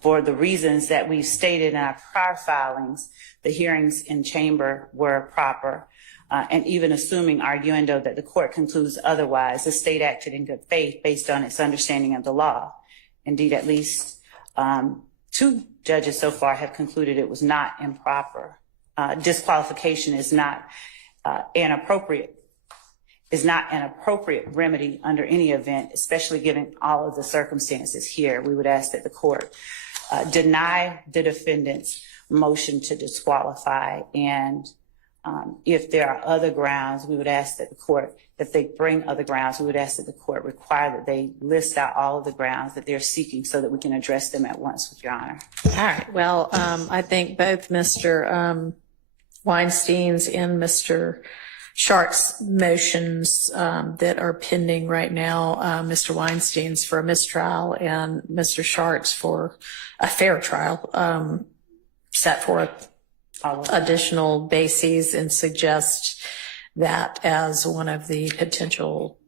For the reasons that we've stated in our prior filings, the hearings in chamber were proper. And even assuming arguendo that the court concludes otherwise, the state acted in good faith based on its understanding of the law. Indeed, at least 2 judges so far have concluded it was not improper. Disqualification is not an appropriate remedy under any event, especially given all of the circumstances here. We would ask that the court deny the defendant's motion to disqualify, and if there are other grounds, we would ask that the court, if they bring other grounds, we would ask that the court require that they list out all of the grounds that they're seeking so that we can address them at once, with Your Honor. All right. Well, I think both Mr. Weinstein's and Mr. Shart's motions that are pending right now, Mr. Weinstein's for a mistrial and Mr. Shart's for a fair trial, set forth additional bases and suggest that as one of the potential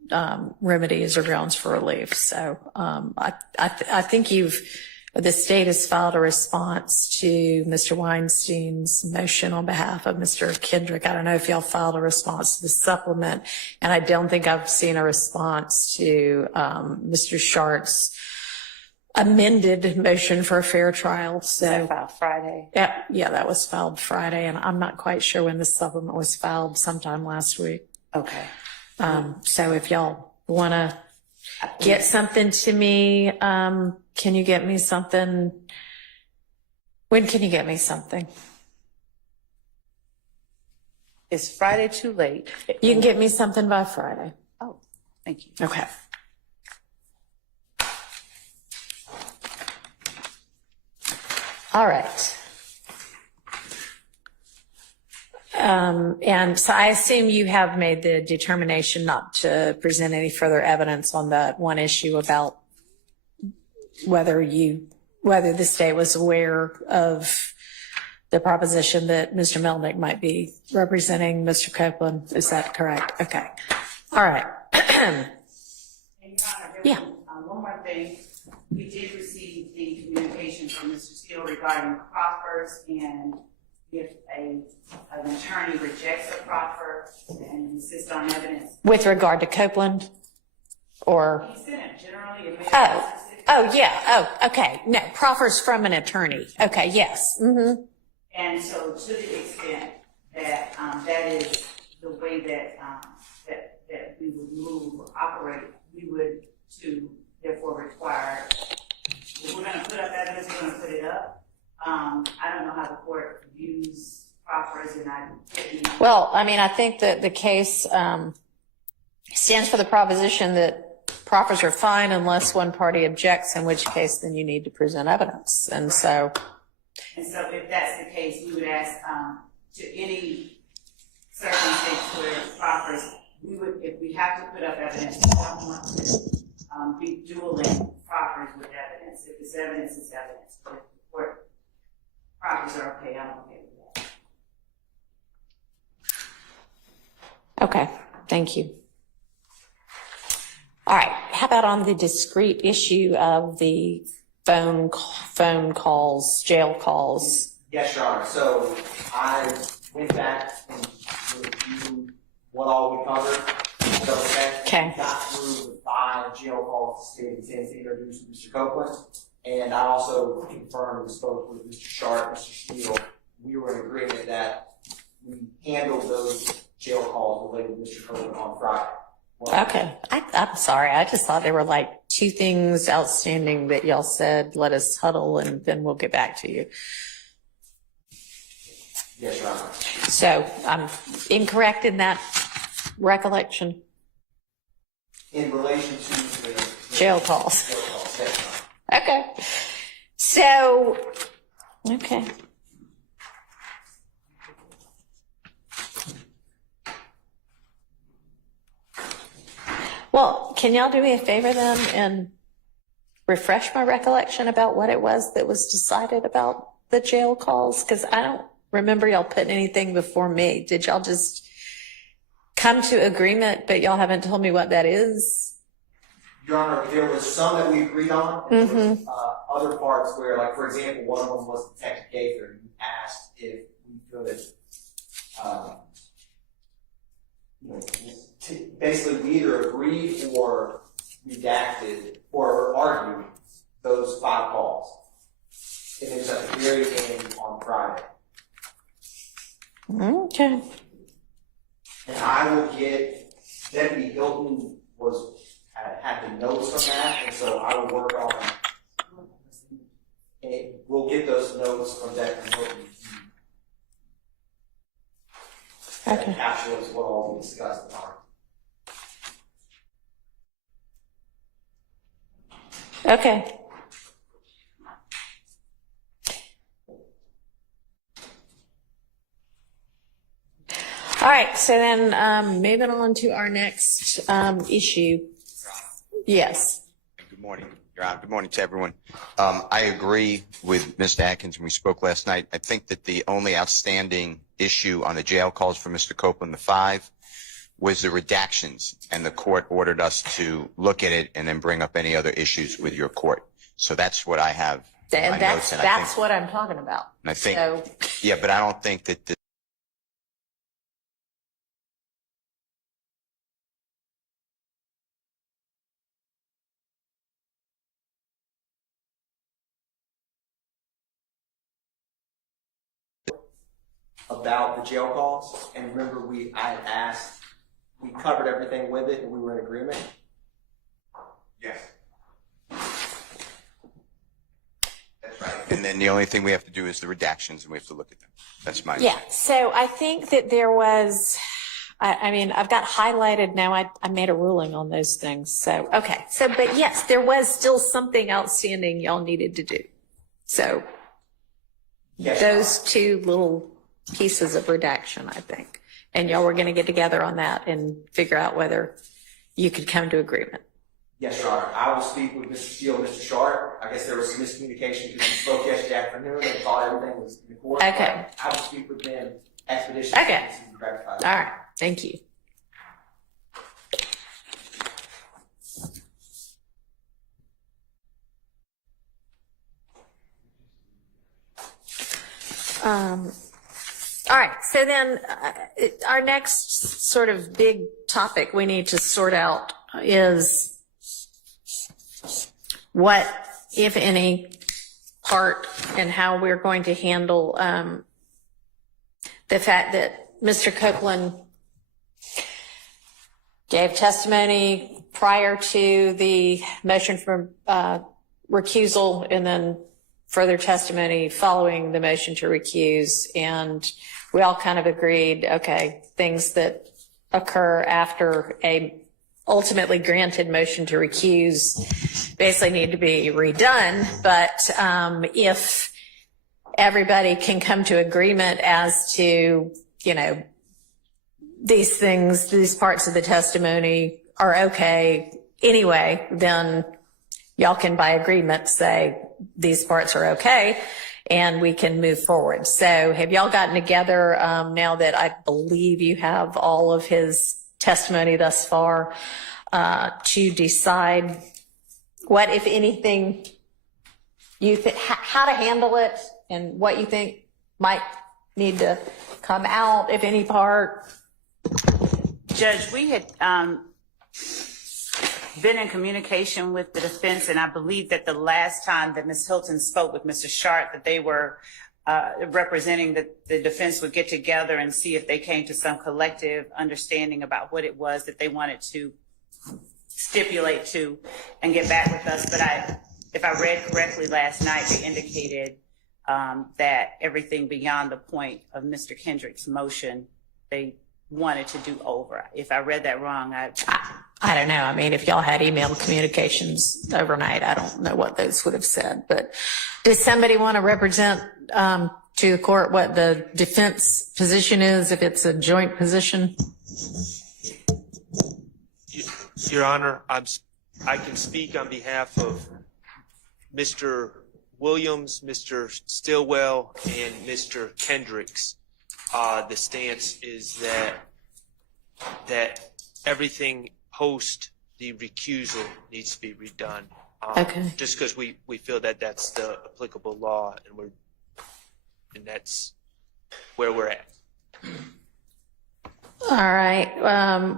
remedies or grounds for relief. So I think the state has filed a response to Mr. Weinstein's motion on behalf of Mr. Kendrick. I don't know if y'all filed a response to the supplement, and I don't think I've seen a response to Mr. Shart's amended motion for a fair trial. So that filed Friday. Yeah, that was filed Friday, and I'm not quite sure when the supplement was filed, sometime last week. Okay. So if y'all want to get something to me, can you get me something? When can you get me something? Is Friday too late? You can get me something by Friday. Oh, thank you. Okay. All right. And so I assume you have made the determination not to present any further evidence on that one issue about whether the state was aware of the proposition that Mr. Melnick might be representing Mr. Copeland. Is that correct? Okay. All right. Yeah. One more thing. We did receive the communication from Mr. Steele regarding proffers, and if an attorney rejects a proffer and insists on evidence. With regard to Copeland? Or? He said it generally. Oh, yeah. Oh, okay. No, proffers from an attorney. Okay, yes. Mm-hmm. And so to the extent that that is the way that that we would move or operate, we would to therefore require, if we're going to put up evidence, we're going to put it up. I don't know how the court views proffers, and well, I mean, I think that the case stands for the proposition that proffers are fine unless one party objects, in which case then you need to present evidence. And so if that's the case, we would ask to any circumstance where proffers, we would, if we have to put up evidence, we don't want to be dueling proffers with evidence. If it's evidence, it's evidence. But if the court proffers are okay, I'm okay with that. Okay, thank you. All right, how about on the discrete issue of the phone calls, jail calls? Yes, Your Honor. So I went back and reviewed what all we covered. So okay. We got through the 5 jail calls the state intends to introduce Mr. Copeland, and I also confirmed and spoke with Mr. Sharp, Mr. Steele. We were in agreement that we handled those jail calls related to Mr. Copeland on Friday. Well, okay. I'm sorry. I just thought there were like 2 things outstanding that y'all said, let us huddle and then we'll get back to you. Yes, Your Honor. So I'm incorrect in that recollection? In relation to the jail calls. Jail calls, yes. Okay. So, okay. Well, can y'all do me a favor then and refresh my recollection about what it was that was decided about the jail calls? Because I don't remember y'all putting anything before me. Did y'all just come to agreement, but y'all haven't told me what that is? Your Honor, there was some that we agreed on, and there was other parts where, like, for example, one of them was Detective Gaither. You asked if we could, basically we either agreed or redacted or argued those 5 calls. And it was at the very end on Friday. Okay. And I will get, Deputy Hilton had the notes from that, and so I will work on, and we'll get those notes from Deputy Hilton. That encapsulates what all we discussed tonight. Okay. All right, so then moving on to our next issue. Yes. Good morning, Your Honor. Good morning to everyone. I agree with Mr. Atkins when we spoke last night. I think that the only outstanding issue on the jail calls for Mr. Copeland, the 5, was the redactions, and the court ordered us to look at it and then bring up any other issues with your court. So that's what I have. That's what I'm talking about. And I think, so. yeah, but I don't think that about the jail calls, and remember I had asked, we covered everything with it and we were in agreement? Yes. That's right. And then the only thing we have to do is the redactions, and we have to look at them. That's my Yeah, so I think that there was, I mean, I've got highlighted now, I made a ruling on those things. So, okay. So, but yes, there was still something outstanding y'all needed to do. So, Yes. those 2 little pieces of redaction, I think. And y'all were going to get together on that and figure out whether you could come to agreement. Yes, Your Honor. I will speak with Mr. Steele and Mr. Sharp. I guess there was some miscommunication because we spoke yesterday afternoon and thought everything was in court. Okay. I will speak with them expeditiously. Okay. To rectify All that. right. Thank you. All right, so then our next sort of big topic we need to sort out is what, if any, part and how we're going to handle the fact that Mr. Copeland gave testimony prior to the motion for recusal and then further testimony following the motion to recuse, and we all kind of agreed, okay, things that occur after a ultimately granted motion to recuse basically need to be redone. But if everybody can come to agreement as to, you know, these things, these parts of the testimony are okay anyway, then y'all can by agreement say these parts are okay and we can move forward. So have y'all gotten together now that I believe you have all of his testimony thus far to decide what, if anything, you think, how to handle it and what you think might need to come out, if any part? Judge, we had been in communication with the defense, and I believe that the last time that Ms. Hilton spoke with Mr. Sharp, that they were representing that the defense would get together and see if they came to some collective understanding about what it was that they wanted to stipulate to and get back with us. But if I read correctly last night, they indicated that everything beyond the point of Mr. Kendrick's motion, they wanted to do over. If I read that wrong, I don't know. I mean, if y'all had email communications overnight, I don't know what those would have said. But does somebody want to represent to the court what the defense position is, if it's a joint position? Your Honor, I can speak on behalf of Mr. Williams, Mr. Stillwell, and Mr. Kendricks. The stance is that everything post the recusal needs to be redone. Okay. Just because we feel that that's the applicable law, and that's where we're at. All right.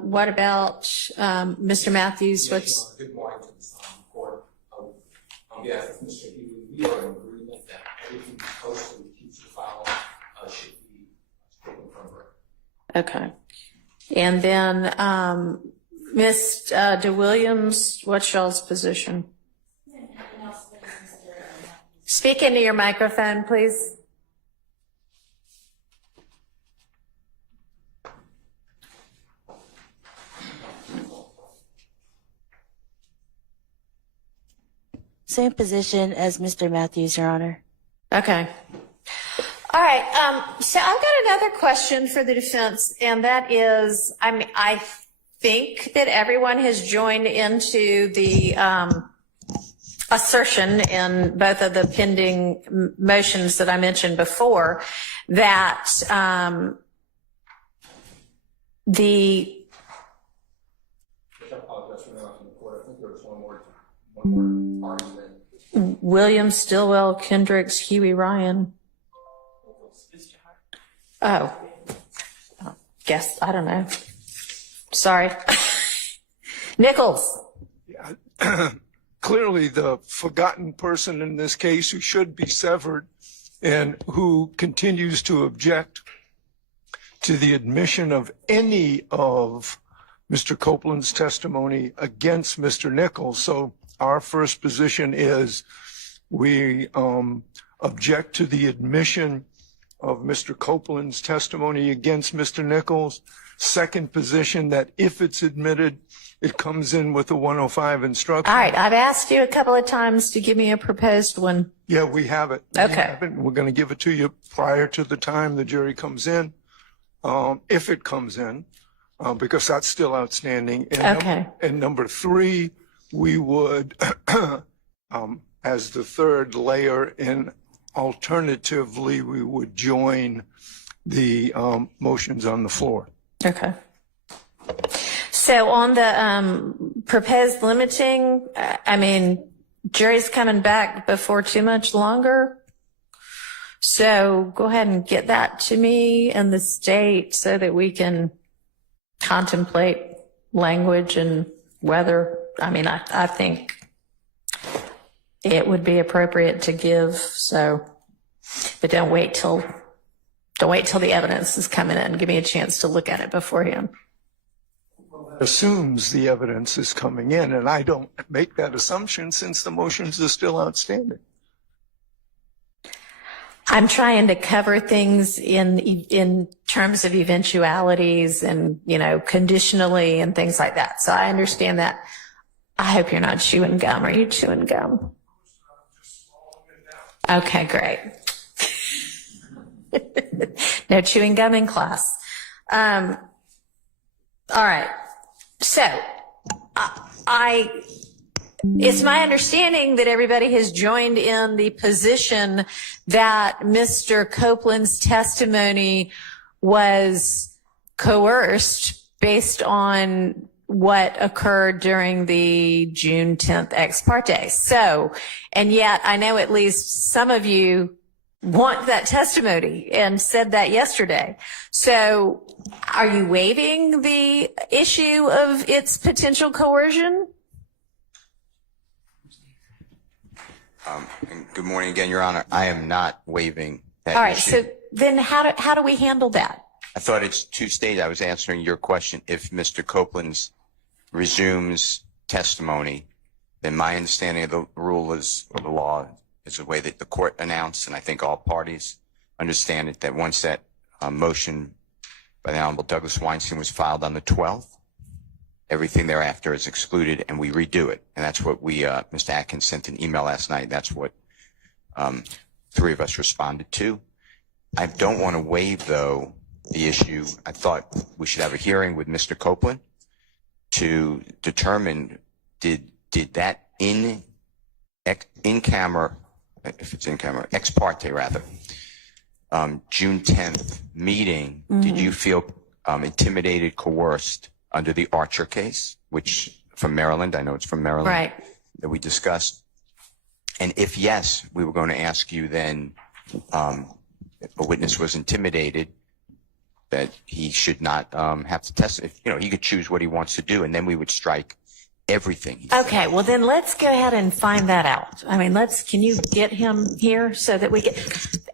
What about Mr. Matthews? What's Good morning to the court. On behalf of Mr. Healy, we are in agreement that everything posted in the future file should be taken from her. okay? And then Ms. DeWilliams, what's y'all's position? Speak into your microphone, please. Same position as Mr. Matthews, Your Honor. Okay. All right. So I've got another question for the defense, and that is, I think that everyone has joined into the assertion in both of the pending motions that I mentioned before that the I apologize for interrupting the court. I think there was one more argument. Williams, Stillwell, Kendricks, Huey, Ryan. Oh, guess, I don't know. Sorry. Nichols. Yeah. Clearly the forgotten person in this case who should be severed and who continues to object to the admission of any of Mr. Copeland's testimony against Mr. Nichols. So our first position is we object to the admission of Mr. Copeland's testimony against Mr. Nichols. Second position, that if it's admitted, it comes in with a 105 instruction. All right. I've asked you a couple of times to give me a proposed one. Yeah, we have it. Okay. We have it. We're going to give it to you prior to the time the jury comes in, if it comes in, because that's still outstanding. And Okay. And number three, we would, as the third layer, and alternatively, we would join the motions on the floor. Okay. So on the proposed limiting, I mean, jury's coming back before too much longer. So go ahead and get that to me and the state so that we can contemplate language and whether, I mean, I think it would be appropriate to give. So, but don't wait till the evidence is coming in. Give me a chance to look at it beforehand. Assumes the evidence is coming in, and I don't make that assumption since the motions are still outstanding. I'm trying to cover things in terms of eventualities and, you know, conditionally and things like that. So I understand that. I hope you're not chewing gum. Are you chewing gum? Okay, great. No chewing gum in class. All right. So it's my understanding that everybody has joined in the position that Mr. Copeland's testimony was coerced based on what occurred during the June 10th ex parte. So, and yet I know at least some of you want that testimony and said that yesterday. So are you waiving the issue of its potential coercion? And good morning again, Your Honor. I am not waiving that All right. issue. So then how do we handle that? I thought it's two states. I was answering your question. If Mr. Copeland's resumes testimony, then my understanding of the rule is, or the law, is the way that the court announced, and I think all parties understand it, that once that motion by the Honorable Douglas Weinstein was filed on the 12th, everything thereafter is excluded, and we redo it. And that's what we, Mr. Atkins sent an email last night. That's what three of us responded to. I don't want to waive, though, the issue. I thought we should have a hearing with Mr. Copeland to determine did that in camera, if it's in camera, ex parte rather, June 10th meeting, did you feel intimidated, coerced under the Archer case, which from Maryland. I know it's from Maryland. Right. That we discussed. And if yes, we were going to ask you then, if a witness was intimidated, that he should not have to testify. He could choose what he wants to do, and then we would strike everything. He said. Okay, well then let's go ahead and find that out. I mean, can you get him here so that we can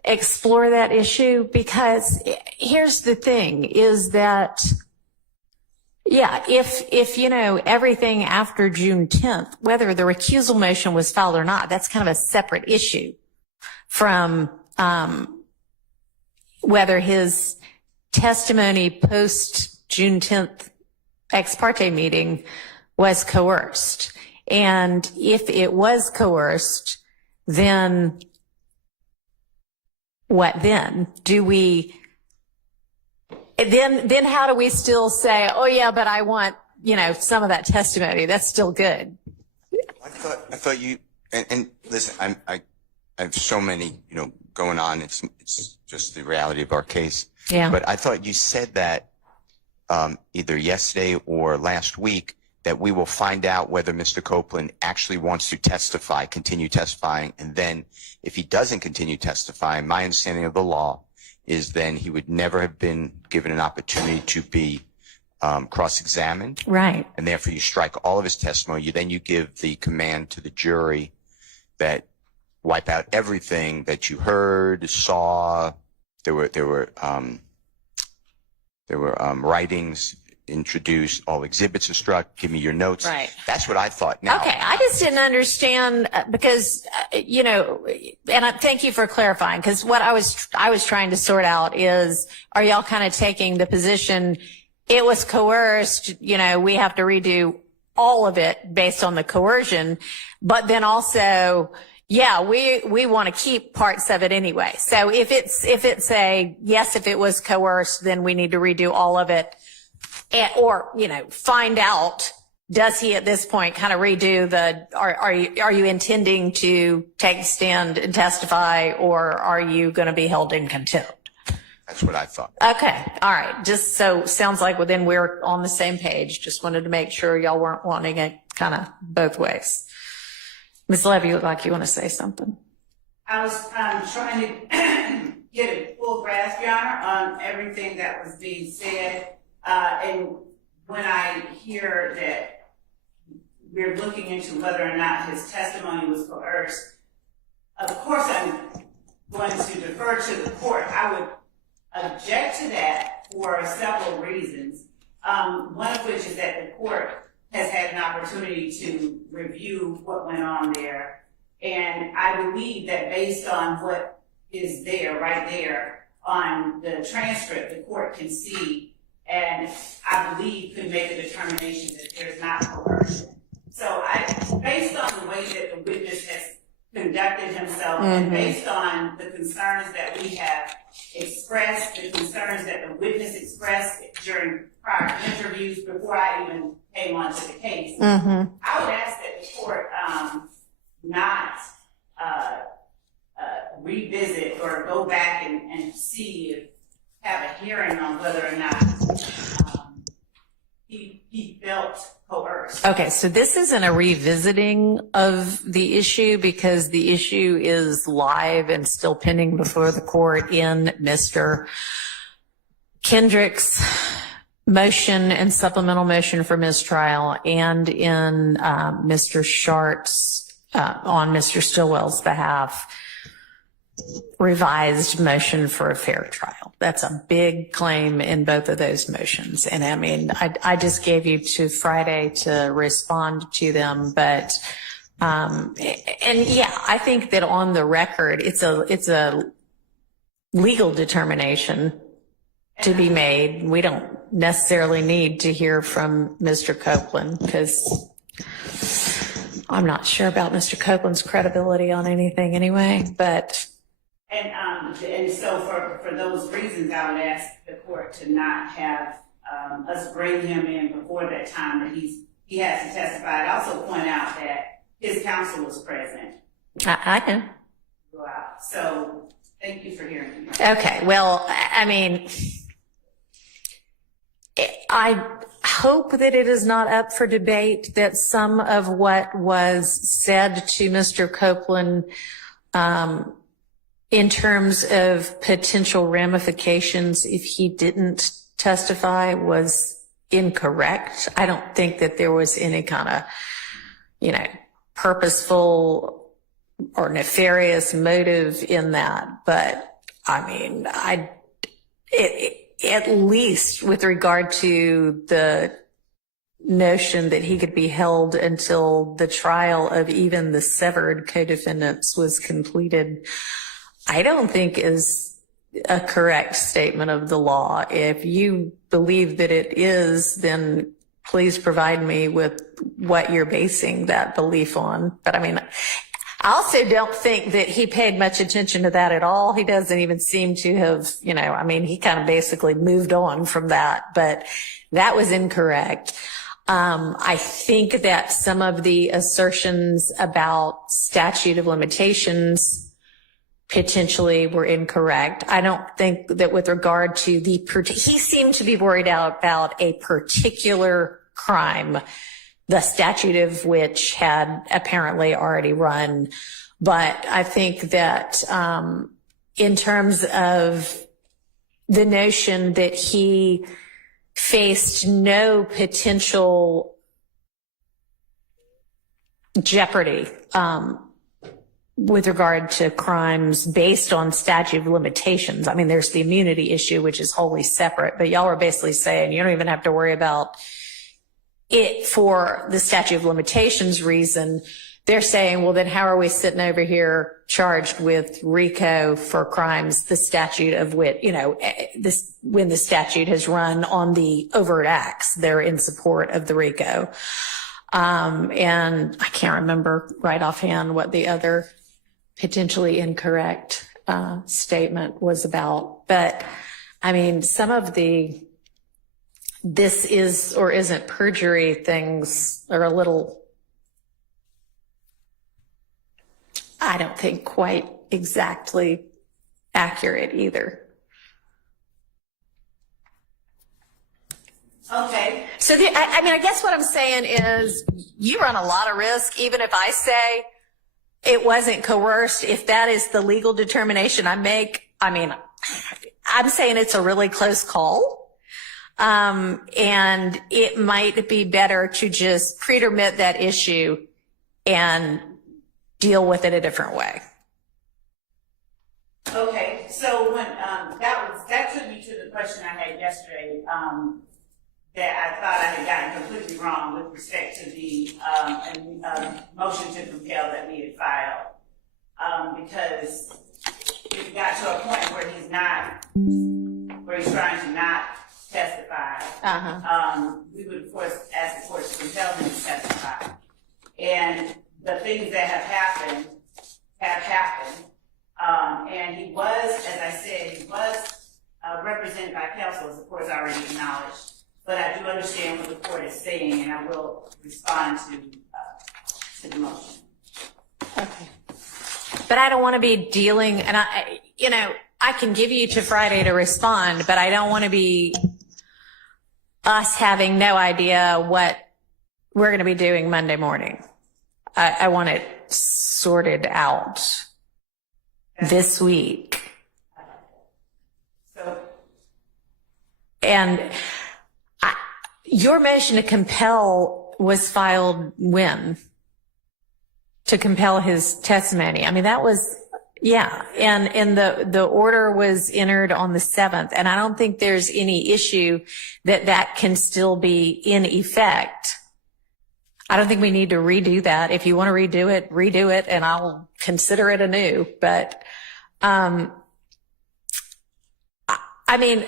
explore that issue? Because here's the thing is that, yeah, if everything after June 10th, whether the recusal motion was filed or not, that's kind of a separate issue from whether his testimony post June 10th ex parte meeting was coerced. And if it was coerced, then what then? Then how do we still say, oh yeah, but I want, some of that testimony? That's still good. I thought you, and listen, I have so many, going on. It's just the reality of our case. Yeah. But I thought you said that either yesterday or last week that we will find out whether Mr. Copeland actually wants to continue testifying, and then if he doesn't continue testifying, my understanding of the law is then he would never have been given an opportunity to be cross-examined. Right. And therefore you strike all of his testimony. Then you give the command to the jury that wipe out everything that you heard, saw. There were writings introduced, all exhibits are struck. Give me your notes. Right. That's what I thought. Now, okay, I just didn't understand because and thank you for clarifying, because what I was trying to sort out is, are y'all kind of taking the position it was coerced? We have to redo all of it based on the coercion, but then also, yeah, we want to keep parts of it anyway. So if it's yes, if it was coerced, then we need to redo all of it, or find out, does he at this point kind of redo are you intending to take a stand and testify, or are you going to be held in contempt? that's what I thought. Okay, all right. Just so sounds like then we're on the same page. Just wanted to make sure y'all weren't wanting it kind of both ways. Ms. Levy, you look like you want to say something. I was trying to get a full grasp, Your Honor, on everything that was being said. And when I hear that we're looking into whether or not his testimony was coerced, of course I'm going to defer to the court. I would object to that for several reasons. One of which is that the court has had an opportunity to review what went on there. And I believe that based on what is there, right there on the transcript, the court can see, and I believe can make a determination that there's not coercion. So based on the way that the witness has conducted himself, and based on the concerns that we have expressed, the concerns that the witness expressed during prior interviews before I even came onto the case, I would ask that the court not revisit or go back and see, have a hearing on whether or not he felt coerced. Okay, so this isn't a revisiting of the issue, because the issue is live and still pending before the court in Mr. Kendrick's motion and supplemental motion for mistrial, and in Mr. Shart's, on Mr. Stillwell's behalf, revised motion for a fair trial. That's a big claim in both of those motions. And I mean, I just gave you to Friday to respond to them, but, and yeah, I think that on the record, it's a legal determination to be made. We don't necessarily need to hear from Mr. Copeland, because I'm not sure about Mr. Copeland's credibility on anything anyway, but. And so for those reasons, I would ask the court to not have us bring him in before that time that he has to testify. I'd also point out that his counsel was present. I know. So thank you for hearing me. Okay, well, I mean, I hope that it is not up for debate, that some of what was said to Mr. Copeland in terms of potential ramifications if he didn't testify was incorrect. I don't think that there was any kind of, purposeful or nefarious motive in that. But I mean, at least with regard to the notion that he could be held until the trial of even the severed co-defendants was completed, I don't think is a correct statement of the law. If you believe that it is, then please provide me with what you're basing that belief on. But I mean, I also don't think that he paid much attention to that at all. He doesn't even seem to have, he kind of basically moved on from that, but that was incorrect. I think that some of the assertions about statute of limitations potentially were incorrect. I don't think that with regard to he seemed to be worried about a particular crime, the statute of which had apparently already run. But I think that in terms of the notion that he faced no potential jeopardy with regard to crimes based on statute of limitations. I mean, there's the immunity issue, which is wholly separate, but y'all are basically saying you don't even have to worry about it for the statute of limitations reason. They're saying, well, then how are we sitting over here charged with RICO for crimes, the statute of which, when the statute has run on the overt acts, they're in support of the RICO. And I can't remember right offhand what the other potentially incorrect statement was about. But I mean, some of the this is or isn't perjury things are a little, I don't think, quite exactly accurate either. Okay. So, I guess what I'm saying is you run a lot of risk, even if I say it wasn't coerced, if that is the legal determination I make. I mean, I'm saying it's a really close call. And it might be better to just pretermit that issue and deal with it a different way. Okay, so when that took me to the question I had yesterday, that I thought I had gotten completely wrong with respect to the motion to compel that we had filed, because it got to a point where he's trying to not testify. We would of course ask the court to compel him to testify, and the things that have happened, and he was, as I said, represented by counsel, as the court has already acknowledged. But I do understand what the court is saying, and I will respond to the motion. Okay. But I don't want to be dealing, and I can give you to Friday to respond, but I don't want to be us having no idea what we're going to be doing Monday morning. I want it sorted out this week. And your motion to compel was filed when? To compel his testimony. I mean, that was, yeah. And the order was entered on the 7th. And I don't think there's any issue that can still be in effect. I don't think we need to redo that. If you want to redo it, and I'll consider it anew. But, I mean,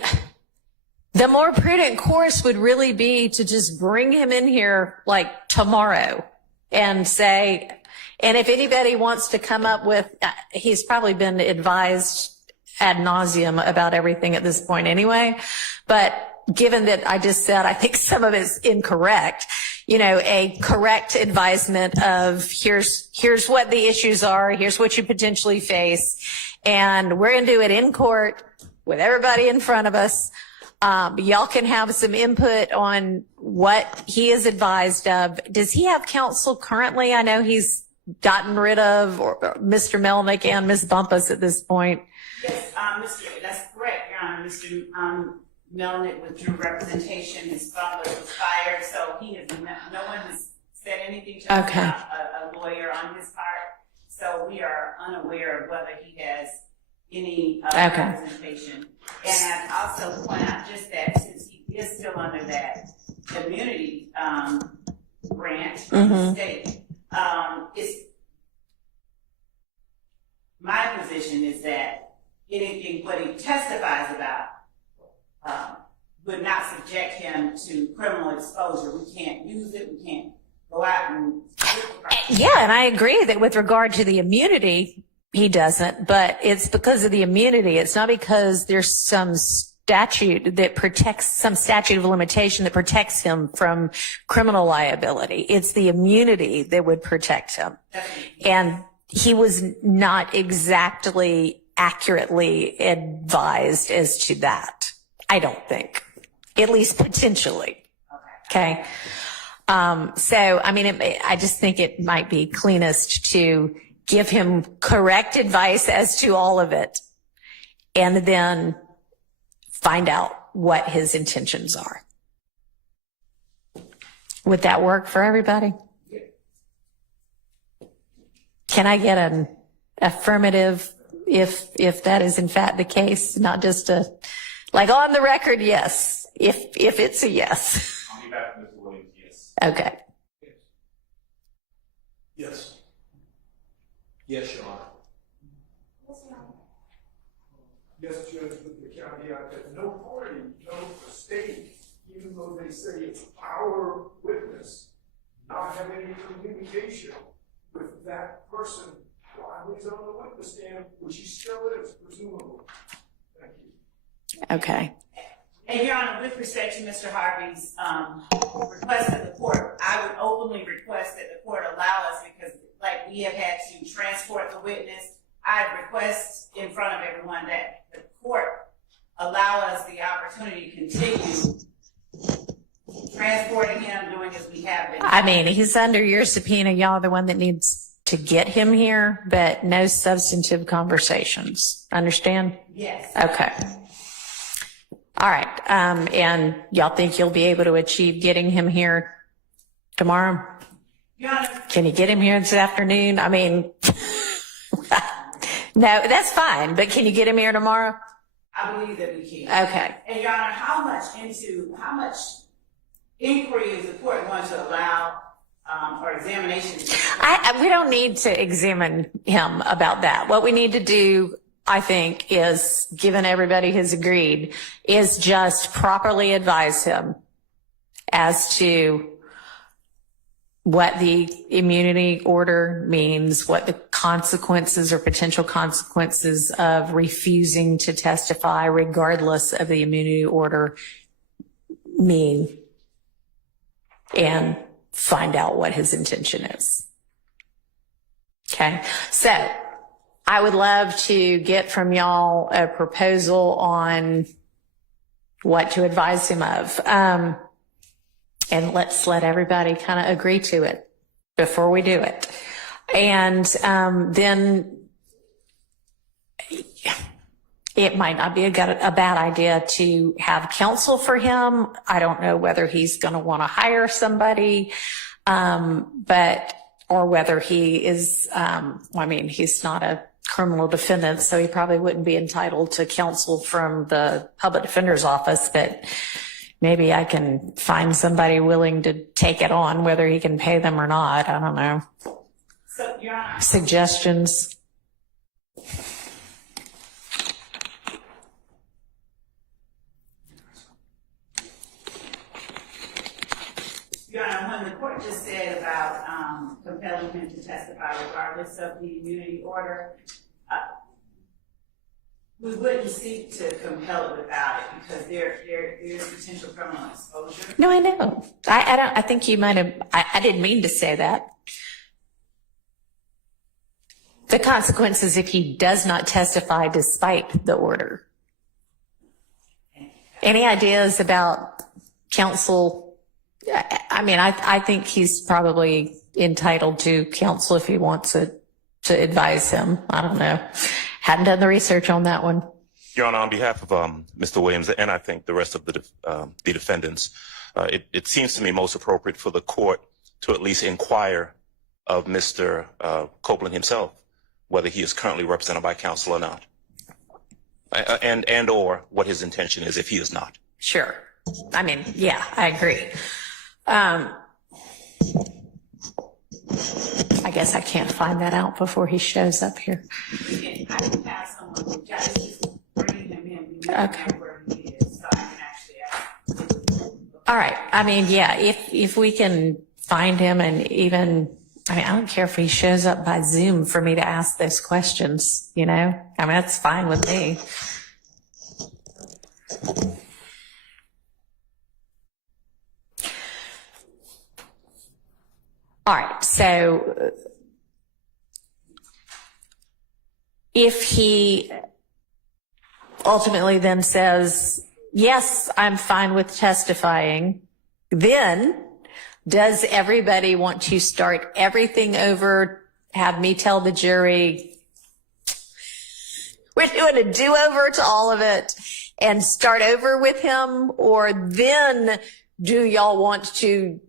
the more prudent course would really be to just bring him in here like tomorrow and say, and if anybody wants to come up with, he's probably been advised ad nauseum about everything at this point anyway. But given that I just said, I think some of it's incorrect, a correct advisement of here's what the issues are, here's what you potentially face, and we're going to do it in court with everybody in front of us. Y'all can have some input on what he is advised of. Does he have counsel currently? I know he's gotten rid of Mr. Melnick and Ms. Bumpus at this point. Yes, that's correct, Your Honor. Mr. Melnick withdrew representation. His father was fired, so no one has said anything to us about a lawyer on his part. So we are unaware of whether he has any representation. And I'd also point out just that since he is still under that immunity grant from the state, my position is that anything what he testifies about would not subject him to criminal exposure. We can't use it. We can't go out and. Yeah, and I agree that with regard to the immunity, he doesn't, but it's because of the immunity. It's not because there's some statute that protects, some statute of limitation that protects him from criminal liability. It's the immunity that would protect him. And he was not exactly accurately advised as to that, I don't think, at least potentially. Okay. So, I mean, I just think it might be cleanest to give him correct advice as to all of it and then find out what his intentions are. Would that work for everybody? Can I get an affirmative if that is in fact the case, not just a, like on the record, yes, if it's a yes. I'll be back to Mr. Williams, yes. Okay. Yes. Yes, Your Honor. Yes, Judge, with the caveat that no party, no state, even though they say it's our witness, not have any communication with that person while he's on the witness stand, which he still is, presumably. Thank you. Okay. And Your Honor, with respect to Mr. Harvey's request of the court, I would openly request that the court allow us, because like we have had to transport the witness, I request in front of everyone that the court allow us the opportunity to continue transporting him, doing as we have been. I mean, he's under your subpoena. Y'all are the one that needs to get him here, but no substantive conversations. Understand? Yes. Okay. All right. And y'all think you'll be able to achieve getting him here tomorrow? Your Honor. Can you get him here this afternoon? I mean, no, that's fine. But can you get him here tomorrow? I believe that we can. Okay. And Your Honor, how much inquiry is the court going to allow or examination? We don't need to examine him about that. What we need to do, I think, is, given everybody has agreed, is just properly advise him as to what the immunity order means, what the consequences or potential consequences of refusing to testify regardless of the immunity order mean, and find out what his intention is. Okay, so I would love to get from y'all a proposal on what to advise him of. And let's let everybody kind of agree to it before we do it. And then it might not be a bad idea to have counsel for him. I don't know whether he's going to want to hire somebody, or whether he is, I mean, he's not a criminal defendant, so he probably wouldn't be entitled to counsel from the public defender's office, but maybe I can find somebody willing to take it on, whether he can pay them or not. I don't know. So, Your Honor. Suggestions? Your Honor, when the court just said about compelling him to testify regardless of the immunity order, we wouldn't seek to compel it without it, because there is potential criminal exposure. No, I know. I think you might have, I didn't mean to say that. The consequences if he does not testify despite the order. Any ideas about counsel? I mean, I think he's probably entitled to counsel if he wants it to advise him. I don't know. Hadn't done the research on that one. Your Honor, on behalf of Mr. Williams and I think the rest of the defendants, it seems to me most appropriate for the court to at least inquire of Mr. Copeland himself whether he is currently represented by counsel or not, and or what his intention is if he is not. Sure. I mean, yeah, I agree. I guess I can't find that out before he shows up here. I can have someone who just bring him in. We Okay. know where he is, so I can actually ask. All right. I mean, yeah, if we can find him and even, I mean, I don't care if he shows up by Zoom for me to ask those questions, you know? I mean, that's fine with me. All right. So if he ultimately then says, yes, I'm fine with testifying, then does everybody want to start everything over, have me tell the jury, we're doing a do-over to all of it, and start over with him? Or then do y'all want to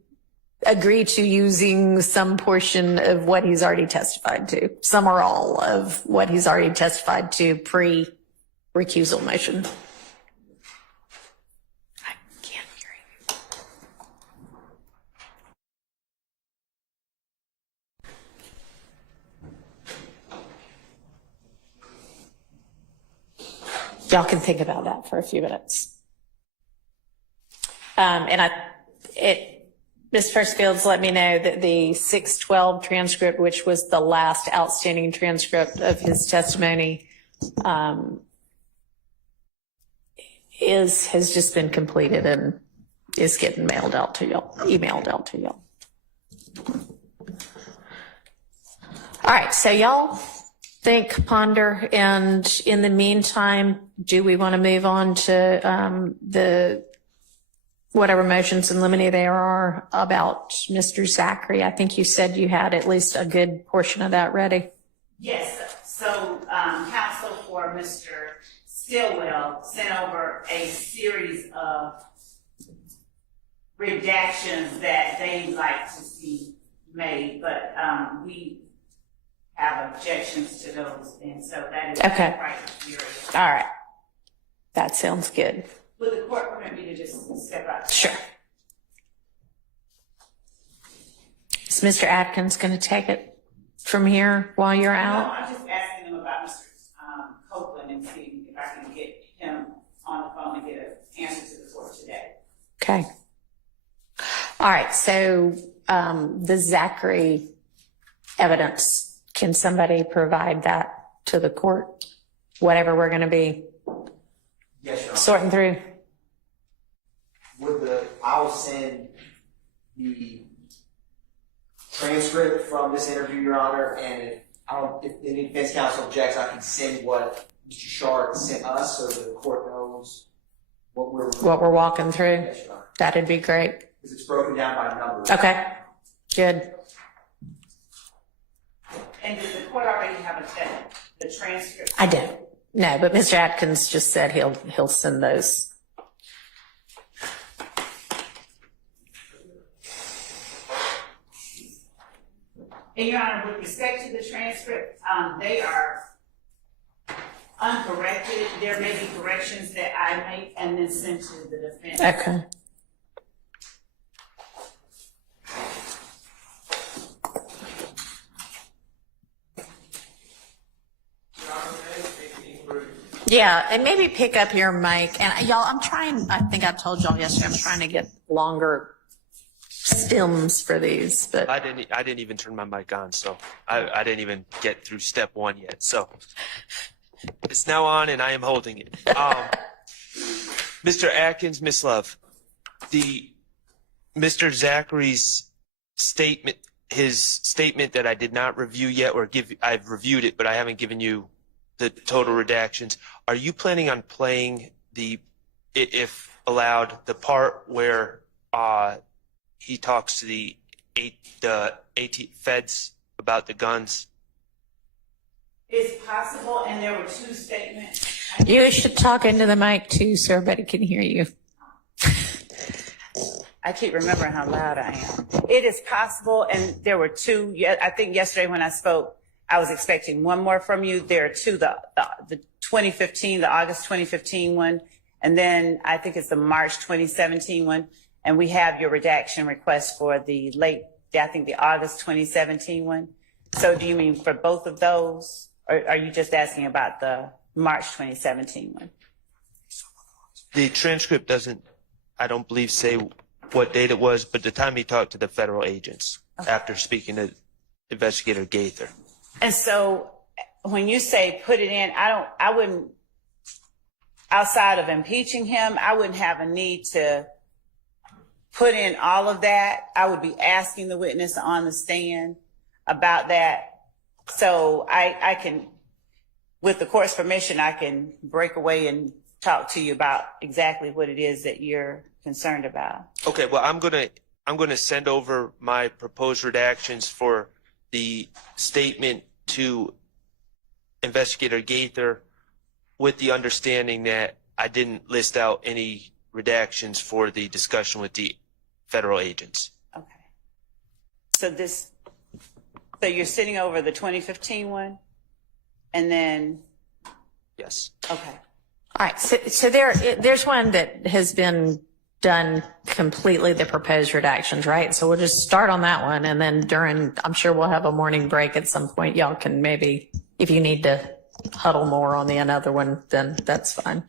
agree to using some portion of what he's already testified to, some or all of what he's already testified to pre-recusal motion? I can't hear you. Y'all can think about that for a few minutes. Ms. Firstfields let me know that the 6/12 transcript, which was the last outstanding transcript of his testimony, has just been completed and is getting emailed out to y'all. All right, so y'all think, ponder, and in the meantime, do we want to move on to the whatever motions in limine there are about Mr. Zachary? I think you said you had at least a good portion of that ready. Yes, so counsel for Mr. Stillwell sent over a series of redactions that they'd like to see made, but we have objections to those, and so that is Okay. right here. All right. That sounds good. Would the court permit me to just step out? Sure. Is Mr. Atkins going to take it from here while you're No, out? I'm just asking them about Mr. Copeland and see if I can get him on the phone and get an answer to the court today. Okay. All right. So the Zachary evidence, can somebody provide that to the court? Whatever we're going to be Yes, Your Honor. sorting through. I'll send the transcript from this interview, Your Honor, and if any defense counsel objects, I can send what Mr. Sharp sent us so that the court knows what we're walking through. Yes, Your Honor. That'd be great. Because it's broken down by numbers. Okay. Good. And does the court already have the transcript? I don't. No, but Mr. Atkins just said he'll send those. And Your Honor, with respect to the transcript, they are uncorrected. There may be corrections that I make and then send to the defense. Okay. Yeah, and maybe pick up your mic. And y'all, I think I told y'all yesterday, I'm trying to get longer stems for these, but I didn't even turn my mic on, so I didn't even get through step one yet. So it's now on, and I am holding it. Mr. Atkins, Miss Love, Mr. Zachary's statement, his statement that I did not review yet, or I've reviewed it, but I haven't given you the total redactions. Are you planning on playing the if allowed, the part where he talks to the feds about the guns. It's possible, and there were two statements. You should talk into the mic too so everybody can hear you. I keep remembering how loud I am. It is possible, and there were two. I think yesterday when I spoke, I was expecting one more from you. There are two, the 2015, the August 2015 one, and then I think it's the March 2017 one. And we have your redaction request for the the August 2017 one. So do you mean for both of those, or are you just asking about the March 2017 one? The transcript doesn't, I don't believe, say what date it was, but the time he talked to the federal agents after speaking to Investigator Gaither. And so when you say put it in, I wouldn't, outside of impeaching him, I wouldn't have a need to put in all of that. I would be asking the witness on the stand about that. So I can, with the court's permission, I can break away and talk to you about exactly what it is that you're concerned about. Okay, well, I'm gonna send over my proposed redactions for the statement to Investigator Gaither, with the understanding that I didn't list out any redactions for the discussion with the federal agents. Okay. So you're sitting over the 2015 one, and then, Yes. okay. All right, so there's one that has been done completely, the proposed redactions, right? So we'll just start on that one, and then I'm sure we'll have a morning break at some point. Y'all can maybe, if you need to huddle more on the another one, then that's fine.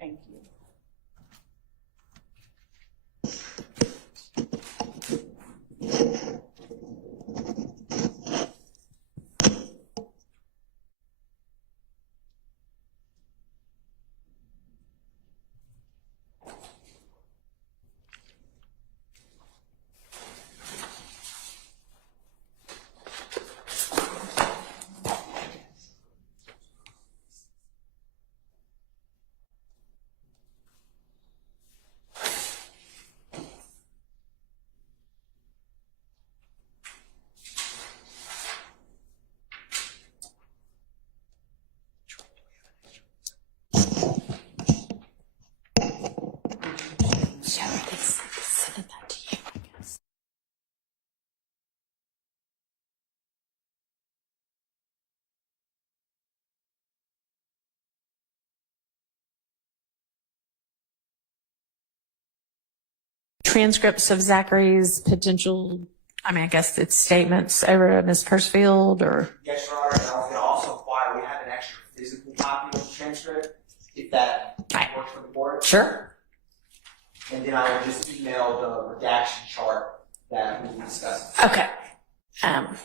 Thank you. Transcripts of Zachary's potential, I guess it's statements over at Ms. Persfield, or? Yes, Your Honor, and I was gonna also inquire, we have an extra physical copy of the transcript, if that works for the board. Sure. And then I will just email the redaction chart that we discussed. Okay.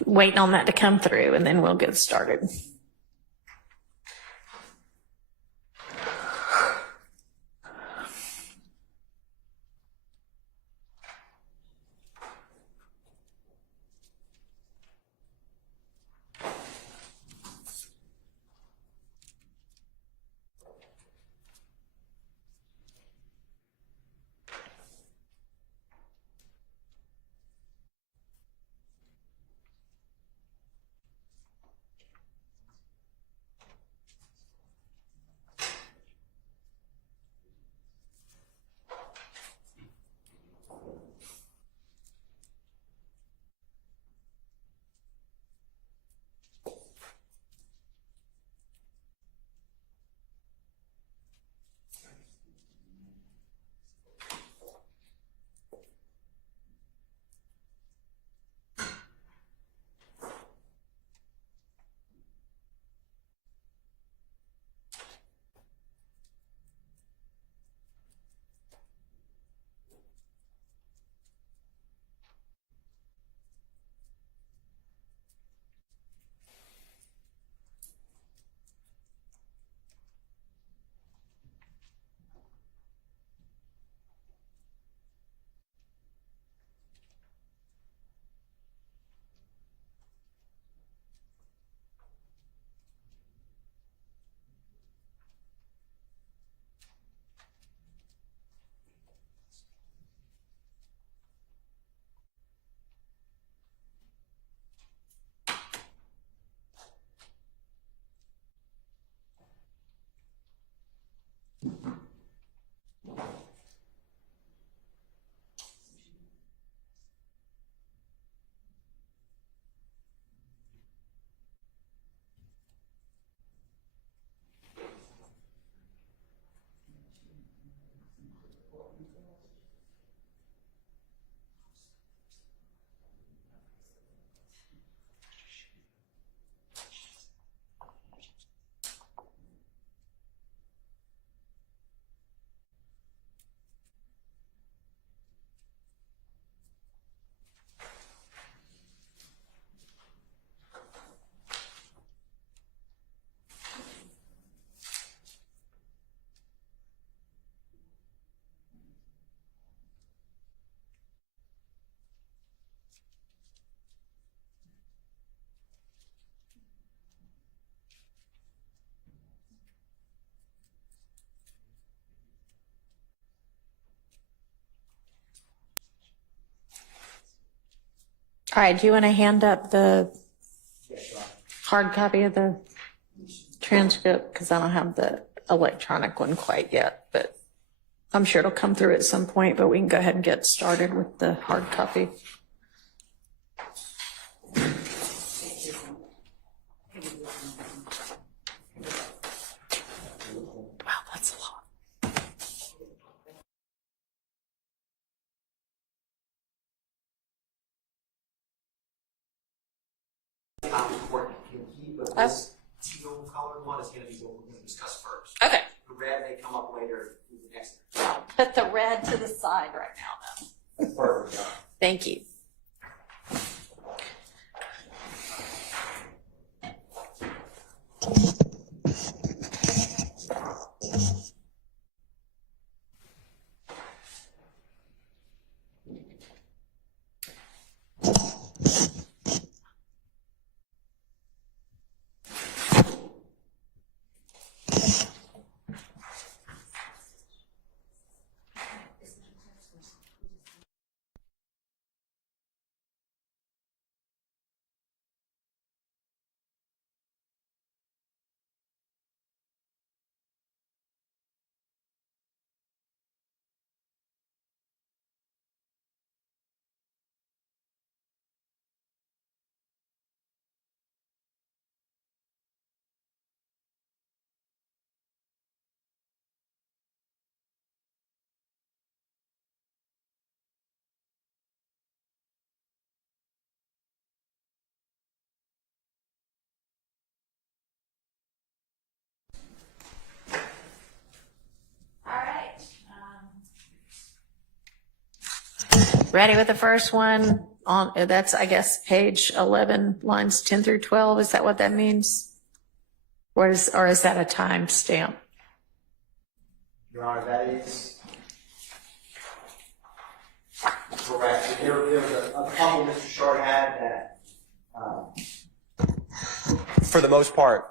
Waiting on that to come through, and then we'll get started. All right, do you want to hand up the Yes, Your Honor. hard copy of the transcript? Because I don't have the electronic one quite yet, but I'm sure it'll come through at some point, but we can go ahead and get started with the hard copy. Wow, that's a lot. I'm the court can keep, but this teal colored one is going to be what we're going to discuss first. Okay. The red may come up later with the next. Put the red to the side right now, then. That's perfect, Your Honor. Thank you. Ready with the first one? On that's, I guess, page 11, lines 10 through 12. Is that what that means? Or is that a time stamp? Your Honor, that is correct. There was a couple Mr. Short had that, for the most part,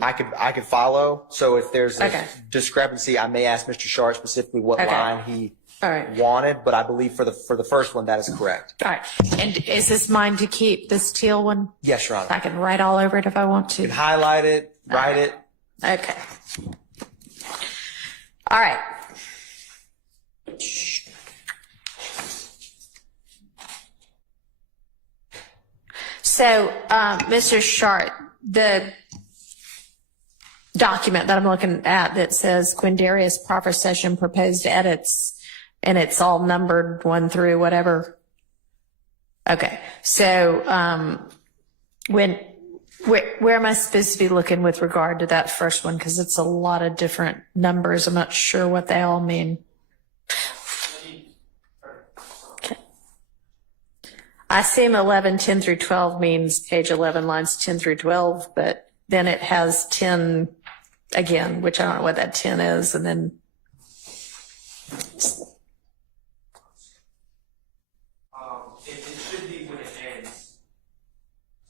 I could follow. So if there's a discrepancy, I may ask Mr. Short specifically what line he wanted, but I believe for the first one, that is correct. All right. And is this mine to keep, this teal one? Yes, Your Honor. I can write all over it if I want to. You can highlight it, write it. Okay. All right. So, Mr. Shart, the document that I'm looking at that says Quindarius proffer session proposed edits, and it's all numbered 1 through whatever. Okay. So, where am I supposed to be looking with regard to that first one? Because it's a lot of different numbers. I'm not sure what they all mean. Okay. I assume 11, 10 through 12 means page 11, lines 10 through 12, but then it has 10 again, which I don't know what that 10 is, and then It should be when it ends.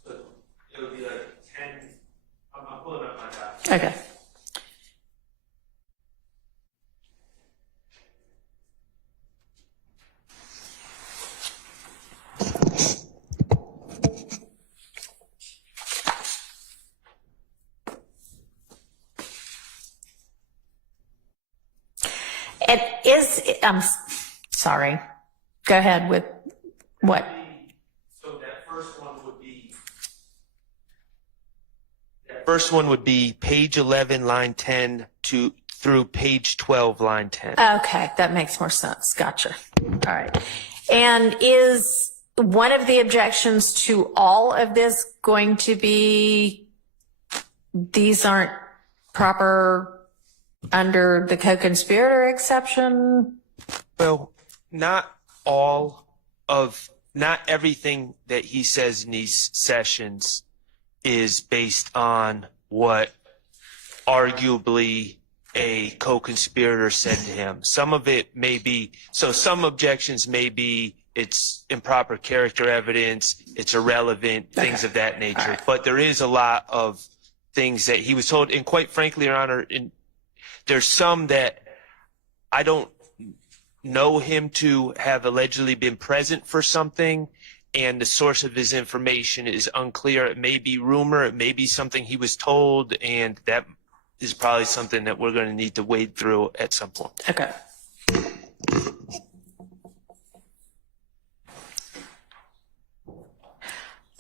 So it would be like 10. I'm pulling up my document. okay. It is, I'm sorry. Go ahead with what? So that first one would be page 11, line 10 through page 12, line 10. Okay, that makes more sense. Gotcha. All right. And is one of the objections to all of this going to be these aren't proper under the co-conspirator exception? Well, not everything that he says in these sessions is based on what arguably a co-conspirator said to him. Some of it may be, so some objections may be it's improper character evidence, it's irrelevant, things of that nature. Right. But there is a lot of things that he was told, and quite frankly, Your Honor, there's some that I don't know him to have allegedly been present for something, and the source of his information is unclear. It may be rumor, it may be something he was told, and that is probably something that we're going to need to wade through at some point. Okay.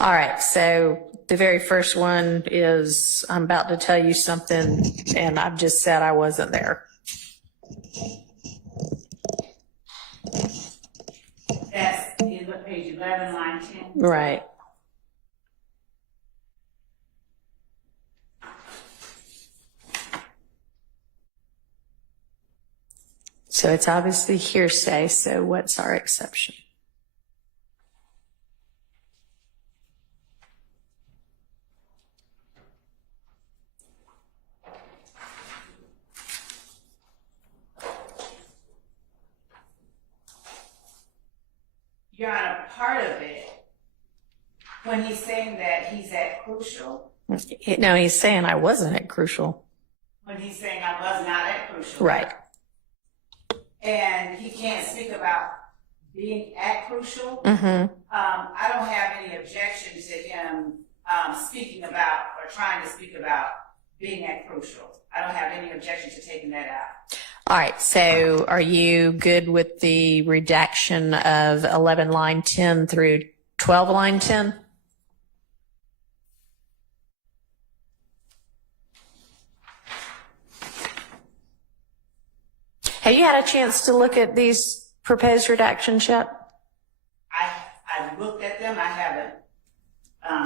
All right, so the very first one is, I'm about to tell you something, and I've just said I wasn't there. That's in page 11, line 10. Right. So it's obviously hearsay, so what's our exception? Your Honor, part of it, when he's saying that he's at Crucial, No, he's saying I wasn't at Crucial. when he's saying I was not at Crucial. Right. And he can't speak about being at Crucial. Mm-hmm. I don't have any objection to him speaking about or trying to speak about being at Crucial. I don't have any objection to taking that out. All right, so are you good with the redaction of 11 line 10 through 12 line 10? Have you had a chance to look at these proposed redactions yet? I looked at them. I haven't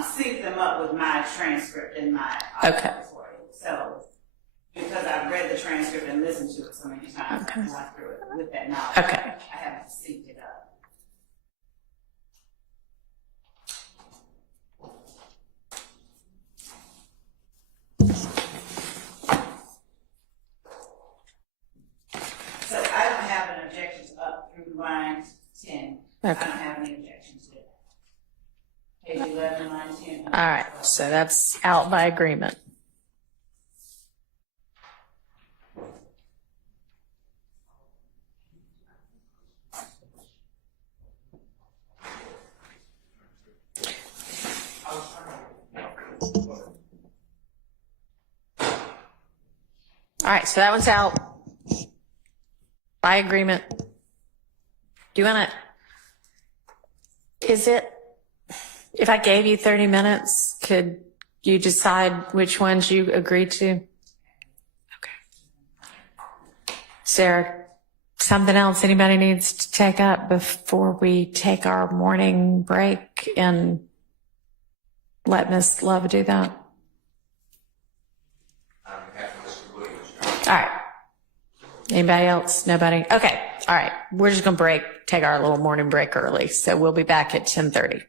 synced them up with my transcript and my Okay. recording. So, because I've read the transcript and listened to it so many times, Okay. I'm going through it with that knowledge. Okay. I haven't synced it up. So I don't have an objection to up through line 10. I Okay. don't have any objections to it. Page 11, line 10. All right, so that's out by agreement. All right, so that one's out by agreement. Do you want to, is it, if I gave you 30 minutes, could you decide which ones you agree to? Okay. Is there something else anybody needs to take up before we take our morning break and let Ms. Love do that? All right. Anybody else? Nobody? Okay. All right. We're just going to take our little morning break early. So we'll be back at 10:30.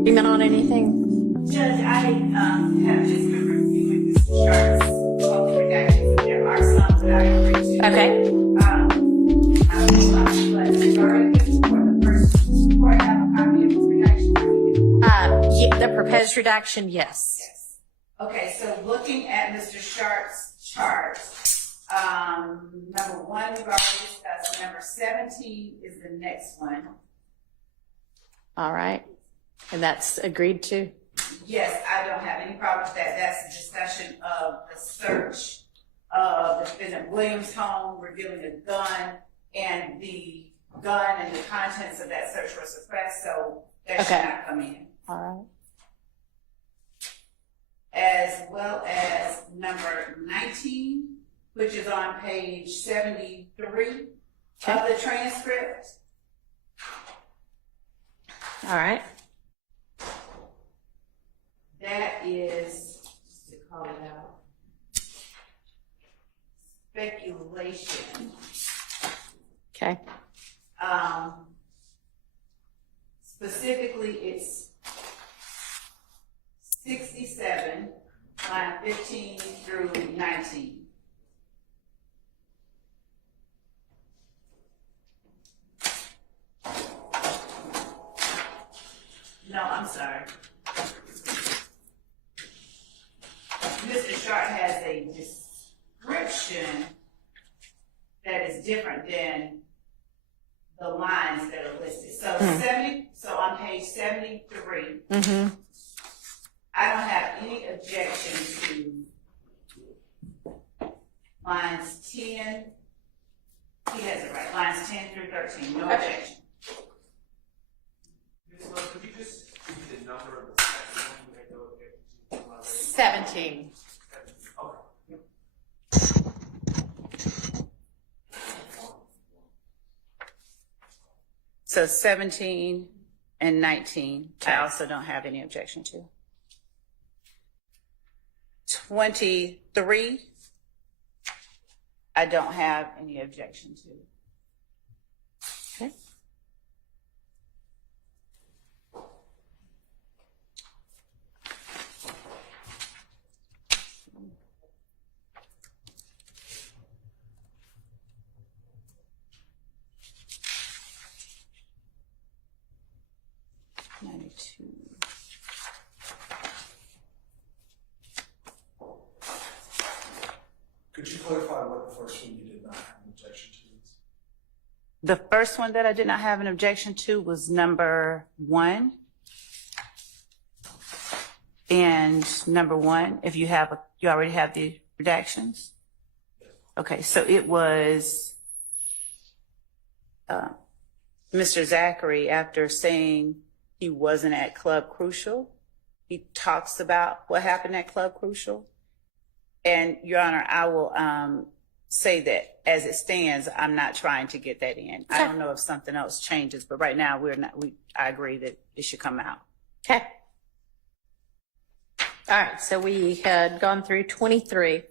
Agreement on anything? Judge, I have just been reviewing Mr. Sharp's public redactions, and there are some that I agree to. Okay. But regarding this, for the first, before I have a copy of his redaction, The proposed redaction, yes. yes. Okay, so looking at Mr. Sharp's chart, number one, we've already discussed. Number 17 is the next one. All right. And that's agreed to? Yes, I don't have any problem with that. That's a discussion of the search of defendant Williams' home, revealing a gun, and the gun and the contents of that search were suppressed, so that should Okay. not come in. All right. As well as number 19, which is on page 73 of the transcript. All right. That is, just to call it out, speculation. Okay. Specifically, it's 67, line 15 through 19. No, I'm sorry. Mr. Sharp has a description that is different than the lines that are listed. So 70, so on page 73, Mm-hmm. I don't have any objection to lines 10, he has it right, lines 10 through 13, no objection. Ms. Love, could you just give me the number of the section you had no objection to? 17. Okay. So 17 and 19, I also don't have any objection to. 23, I don't have any objection to. Okay. Could you clarify what the first one you did not have an objection to is? The first one that I did not have an objection to was number 1. And number 1, if you have, you already have the redactions? Okay, so it was Mr. Zachary, after saying he wasn't at Club Crucial, he talks about what happened at Club Crucial. And Your Honor, I will say that as it stands, I'm not trying to get that in. I don't know if something else changes, but right now I agree that it should come out. Okay. All right. So we had gone through 23.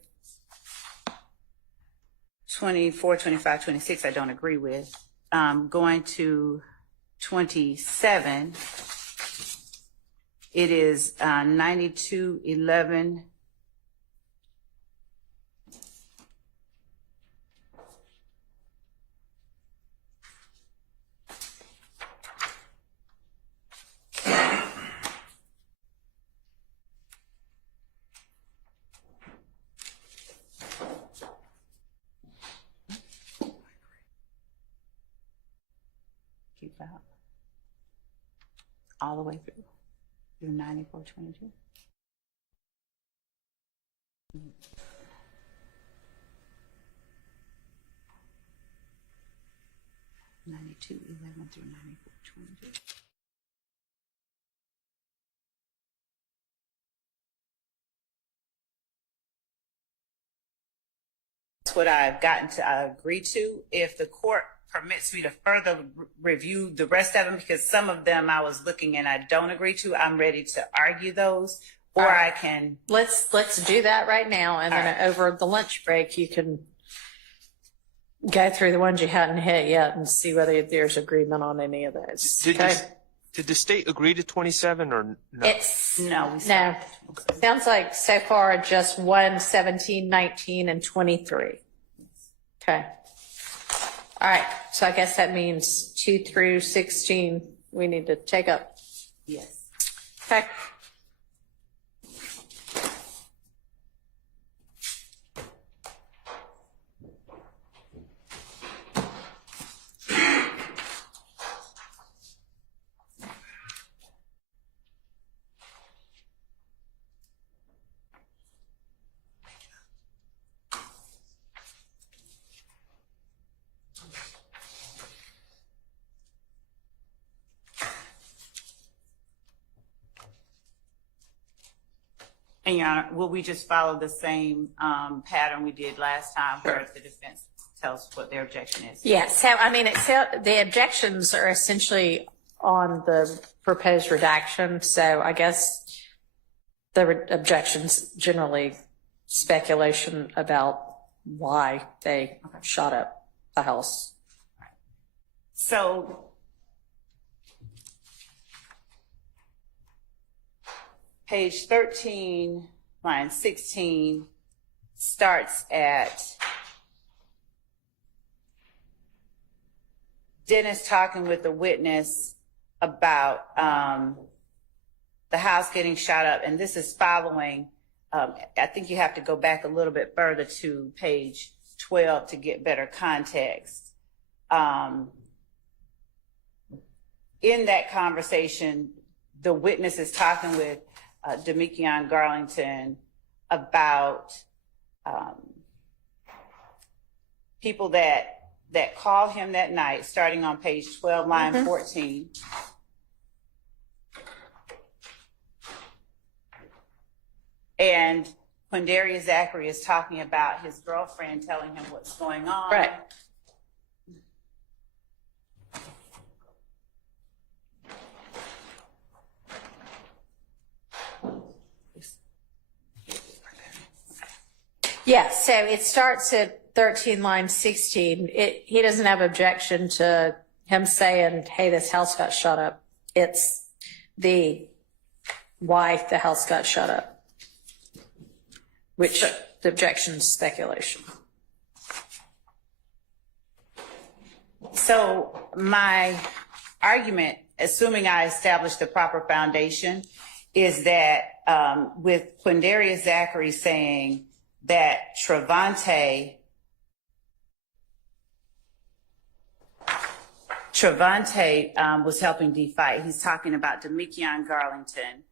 24, 25, 26, I don't agree with. Going to 27, it is 9211. all the way through 9422. through 9422. That's what I've gotten to agree to. If the court permits me to further review the rest of them, because some of them I was looking and I don't agree to, I'm ready to argue those, or I can. Let's do that right now, and then over the lunch break, you can go through the ones you hadn't hit yet and see whether there's agreement on any of those. Did the state agree to 27 or no? No. No. Sounds like so far just 1, 17, 19, and 23. Okay. All right. So I guess that means 2 through 16 we need to take up. Yes. Okay. And Your Honor, will we just follow the same pattern we did last time, where the defense tells what their objection is? Yeah. So I mean, the objections are essentially on the proposed redaction. So I guess the objections generally speculation about why they shot up the house. So page 13, line 16 starts at Dennis talking with the witness about the house getting shot up, and this is following, I think you have to go back a little bit further to page 12 to get better context. In that conversation, the witness is talking with Demekion Garlington about people that call him that night, starting on page 12, line 14. And Quindarius Zachary is talking about his girlfriend telling him what's going on. Right. Yeah, so it starts at 13, line 16. He doesn't have objection to him saying, hey, this house got shot up. It's why the house got shut up, which the objection is speculation. So my argument, assuming I established the proper foundation, is that with Quindarius Zachary saying that Trevante was helping D-fight. He's talking about Demekion Garlington.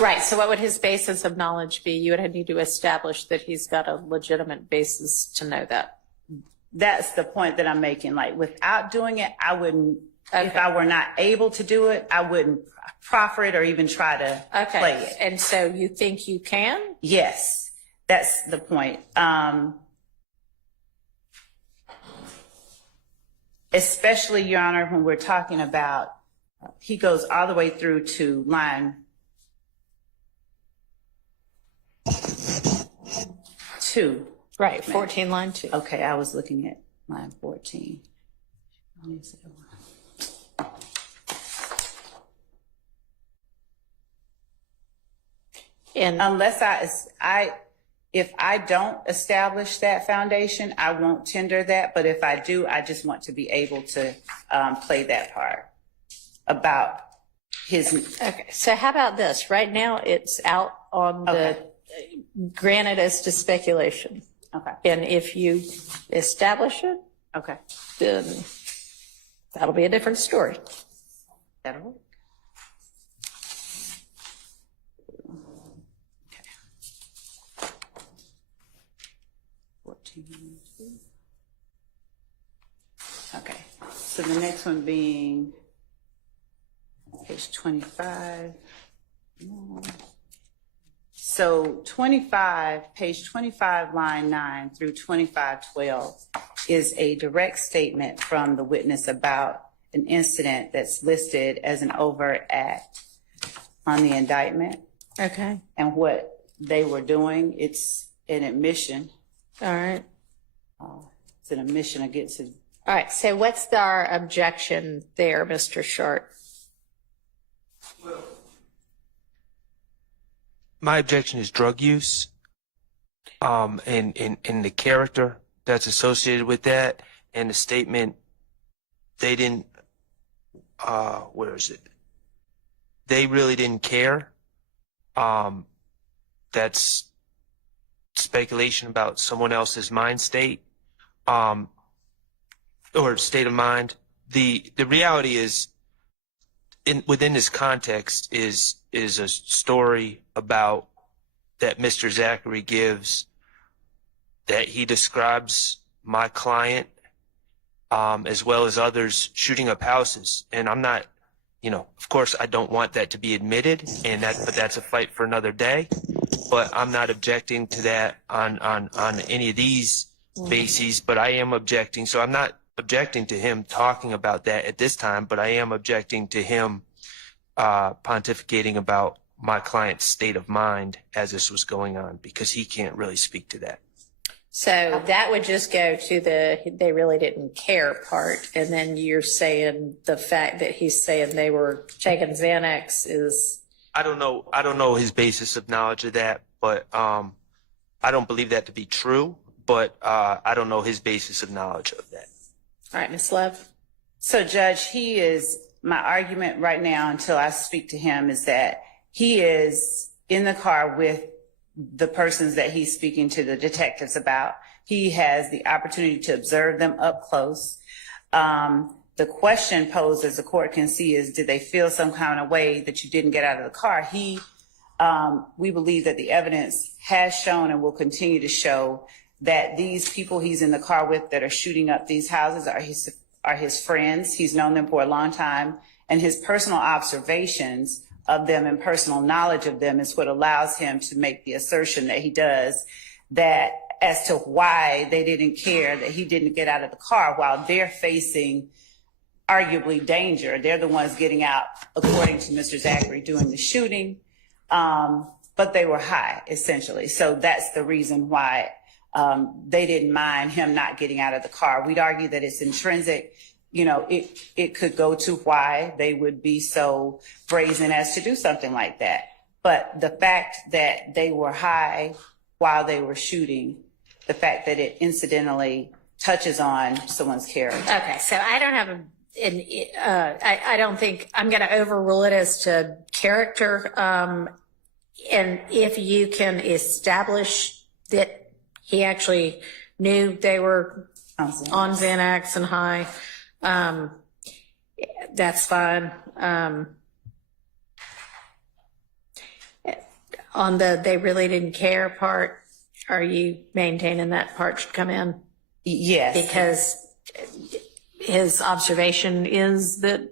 Right, so what would his basis of knowledge be? You would need to establish that he's got a legitimate basis to know that. That's the point that I'm making. Like, without doing it, I wouldn't, if I were not able to do it, I wouldn't proffer it or even try to play it. And so you think you can? Yes, that's the point. Especially, Your Honor, when we're talking about, he goes all the way through to line 2. Right, 14, line 2. Okay, I was looking at line 14. And unless if I don't establish that foundation, I won't tender that. But if I do, I just want to be able to play that part about his, Okay, so how about this? Right now, it's out on the, granted as to speculation. okay, And if you establish it, okay. then that'll be a different story. That'll work. Okay. 14. Okay, so the next one being page 25. So 25, page 25, line 9 through 2512 is a direct statement from the witness about an incident that's listed as an overt act on the indictment. Okay, And what they were doing, it's an admission. all right. It's an admission against it. All right, so what's our objection there, Mr. Short? My objection is drug use, and the character that's associated with that, and the statement they didn't, where is it? They really didn't care. That's speculation about someone else's mind state, or state of mind. The reality is, within this context is a story about that Mr. Zachary gives, that he describes my client as well as others shooting up houses. And I'm not, of course I don't want that to be admitted, but that's a fight for another day. But I'm not objecting to that on any of these bases, but I am objecting. So I'm not objecting to him talking about that at this time, but I am objecting to him pontificating about my client's state of mind as this was going on, because he can't really speak to that. So that would just go to they really didn't care part. And then you're saying the fact that he's saying they were taking Xanax is... I don't know his basis of knowledge of that, but I don't believe that to be true, but I don't know his basis of knowledge of that. All right, Ms. Love. So Judge, my argument right now until I speak to him is that he is in the car with the persons that he's speaking to the detectives about. He has the opportunity to observe them up close. The question posed, as the court can see, is did they feel some kind of way that you didn't get out of the car? We believe that the evidence has shown and will continue to show that these people he's in the car with that are shooting up these houses are his friends. He's known them for a long time, and his personal observations of them and personal knowledge of them is what allows him to make the assertion that he does, that as to why they didn't care that he didn't get out of the car while they're facing arguably danger. They're the ones getting out, according to Mr. Zachary, doing the shooting, but they were high, essentially. So that's the reason why they didn't mind him not getting out of the car. We'd argue that it's intrinsic. It could go to why they would be so brazen as to do something like that. But the fact that they were high while they were shooting, the fact that it incidentally touches on someone's character. Okay, so I don't have I don't think I'm going to overrule it as to character. And if you can establish that he actually knew they were on Xanax and high, that's fine. On the they really didn't care part, are you maintaining that part should come in? Yes. Because his observation is that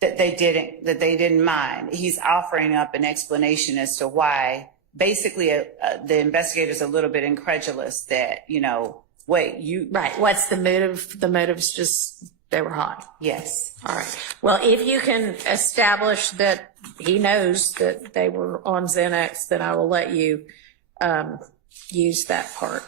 they didn't mind. He's offering up an explanation as to why. Basically, the investigator's a little bit incredulous that, right. What's the motive? The motive's just they were hot. Yes. All right. Well, if you can establish that he knows that they were on Xanax, then I will let you use that part.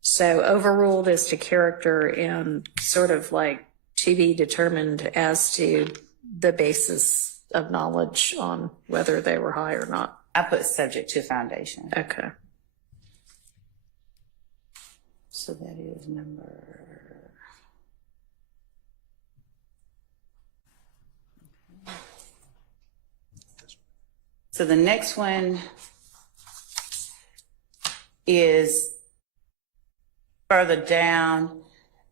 So overruled as to character and sort of like to be determined as to the basis of knowledge on whether they were high or not. I put subject to foundation. Okay. So that is number. So the next one is further down.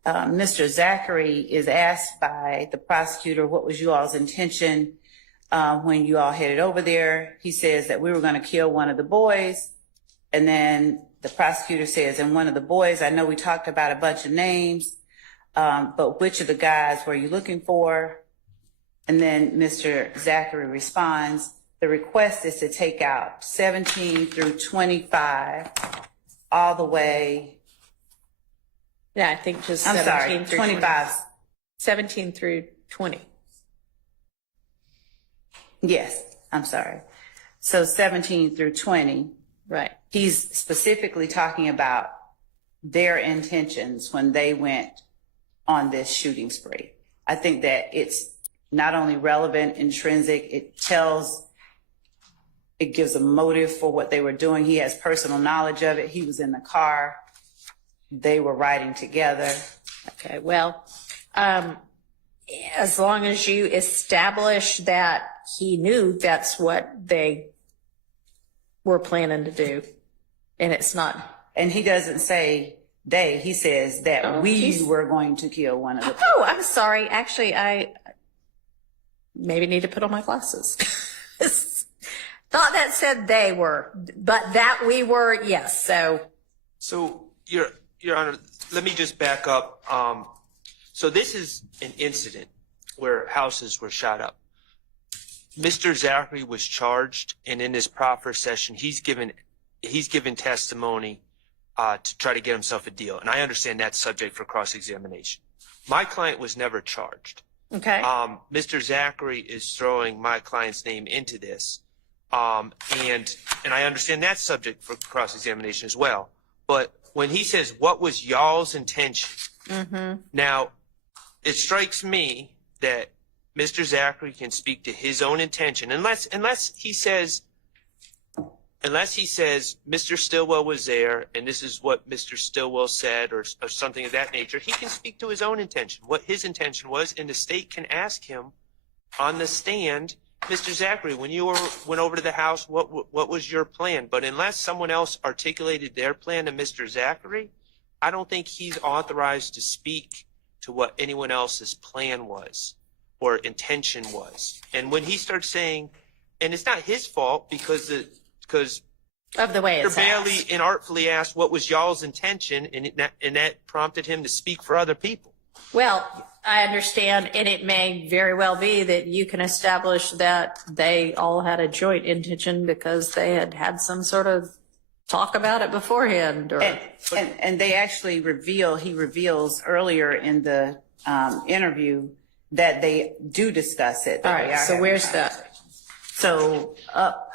Mr. Zachary is asked by the prosecutor, what was you all's intention when you all headed over there? He says that we were going to kill one of the boys. And then the prosecutor says, and one of the boys, I know we talked about a bunch of names, but which of the guys were you looking for? And then Mr. Zachary responds, the request is to take out 17 through 25 all the way. Yeah, I think just I'm 17 sorry, through 25. 17 through 20. Yes, I'm sorry. So 17 through 20. Right. He's specifically talking about their intentions when they went on this shooting spree. I think that it's not only relevant, intrinsic, it gives a motive for what they were doing. He has personal knowledge of it. He was in the car. They were riding together. Okay, well, as long as you establish that he knew that's what they were planning to do, and it's not. And he doesn't say they, he says that we were going to kill one of the. Oh, I'm sorry. Actually, I maybe need to put on my glasses. Thought that said they were, but that we were, yes. So, Your Honor, let me just back up. So this is an incident where houses were shot up. Mr. Zachary was charged, and in his proffer session, he's given testimony to try to get himself a deal. And I understand that's subject for cross-examination. My client was never charged. Okay. Mr. Zachary is throwing my client's name into this. And I understand that's subject for cross-examination as well. But when he says, what was y'all's intention? Mm-hmm. Now, it strikes me that Mr. Zachary can speak to his own intention, unless he says Mr. Stillwell was there and this is what Mr. Stillwell said or something of that nature. He can speak to his own intention, what his intention was, and the state can ask him on the stand, Mr. Zachary, when you went over to the house, what was your plan? But unless someone else articulated their plan to Mr. Zachary, I don't think he's authorized to speak to what anyone else's plan was or intention was. And when he starts saying, and it's not his fault because Of the way Mr. it's Bailey asked. inartfully asked what was y'all's intention, and that prompted him to speak for other people. Well, I understand, and it may very well be that you can establish that they all had a joint intention because they had some sort of talk about it beforehand. Or And they actually he reveals earlier in the interview that they do discuss it. all right, so where's that? So up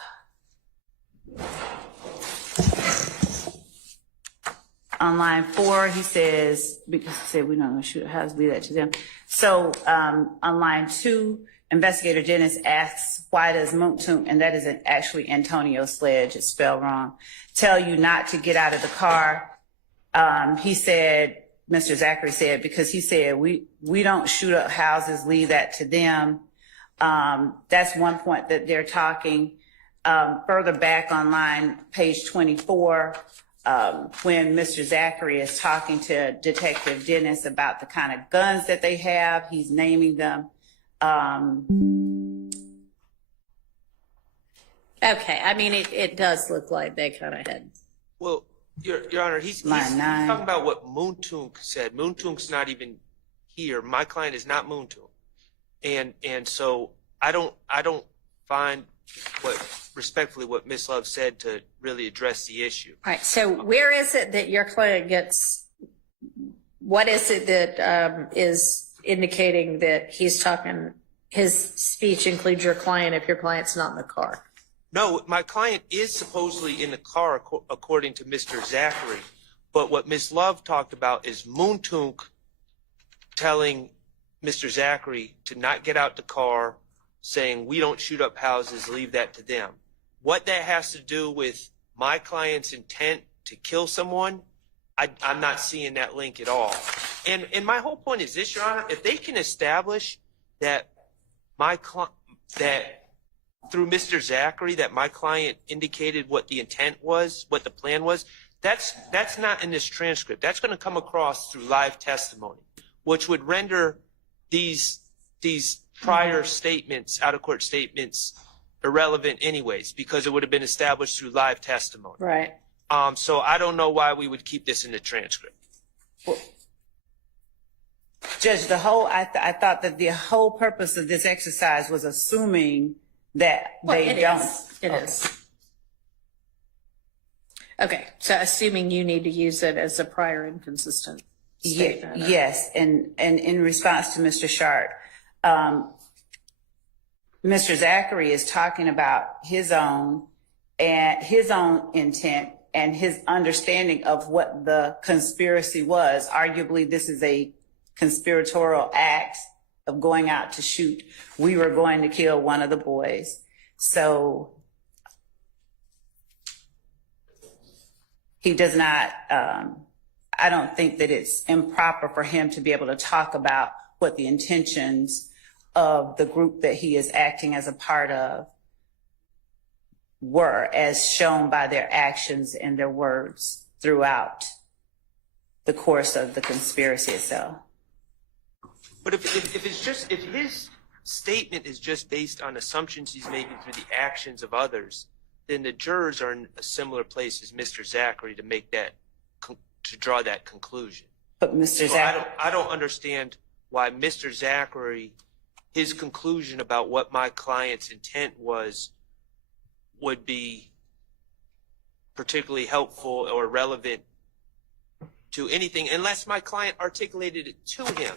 on line 4, he says, because he said we're not going to shoot a house, leave that to them. So on line 2, Investigator Dennis asks, why does Moontoon, and that is actually Antonio Sledge, it's spelled wrong, tell you not to get out of the car? He said, Mr. Zachary said, because he said, we don't shoot up houses, leave that to them. That's one point that they're talking. Further back on line, page 24, when Mr. Zachary is talking to Detective Dennis about the kind of guns that they have, he's naming them. Okay, I mean, it does look like they kind of had. Well, Your Honor, he's Line 9. talking about what Moontoon said. Moontoon's not even here. My client is not Moontoon. And so I don't find respectfully what Ms. Love said to really address the issue. All right, so where is it that your client gets, what is it that is indicating that he's talking, his speech includes your client if your client's not in the car? No, my client is supposedly in the car according to Mr. Zachary. But what Ms. Love talked about is Moontoon telling Mr. Zachary to not get out the car, saying we don't shoot up houses, leave that to them. What that has to do with my client's intent to kill someone, I'm not seeing that link at all. And my whole point is this, Your Honor, if they can establish that through Mr. Zachary that my client indicated what the intent was, what the plan was. That's not in this transcript. That's going to come across through live testimony, which would render these prior statements, out of court statements, irrelevant anyways, because it would have been established through live testimony. Right. So I don't know why we would keep this in the transcript. Judge, I thought that the whole purpose of this exercise was assuming that they don't. It is. Okay, so assuming you need to use it as a prior inconsistent statement. Yes, and in response to Mr. Sharp, Mr. Zachary is talking about his own intent and his understanding of what the conspiracy was. Arguably, this is a conspiratorial act of going out to shoot. We were going to kill one of the boys. So he does not, I don't think that it's improper for him to be able to talk about what the intentions of the group that he is acting as a part of were, as shown by their actions and their words throughout the course of the conspiracy itself. But if his statement is just based on assumptions he's making through the actions of others, then the jurors are in a similar place as Mr. Zachary to make that, to draw that conclusion. But Mr. So Zachary, I don't understand why Mr. Zachary, his conclusion about what my client's intent was, would be particularly helpful or relevant to anything unless my client articulated it to him.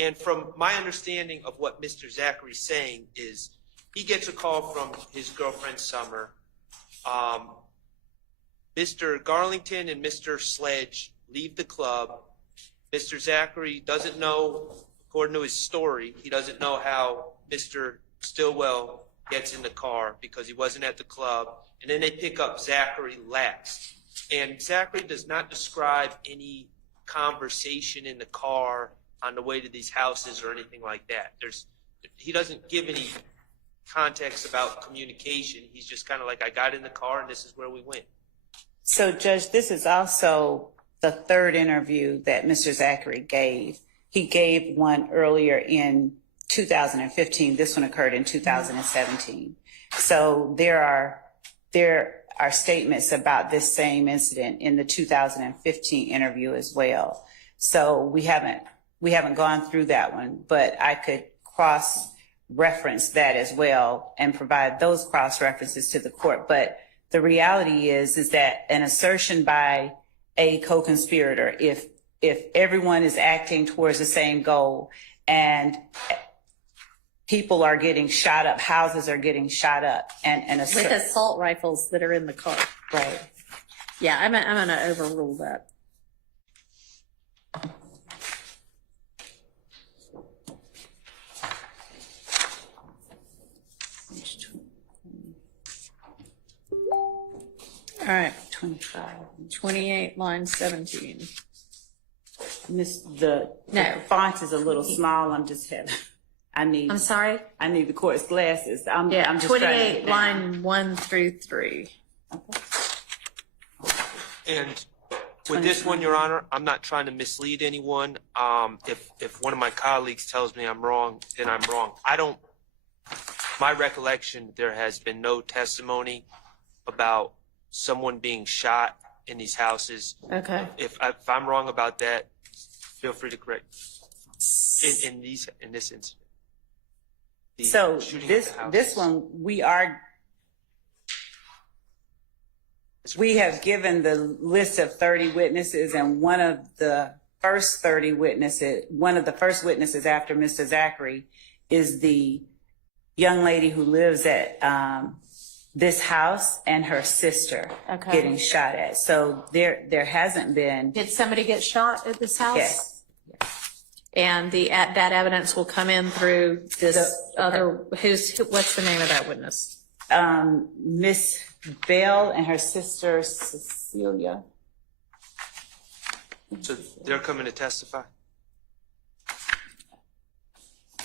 And from my understanding of what Mr. Zachary's saying is, he gets a call from his girlfriend Summer. Mr. Garlington and Mr. Sledge leave the club. Mr. Zachary doesn't know, according to his story, he doesn't know how Mr. Stillwell gets in the car because he wasn't at the club. And then they pick up Zachary last. And Zachary does not describe any conversation in the car on the way to these houses or anything like that. He doesn't give any context about communication. He's just kind of like, I got in the car and this is where we went. so Judge, this is also the third interview that Mr. Zachary gave. He gave one earlier in 2015. This one occurred in 2017. So there are statements about this same incident in the 2015 interview as well. So we haven't gone through that one, but I could cross-reference that as well and provide those cross-references to the court. But the reality is that an assertion by a co-conspirator, if everyone is acting towards the same goal and people are getting shot up, houses are getting shot up, and With assault rifles that are in the car. right. Yeah, I'm going to overrule that. All right, 25. 28, line 17. The No. font is a little small. I'm sorry? I need the court's glasses. I'm just trying to 28, get down. line 1 through 3. And with this one, Your Honor, I'm not trying to mislead anyone. If one of my colleagues tells me I'm wrong, then I'm wrong. My recollection, there has been no testimony about someone being shot in these houses. Okay. If I'm wrong about that, feel free to correct in this incident. The So shooting at the this houses. one, we have given the list of 30 witnesses, and one of the first witnesses after Mr. Zachary is the young lady who lives at this house and her sister Okay. getting shot at. So there hasn't been. Did somebody get shot at this house? Yes. And that evidence will come in through this what's the name of that witness? Miss Bell and her sister Cecilia. So they're coming to testify?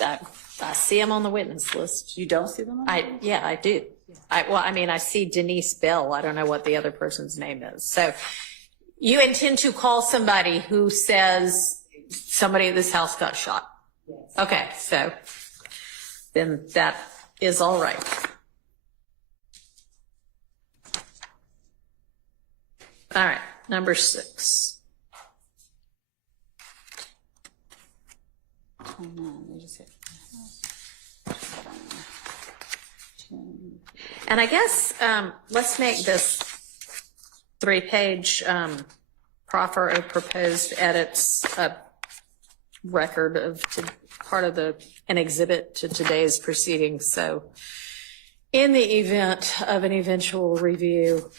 I see him on the witness list. You don't see them? Yeah, I do. I see Denise Bell. I don't know what the other person's name is. So you intend to call somebody who says somebody at this house got shot? Yes. Okay, so then that is all right. All right, number 6. And I guess let's make this 3-page proffer of proposed edits a record of part of an exhibit to today's proceedings. So in the event of an eventual review,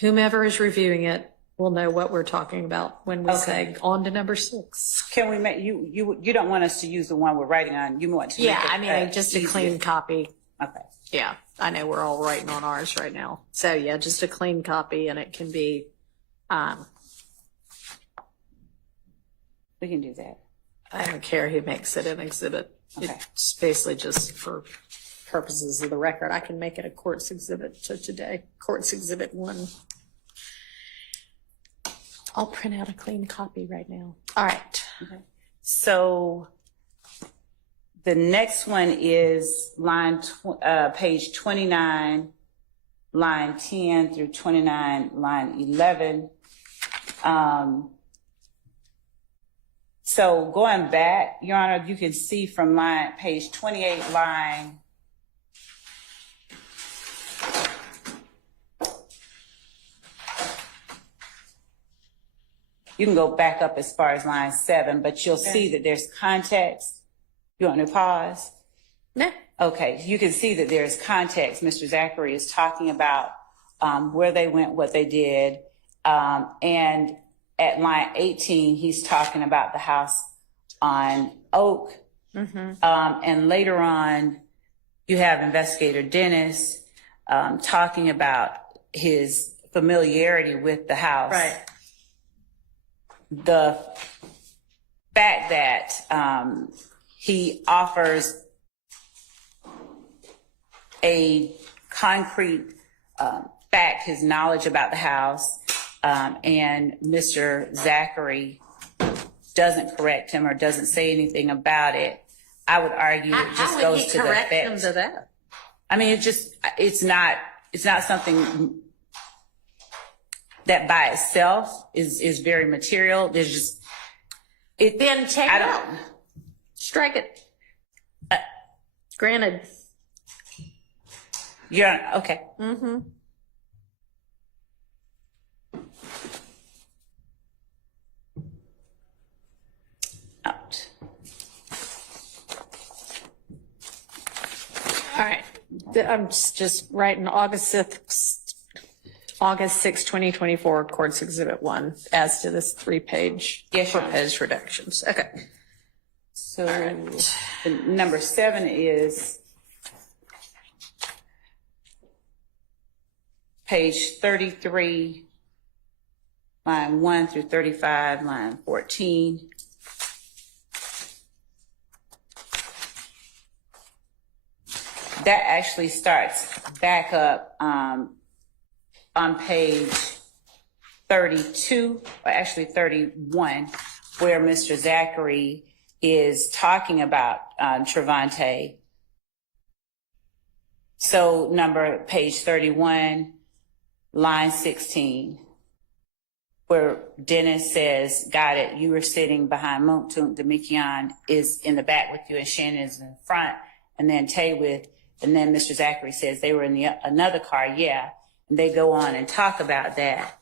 whomever is reviewing it will know what we're talking about when we say on to number 6. Can we make, you don't want us to use the one we're writing on, you want to Yeah, make it, just a easier. clean copy. Okay. Yeah, I know we're all writing on ours right now. So yeah, just a clean copy, and it can be, We can do that. I don't care who makes it an exhibit. Okay. It's basically just for purposes of the record. I can make it a court's exhibit to today, court's exhibit 1. I'll print out a clean copy right now. All right. Okay. So the next one is page 29, line 10 through 29, line 11. So going back, Your Honor, you can see from page 28, line you can go back up as far as line 7, but you'll see that there's context. You want me to pause? No. Okay, you can see that there's context. Mr. Zachary is talking about where they went, what they did. And at line 18, he's talking about the house on Oak. And later on, you have Investigator Dennis talking about his familiarity with the house. Right. The fact that he offers a concrete fact, his knowledge about the house, and Mr. Zachary doesn't correct him or doesn't say anything about it, I would argue it just How would goes he to the correct him effect. to that? I mean, it's not something that by itself is very material. There's just, Then take I it don't, out. Strike it. Granted. you're, okay. Out. All right. I'm just writing August 6th, 2024, Courts Exhibit 1, as to this 3-page Yes, Your Honor. proposed reductions. Okay. So the number 7 is page 33, line 1 through 35, line 14. That actually starts back up on page 32, or actually 31, where Mr. Zachary is talking about Trevante. So page 31, line 16, where Dennis says, got it, you were sitting behind Munktunk, Demikian is in the back with you and Shannon is in front, and then and then Mr. Zachary says they were in another car, yeah, and they go on and talk about that.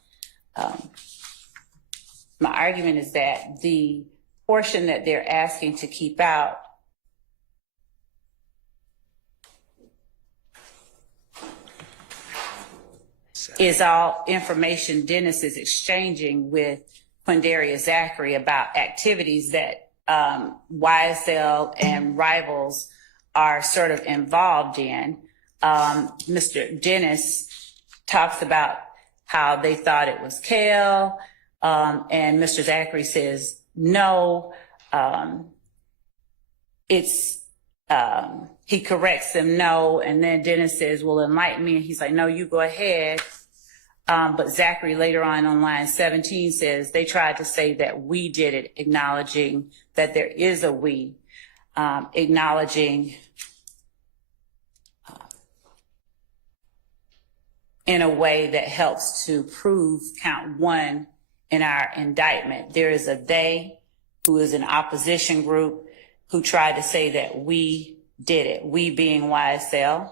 My argument is that the portion that they're asking to keep out is all information Dennis is exchanging with Quindaria Zachary about activities that YSL and Rivals are sort of involved in. Mr. Dennis talks about how they thought it was kale, and Mr. Zachary says no. it's, he corrects him, no, and then Dennis says, well, enlighten me, and he's like, no, you go ahead. But Zachary later on line 17 says they tried to say that we did it, acknowledging that there is a we, acknowledging in a way that helps to prove count one in our indictment. There is a they who is an opposition group who tried to say that we did it, we being YSL.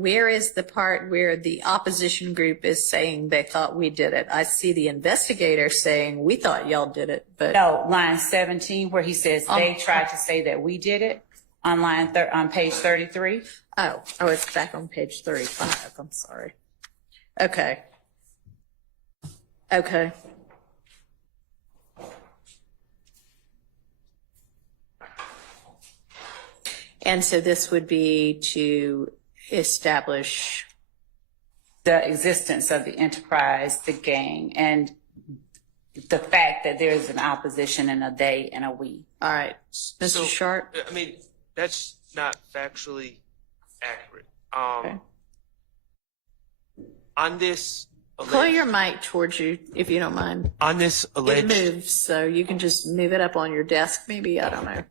Where is the part where the opposition group is saying they thought we did it? I see the investigator saying we thought y'all did it, but No, line 17 where he says they tried to say that we did it on on page 33. oh, it's back on page 35. I'm sorry. Okay. And so this would be to establish The existence of the enterprise, the gang, and the fact that there is an opposition and a they and a we. all right, Mr. So, Sharp. I mean, that's not factually accurate. Okay. On this Pull alleged, your mic towards you if you don't mind. on this It alleged, moves, so you can just move it up on your desk, maybe. I don't know.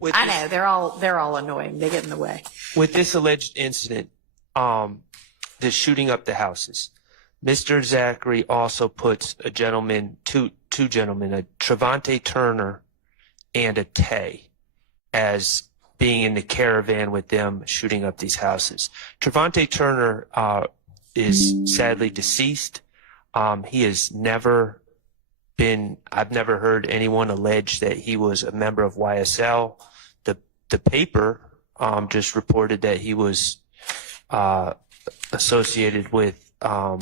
with I this- know they're all annoying. They get in the way. with this alleged incident, the shooting up the houses, Mr. Zachary also puts a gentleman, two gentlemen, a Trevante Turner and a Tay, as being in the caravan with them shooting up these houses. Trevante Turner is sadly deceased. He has never been, I've never heard anyone allege that he was a member of YSL. The paper just reported that he was associated with, I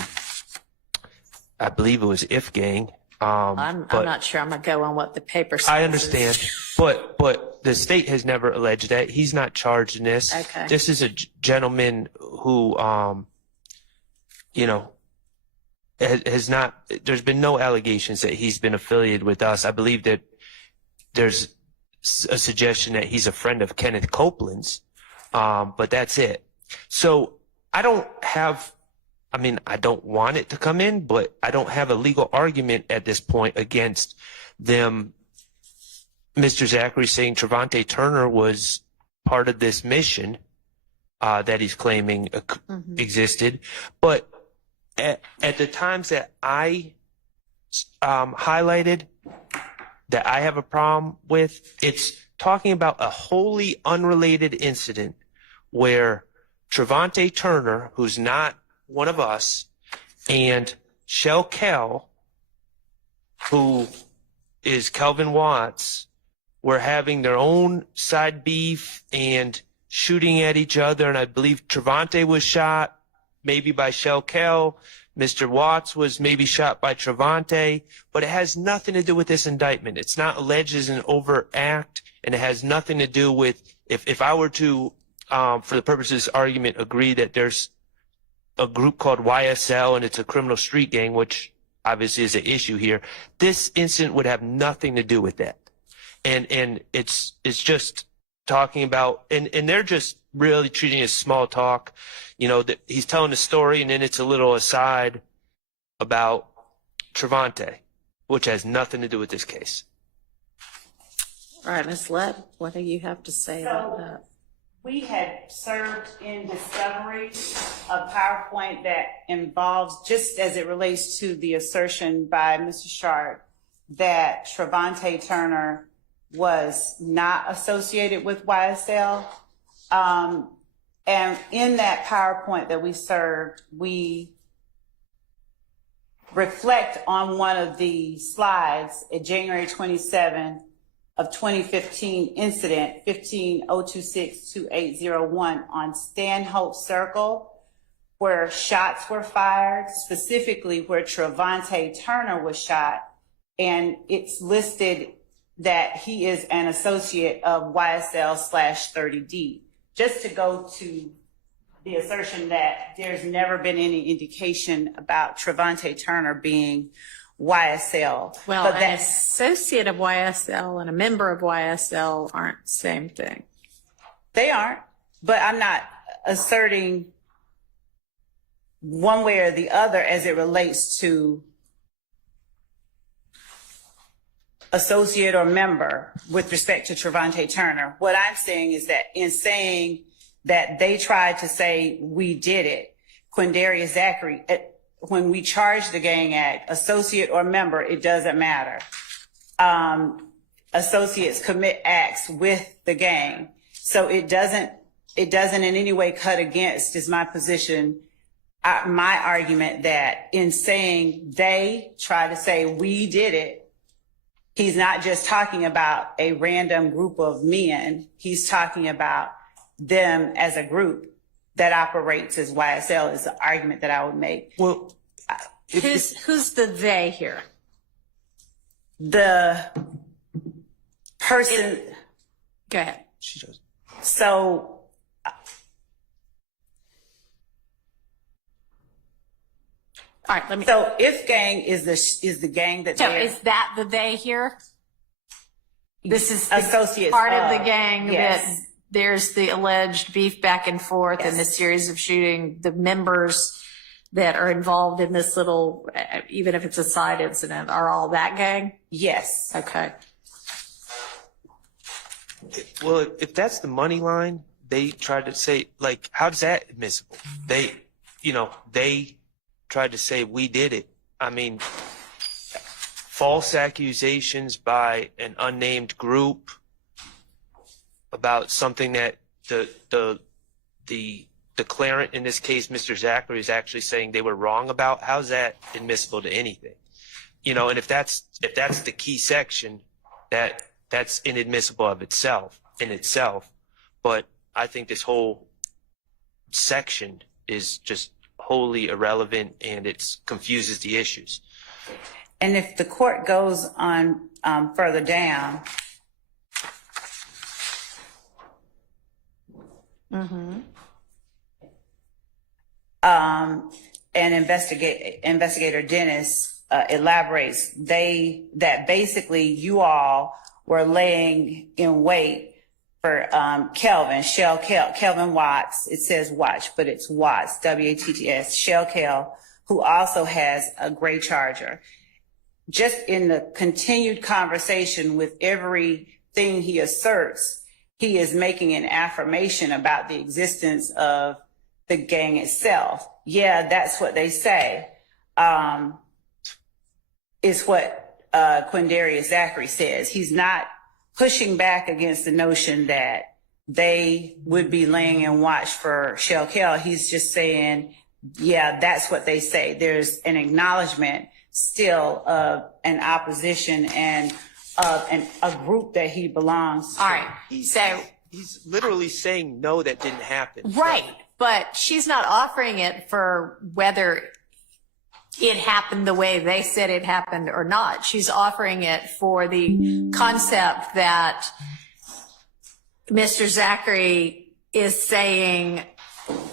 believe it was If Gang. I'm but not sure. I'm gonna go on what the paper says. I understand, but the state has never alleged that. He's not charged in this. Okay. This is a gentleman who, has not. There's been no allegations that he's been affiliated with us. I believe that there's a suggestion that he's a friend of Kenneth Copeland's, but that's it. So I don't want it to come in, but I don't have a legal argument at this point against them. Mr. Zachary saying Trevante Turner was part of this mission that he's claiming existed. But at the times that I highlighted that I have a problem with, it's talking about a wholly unrelated incident where Trevante Turner, who's not one of us, and Shell Kell, who is Kelvin Watts, were having their own side beef and shooting at each other. And I believe Trevante was shot maybe by Shell Kell. Mr. Watts was maybe shot by Trevante, but it has nothing to do with this indictment. It's not alleged as an overt act, and it has nothing to do with, if I were to, for the purposes of this argument, agree that there's a group called YSL and it's a criminal street gang, which obviously is an issue here, this incident would have nothing to do with that. And it's just talking about, and they're just really treating it as small talk. That he's telling a story and then it's a little aside about Trevante, which has nothing to do with this case. All right, Ms. Lett, what do you have to say about that? We had served in discovery a PowerPoint that involves, just as it relates to the assertion by Mr. Sharp that Trevante Turner was not associated with YSL. And in that PowerPoint that we served, we reflect on one of the slides, a January 27 of 2015 incident, 150262801 on Stanhope Circle, where shots were fired, specifically where Trevante Turner was shot. And it's listed that he is an associate of YSL/30D. Just to go to the assertion that there's never been any indication about Trevante Turner being YSL. Well, but an that's, associate of YSL and a member of YSL aren't the same thing. they aren't, but I'm not asserting one way or the other as it relates to associate or member with respect to Trevante Turner. What I'm saying is that in saying that they tried to say we did it, Quindarius Zachary, when we charge the gang act, associate or member, it doesn't matter. Associates commit acts with the gang. So it doesn't in any way cut against, is my position, my argument that in saying they try to say we did it, he's not just talking about a random group of men. He's talking about them as a group that operates as YSL is the argument that I would make. Well, Who's the they here? The person, Go ahead. she does. so All right, let me. so if gang is the gang that So they're is that the they here? This is the associates part of the gang yes. that there's the alleged beef back and forth and the series of shooting. The members that are involved in this little, even if it's a side incident, are all that gang? Yes. Okay. Well, if that's the money line, they tried to say, like, how's that admissible? They tried to say we did it. I mean, false accusations by an unnamed group about something that the declarant, in this case, Mr. Zachary, is actually saying they were wrong about. How's that admissible to anything? And if that's the key section, that's inadmissible in itself. But I think this whole section is just wholly irrelevant, and it confuses the issues. And if the court goes on further down, and investigator Dennis elaborates, that basically you all were laying in wait for Kelvin Watts. It says Watch, but it's Watts, W-A-T-T-S, Shell Kel, who also has a gray Charger. Just in the continued conversation with everything he asserts, he is making an affirmation about the existence of the gang itself. Yeah, that's what they say. Is what Quindarius Zachary says. He's not pushing back against the notion that they would be laying in watch for Shell Kel. He's just saying, yeah, that's what they say. There's an acknowledgement still of an opposition and of a group that he belongs to. All right. So He's literally saying, no, that didn't happen. right, but she's not offering it for whether it happened the way they said it happened or not. She's offering it for the concept that Mr. Zachary is saying,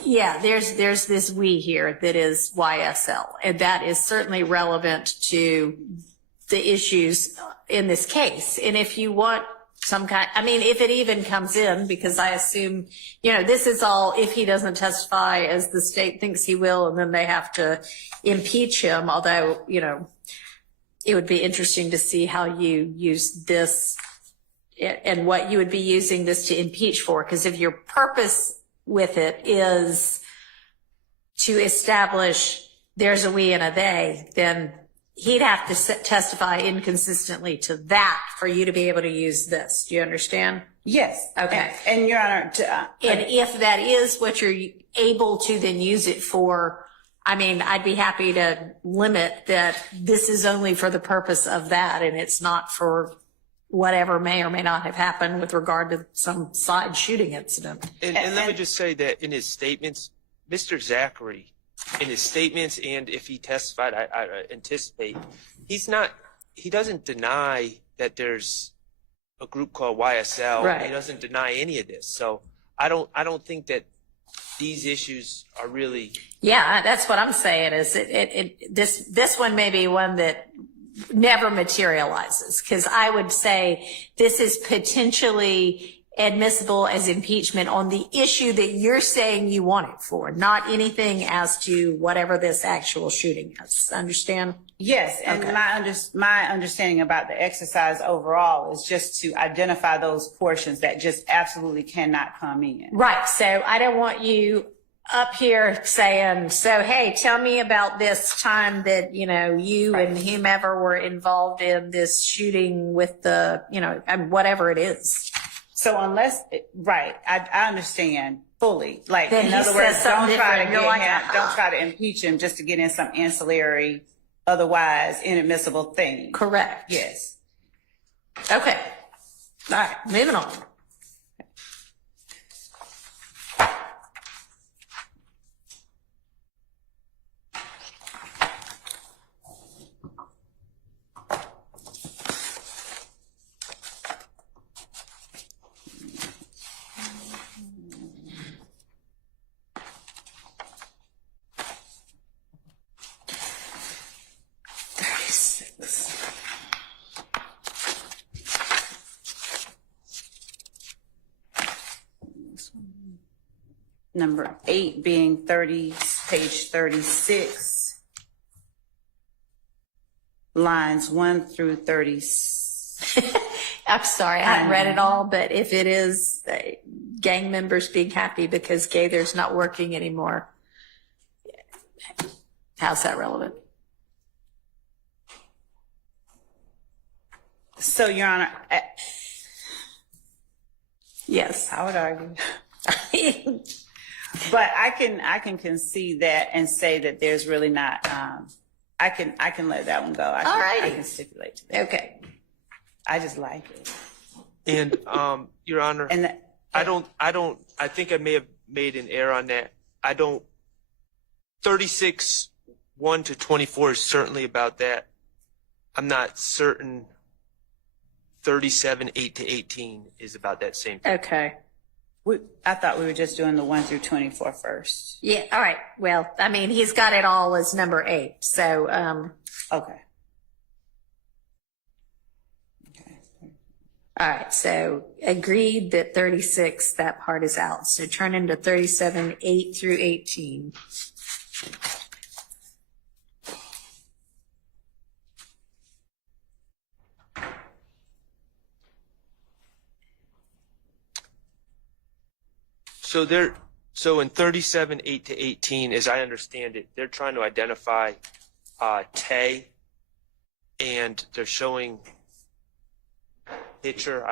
yeah, there's this we here that is YSL, and that is certainly relevant to the issues in this case. And if you want some kind, I mean, if it even comes in, because I assume, this is all if he doesn't testify as the state thinks he will, and then they have to impeach him. Although, it would be interesting to see how you use this and what you would be using this to impeach for. Because if your purpose with it is to establish there's a we and a they, then he'd have to testify inconsistently to that for you to be able to use this. Do you understand? Yes. Okay. And Your Honor, And if that is what you're able to then use it for, I mean, I'd be happy to limit that this is only for the purpose of that, and it's not for whatever may or may not have happened with regard to some side shooting incident. And let me just say that in his statements, Mr. Zachary, in his statements, and if he testified, I anticipate, he doesn't deny that there's a group called YSL. Right. He doesn't deny any of this. So I don't think that these issues are really. Yeah, that's what I'm saying is this one may be one that never materializes. Because I would say this is potentially admissible as impeachment on the issue that you're saying you want it for, not anything as to whatever this actual shooting is. Understand? Yes, and Okay. my understanding about the exercise overall is just to identify those portions that just absolutely cannot come in. Right. So I don't want you up here saying, so, hey, tell me about this time that, you know, you and whomever were involved in this shooting with the, you know, whatever it is. So unless, right, I understand fully. Like, Then in he other says words, something don't try to different. You're like, get him, don't try to impeach him just to get in some ancillary, otherwise inadmissible thing. Correct. Yes. Okay. All right. Moving on. Number 8 being page 36, lines 1 through 30. I'm sorry, I haven't read it all, but if it is gang members being happy because Gaither's not working anymore, how's that relevant? So, Your Honor, Yes. I would argue. But I can concede that and say that there's really not, I can let that one go. I Alrighty. can stipulate to that. Okay. I just like it. And, Your Honor, And I think I may have made an error on that. 36, 1 to 24 is certainly about that. I'm not certain 37, 8 to 18 is about that same thing. Okay. I thought we were just doing the 1 through 24 first. Yeah. All right. Well, I mean, he's got it all as number 8. So, Okay. all right. So agreed that 36, that part is out. So turn into 37, 8 through 18. So in 37, 8 to 18, as I understand it, they're trying to identify Tay, and they're showing a picture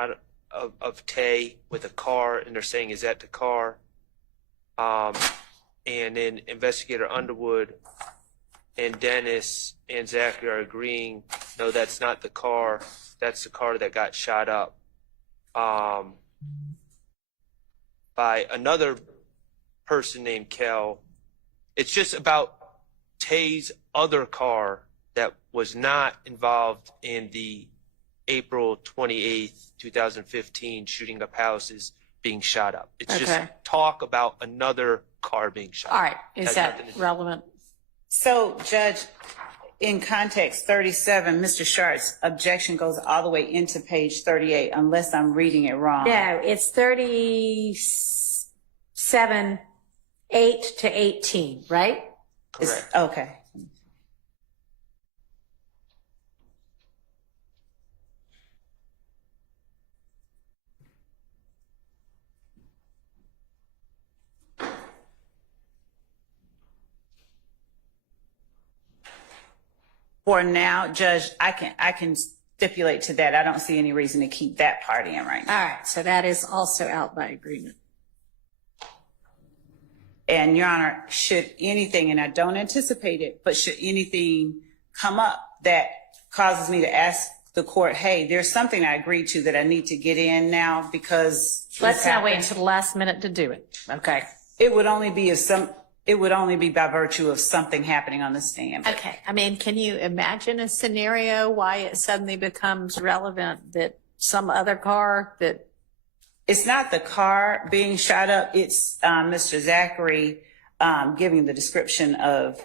of Tay with a car, and they're saying, is that the car? And then Investigator Underwood and Dennis and Zachary are agreeing, no, that's not the car. That's the car that got shot up by another person named Kel. It's just about Tay's other car that was not involved in the April 28th, 2015 shooting up houses being shot up. It's just Okay. talk about another car being shot All up. right. Is Has that nothing to do- relevant? So, Judge, in context 37, Mr. Sharp's objection goes all the way into page 38, unless I'm reading it wrong. No, it's 37, 8 to 18, right? Correct. Okay. For now, Judge, I can stipulate to that. I don't see any reason to keep that part in right now. All right. So that is also out by agreement. And Your Honor, should anything, and I don't anticipate it, but should anything come up that causes me to ask the court, hey, there's something I agreed to that I need to get in now because Let's this not wait happened. until the last minute to do it. Okay. It would only be by virtue of something happening on the stand. Okay. I mean, can you imagine a scenario why it suddenly becomes relevant that some other car that It's not the car being shot up. It's Mr. Zachary giving the description of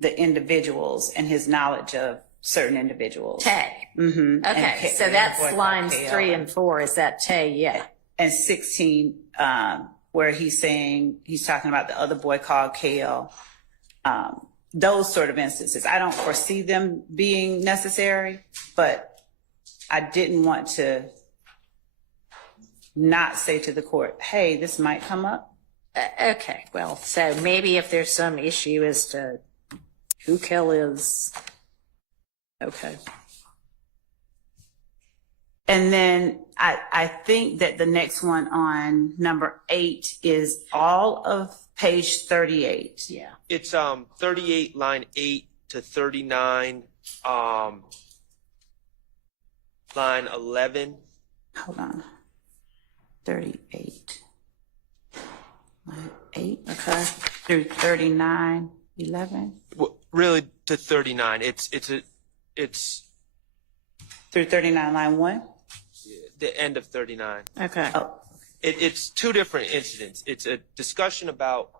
the individuals and his knowledge of certain individuals. Tay. Mm-hmm. Okay, so that's lines 3 and 4. Is that Tay? Yeah. And 16, where he's talking about the other boy called Kale. Those sort of instances. I don't foresee them being necessary, but I didn't want to not say to the court, hey, this might come up. Okay, well, so maybe if there's some issue as to who Kel is. Okay. And then I think that the next one on number 8 is all of page 38. Yeah. It's 38 line 8 to 39 line 11. Hold on. 38. Line 8. Okay. Through 39, 11. Really to 39. It's Through 39, line 1. the end of 39. Okay. Oh, It's two different incidents. It's a discussion about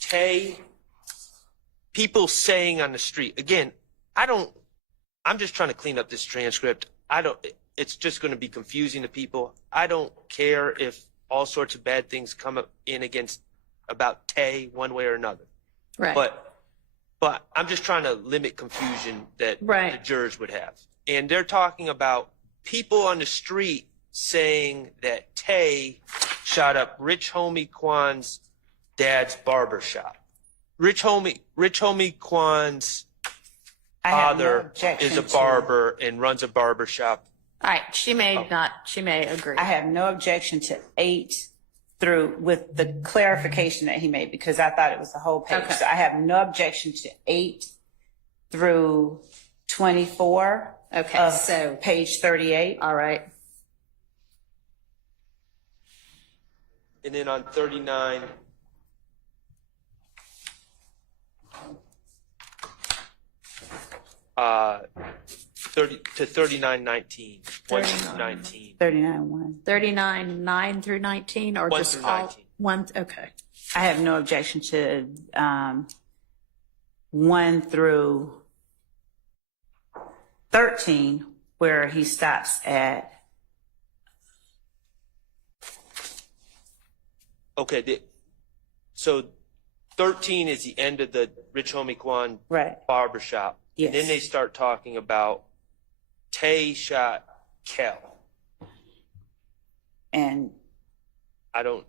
Tay, people saying on the street. Again, I'm just trying to clean up this transcript. It's just going to be confusing to people. I don't care if all sorts of bad things come up in about Tay one way or another. Right. But I'm just trying to limit confusion that Right. the jurors would have. And they're talking about people on the street saying that Tay shot up Rich Homie Kwan's dad's barber shop. Rich Homie Kwan's I have no father objection is a to- barber and runs a barber shop. All right. She may agree. I have no objection to 8 through with the clarification that he made because I thought it was the whole page. Okay. So I have no objection to 8 through 24 Okay, of so- page 38. All right. And then on 39, uh, 30 to 39:19, 1 through 19. 39, 1. 39, 9 through 19, or 1 just through all 19. one? Okay. I have no objection to 1 through 13, where he stops at. Okay, so 13 is the end of the Rich Homie Kwan Right. barbershop. Yes. And then they start talking about Tay shot Kel. And I don't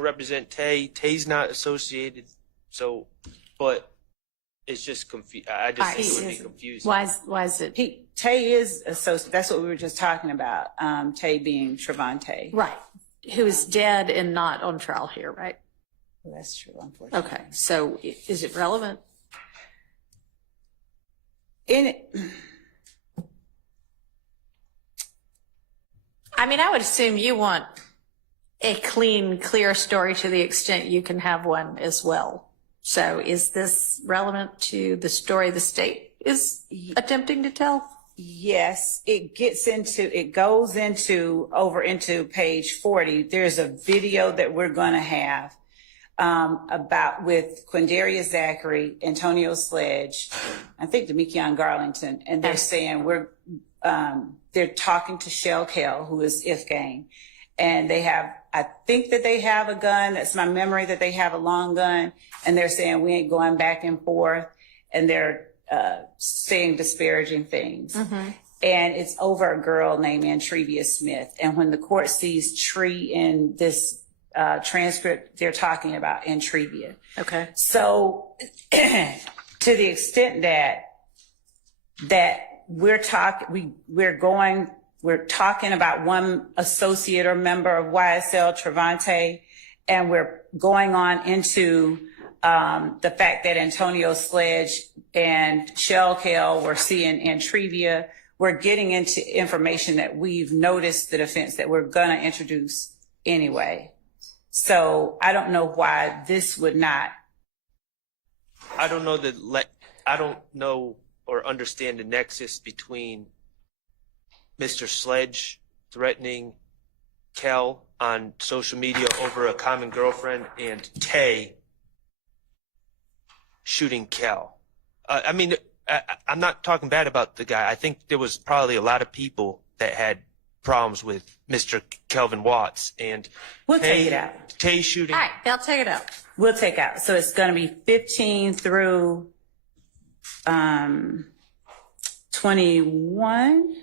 represent Tay. Tay's not associated. So, but it's just I just think it would be confusing. Why is it? Tay is associated. That's what we were just talking about. Tay being Trevante. Right. Who is dead and not on trial here, right? Well, that's true, unfortunately. Okay. So is it relevant? I mean, I would assume you want a clean, clear story to the extent you can have one as well. So is this relevant to the story the state is attempting to tell? Yes, it goes over into page 40. There's a video that we're going to have about with Quindaria Zachary, Antonio Sledge, I think Demekion Garlington, and they're saying they're talking to Shell Kell, who is Ifgang, and I think that they have a gun. That's my memory, that they have a long gun, and they're saying we ain't going back and forth, and they're saying disparaging things. Mm-hmm. And it's over a girl named Antrevia Smith. And when the court sees Tree in this transcript, they're talking about Antrevia. Okay. So to the extent that we're talking about one associate or member of YSL, Trevante, and we're going on into the fact that Antonio Sledge and Shell Kell were seeing Antrevia. We're getting into information that we've noticed the defense that we're going to introduce anyway. So I don't know why this would not. I don't know or understand the nexus between Mr. Sledge threatening Kel on social media over a common girlfriend and Tay shooting Kel. I mean, I'm not talking bad about the guy. I think there was probably a lot of people that had problems with Mr. Kelvin Watts, and We'll take it out. Tay shooting. All right, they'll take it out. We'll take out. So it's going to be 15 through 21.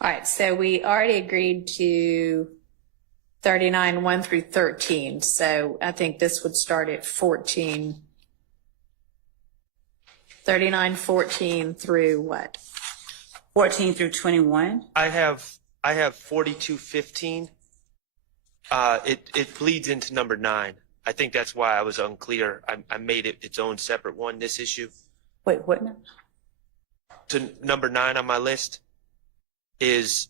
All right, so we already agreed to 39, 1 through 13. So I think this would start at 14. 39, 14 through what? 14 through 21. I have 4215. It bleeds into number 9. I think that's why I was unclear. I made it its own separate one, this issue. Wait, what now? To number 9 on my list is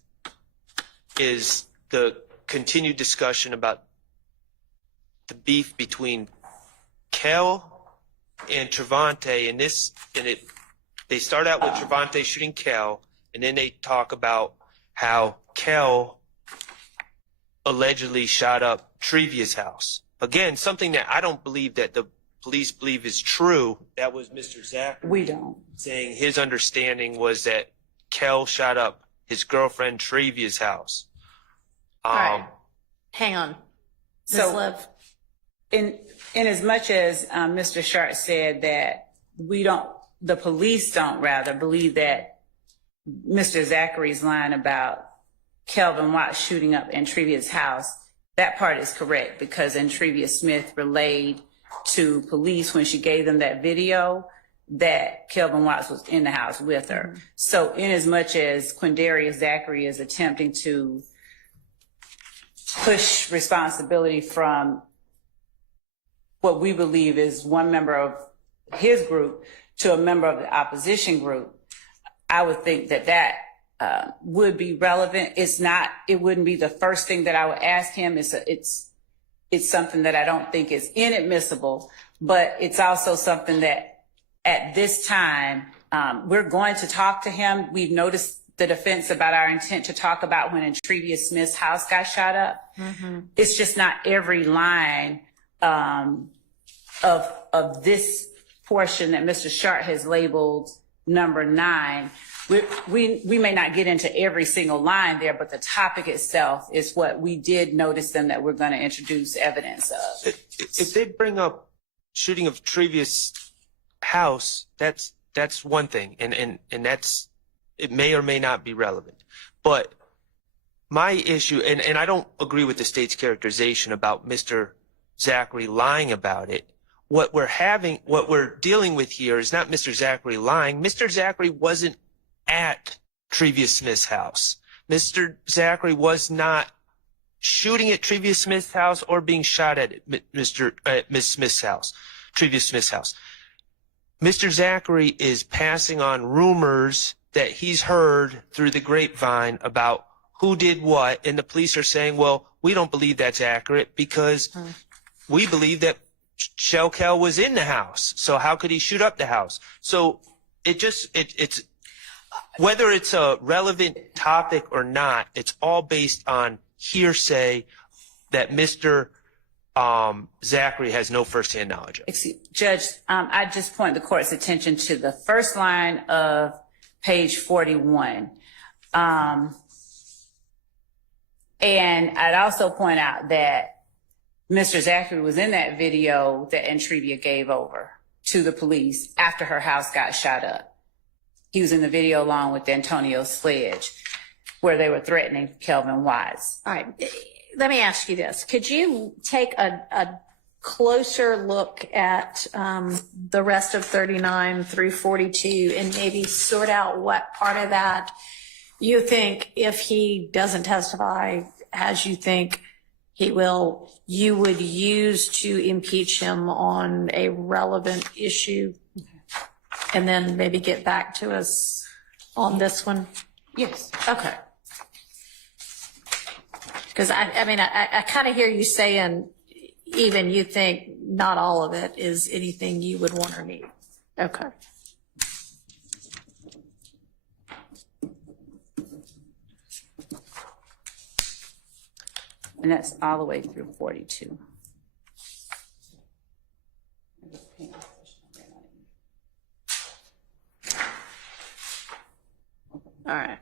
the continued discussion about the beef between Kel and Trevante, and they start out with Trevante shooting Kel, and then they talk about how Kel allegedly shot up Trevia's house. Again, something that I don't believe that the police believe is true. That was Mr. Zachary We don't. saying his understanding was that Kel shot up his girlfriend Trevia's house. All right. Hang on. Ms. So- Liv. In as much as Mr. Sharp said that the police don't rather believe that Mr. Zachary's line about Kelvin Watts shooting up Entrevia's house, that part is correct, because Entrevia Smith relayed to police when she gave them that video that Kelvin Watts was in the house with her. Mm-hmm. So in as much as Quindarius Zachary is attempting to push responsibility from what we believe is one member of his group to a member of the opposition group, I would think that would be relevant. It wouldn't be the first thing that I would ask him. It's something that I don't think is inadmissible, but it's also something that at this time, we're going to talk to him. We've noticed the defense about our intent to talk about when Entrevia Smith's house got shot up. Mm-hmm. It's just not every line of this portion that Mr. Sharp has labeled number 9. We may not get into every single line there, but the topic itself is what we did notice them that we're going to introduce evidence of. If they bring up shooting of Trevia's house, that's one thing, and that's, it may or may not be relevant. But my issue, and I don't agree with the state's characterization about Mr. Zachary lying about it. What we're dealing with here is not Mr. Zachary lying. Mr. Zachary wasn't at Trevia Smith's house. Mr. Zachary was not shooting at Trevia Smith's house or being shot at Miss Smith's house, Trevia Smith's house. Mr. Zachary is passing on rumors that he's heard through the grapevine about who did what, and the police are saying, well, we don't believe that's accurate because we believe that Shelkel was in the house. So how could he shoot up the house? So it's whether it's a relevant topic or not, it's all based on hearsay that Mr. Zachary has no firsthand knowledge of. Judge, I just point the court's attention to the first line of page 41. And I'd also point out that Mr. Zachary was in that video that Entrevia gave over to the police after her house got shot up. He was in the video along with Antonio Sledge, where they were threatening Kelvin Watts. All right. Let me ask you this. Could you take a closer look at the rest of 39 through 42 and maybe sort out what part of that you think, if he doesn't testify as you think he will, you would use to impeach him on a relevant issue, and then maybe get back to us on this one? Yes. Okay. Because I kind of hear you saying even you think not all of it is anything you would want or need. Okay. And that's all the way through 42. All right.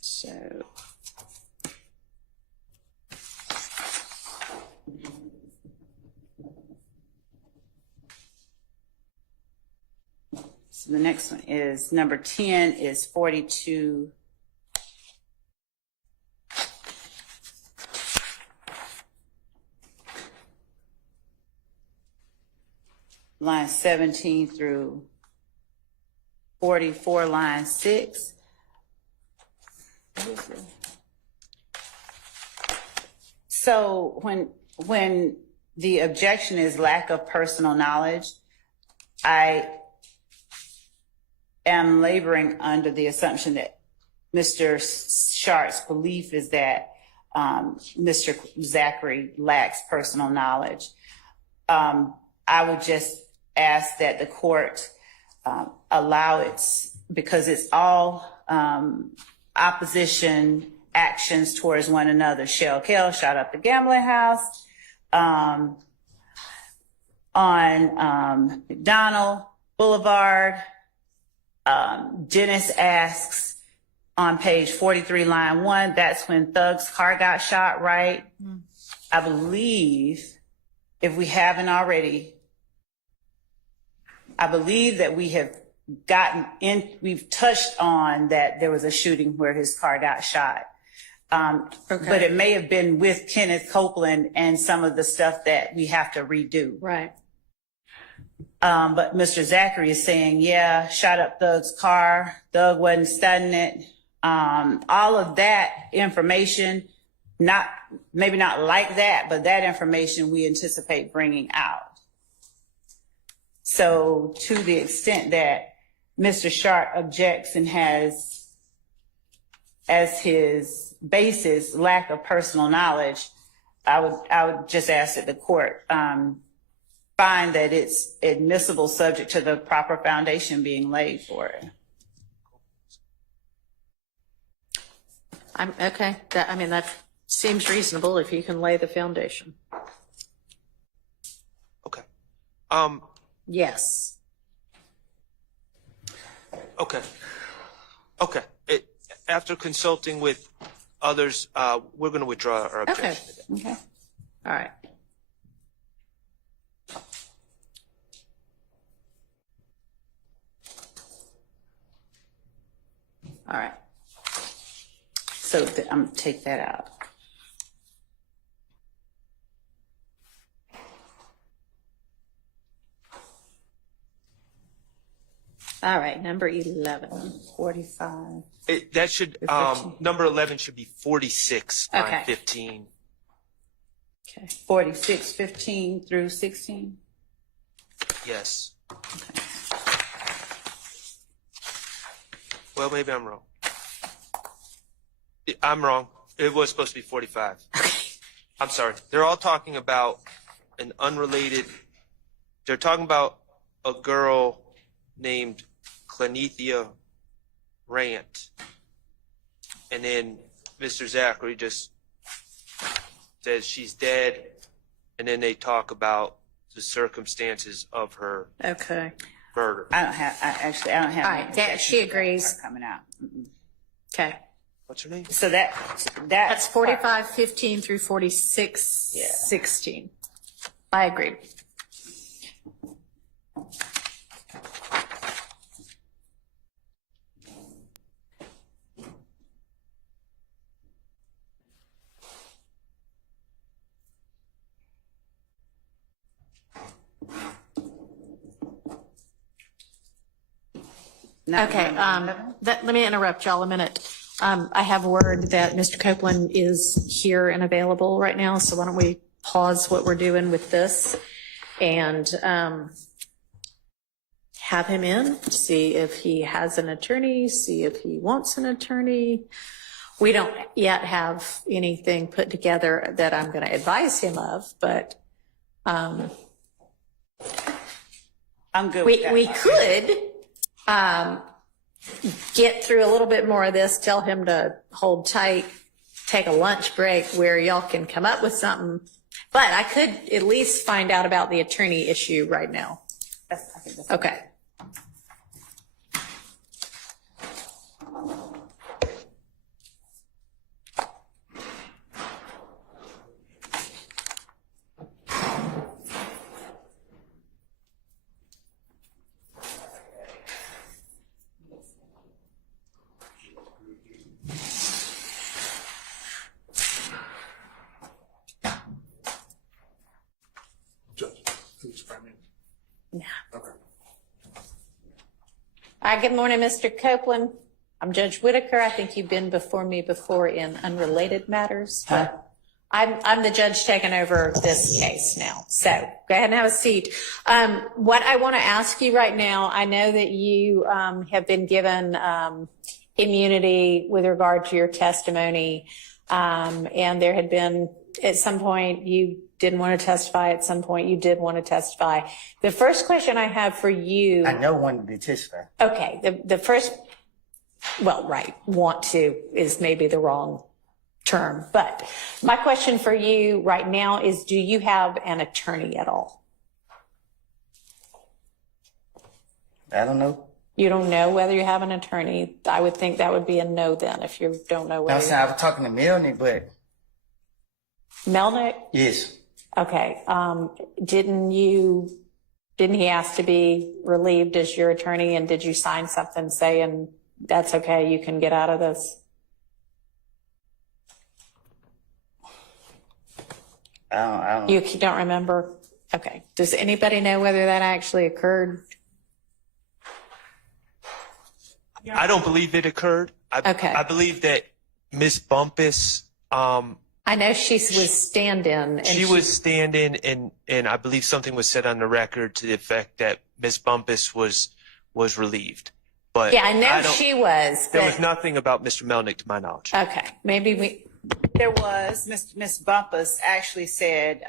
So. So the next one is number 10 is 42. Line 17 through 44, line 6. What is it? So when the objection is lack of personal knowledge, I am laboring under the assumption that Mr. Sharp's belief is that Mr. Zachary lacks personal knowledge. I would just ask that the court allow it, because it's all opposition actions towards one another. Shell Kell shot up the gambling house. On McDonald Boulevard, Dennis asks on page 43, line 1, that's when Thug's car got shot, right? I believe, if we haven't already, I believe that we have we've touched on that there was a shooting where his car got shot. But it may have been with Kenneth Copeland and some of the stuff that we have to redo. Right. But Mr. Zachary is saying, yeah, shot up Thug's car. Thug wasn't studying it. All of that information, maybe not like that, but that information we anticipate bringing out. So to the extent that Mr. Sharp objects and has as his basis lack of personal knowledge, I would just ask that the court find that it's admissible subject to the proper foundation being laid for it. Okay. That seems reasonable if you can lay the foundation. Okay. Yes. Okay. After consulting with others, we're going to withdraw our objection. Okay. All right. All right. So I'm gonna take that out. All right. Number 11. 45. That should, number 11 should be 46, line Okay. 15. Okay. 46, 15 through 16. Yes. Well, maybe I'm wrong. I'm wrong. It was supposed to be 45. I'm sorry. They're all talking about an unrelated, they're talking about a girl named Clenethia Rant. And then Mr. Zachary just says she's dead. And then they talk about the circumstances of her Okay. murder. I don't have. All right. That she agrees. Coming out. Okay. What's her name? So That's 45, 15 through 46, Yeah. 16. I agree. Okay, let me interrupt y'all a minute. I have word that Mr. Copeland is here and available right now, so why don't we pause what we're doing with this and have him in, see if he has an attorney, see if he wants an attorney. We don't yet have anything put together that I'm going to advise him of, but I'm good with that. we could get through a little bit more of this, tell him to hold tight, take a lunch break where y'all can come up with something. But I could at least find out about the attorney issue right now. I think that's Okay. Judge, please find me. Yeah. Okay. Hi, good morning, Mr. Copeland. I'm Judge Whitaker. I think you've been before me before in unrelated matters. Huh? I'm the judge taking over this case now. So go ahead and have a seat. What I want to ask you right now, I know that you have been given immunity with regard to your testimony. And there had been, at some point, you didn't want to testify. At some point, you did want to testify. The first question I have for you. I never wanted to testify. Okay. The first, well, right. Want to is maybe the wrong term. But my question for you right now is, do you have an attorney at all? I don't know. You don't know whether you have an attorney. I would think that would be a no then if you don't know I'm whether. saying I was talking to Melanie, but Melnick? yes. Okay. Didn't he ask to be relieved as your attorney, and did you sign something saying that's okay, you can get out of this? I don't You don't remember? Okay. Does anybody know whether that actually occurred? I don't believe it occurred. Okay. I believe that Miss Bumpus, I know she was stand-in. And she was stand-in, and I believe something was said on the record to the effect that Miss Bumpus was relieved. But yeah, I know she was. There but- was nothing about Mr. Melnick to my knowledge. Okay. Maybe There was, Miss Bumpus actually said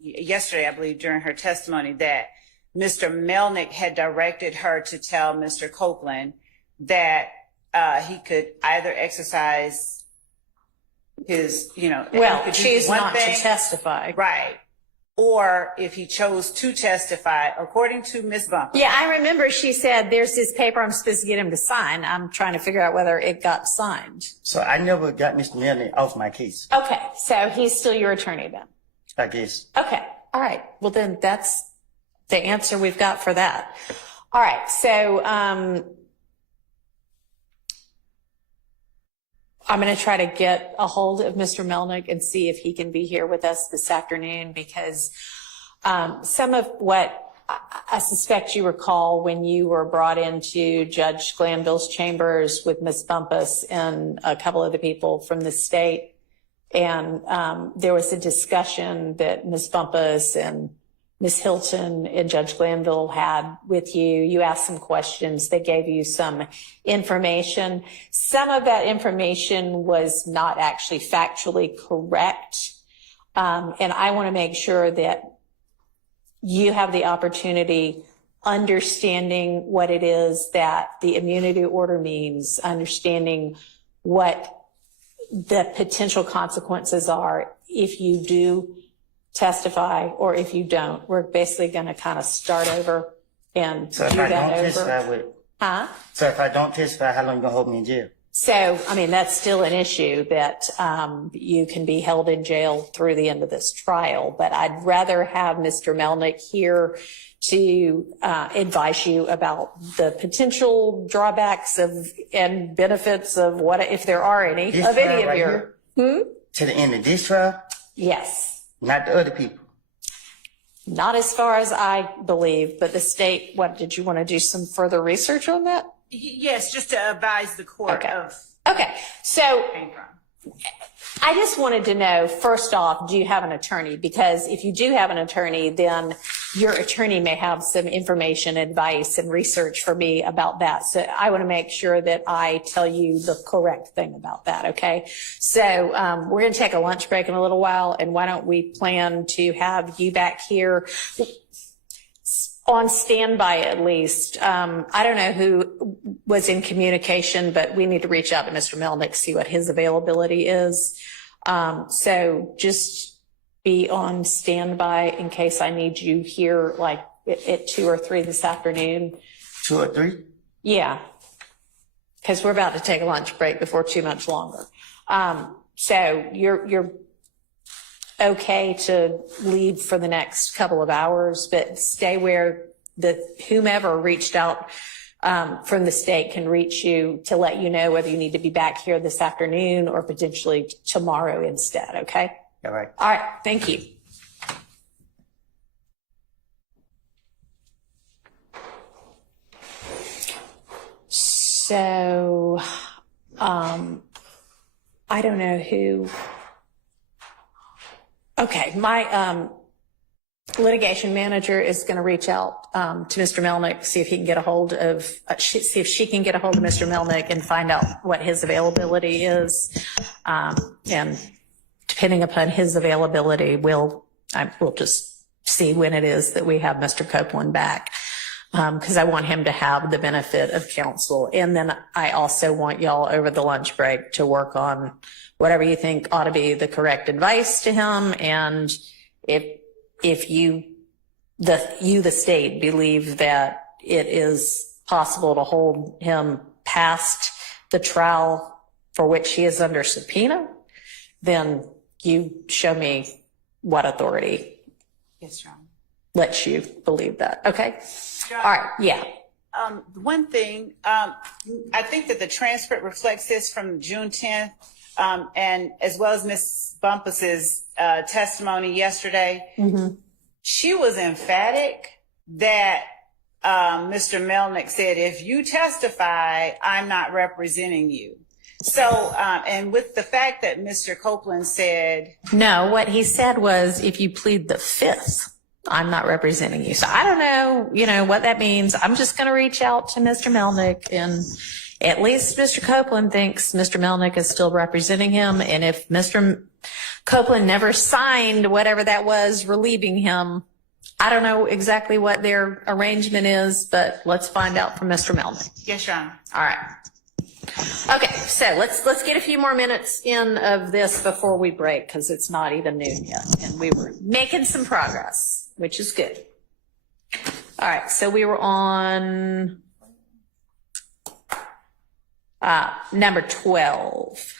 yesterday, I believe, during her testimony, that Mr. Melnick had directed her to tell Mr. Copeland that he could either exercise his, well, he could do she's one not to thing, testify. right? Or if he chose to testify, according to Miss Bumpus. Yeah, I remember she said, there's this paper I'm supposed to get him to sign. I'm trying to figure out whether it got signed. So I never got Mr. Melanie off my case, Okay, so he's still your attorney then? I guess. Okay, all right. Well, then that's the answer we've got for that. All right, so I'm going to try to get a hold of Mr. Melnick and see if he can be here with us this afternoon, because some of what I suspect you recall when you were brought into Judge Glanville's chambers with Ms. Bumpus and a couple of the people from the state. And there was a discussion that Ms. Bumpus and Ms. Hilton and Judge Glanville had with you. You asked some questions. They gave you some information. Some of that information was not actually factually correct. And I want to make sure that you have the opportunity understanding what it is that the immunity order means, understanding what the potential consequences are if you do testify or if you don't. We're basically going to kind of start over and So do if I that don't over. testify, Huh? so if I don't testify, how long you gonna hold me in jail? So, I mean, that's still an issue that you can be held in jail through the end of this trial. But I'd rather have Mr. Melnick here to advise you about the potential drawbacks of and benefits of what, if there are any, This of any trial of right your. here? To the end of this trial, Yes. not the other people. Not as far as I believe, but the state, what, did you want to do some further research on that? Yes, just to advise the court Okay. of Okay, so where it came from. I just wanted to know, first off, do you have an attorney? Because if you do have an attorney, then your attorney may have some information, advice, and research for me about that. So I want to make sure that I tell you the correct thing about that, okay? So we're going to take a lunch break in a little while, and why don't we plan to have you back here on standby at least. I don't know who was in communication, but we need to reach out to Mr. Melnick, see what his availability is. So just be on standby in case I need you here like at 2 or 3 this afternoon. 2 or 3? Yeah, because we're about to take a lunch break before too much longer. So you're okay to leave for the next couple of hours, but stay where whomever reached out from the state can reach you to let you know whether you need to be back here this afternoon or potentially tomorrow instead, okay? All right. All right, thank you. So, I don't know who. Okay, my litigation manager is going to reach out to Mr. Melnick, see if he can get a hold of, see if she can get a hold of Mr. Melnick and find out what his availability is. And depending upon his availability, we'll just see when it is that we have Mr. Copeland back. Because I want him to have the benefit of counsel. And then I also want y'all over the lunch break to work on whatever you think ought to be the correct advice to him. And if you, the state, believe that it is possible to hold him past the trial for which he is under subpoena, then you show me what authority Yes, Your Honor. lets you believe that. Okay? All right, yeah. One thing, I think that the transcript reflects this from June 10th, and as well as Ms. Bumpus's testimony yesterday. Mm-hmm. She was emphatic that Mr. Melnick said, if you testify, I'm not representing you. So, and with the fact that Mr. Copeland said... No, what he said was, if you plead the 5th, I'm not representing you. So I don't know, what that means. I'm just going to reach out to Mr. Melnick, and at least Mr. Copeland thinks Mr. Melnick is still representing him. And if Mr. Copeland never signed whatever that was relieving him, I don't know exactly what their arrangement is, but let's find out from Mr. Melnick. Yes, Your Honor. All right. Okay, so let's get a few more minutes in of this before we break, because it's not even noon yet, and we were making some progress, which is good. All right, so we were on number 12.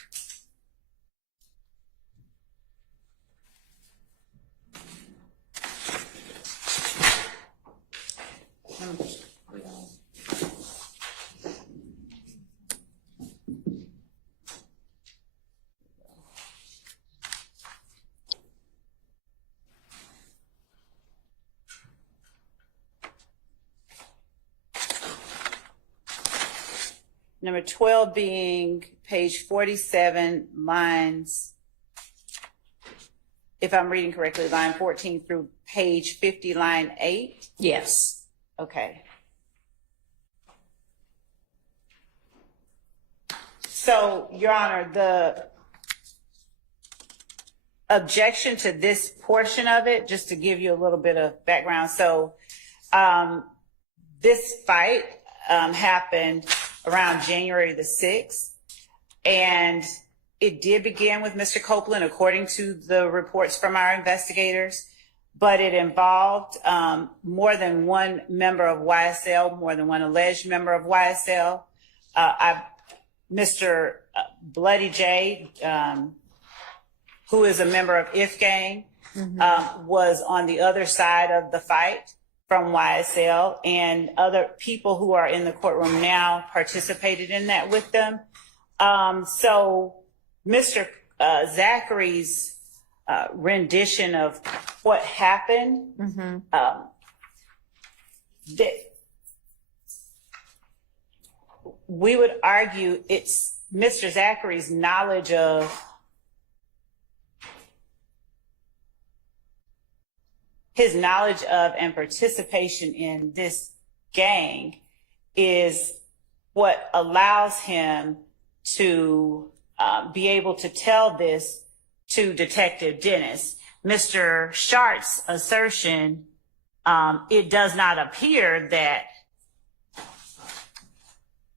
Number 12 being page 47, lines, if I'm reading correctly, line 14 through page 50, line 8. Yes. Okay. So, Your Honor, the objection to this portion of it, just to give you a little bit of background. So, this fight happened around January the 6th, and it did begin with Mr. Copeland, according to the reports from our investigators, but it involved more than one member of YSL, more than one alleged member of YSL. Mr. Bloody J, who is a member of If Gang, was on the other side of the fight from YSL, and other people who are in the courtroom now participated in that with them. So Mr. Zachary's rendition of what happened, we would argue it's Mr. Zachary's knowledge of and participation in this gang is what allows him to be able to tell this to Detective Dennis. Mr. Shart's assertion, it does not appear that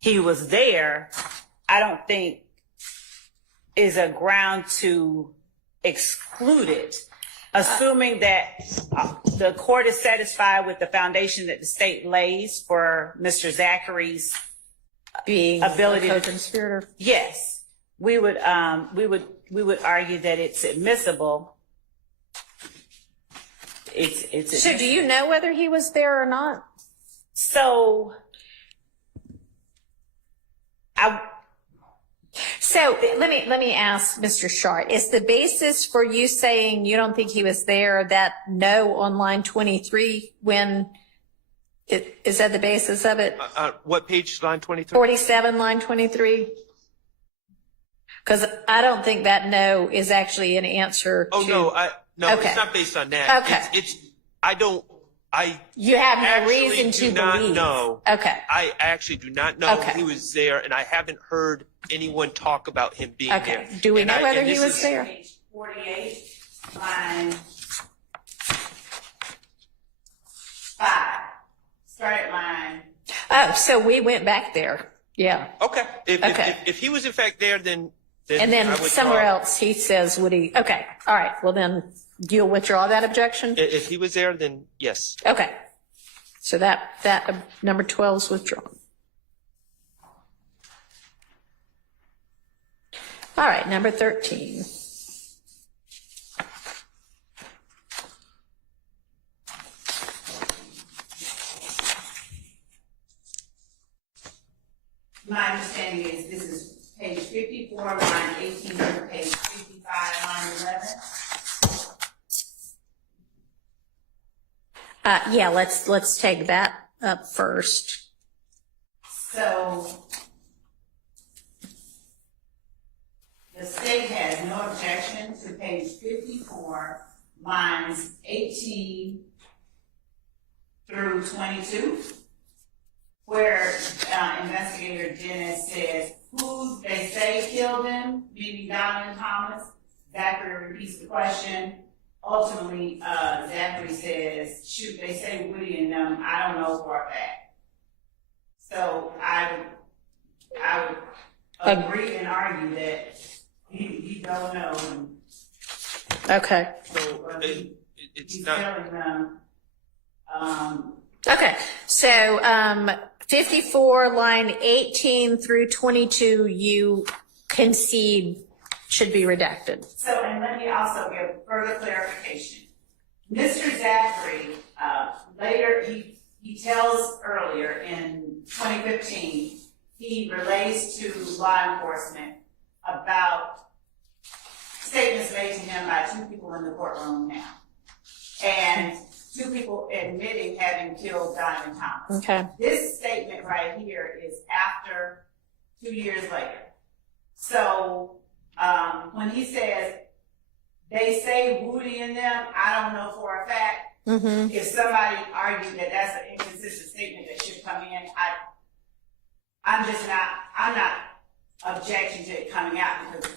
he was there, I don't think is a ground to exclude it. Assuming that the court is satisfied with the foundation that the state lays for Mr. Zachary's Being ability a to- co-conspirator. yes, we would argue that it's admissible. It's So do you know whether he was there or not? so So let me ask Mr. Shart, is the basis for you saying you don't think he was there that no on line 23 is that the basis of it? What page, line 23? 47, line 23? Because I don't think that no is actually an answer Oh, to. no, Okay. it's not based on that. Okay. I You have no actually reason to do not believe. know. Okay. I actually do not know Okay. he was there, and I haven't heard anyone talk about him being Okay. there. Do we And know whether and he this was is- there? page 48, line 5. Start at line. Oh, so we went back there. Yeah. Okay. Okay. If he was in fact there, then And then I withdraw. somewhere else he says, would he? Okay. All right. Well, then you'll withdraw that objection? If he was there, then yes. Okay. So that number 12 is withdrawn. All right, number 13. My understanding is this is page 54, line 18, to page 55, line 11. Yeah, let's take that up first. So the state has no objection to page 54, lines 18 through 22, where investigator Dennis says, who they say killed him, meaning Donovan Thomas. Zachary repeats the question. Ultimately, Zachary says, shoot, they say Woody and them, I don't know for a fact. So I would agree and argue that he don't know. Okay. So it's He's not. telling them, Okay. So 54, line 18 through 22, you concede should be redacted. so, and let me also give further clarification. Mr. Zachary, later, he tells earlier in 2015, he relays to law enforcement about statements made to him by 2 people in the courtroom now. And 2 people admitting having killed Donovan Thomas. Okay. This statement right here is after 2 years later. So, when he says, they say Woody and them, I don't know for a fact. Mm-hmm. If somebody argued that that's an inconsistent statement that should come in, I'm not objecting to it coming out because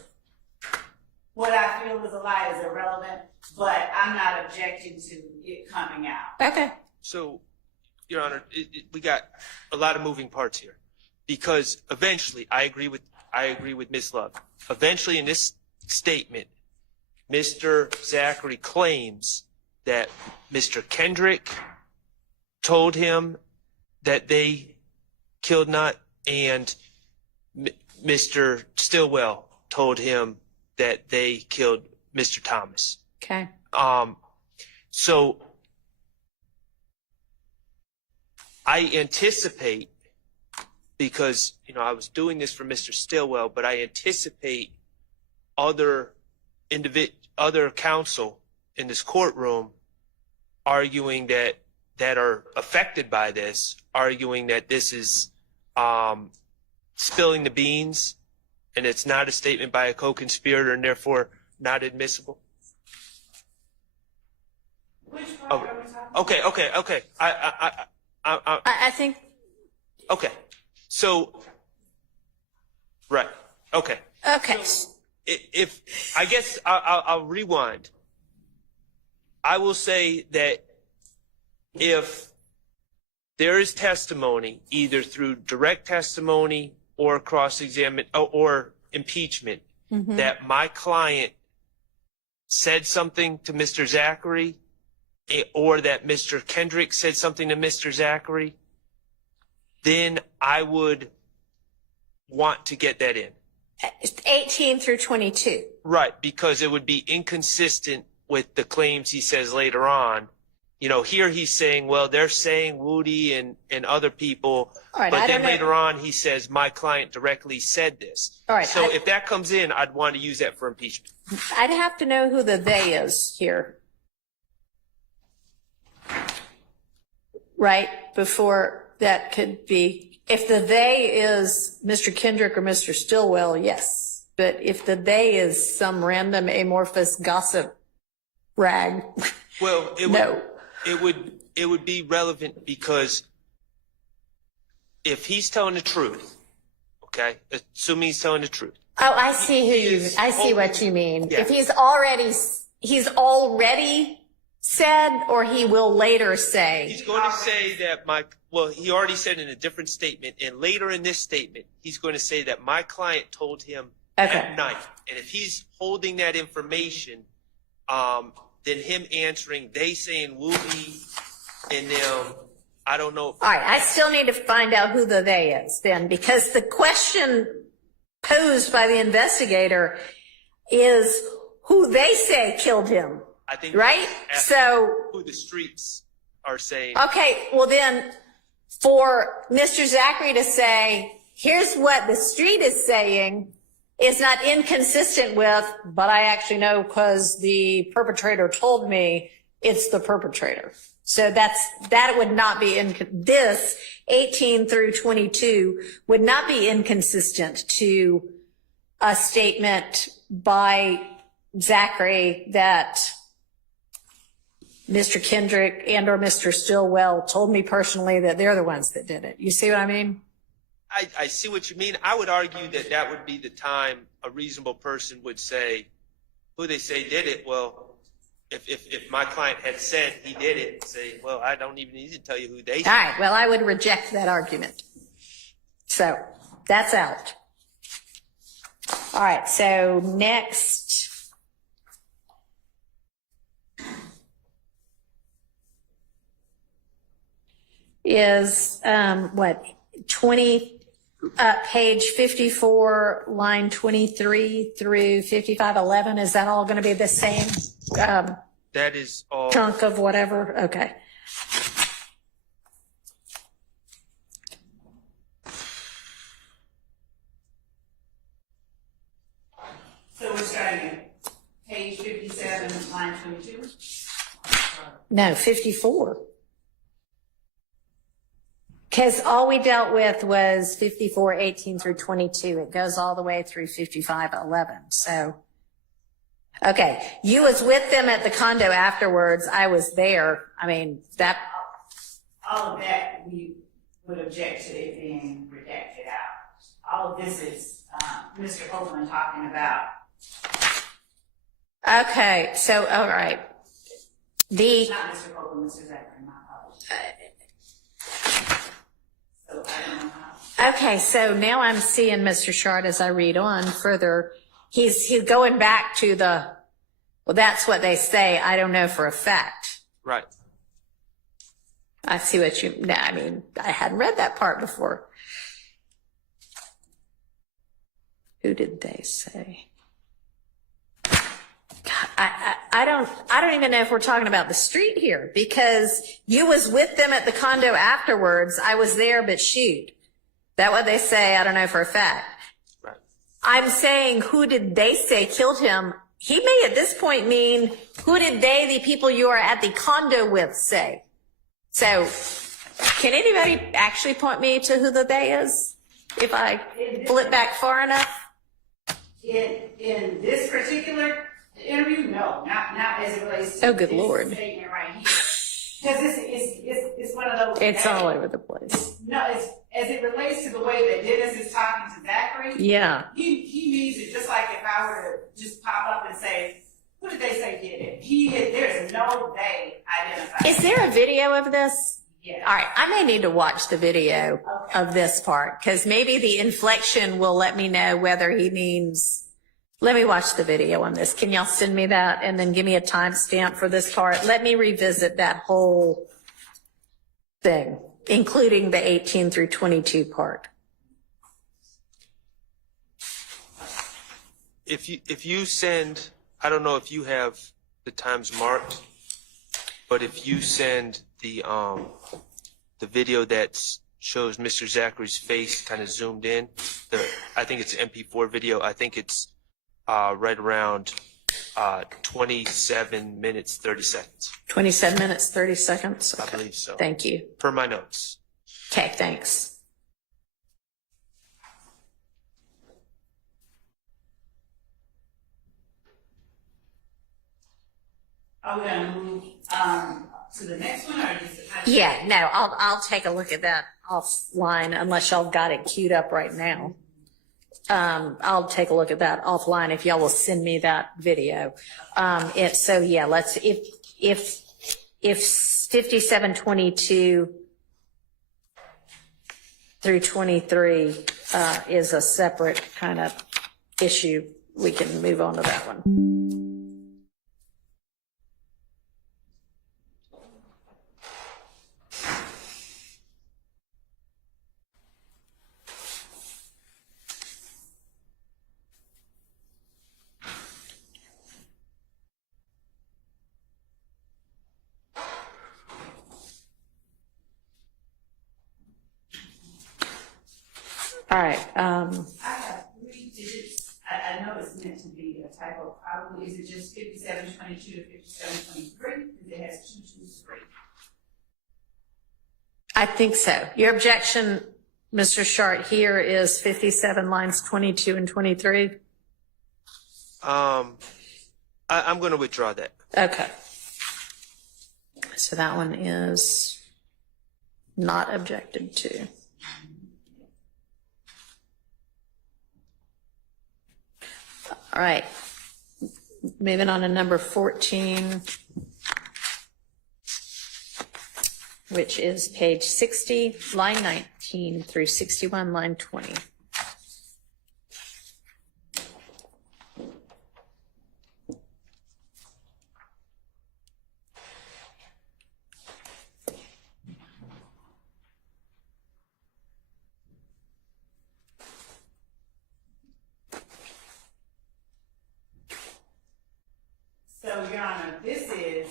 what I feel is a lie is irrelevant, but I'm not objecting to it coming out. Okay. So, Your Honor, we got a lot of moving parts here, because eventually, I agree with Ms. Love. Eventually, in this statement, Mr. Zachary claims that Mr. Kendrick told him that they killed Nutt, and Mr. Stillwell told him that they killed Mr. Thomas. Okay. So I anticipate, because, I was doing this for Mr. Stillwell, but I anticipate other counsel in this courtroom arguing that are affected by this, arguing that this is spilling the beans and it's not a statement by a co-conspirator and therefore not admissible. Which part are we talking about? Okay. I think. Okay. So, right. Okay. Okay. If I guess I'll rewind. I will say that if there is testimony, either through direct testimony or cross-examine or impeachment, that my client said something to Mr. Zachary, or that Mr. Kendrick said something to Mr. Zachary, then I would want to get that in. 18 through 22. Right, because it would be inconsistent with the claims he says later on. You know, here he's saying, well, they're saying Woody and other people, All right, but I then don't know. later on he says, my client directly said this. All right, So if that comes in, I'd want to use that for impeachment. I'd have to know who the they is here. Right, before that could be, if the they is Mr. Kendrick or Mr. Stillwell, yes. But if the they is some random amorphous gossip rag, Well, no. it would be relevant because if he's telling the truth, okay, assuming he's telling the truth. Oh, I see I see what you mean. If he's already said, or he will later say. He's going to say that he already said in a different statement, and later in this statement, he's going to say that my client told him at night. And if he's holding that information, then him answering, they saying Woody and them, I don't know. All right, I still need to find out who the they is then, because the question posed by the investigator is who they say killed him. I think right? So who the streets are saying. Okay, well then for Mr. Zachary to say, here's what the street is saying, is not inconsistent with, but I actually know because the perpetrator told me it's the perpetrator. So that would not be this 18 through 22 would not be inconsistent to a statement by Zachary that Mr. Kendrick and or Mr. Stillwell told me personally that they're the ones that did it. You see what I mean? I see what you mean. I would argue that would be the time a reasonable person would say, who they say did it. Well, if my client had said he did it, say, well, I don't even need to tell you who they say. All right, well, I would reject that argument. So that's out. All right, so next. Is page 54, line 23 through 5511. Is that all going to be the same That is all. chunk of whatever? Okay. So we're starting at page 57, line 22. No, 54. Because all we dealt with was 54, 18 through 22. It goes all the way through 55, 11. So, okay. You was with them at the condo afterwards. I was there. I mean, that. All of that we would object to it being redacted out. All of this is Mr. Copeland talking about. Okay. So, all right. Not Mr. Copeland, Mr. Zachary, my apologies. So I don't know how. Okay, so now I'm seeing Mr. Shard as I read on further. He's going back to well, that's what they say. I don't know for a fact. Right. I see what I mean, I hadn't read that part before. Who did they say? God, I don't even know if we're talking about the street here, because you was with them at the condo afterwards. I was there, but shoot. That what they say? I don't know for a fact. Right. I'm saying, who did they say killed him? He may at this point mean, who did they, the people you are at the condo with, say? So, can anybody actually point me to who the they is? If I flip back far enough? In this particular interview, no, not as it relates to good this Lord. statement right here. Because it's one of those. It's all over the place. No, it's as it relates to the way that Dennis is talking to Zachary. Yeah. He means it just like if I were to just pop up and say, who did they say did it? There's no they identified. Is there a video of this? Yeah. All right, I may need to watch the video of this part because maybe the inflection will let me know whether he means. Let me watch the video on this. Can y'all send me that and then give me a timestamp for this part? Let me revisit that whole thing, including the 18 through 22 part. If you send, I don't know if you have the times marked, but if you send the video that shows Mr. Zachary's face kind of zoomed in, I think it's an MP4 video. I think it's right around 27 minutes 30 seconds. 27 minutes 30 seconds. I believe so. Thank you. Per my notes. Okay, thanks. Are we gonna move to the next one, or just? Yeah, no, I'll take a look at that offline unless y'all got it queued up right now. I'll take a look at that offline if y'all will send me that video. So yeah, let's, if 5722 through 23, is a separate kind of issue, we can move on to that one. All right, I have 3 digits. I know it's meant to be a typo. Probably is it just 5722 to 5723? Because it has 223. I think so. Your objection, Mr. Shart, here is 57 lines 22 and 23. I'm going to withdraw that. Okay. So that one is not objected to. All right. Moving on to number 14, which is page 60, line 19 through 61, line 20. So, Your Honor, this is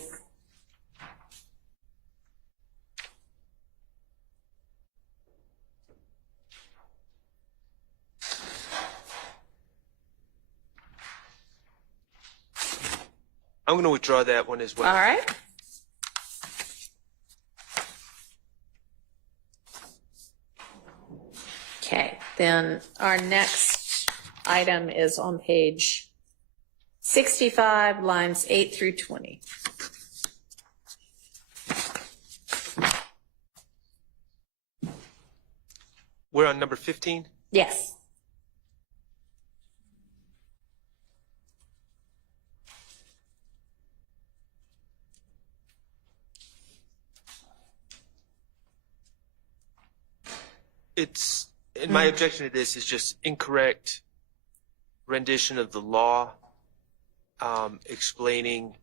I'm going to withdraw that one as well. All right. Okay, then our next item is on page 65, lines 8 through 20. We're on number 15. Yes. It's, and my objection to this is just incorrect rendition of the law, explaining,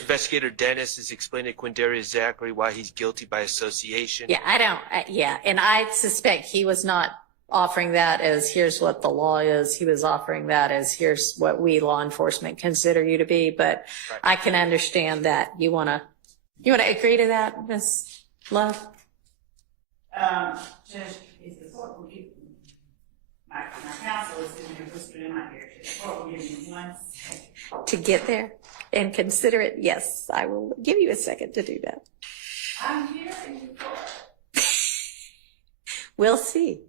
Investigator Dennis is explaining to Quindarius Zachary why he's guilty by association. Yeah, yeah, and I suspect he was not offering that as here's what the law is. He was offering that as here's what we law enforcement consider you to be. But Right. I can understand that. You wanna agree to that, Ms. Love? Judge, is the court will give my counsel is sitting here whispering in my ear. The court will give me 1 second. To get there and consider it, yes, I will give you a second to do that. I'm here in the court. We'll see.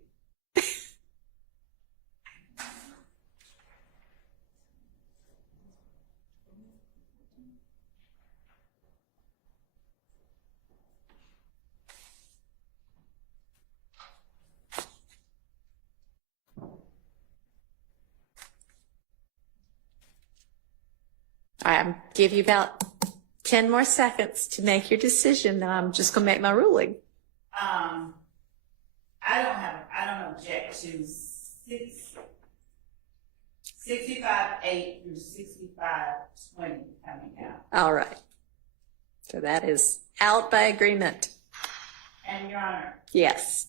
I'll give you about 10 more seconds to make your decision, then I'm just going to make my ruling. I don't object to 65-8 through 65-20 coming out. All right. So that is out by agreement. And Your Honor, Yes.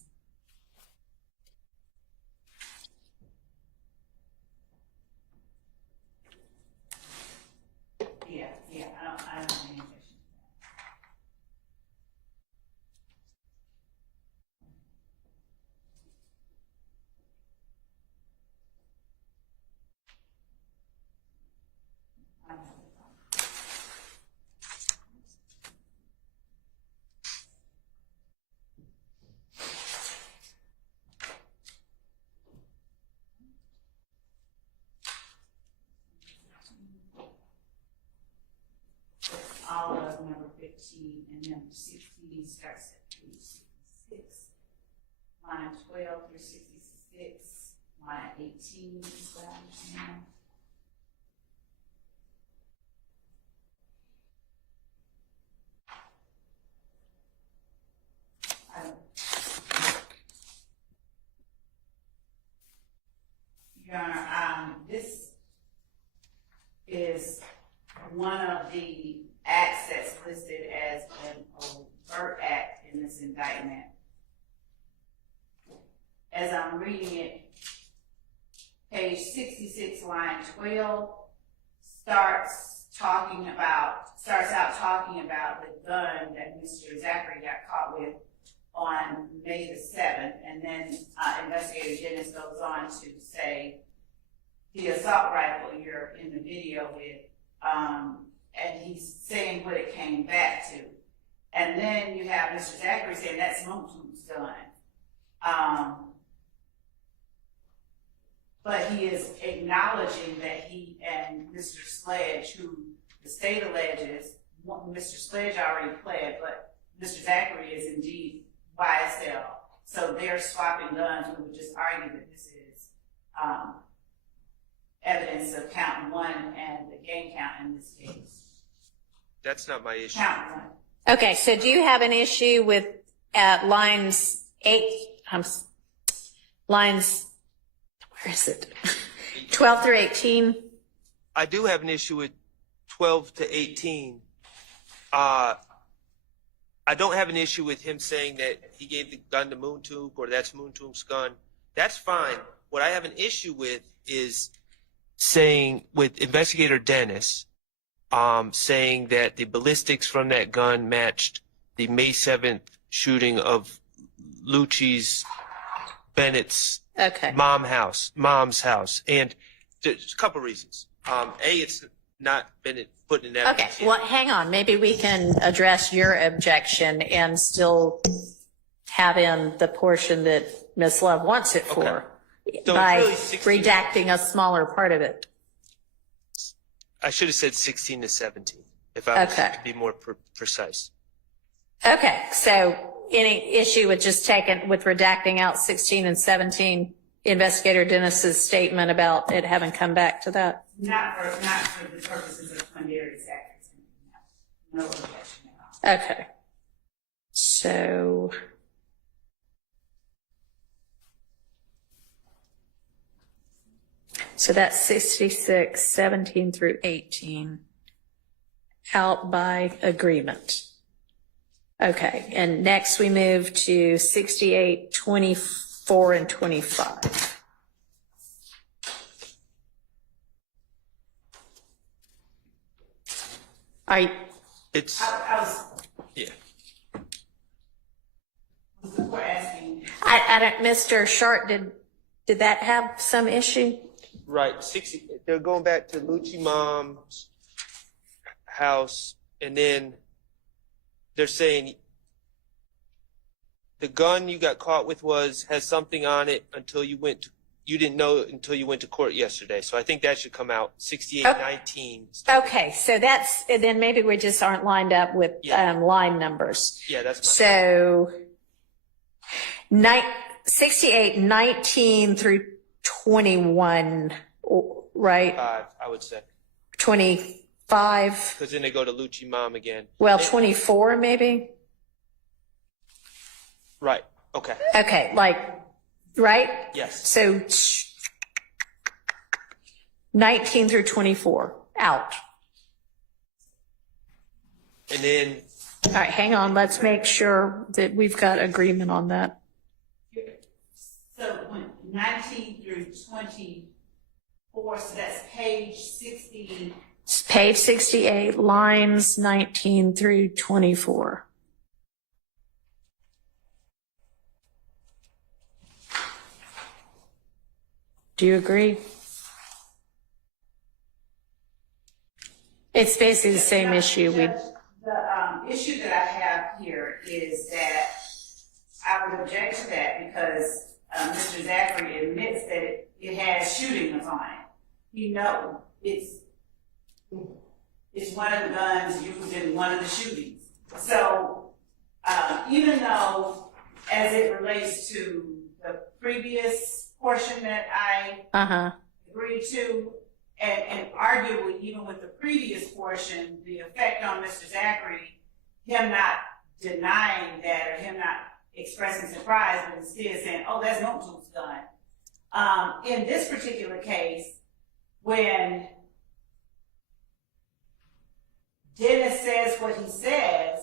yeah, I don't have any objection. All of number 15 and number 16 starts at 66. Line 12 through 66. Line 18 is what I understand. Your Honor, this is one of the acts that's listed as an overt act in this indictment. As I'm reading it, page 66, line 12 starts out talking about the gun that Mr. Zachary got caught with on May the 7th, and then Investigator Dennis goes on to say the assault rifle you're in the video with, and he's saying what it came back to. And then you have Mr. Zachary saying that's Moon's gun. But he is acknowledging that he and Mr. Sledge, who the state alleges, Mr. Sledge already pled, but Mr. Zachary is indeed YSL. So they're swapping guns. We would just argue that this is evidence of count 1 and the gang count in this case. That's not my issue. Count 1. Okay, so do you have an issue with lines 12 through 18? I do have an issue with 12 to 18. I don't have an issue with him saying that he gave the gun to Moontoon or that's Moontoon's gun. That's fine. What I have an issue with is saying with Investigator Dennis, saying that the ballistics from that gun matched the May 7th shooting of Lucci's Bennett's mom's house. And there's a couple reasons. It's not Bennett put in evidence. Okay, well, hang on. Maybe we can address your objection and still have in the portion that Ms. Love wants it for So by really 16 redacting a smaller part of it. I should have said 16 to 17 if I was to be more precise. Okay, so any issue with just with redacting out 16 and 17, Investigator Dennis's statement about it having come back to that? Not for the purposes of Quindarius Zachary. No objection at all. Okay. So that's 66, 17 through 18, out by agreement. Okay, and next we move to 68, 24, and 25. It's, I was yeah. before asking. I don't, Mr. Sharp, did that have some issue? Right. They're going back to Lucci mom's house, and then they're saying the gun you got caught with has something on it you didn't know until you went to court yesterday. So I think that should come out 6819. Okay, so then maybe we just aren't lined up with line numbers. Yeah, that's my So 68, 19 through 21, right? I would say. 25. Because then they go to Lucci mom again. Well, 24 maybe? Right. Okay. Okay, like, right? Yes. So 19 through 24, out. And then All right, hang on, let's make sure that we've got agreement on that. So when 19 through 24, so that's page 60. It's page 68, lines 19 through 24. Do you agree? It's basically the same issue. The issue that I have here is that I would object to that because Mr. Zachary admits that it has shootings on it. He knows it's one of the guns used in one of the shootings. So even though, as it relates to the previous portion that I agreed to, and arguably even with the previous portion, the effect on Mr. Zachary, him not denying that or him not expressing surprise, but instead saying, oh, that's Milton's gun. In this particular case, when Dennis says what he says,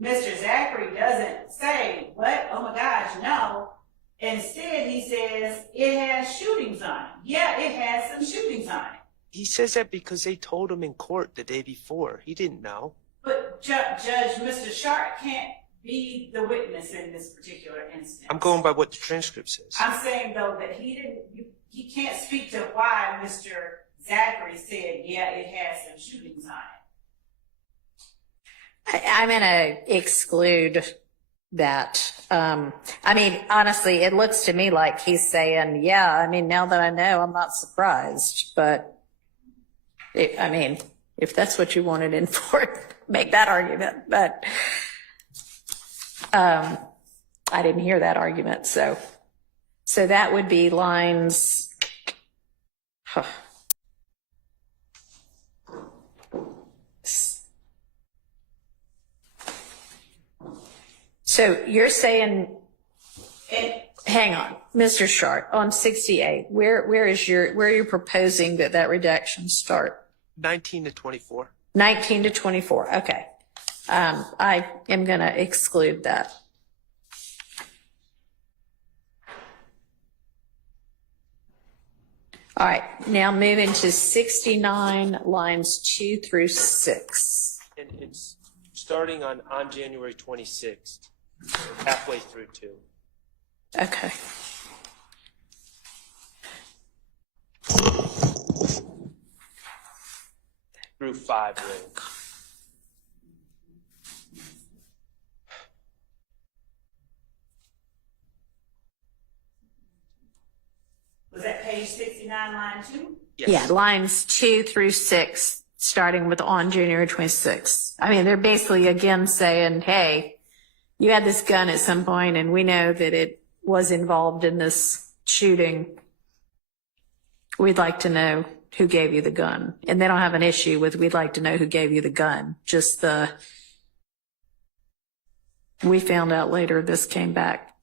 Mr. Zachary doesn't say, what? Oh my gosh, no. Instead, he says, it has shootings on it. Yeah, it has some shootings on it. he says that because they told him in court the day before. He didn't know. But Judge, Mr. Sharp can't be the witness in this particular instance. I'm going by what the transcript says. I'm saying though that he can't speak to why Mr. Zachary said, yeah, it has some shootings on it. I'm going to exclude that. I mean, honestly, it looks to me like he's saying, yeah, I mean, now that I know, I'm not surprised. But, I mean, if that's what you wanted in for, make that argument. But I didn't hear that argument. So that would be lines. So you're saying, hang on, Mr. Sharp, on 68, where are you proposing that redaction start? 19 to 24. 19 to 24, okay. I am going to exclude that. All right, now moving to 69, lines 2 through 6. And it's starting on January 26th, halfway through 2. Okay. Through 5, really. Was that page 69, line 2? Yes. Yeah, lines 2 through 6, starting with on January 26th. I mean, they're basically again saying, hey, you had this gun at some point and we know that it was involved in this shooting. We'd like to know who gave you the gun. And they don't have an issue with we'd like to know who gave you the gun. Just we found out later this came back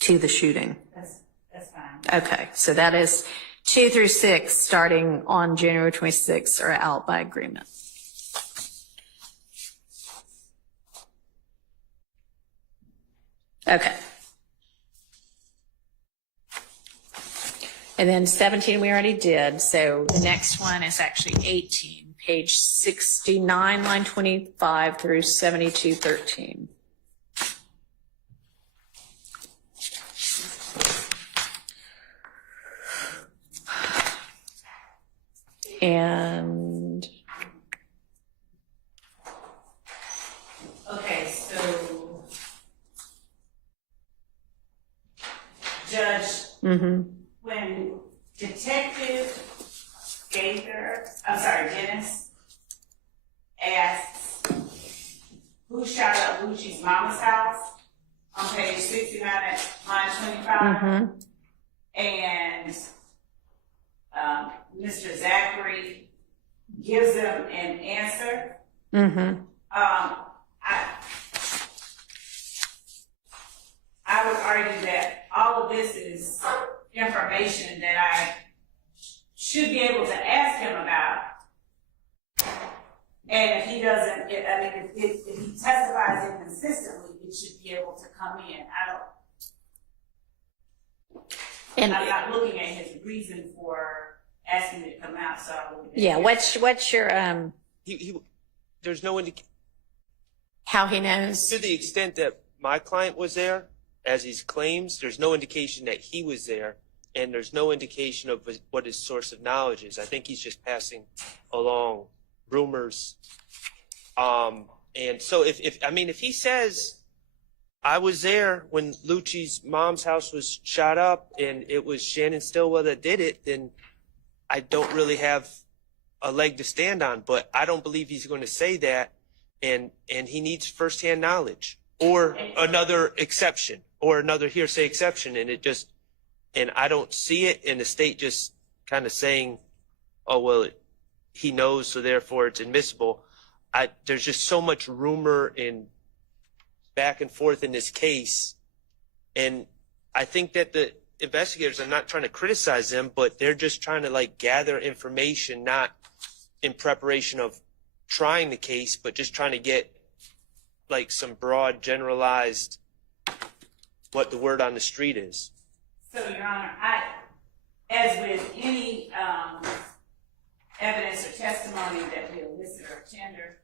to the shooting. That's fine. Okay, so that is 2 through 6, starting on January 26th, are out by agreement. Okay. And then 17 we already did, so the next one is actually 18, page 69, line 25 through 7213. And Okay, so Judge, when Detective Dennis asks who shot up Lucci's mama's house on page 69 at line 25, and Mr. Zachary gives them an answer. I would argue that all of this is information that I should be able to ask him about. And if he doesn't, if he testifies inconsistently, it should be able to come in. I'm not looking at his reason for asking it to come out, so I'm looking at Yeah, what's your, There's no indication. how he knows? To the extent that my client was there, as he claims, there's no indication that he was there, and there's no indication of what his source of knowledge is. I think he's just passing along rumors. And so if he says, I was there when Lucci's mom's house was shot up and it was Shannon Stillwell that did it, then I don't really have a leg to stand on. But I don't believe he's going to say that, and he needs firsthand knowledge or another exception or another hearsay exception, and I don't see it, and the state just kind of saying, oh, well, he knows, so therefore it's admissible. There's just so much rumor and back and forth in this case, and I think that the investigators, I'm not trying to criticize them, but they're just trying to gather information, not in preparation of trying the case, but just trying to get some broad, generalized, what the word on the street is. So, Your Honor, as with any evidence or testimony that we elicit or tender,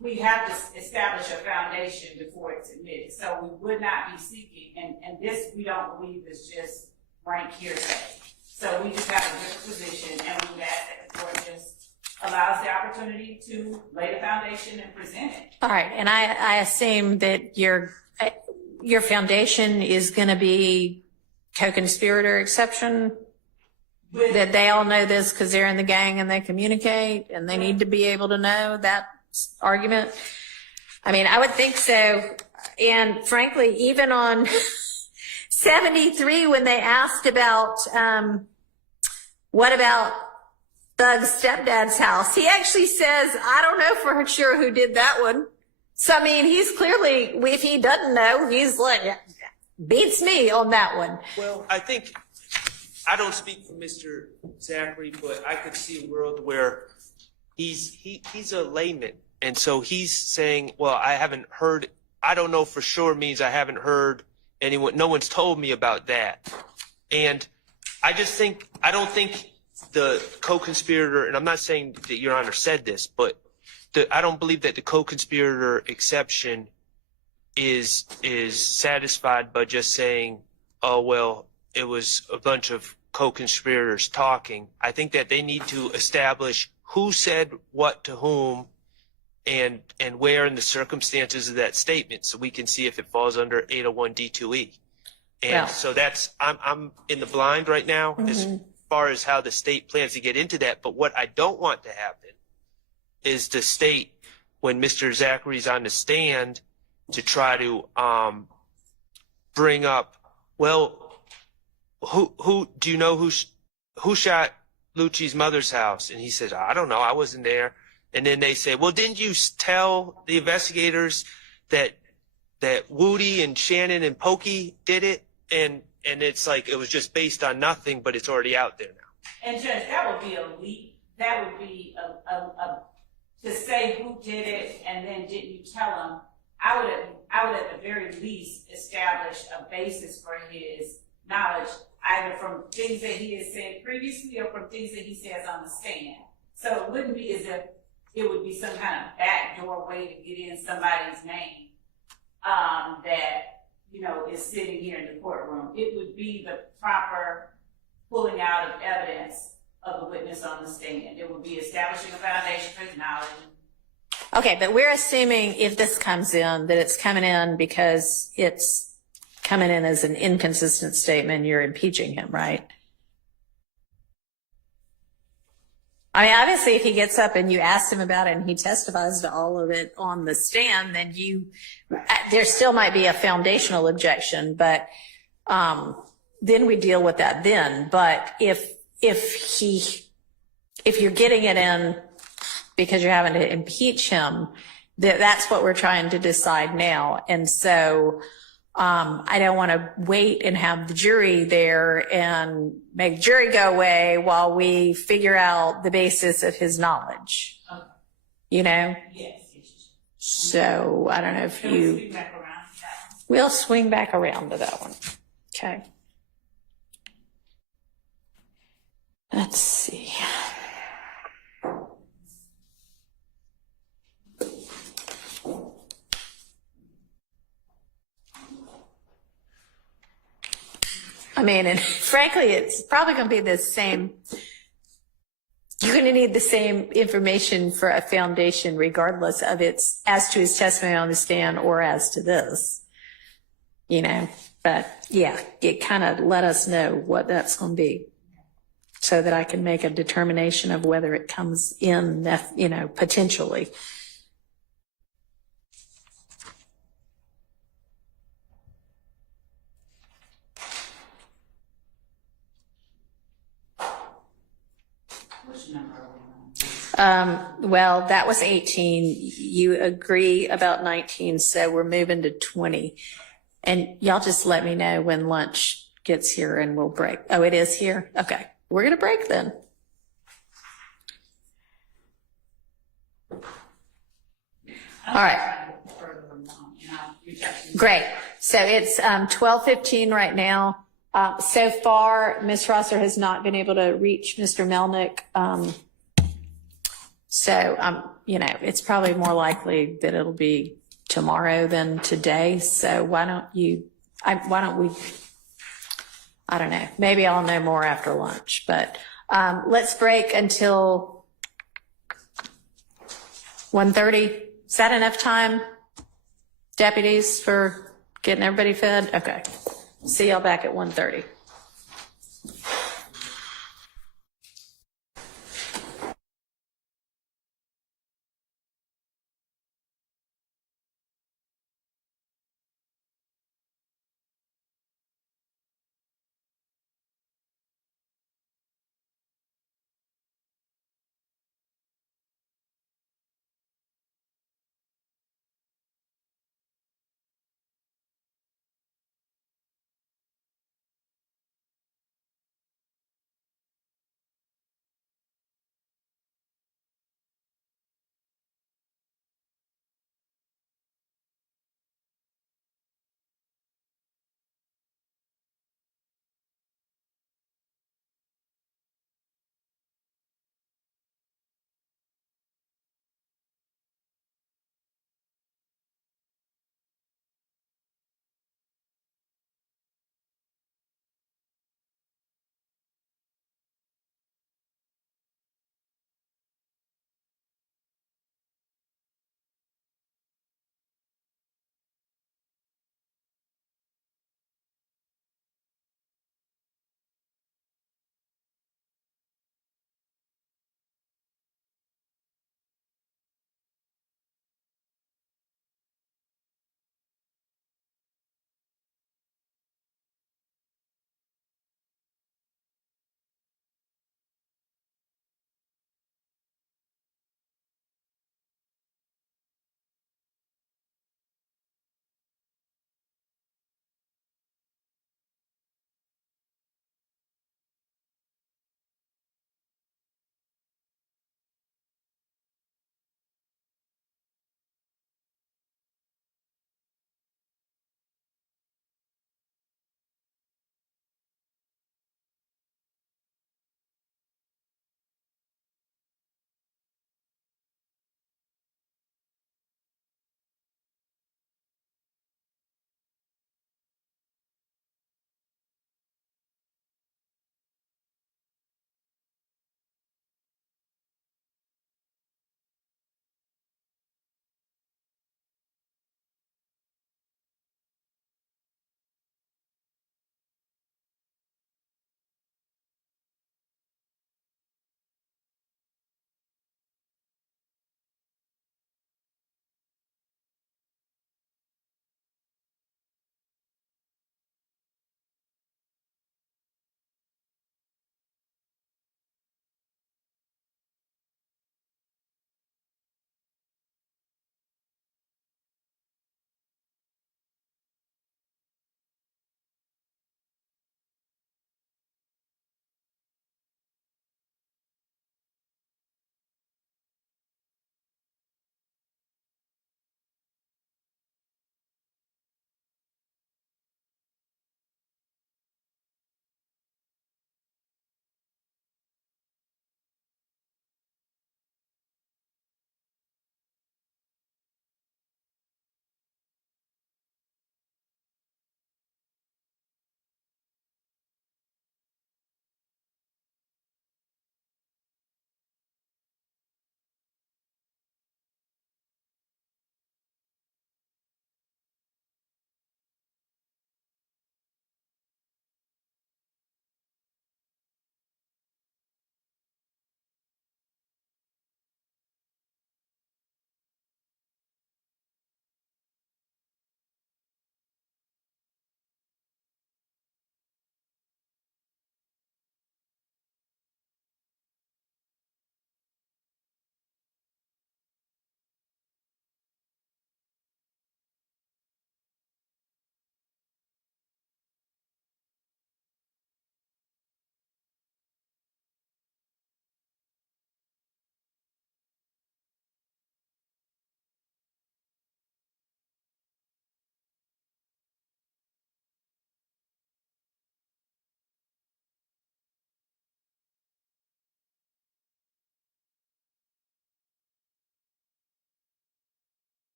we have to establish a foundation before it's admitted. So we would not be seeking, and this we don't believe is just rank hearsay. So we just have a different position, and we would ask that the court just allows the opportunity to lay the foundation and present it. All right, and I assume that your foundation is going to be co-conspirator exception, that they all know this because they're in the gang and they communicate and they need to be able to know that argument. I mean, I would think so. And frankly, even on 73, when they asked about what about Thug's stepdad's house, he actually says, I don't know for sure who did that one. So, I mean, he's clearly, if he doesn't know, he's beats me on that one. Well, I think, I don't speak for Mr. Zachary, but I could see a world where he's a layman. And so he's saying, well, I haven't heard, I don't know for sure means I haven't heard anyone, no one's told me about that. And I don't think the co-conspirator, and I'm not saying that Your Honor said this, but I don't believe that the co-conspirator exception is satisfied by just saying, oh, well, it was a bunch of co-conspirators talking. I think that they need to establish who said what to whom and where in the circumstances of that statement, so we can see if it falls under 801 D2E. And so that's, I'm in the blind right now as far as how the state plans to get into that. But what I don't want to happen is the state, when Mr. Zachary's on the stand, to try to bring up, well, who do you know who shot Lucci's mother's house? And he says, I don't know, I wasn't there. And then they say, well, didn't you tell the investigators that Woody and Shannon and Pokey did it? And it's it was just based on nothing, but it's already out there now. And Judge, that would be a leap. That would be to say who did it and then didn't you tell them. I would at the very least establish a basis for his knowledge, either from things that he has said previously or from things that he says on the stand. So it wouldn't be as if it would be some kind of backdoor way to get in somebody's name that, is sitting here in the courtroom. It would be the proper pulling out of evidence of the witness on the stand. It would be establishing a foundation for his knowledge. Okay, but we're assuming if this comes in, that it's coming in because it's coming in as an inconsistent statement, you're impeaching him, right? I mean, obviously, if he gets up and you ask him about it and he testifies to all of it on the stand, then there still might be a foundational objection, but then we deal with that then. But if you're getting it in because you're having to impeach him, that's what we're trying to decide now. And so I don't want to wait and have the jury there and make the jury go away while we figure out the basis of his knowledge. You know? Yes. So I don't know if you. We'll swing back around to that one. Okay. Let's see. I mean, and frankly, it's probably going to be the same. You're going to need the same information for a foundation, regardless of its as to his testimony on the stand or as to this, you know. But yeah, it kind of let us know what that's going to be, so that I can make a determination of whether it comes in, you know, potentially. Well, that was 18. You agree about 19, so we're moving to 20. And y'all just let me know when lunch gets here and we'll break. Oh, it is here? Okay. We're going to break then. All right. Great. So it's 12:15 right now. So far, Ms. Rosser has not been able to reach Mr. Melnick. So, you know, it's probably more likely that it'll be tomorrow than today. So why don't we, I don't know, maybe I'll know more after lunch, but let's break until 1:30. Is that enough time, deputies, for getting everybody fed? Okay. See y'all back at 1:30.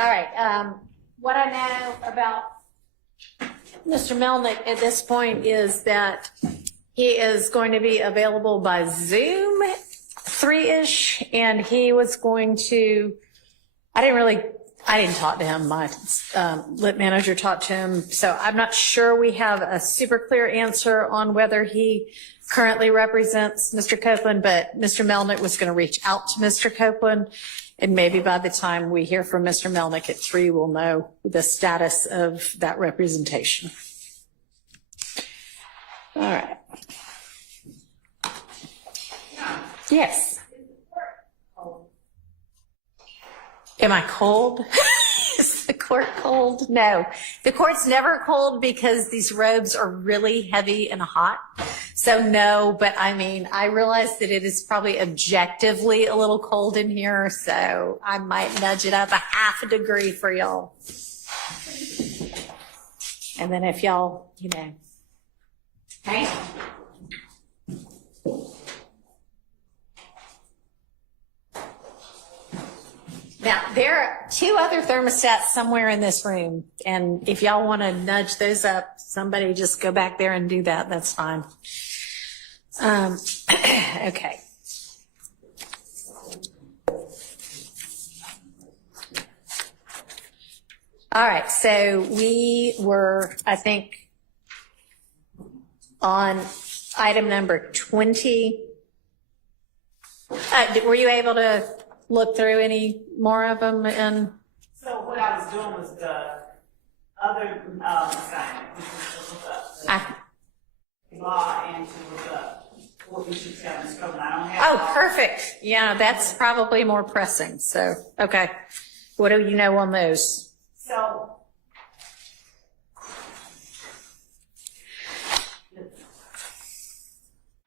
All right. What I know about Mr. Melnick at this point is that he is going to be available by Zoom 3-ish, and he was going to, I didn't talk to him. My lit manager talked to him. So I'm not sure we have a super clear answer on whether he currently represents Mr. Copeland, but Mr. Melnick was going to reach out to Mr. Copeland. And maybe by the time we hear from Mr. Melnick at 3, we'll know the status of that representation. All right. Yes. Am I cold? Is the court cold? No. The court's never cold because these robes are really heavy and hot. So no, but I mean, I realize that it is probably objectively a little cold in here, so I might nudge it up 0.5 degree for y'all. And then if y'all, okay. Now, there are 2 other thermostats somewhere in this room, and if y'all want to nudge those up, somebody just go back there and do that. That's fine. Okay. All right, so we were, I think, on item number 20. Were you able to look through any more of them? And So what I was doing was the other assignment, which was to look up the law and to look up what we should tell Ms. Copeland. I don't have. oh, perfect. Yeah, that's probably more pressing. So, okay. What do you know on those? So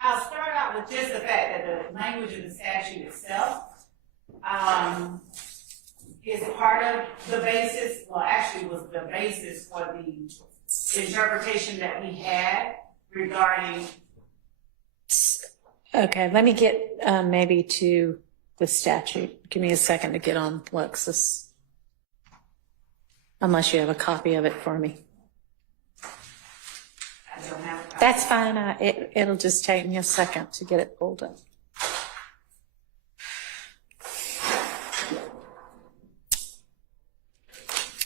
I'll start out with just the fact that the language of the statute itself is part of the basis, well, actually was the basis for the interpretation that we had regarding. Okay, let me get maybe to the statute. Give me a second to get on Lexis. Unless you have a copy of it for me. I don't have a copy. That's fine. It'll just take me a second to get it pulled up.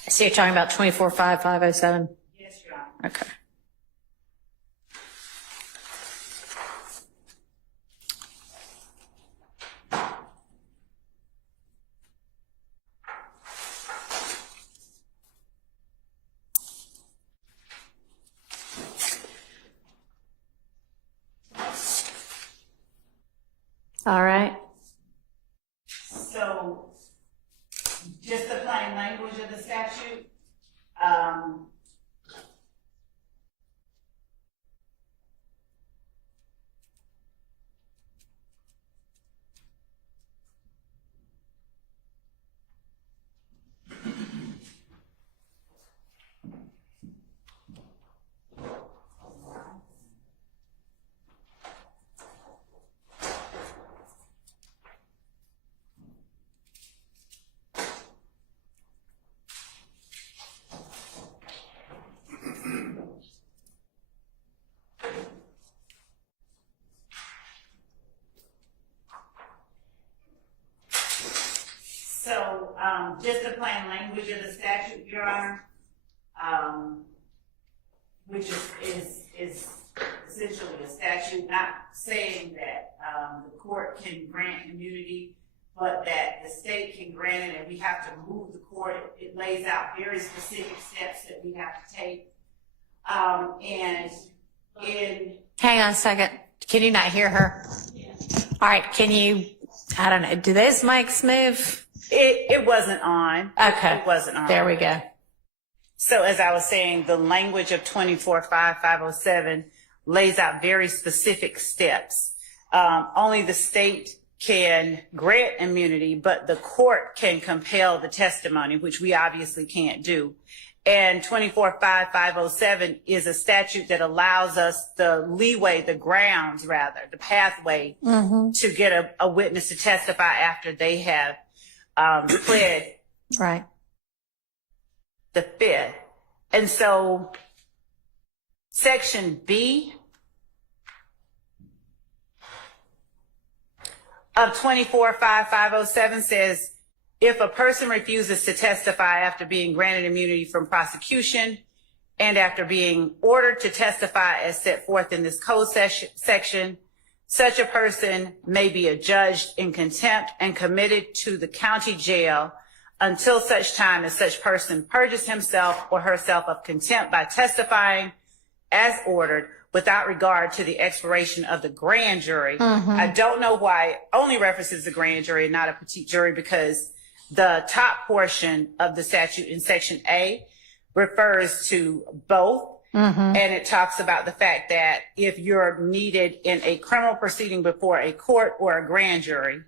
So you're talking about 24.5.507? Yes, Your Honor. Okay. All right. So, just the plain language of the statute, just the plain language of the statute, Your Honor, which is essentially a statute, not saying that the court can grant immunity, but that the state can grant it, and we have to move the court. It lays out very specific steps that we have to take. And Hang on a second. Can you not hear her? Yeah. All right. Can you, I don't know, do those mics move? it wasn't on. Okay. It wasn't on. There we go. So as I was saying, the language of 24.5.507 lays out very specific steps. Only the state can grant immunity, but the court can compel the testimony, which we obviously can't do. And 24.5.507 is a statute that allows us the leeway, the grounds rather, the pathway to get a witness to testify after they have pled Right. the 5th. And so Section B of 245507 says, if a person refuses to testify after being granted immunity from prosecution and after being ordered to testify as set forth in this code section, such a person may be adjudged in contempt and committed to the county jail until such time as such person purges himself or herself of contempt by testifying as ordered without regard to the expiration of the grand jury. I don't know why it only references the grand jury and not a petite jury, because the top portion of the statute in Section A refers to both. And it talks about the fact that if you're needed in a criminal proceeding before a court or a grand jury,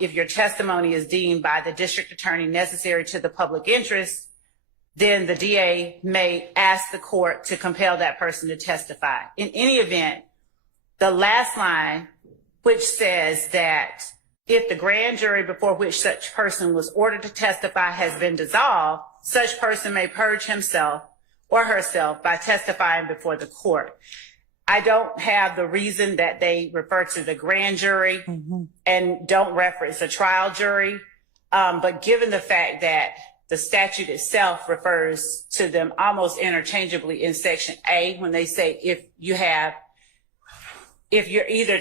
if your testimony is deemed by the district attorney necessary to the public interest, then the DA may ask the court to compel that person to testify. In any event, the last line, which says that if the grand jury before which such person was ordered to testify has been dissolved, such person may purge himself or herself by testifying before the court. I don't have the reason that they refer to the grand jury and don't reference a trial jury. But given the fact that the statute itself refers to them almost interchangeably in Section A, when they say if you're either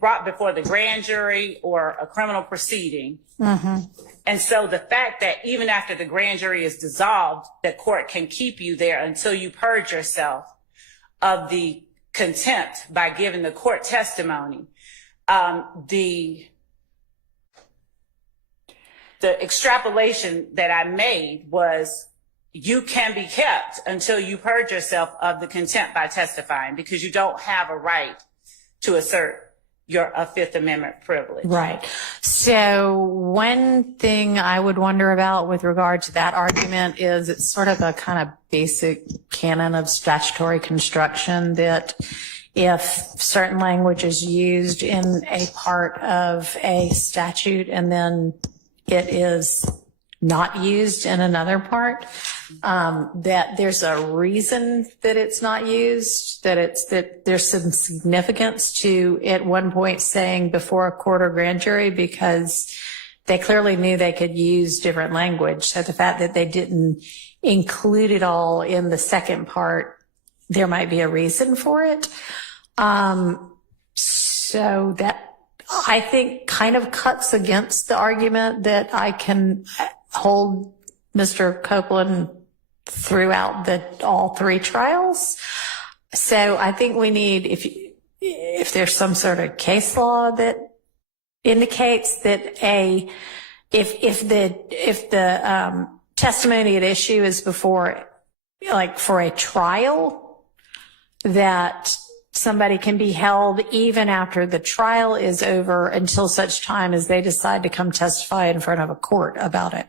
brought before the grand jury or a criminal proceeding. And so the fact that even after the grand jury is dissolved, the court can keep you there until you purge yourself of the contempt by giving the court testimony. The extrapolation that I made was you can be kept until you purge yourself of the contempt by testifying, because you don't have a right to assert a Fifth Amendment privilege. Right. So one thing I would wonder about with regard to that argument is it's sort of a kind of basic canon of statutory construction that if certain language is used in a part of a statute and then it is not used in another part, that there's a reason that it's not used, that there's some significance to at one point saying before a court or grand jury, because they clearly knew they could use different language. So the fact that they didn't include it all in the second part, there might be a reason for it. So that I think kind of cuts against the argument that I can hold Mr. Copeland throughout all three trials. So I think we need, if there's some sort of case law that indicates that if the testimony at issue is before, like for a trial, that somebody can be held even after the trial is over until such time as they decide to come testify in front of a court about it.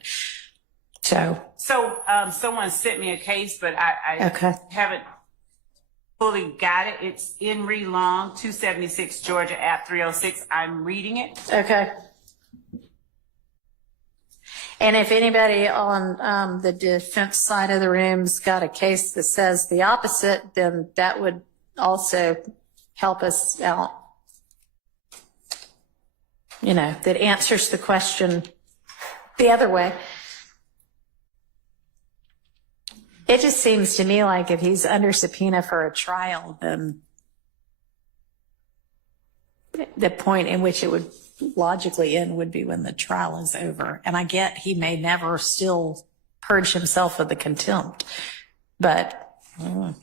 So someone sent me a case, but I haven't fully got it. It's in re long, 276 Georgia App 306. I'm reading it. Okay. And if anybody on the defense side of the room's got a case that says the opposite, then that would also help us out, that answers the question the other way. It just seems to me like if he's under subpoena for a trial, then the point in which it would logically end would be when the trial is over. And I get he may never still purge himself of the contempt, but and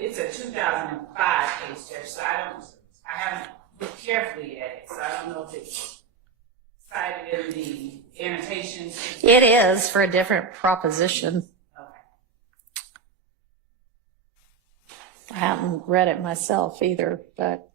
it's a 2005 case, Judge, so I haven't looked carefully at it, so I don't know if it's cited in the annotations. It is for a different proposition. Okay. I haven't read it myself either, but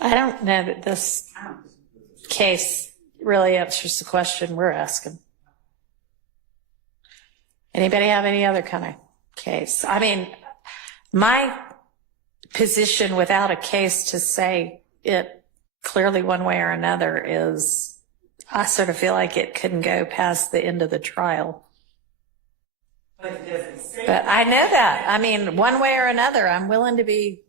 I don't know that this case really answers the question we're asking. Anybody have any other kind of case? I mean, my position without a case to say it clearly one way or another is I sort of feel like it couldn't go past the end of the trial. But it doesn't say. But I know that. I mean, one way or another, I'm willing to be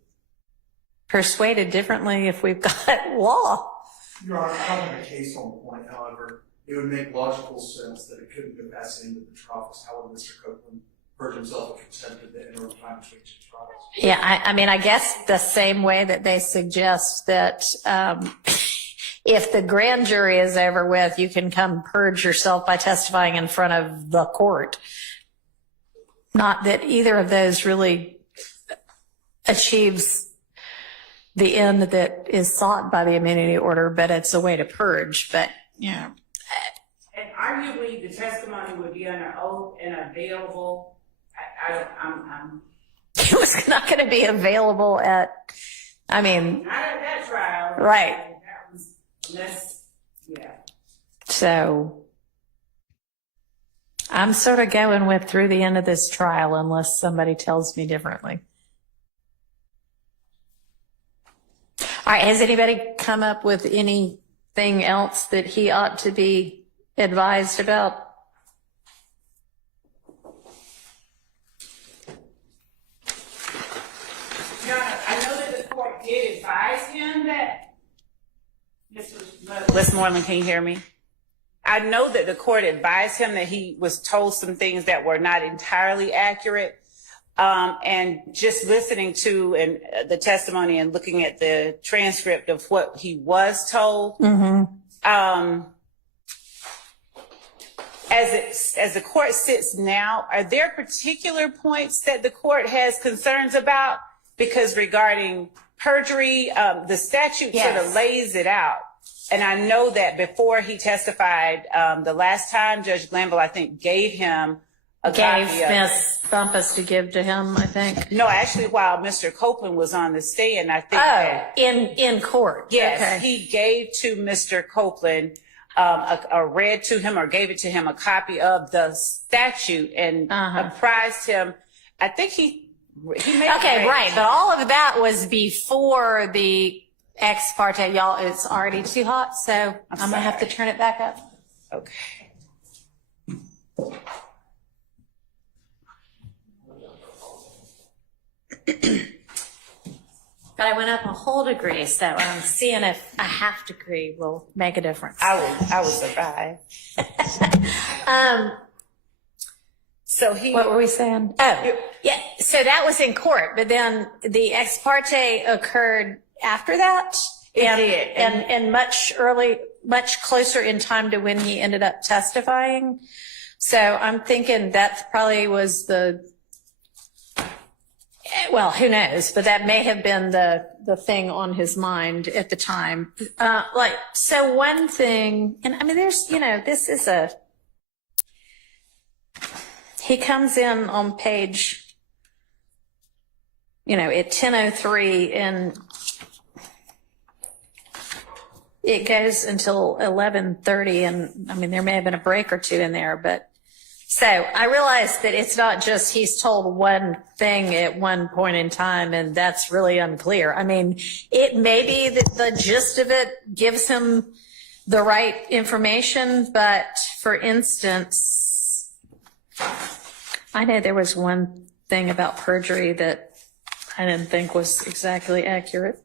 persuaded differently if we've got law. Your Honor, I don't have a case on point, however, it would make logical sense that it couldn't go past the end of the trial, because how would Mr. Copeland purge himself of contempt at the interim time between two trials? Yeah, I mean, I guess the same way that they suggest that if the grand jury is over with, you can come purge yourself by testifying in front of the court. Not that either of those really achieves the end that is sought by the immunity order, but it's a way to purge. But, you know. And arguably, the testimony would be under oath and available. It was not going to be available at, I mean. Not at that trial. Right. That was less, yeah. So I'm sort of going with through the end of this trial unless somebody tells me differently. All right, has anybody come up with anything else that he ought to be advised about? I know that the court did advise him that. Westmoreland, can you hear me? I know that the court advised him that he was told some things that were not entirely accurate. And just listening to the testimony and looking at the transcript of what he was told, as the court sits now, are there particular points that the court has concerns about? Because regarding perjury, the statute sort of lays it out. And I know that before he testified, the last time Judge Glanville, I think, gave him a copy of Miss Bumpus to give to him, I think. No, actually, while Mr. Copeland was on the stand, I think that, in court. yes, Okay. he gave to Mr. Copeland, read to him or gave it to him a copy of the statute and apprised him. I think he made Okay, right. But all of that was before the ex parte. Y'all, it's already too hot, so I'm going to have to turn it back up. Okay. But I went up a whole degree, so I'm seeing if a half degree will make a difference. I would survive. So what were we saying? Oh, yeah. So that was in court, but then the ex parte occurred after that. It did. And much closer in time to when he ended up testifying. So I'm thinking that probably was well, who knows, but that may have been the thing on his mind at the time. So one thing, and I mean, there's, this is he comes in on page, at 10:03, and it goes until 11:30, and I mean, there may have been a break or two in there, but so I realized that it's not just he's told one thing at one point in time, and that's really unclear. I mean, it may be that the gist of it gives him the right information, but for instance, I know there was one thing about perjury that I didn't think was exactly accurate.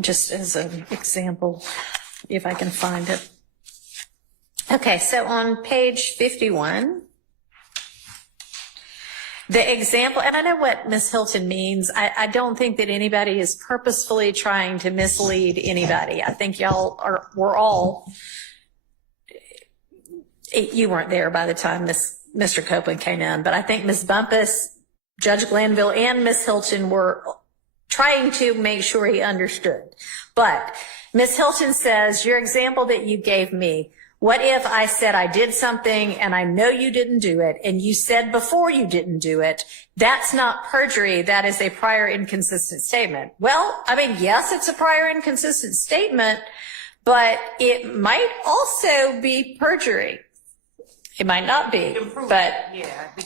Just as an example, if I can find it. Okay, so on page 51, the example, and I know what Ms. Hilton means. I don't think that anybody is purposefully trying to mislead anybody. I think we're all, you weren't there by the time Mr. Copeland came in, but I think Ms. Bumpus, Judge Glanville, and Ms. Hilton were trying to make sure he understood. But Ms. Hilton says, your example that you gave me What if I said I did something and I know you didn't do it and you said before you didn't do it? That's not perjury. That is a prior inconsistent statement. Well, I mean, yes, it's a prior inconsistent statement, but it might also be perjury. It might not be, but,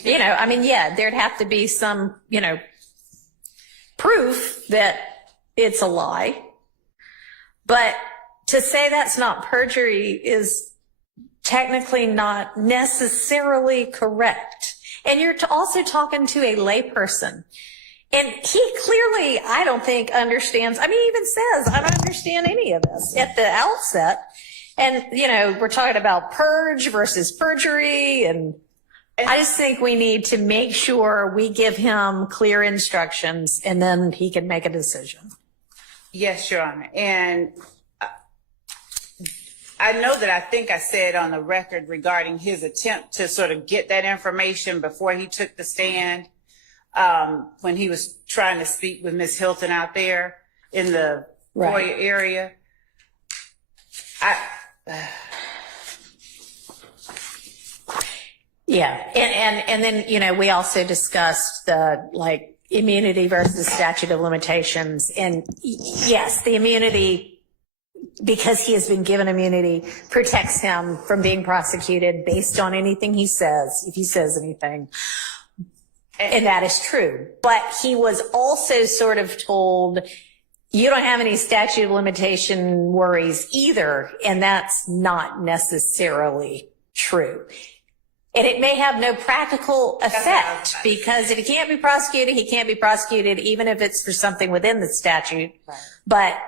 you know, I mean, yeah, there'd have to be some, you know, proof that it's a lie. But to say that's not perjury is technically not necessarily correct. And you're also talking to a layperson. And he clearly, I don't think, understands. I mean, he even says, I don't understand any of this at the outset. And, you know, we're talking about purge versus perjury. And I just think we need to make sure we give him clear instructions and then he can make a decision. Yes, Your Honor. And I know that I think I said on the record regarding his attempt to sort of get that information before he took the stand, when he was trying to speak with Ms. Hilton out there in the foyer area. Yeah. And then, you know, we also discussed the like immunity versus statute of limitations. And yes, the immunity, because he has been given immunity, protects him from being prosecuted based on anything he says, if he says anything. And that is true. But he was also sort of told, you don't have any statute of limitation worries either. And that's not necessarily true. And it may have no practical effect because if he can't be prosecuted, he can't be prosecuted, even if it's for something within the statute. Right. But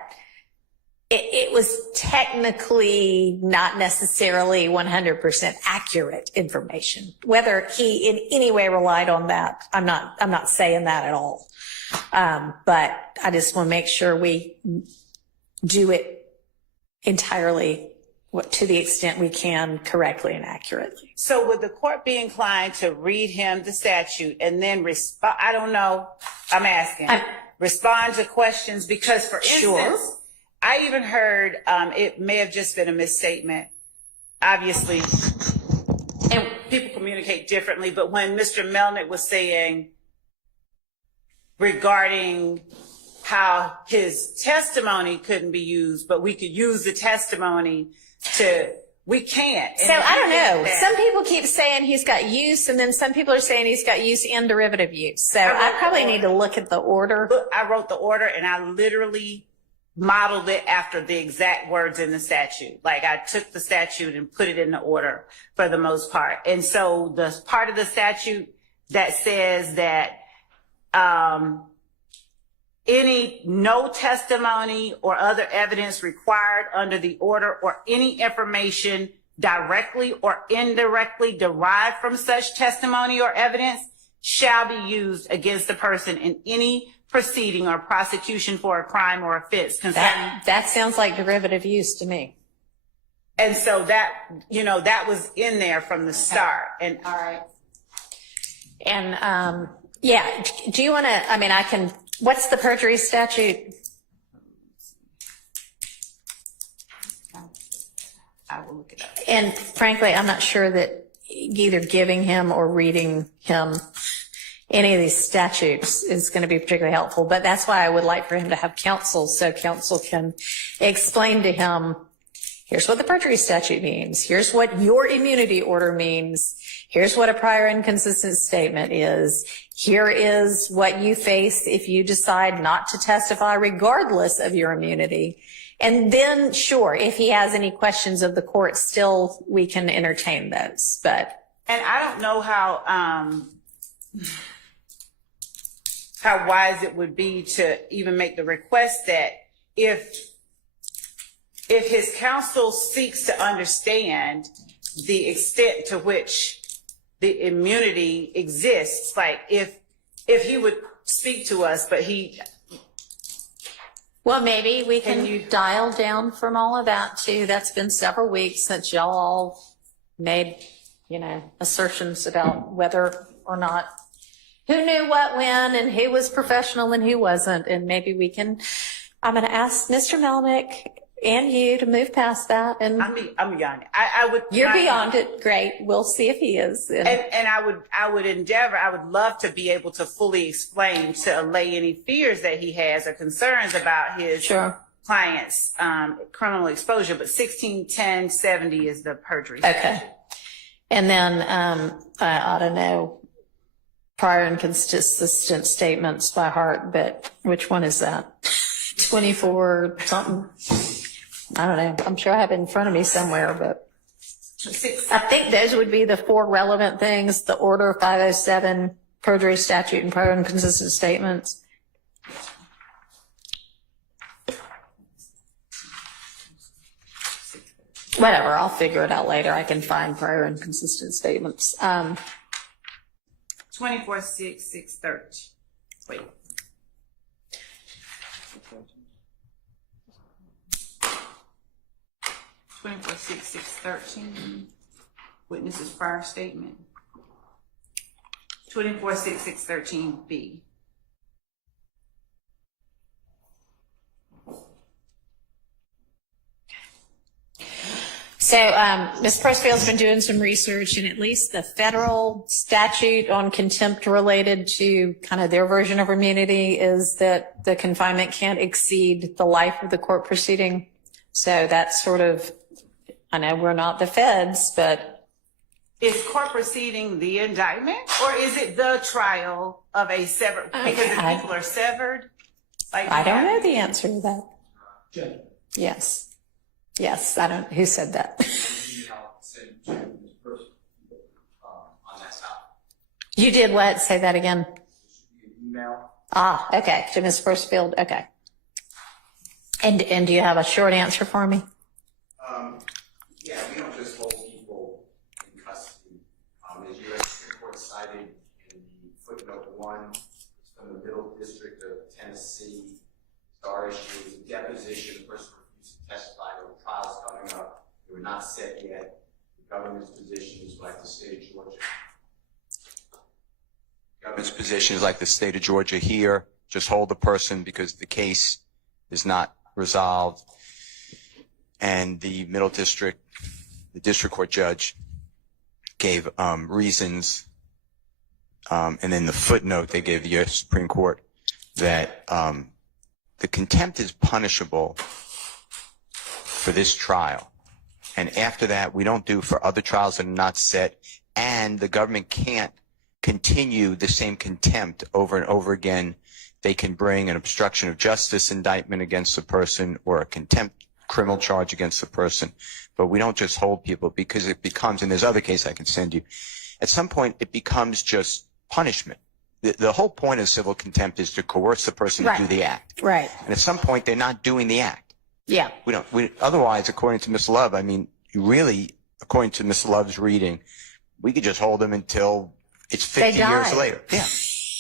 it was technically not necessarily 100% accurate information. Whether he in any way relied on that, I'm not saying that at all. But I just want to make sure we do it entirely to the extent we can correctly and accurately. So would the court be inclined to read him the statute and then respond? I don't know. I'm asking. Respond to questions because, for instance, I even heard, it may have just been a misstatement, obviously, and people communicate differently, but when Mr. Melnick was saying regarding how his testimony couldn't be used, but we could use the testimony we can't. So I don't know. Some people keep saying he's got use, and then some people are saying he's got use and derivative use. So I probably need to look at the order. I wrote the order, and I literally modeled it after the exact words in the statute. Like I took the statute and put it in the order for the most part. And so the part of the statute that says that no testimony or other evidence required under the order or any information directly or indirectly derived from such testimony or evidence shall be used against the person in any proceeding or prosecution for a crime or offense. That sounds like derivative use to me. And so that, you know, that was in there from the start. And all right. And yeah, do you want to, I mean, what's the perjury statute? I will look it up. And frankly, I'm not sure that either giving him or reading him any of these statutes is going to be particularly helpful, but that's why I would like for him to have counsel so counsel can explain to him, here's what the perjury statute means. Here's what your immunity order means. Here's what a prior inconsistent statement is. Here is what you face if you decide not to testify regardless of your immunity. And then, sure, if he has any questions of the court, still we can entertain those. But and I don't know how wise it would be to even make the request that if his counsel seeks to understand the extent to which the immunity exists, like if he would speak to us, but well, maybe we can dial down from all of that too. That's been several weeks since y'all all made, assertions about whether or not who knew what when and who was professional and who wasn't. And maybe I'm going to ask Mr. Melnick and you to move past that. And I'm beyond it. I would. you're beyond it. Great. We'll see if he is. And I would endeavor, I would love to be able to fully explain, to allay any fears that he has or concerns about his Sure. client's criminal exposure. But 161070 is the perjury Okay. statute. And then I ought to know prior and consistent statements by heart, but which one is that? 24 something? I don't know. I'm sure I have it in front of me somewhere, but I think those would be the 4 relevant things: the order 507, perjury statute, and prior and consistent statements. Whatever, I'll figure it out later. I can find prior and consistent statements. 246613. Wait. Twenty-four six six 13. Witness's prior statement. 246613B. So Ms. Pressfield's been doing some research, and at least the federal statute on contempt related to kind of their version of immunity is that the confinement can't exceed the life of the court proceeding. So that's sort of, I know we're not the feds, but Is court proceeding the indictment, or is it the trial of a severed, because if people are severed? Like, I don't know the answer to that. Judge. Yes. Yes, I don't, who said that? Email sent to this person on that side. You did what? Say that again. There should be an email. Ah, okay, to Ms. Pressfield, okay. And do you have a short answer for me? Yeah, we don't just hold people in custody. As U.S. Supreme Court cited in the footnote 1, it's from the Middle District of Tennessee. Our issue is a deposition. The person refused to testify. There were trials coming up. They were not set yet. The government's position is like the state of Georgia. Government's position is like the state of Georgia here. Just hold the person because the case is not resolved. And the Middle District, the district court judge gave reasons, and then the footnote they gave the U.S. Supreme Court that the contempt is punishable for this trial. And after that, we don't do for other trials that are not set, and the government can't continue the same contempt over and over again. They can bring an obstruction of justice indictment against the person or a contempt criminal charge against the person. But we don't just hold people because it becomes, and there's other cases I can send you, at some point it becomes just punishment. The whole point of civil contempt is to coerce the person to do the act. Right. And at some point they're not doing the act. Yeah. Otherwise, according to Ms. Love, I mean, you really, according to Ms. Love's reading, we could just hold them until it's 50 years later. Yeah.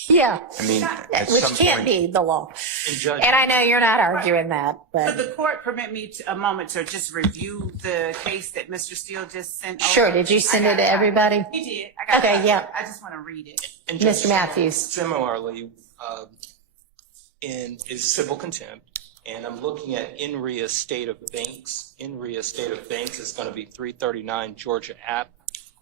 Yeah. I mean, at Which some can't point, be the law. Judge, And I know you're not arguing that, Could but the court permit me a moment to just review the case that Mr. Steele just sent over? sure. Did you send it to everybody? He did. I got Okay, it. yeah. I just want to read it. And Mr. Matthews. Similarly, is civil contempt, and I'm looking at in re estate of Banks. In re estate of Banks is going to be 339 Georgia App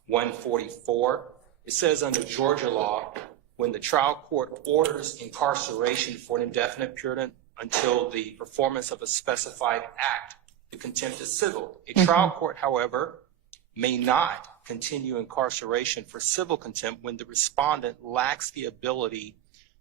144. It says under Georgia law, when the trial court orders incarceration for an indefinite period until the performance of a specified act, the contempt is civil. A trial court, however, may not continue incarceration for civil contempt when the respondent lacks the ability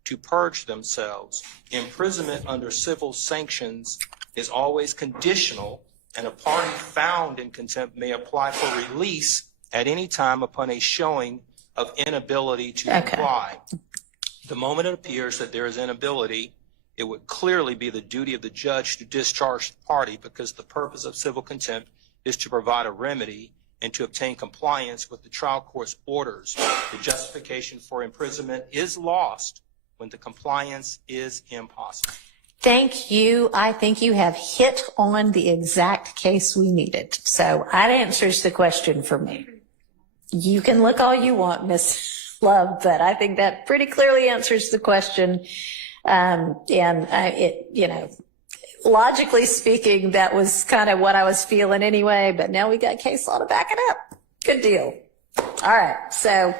to purge themselves. Imprisonment under civil sanctions is always conditional, and a party found in contempt may apply for release at any time upon a showing of inability to comply. The moment it appears that there is inability, it would clearly be the duty of the judge to discharge the party, because the purpose of civil contempt is to provide a remedy and to obtain compliance with the trial court's orders. The justification for imprisonment is lost when the compliance is impossible. Thank you. I think you have hit on the exact case we needed. So that answers the question for me. You can look all you want, Miss Love, but I think that pretty clearly answers the question. logically speaking, that was kind of what I was feeling anyway, but now we got case law to back it up. Good deal. All right, so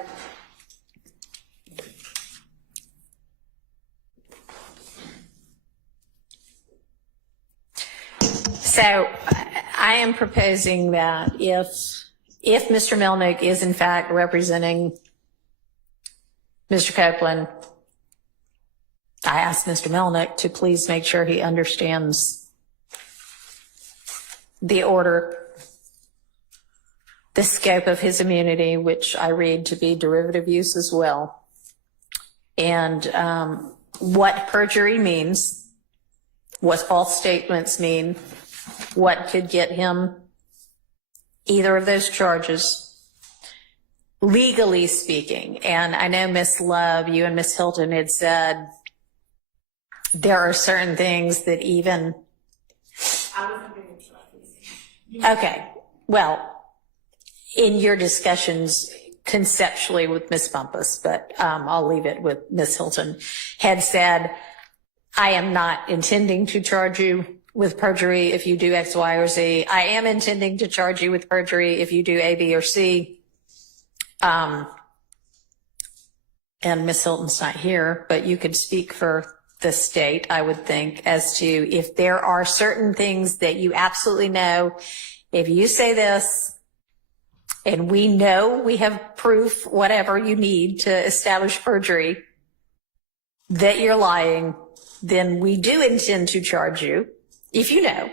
I am proposing that if Mr. Melnick is in fact representing Mr. Copeland, I ask Mr. Melnick to please make sure he understands the order, the scope of his immunity, which I read to be derivative use as well, and what perjury means, what false statements mean, what could get him either of those charges, legally speaking. And I know, Miss Love, you and Miss Hilton had said there are certain things that even... Okay, well, in your discussions conceptually with Miss Bumpus, but I'll leave it with Miss Hilton, had said, I am not intending to charge you with perjury if you do X, Y, or Z. I am intending to charge you with perjury if you do A, B, or C. And Miss Hilton's not here, but you could speak for the state, I would think, as to if there are certain things that you absolutely know, if you say this, and we know we have proof, whatever you need to establish perjury, that you're lying, then we do intend to charge you. If you know,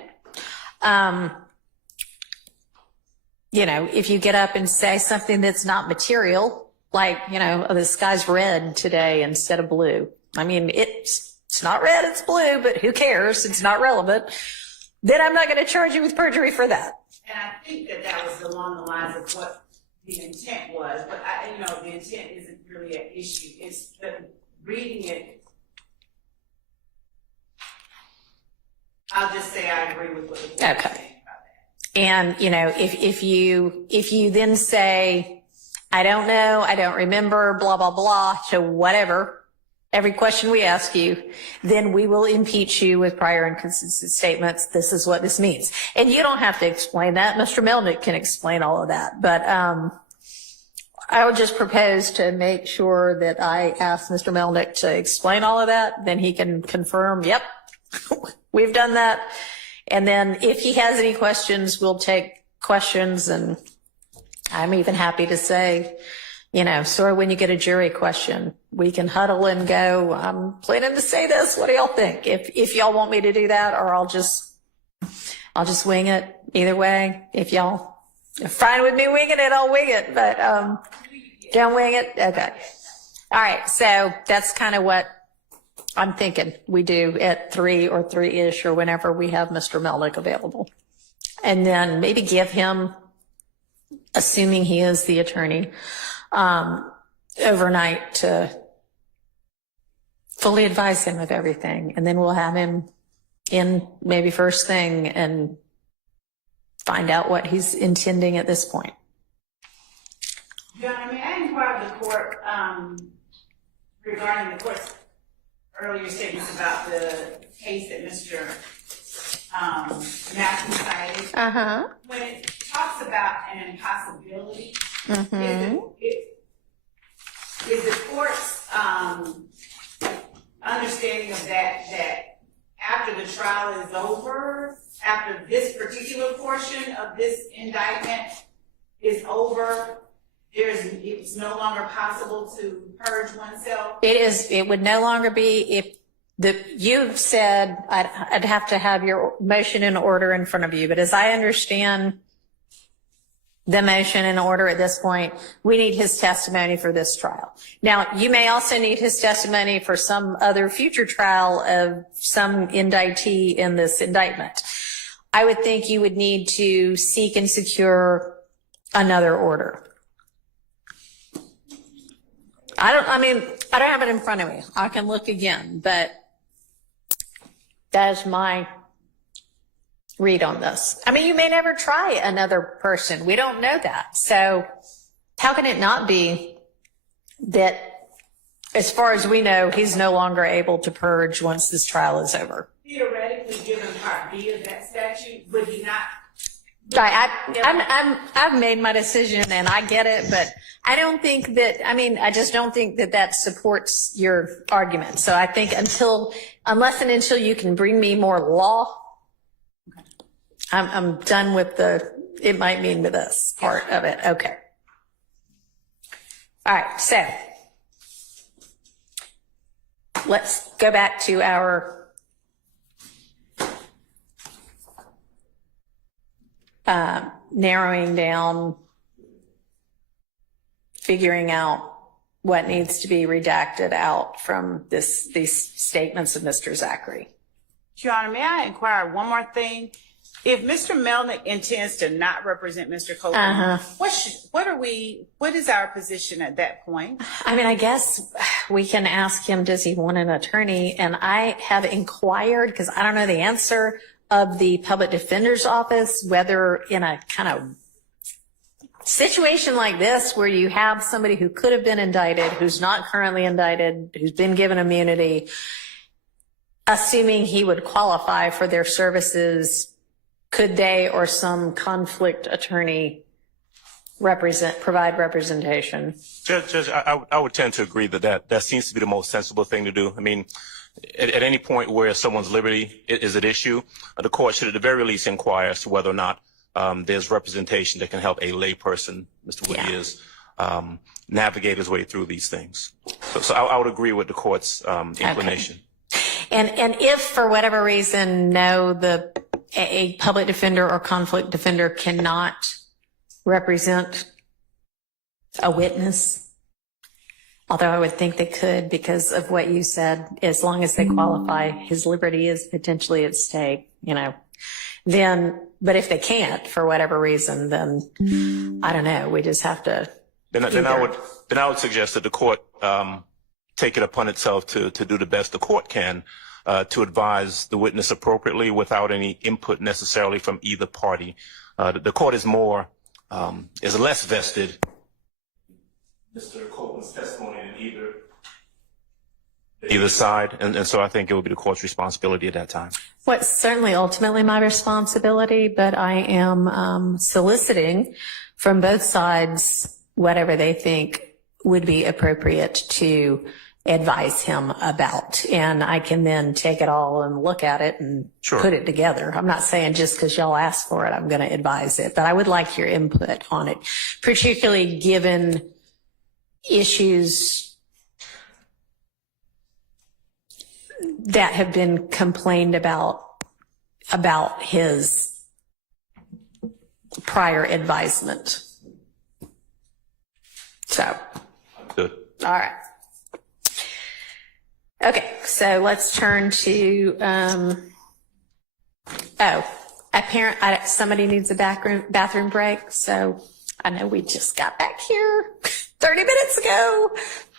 if you get up and say something that's not material, like, oh, the sky's red today instead of blue. I mean, it's not red, it's blue, but who cares? It's not relevant. Then I'm not going to charge you with perjury for that. And I think that was along the lines of what the intent was, but the intent isn't really an issue. It's the reading it. I'll just say I agree with what the court is saying about that. And, if you then say, I don't know, I don't remember, blah, blah, blah, to whatever, every question we ask you, then we will impeach you with prior inconsistent statements. This is what this means. And you don't have to explain that. Mr. Melnick can explain all of that. But I would just propose to make sure that I ask Mr. Melnick to explain all of that. Then he can confirm, yep, we've done that. And then if he has any questions, we'll take questions. And I'm even happy to say, sort of when you get a jury question, we can huddle and go, I'm planning to say this. What do y'all think? If y'all want me to do that, or I'll just wing it either way. If y'all are fine with me winging it, I'll wing it, but, don't wing it. Okay. All right. So that's kind of what I'm thinking we do at 3 or 3-ish or whenever we have Mr. Melnick available. And then maybe give him, assuming he is the attorney, overnight to fully advise him of everything. And then we'll have him in maybe first thing and find out what he's intending at this point. John, I inquired the court regarding the court's earlier statements about the case that Mr. Matthew cited. When it talks about an impossibility, is the court's understanding of that after the trial is over, after this particular portion of this indictment is over, it's no longer possible to purge oneself? It would no longer be you've said I'd have to have your motion in order in front of you, but as I understand the motion in order at this point, we need his testimony for this trial. Now, you may also need his testimony for some other future trial of some indictee in this indictment. I would think you would need to seek and secure another order. I don't have it in front of me. I can look again, but that is my read on this. You may never try another person. We don't know that. So how can it not be that, as far as we know, he's no longer able to purge once this trial is over? Theoretically, hypothetically given Part B of that statute, would he not? Right, I've made my decision and I get it, but I don't think that, I just don't think that that supports your argument. So I think unless and until you can bring me more law, I'm done with it might mean to this part of it. Okay. All right, so let's go back to our narrowing down, figuring out what needs to be redacted out from these statements of Mr. Zachary. Your Honor, may I inquire one more thing? If Mr. Melnick intends to not represent Mr. Copeland, what is our position at that point? I guess we can ask him, does he want an attorney? And I have inquired, because I don't know the answer, of the public defender's office, whether in a kind of situation like this where you have somebody who could have been indicted, who's not currently indicted, who's been given immunity, assuming he would qualify for their services, could they or some conflict attorney provide representation? Judge, I would tend to agree that seems to be the most sensible thing to do. At any point where someone's liberty is at issue, the court should at the very least inquire as to whether or not there's representation that can help a layperson, Mr. Woody is, navigate his way through these things. So I would agree with the court's inclination. Okay. And if for whatever reason, a public defender or conflict defender cannot represent a witness, although I would think they could because of what you said, as long as they qualify, his liberty is potentially at stake, then, but if they can't for whatever reason, then I don't know, we just have to. Then I would suggest that the court take it upon itself to do the best the court can to advise the witness appropriately without any input necessarily from either party. The court is less vested in Mr. Copeland's testimony than either side, and so I think it would be the court's responsibility at that time. What's certainly ultimately my responsibility, but I am soliciting from both sides whatever they think would be appropriate to advise him about. And I can then take it all and look at it and put it together. I'm not saying just because y'all asked for it, I'm going to advise it, but I would like your input on it, particularly given issues that have been complained about his prior advisement. So, good. All right. Okay, so let's turn to, somebody needs a bathroom break. So I know we just got back here 30 minutes ago.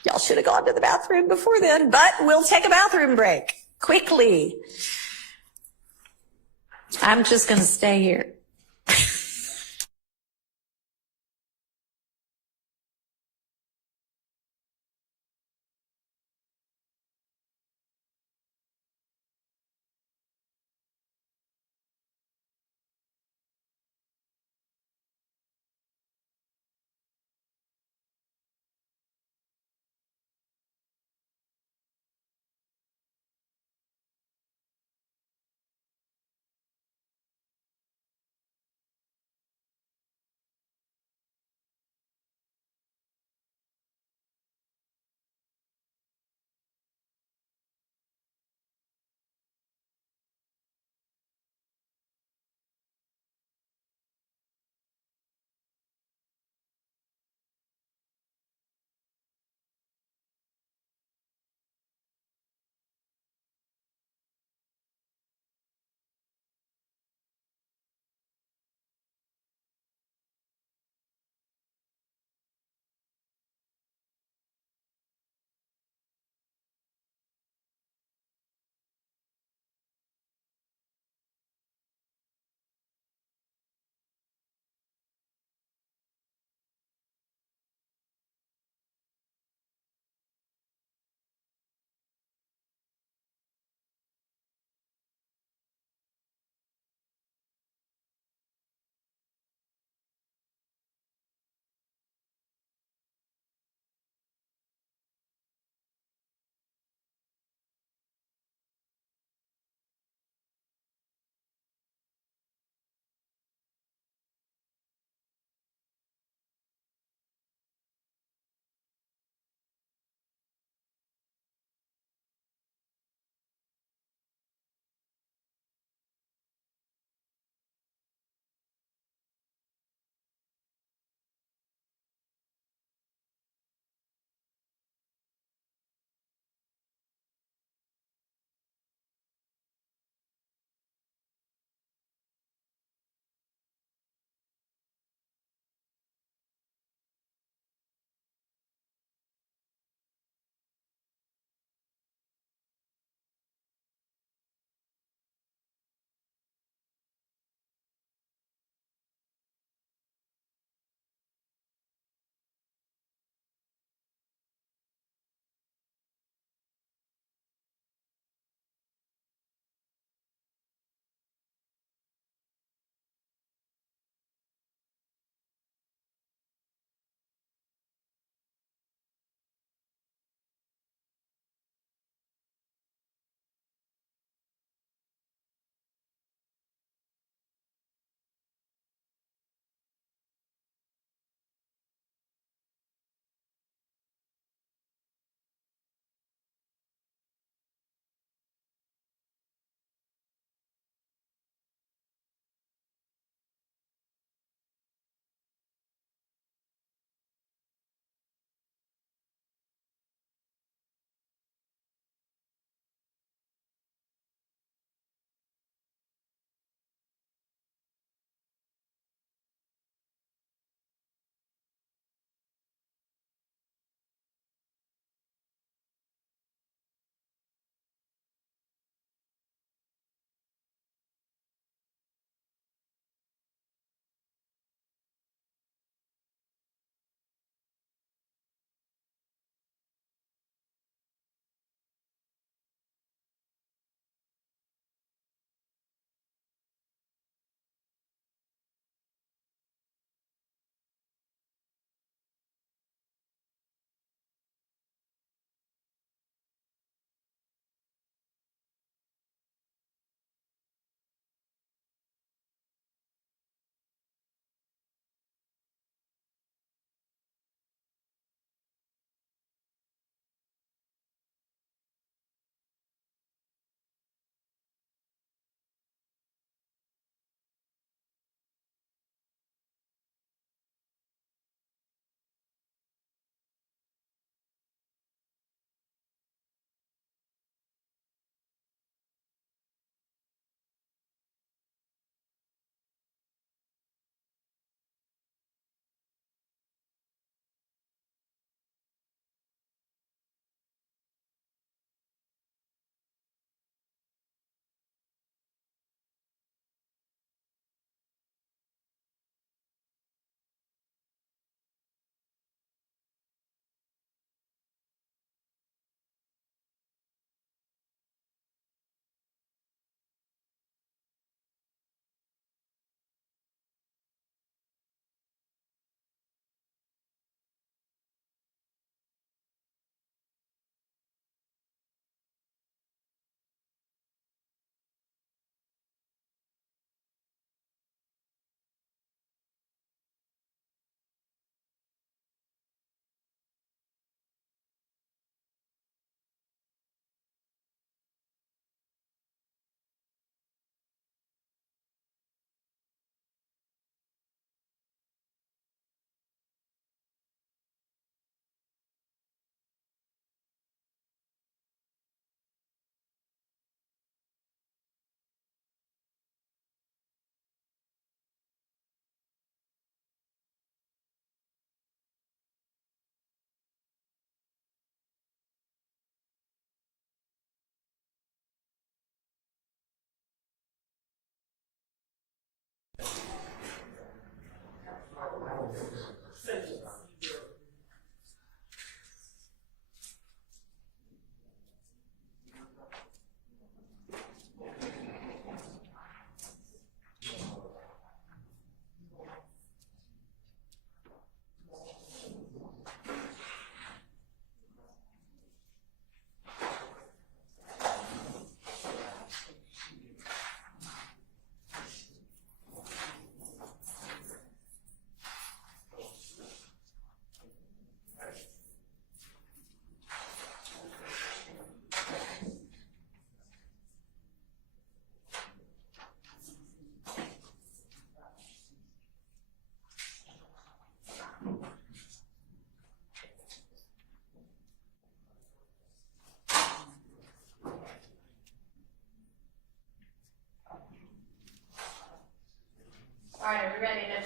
Y'all should have gone to the bathroom before then, but we'll take a bathroom break quickly. I'm just going to stay here.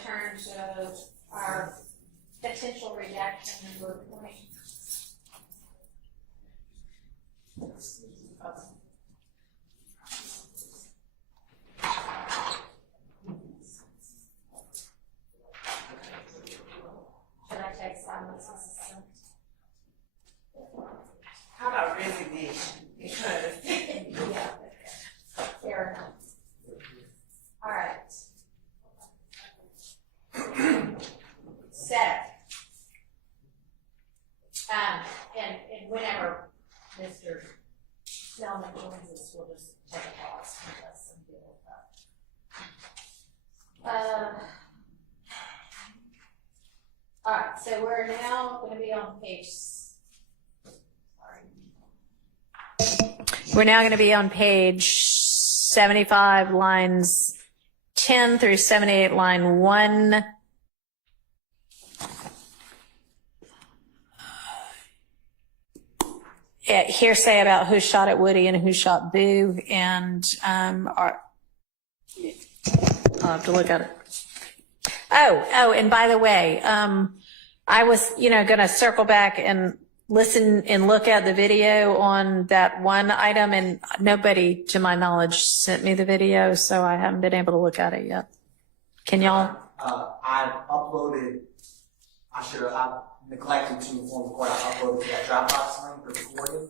turn to our potential redaction number 20. Should I take silence as assent? How about resignation? Because Yeah. Fair enough. All right. So, and whenever Mr. Snellman joins us, we'll just take a pause and let some deal with that. All right, so we're now going to be on page. We're now going to be on page 75, lines 10 through 78, line 1. Hearsay about who shot at Woody and who shot Boo, and I'll have to look at it. Oh, and by the way, I was, going to circle back and listen and look at the video on that one item, and nobody, to my knowledge, sent me the video, so I haven't been able to look at it yet. Can y'all? I uploaded, I neglected to inform the court, I uploaded that Dropbox link for recording.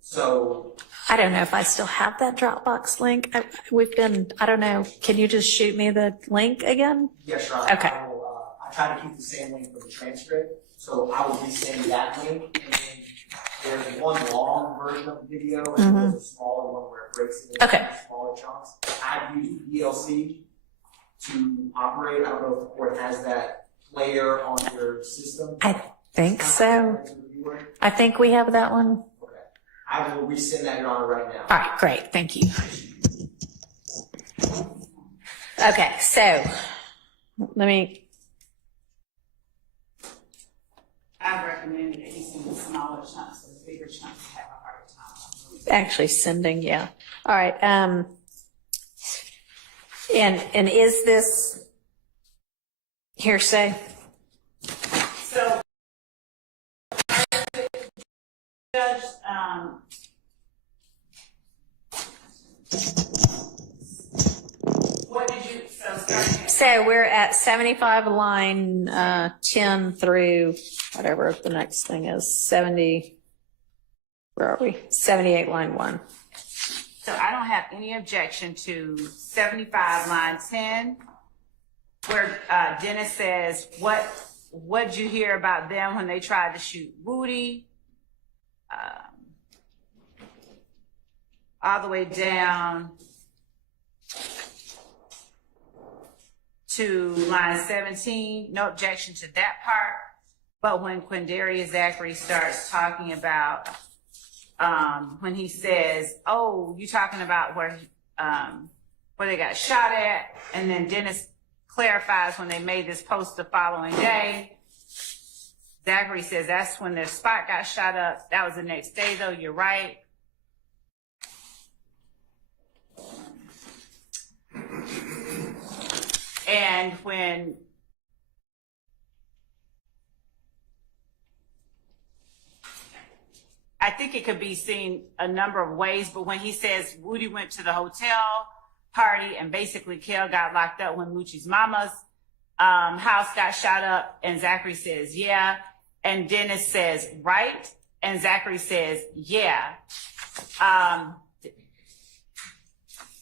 So. I don't know if I still have that Dropbox link. I don't know. Can you just shoot me the link again? Yes, sure. Okay. I try to keep the same link for the transcript, so I will resend that link. And then there's one long version of the video, and there's a smaller one where it breaks it into smaller chunks. I've used VLC to operate. I don't know if the court has that player on your system. I think so. I think we have that one. Okay. I will resend that, Your Honor, right now. All right, great. Thank you. Okay, so let me. I recommend that you send the smaller chunks, so the bigger chunks have a harder time. Actually sending, yeah. All right. And is this hearsay? So, Judge, what did you, So we're at 75 line 10 through whatever the next thing is, 70, where are we? 78 line 1. So I don't have any objection to 75 line 10, where Dennis says, what'd you hear about them when they tried to shoot Woody? All the way down to line 17, no objection to that part. But when Quindarius Zachary starts talking about, when he says, oh, you talking about where they got shot at, and then Dennis clarifies when they made this post the following day, Zachary says that's when their spot got shot up. That was the next day, though. You're right. And when I think it could be seen a number of ways, but when he says Woody went to the hotel party and basically Kel got locked up when Lucci's mama's house got shot up, and Zachary says, yeah. And Dennis says, right. And Zachary says, yeah.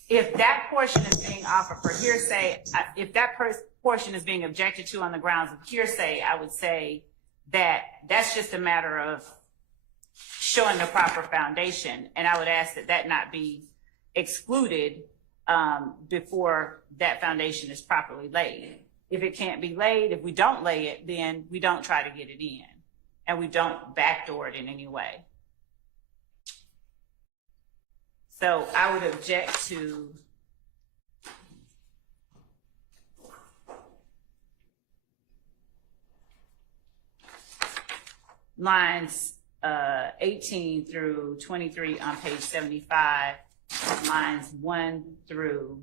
If that portion is being offered for hearsay, if that portion is being objected to on the grounds of hearsay, I would say that that's just a matter of showing the proper foundation. And I would ask that that not be excluded before that foundation is properly laid. If it can't be laid, if we don't lay it, then we don't try to get it in, and we don't backdoor it in any way. So I would object to lines 18 through 23 on page 75, lines 1 through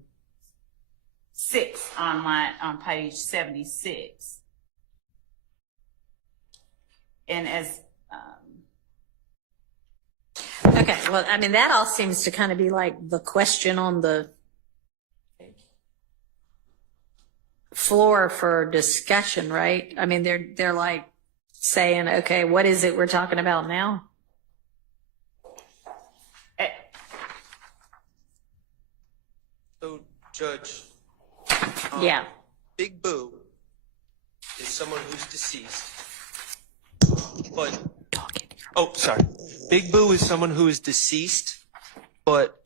6 on page 76. And as, Okay, well, I mean, that all seems to kind of be like the question on the floor for discussion, right? I mean, they're like saying, okay, what is it we're talking about now? So, Judge, Yeah. Big Boo is someone who's deceased, but oh, sorry. Big Boo is someone who is deceased, but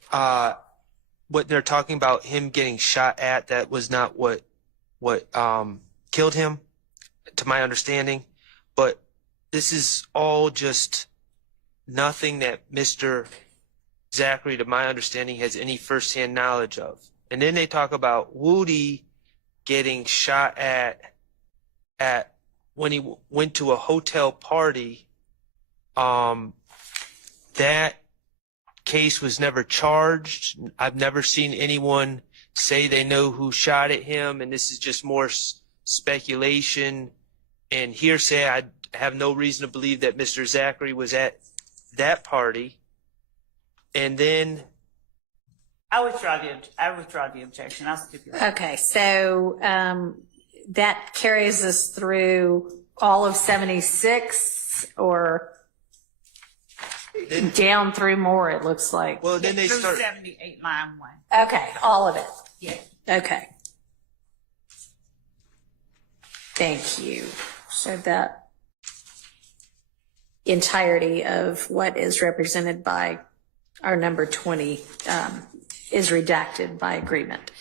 what they're talking about him getting shot at, that was not what killed him, to my understanding. But this is all just nothing that Mr. Zachary, to my understanding, has any firsthand knowledge of. And then they talk about Woody getting shot at when he went to a hotel party. That case was never charged. I've never seen anyone say they know who shot at him, and this is just more speculation and hearsay. I have no reason to believe that Mr. Zachary was at that party. And then I withdraw the objection. I'll stipulate. Okay, so that carries us through all of 76, or down through more, it looks like. Well, then they Through start. 78, line 1. Okay, all of it. Yeah. Okay. Thank you. So that entirety of what is represented by our number 20 is redacted by agreement.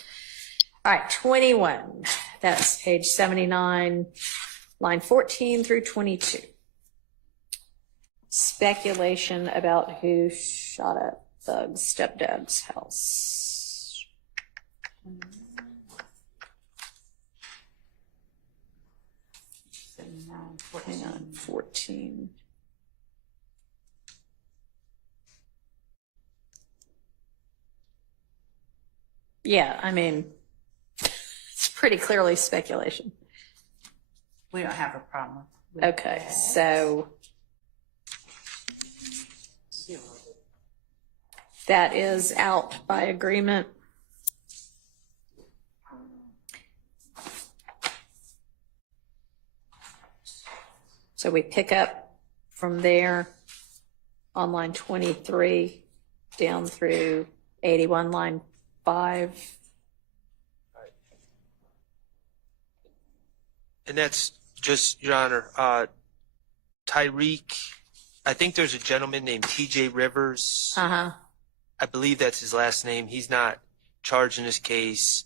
All right, 21. That's page 79, line 14 through 22. Speculation about who shot at Thug's stepdad's house. Hang on, 14. Yeah, I mean, it's pretty clearly speculation. We don't have a problem with Okay, that. so that is out by agreement. So we pick up from there on line 23 down through 81, line 5. And that's just, Your Honor, Tyreek, I think there's a gentleman named TJ Rivers. Uh-huh. I believe that's his last name. He's not charged in this case.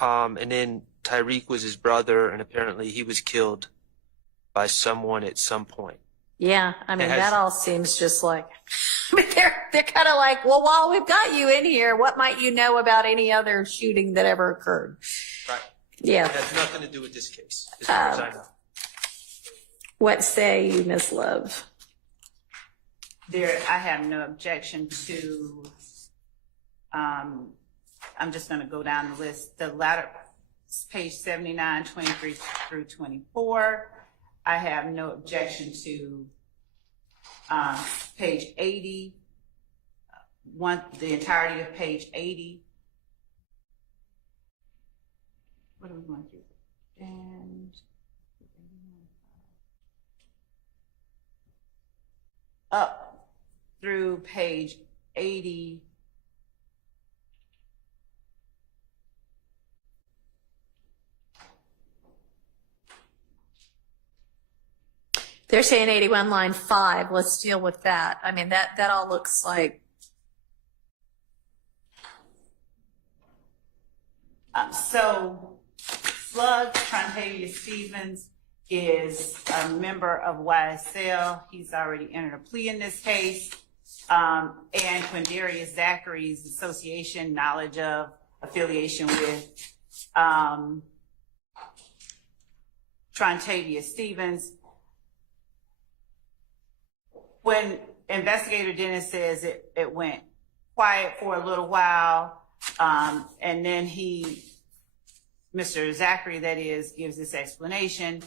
And then Tyreek was his brother, and apparently he was killed by someone at some point. Yeah, I mean, It has- that all seems just like, they're kind of like, well, while we've got you in here, what might you know about any other shooting that ever occurred? Right. Yeah. It has nothing to do with this case, as far as I know. What say you, Ms. Love? I have no objection to, I'm just going to go down the list. The latter, page 79, 23 through 24. I have no objection to page 80, the entirety of page 80. What are we going through? And up through page 80. They're saying 81, line 5. Let's deal with that. I mean, that all looks like. So Slug Trontavia Stevens is a member of YSL. He's already entered a plea in this case. And Quindarius Zachary's association, knowledge of, affiliation with Trontavia Stevens. When Investigator Dennis says it went quiet for a little while, and then he Mr. Zachary, that is, gives this explanation. Is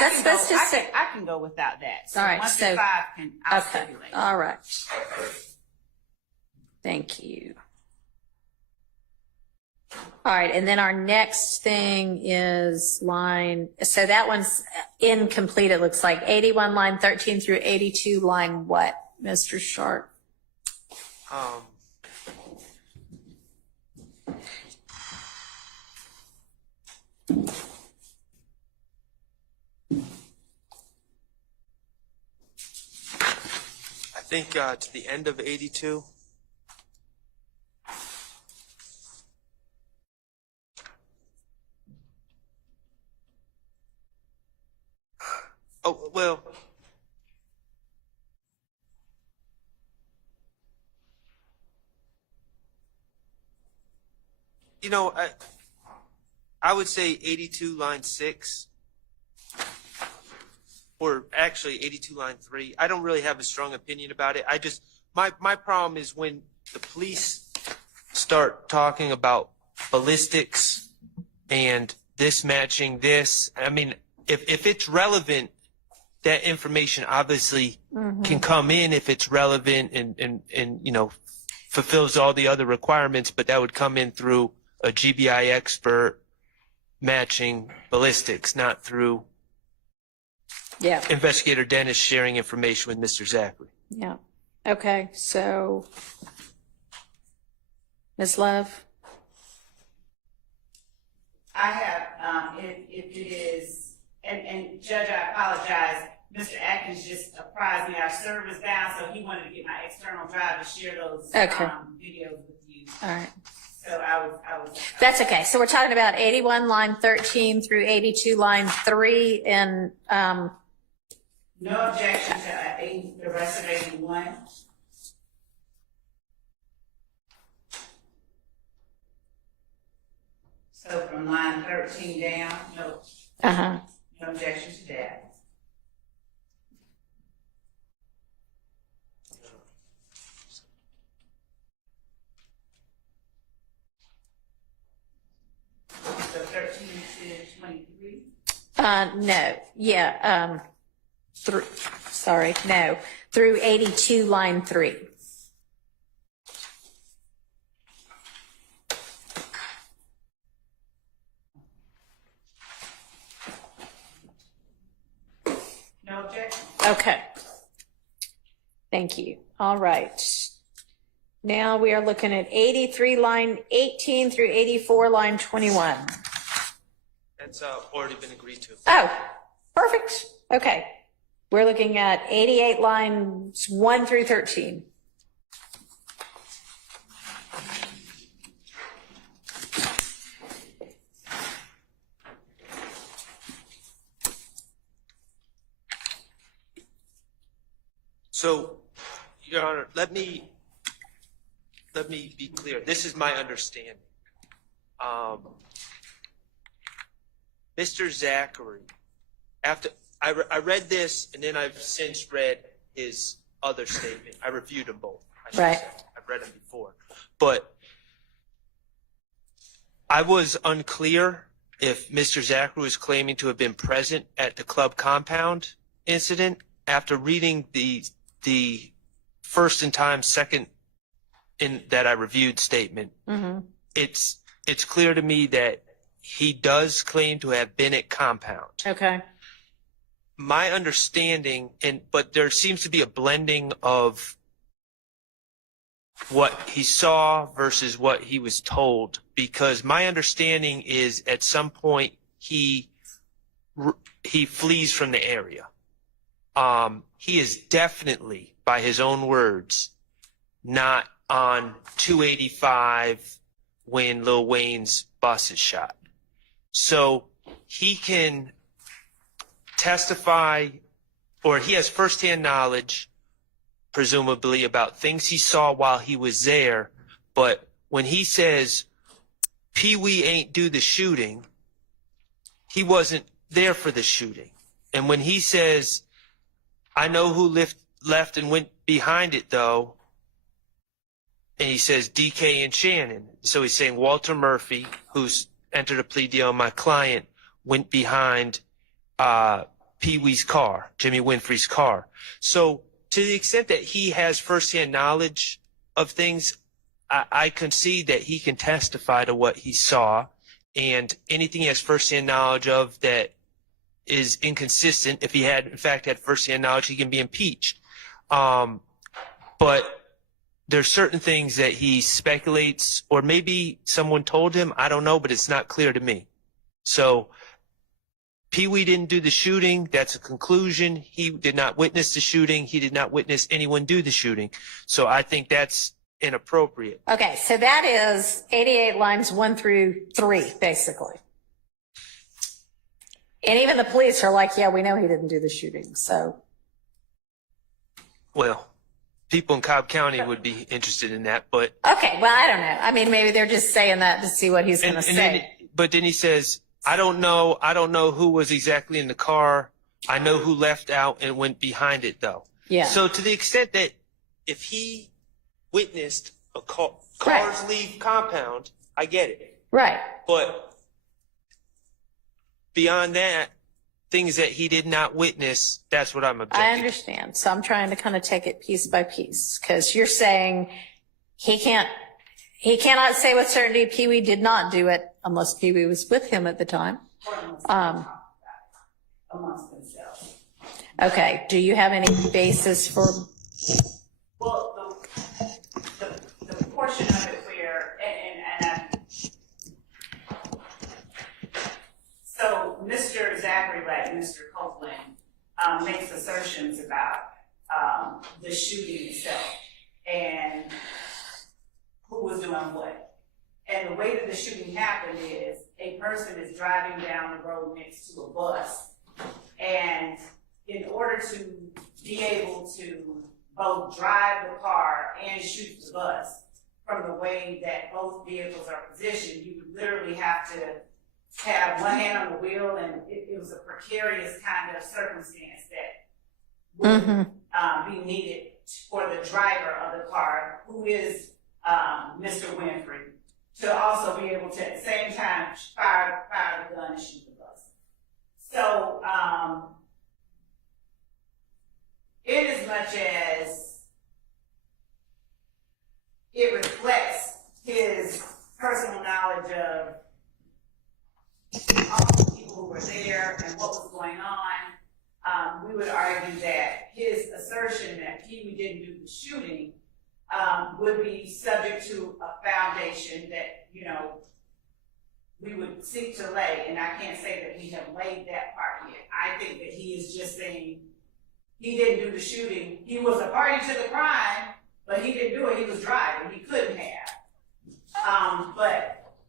that supposed to say? I can go without that. So All right, 1 so- through 5 I'll Okay, stipulate. all right. Thank you. All right, and then our next thing is so that one's incomplete, it looks like. 81, line 13 through 82, line what, Mr. Sharp? I think to the end of 82. Oh, well, you know, I would say 82 line 6, or actually 82 line 3. I don't really have a strong opinion about it. I just, my problem is when the police start talking about ballistics and this matching this. I mean, if it's relevant, that information obviously can come in if it's relevant and you know, fulfills all the other requirements, but that would come in through a GBI expert matching ballistics, not through Investigator Dennis sharing information with Mr. Zachary. Yeah. Okay, so Ms. Love? I have, if it is, and Judge, I apologize, Mr. Atkins just apprised me our server's down, so he wanted to get my external drive to share those videos with you. All right. So I was. That's okay. So we're talking about 81, line 13 through 82, line 3, and No objection to the rest of 81. So from line 13 down, no objection to that. So 13 to 23? No. Yeah. Through 82, line 3. No objection. Okay. Thank you. All right. Now we are looking at 83, line 18 through 84, line 21. That's already been agreed to. Oh, perfect. Okay. We're looking at 88, lines 1 through 13. So, Your Honor, let me be clear. This is my understanding. Mr. Zachary, after I read this, and then I've since read his other statement. I reviewed them both. Right. I've read them before, but I was unclear if Mr. Zachary was claiming to have been present at the club compound incident. After reading the first in time, second in that I reviewed statement, it's clear to me that he does claim to have been at compound. Okay. My understanding, but there seems to be a blending of what he saw versus what he was told, because my understanding is at some point he flees from the area. He is definitely, by his own words, not on 285 when Lil Wayne's bus is shot. So he can testify, or he has firsthand knowledge, presumably, about things he saw while he was there. But when he says Pee Wee ain't do the shooting, he wasn't there for the shooting. And when he says, I know who left and went behind it, though, and he says DK and Shannon. So he's saying Walter Murphy, who's entered a plea deal, and my client went behind Pee Wee's car, Jimmy Winfrey's car. So to the extent that he has firsthand knowledge of things, I concede that he can testify to what he saw, and anything he has firsthand knowledge of that is inconsistent, if he had in fact had firsthand knowledge, he can be impeached. But there's certain things that he speculates, or maybe someone told him, I don't know, but it's not clear to me. So Pee Wee didn't do the shooting. That's a conclusion. He did not witness the shooting. He did not witness anyone do the shooting. So I think that's inappropriate. Okay, so that is 88 lines 1 through 3, basically. And even the police are like, yeah, we know he didn't do the shooting, so. Well, people in Cobb County would be interested in that, but. Okay, well, I don't know. I mean, maybe they're just saying that to see what he's going to say. But then he says, I don't know who was exactly in the car. I know who left out and went behind it, though. Yeah. So to the extent that if he witnessed a cars Right. leave compound, I get it. Right. But beyond that, things that he did not witness, that's what I'm objecting. I understand. So I'm trying to kind of take it piece by piece, because you're saying he cannot say with certainty Pee Wee did not do it unless Pee Wee was with him at the time. Amongst themselves. Okay. Do you have any basis for? Well, the portion of it where, so Mr. Zachary, like Mr. Copeland, makes assertions about the shooting itself and who was doing what. And the way that the shooting happened is a person is driving down the road next to a bus, and in order to be able to both drive the car and shoot the bus, from the way that both vehicles are positioned, you would literally have to have one hand on the wheel, and it was a precarious kind of circumstance that would be needed for the driver of the car, who is Mr. Winfrey, to also be able to at the same time fire the gun and shoot the bus. So in as much as it reflects his personal knowledge of all the people who were there and what was going on, we would argue that his assertion that Pee Wee didn't do the shooting would be subject to a foundation that, we would seek to lay, and I can't say that we have laid that part yet. I think that he is just saying he didn't do the shooting. He was a party to the crime, but he didn't do it. He was driving. He couldn't have.